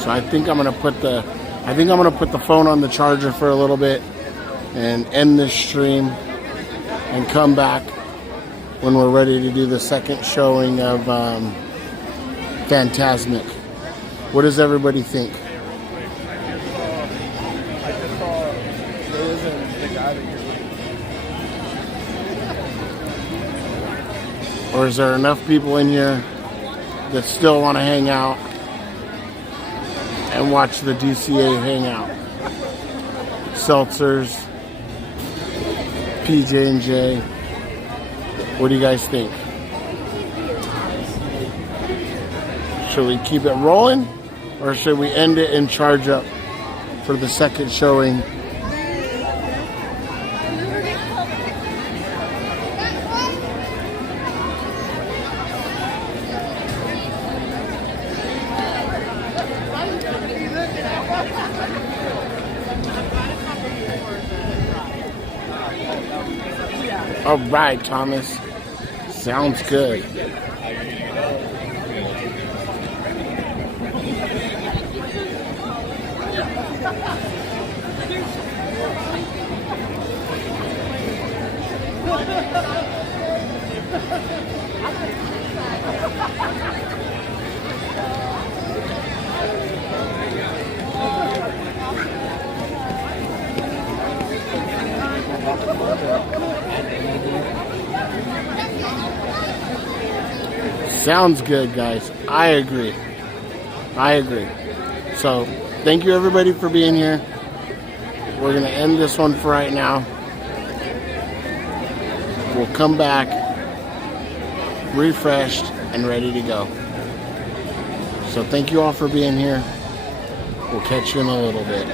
So I think I'm gonna put the phone on the charger for a little bit and end this stream and come back when we're ready to do the second showing of Fantasmic. What does everybody think? Or is there enough people in here that still want to hang out and watch the DCA hangout? Seltzers, PJ&J. What do you guys think? Should we keep it rolling, or should we end it and charge up for the second showing? All right, Thomas. Sounds good. Sounds good, guys. I agree. So, thank you everybody for being here. We're going to end this one for right now. We'll come back refreshed and ready to go. So, thank you all for being here. We'll catch you in a little bit.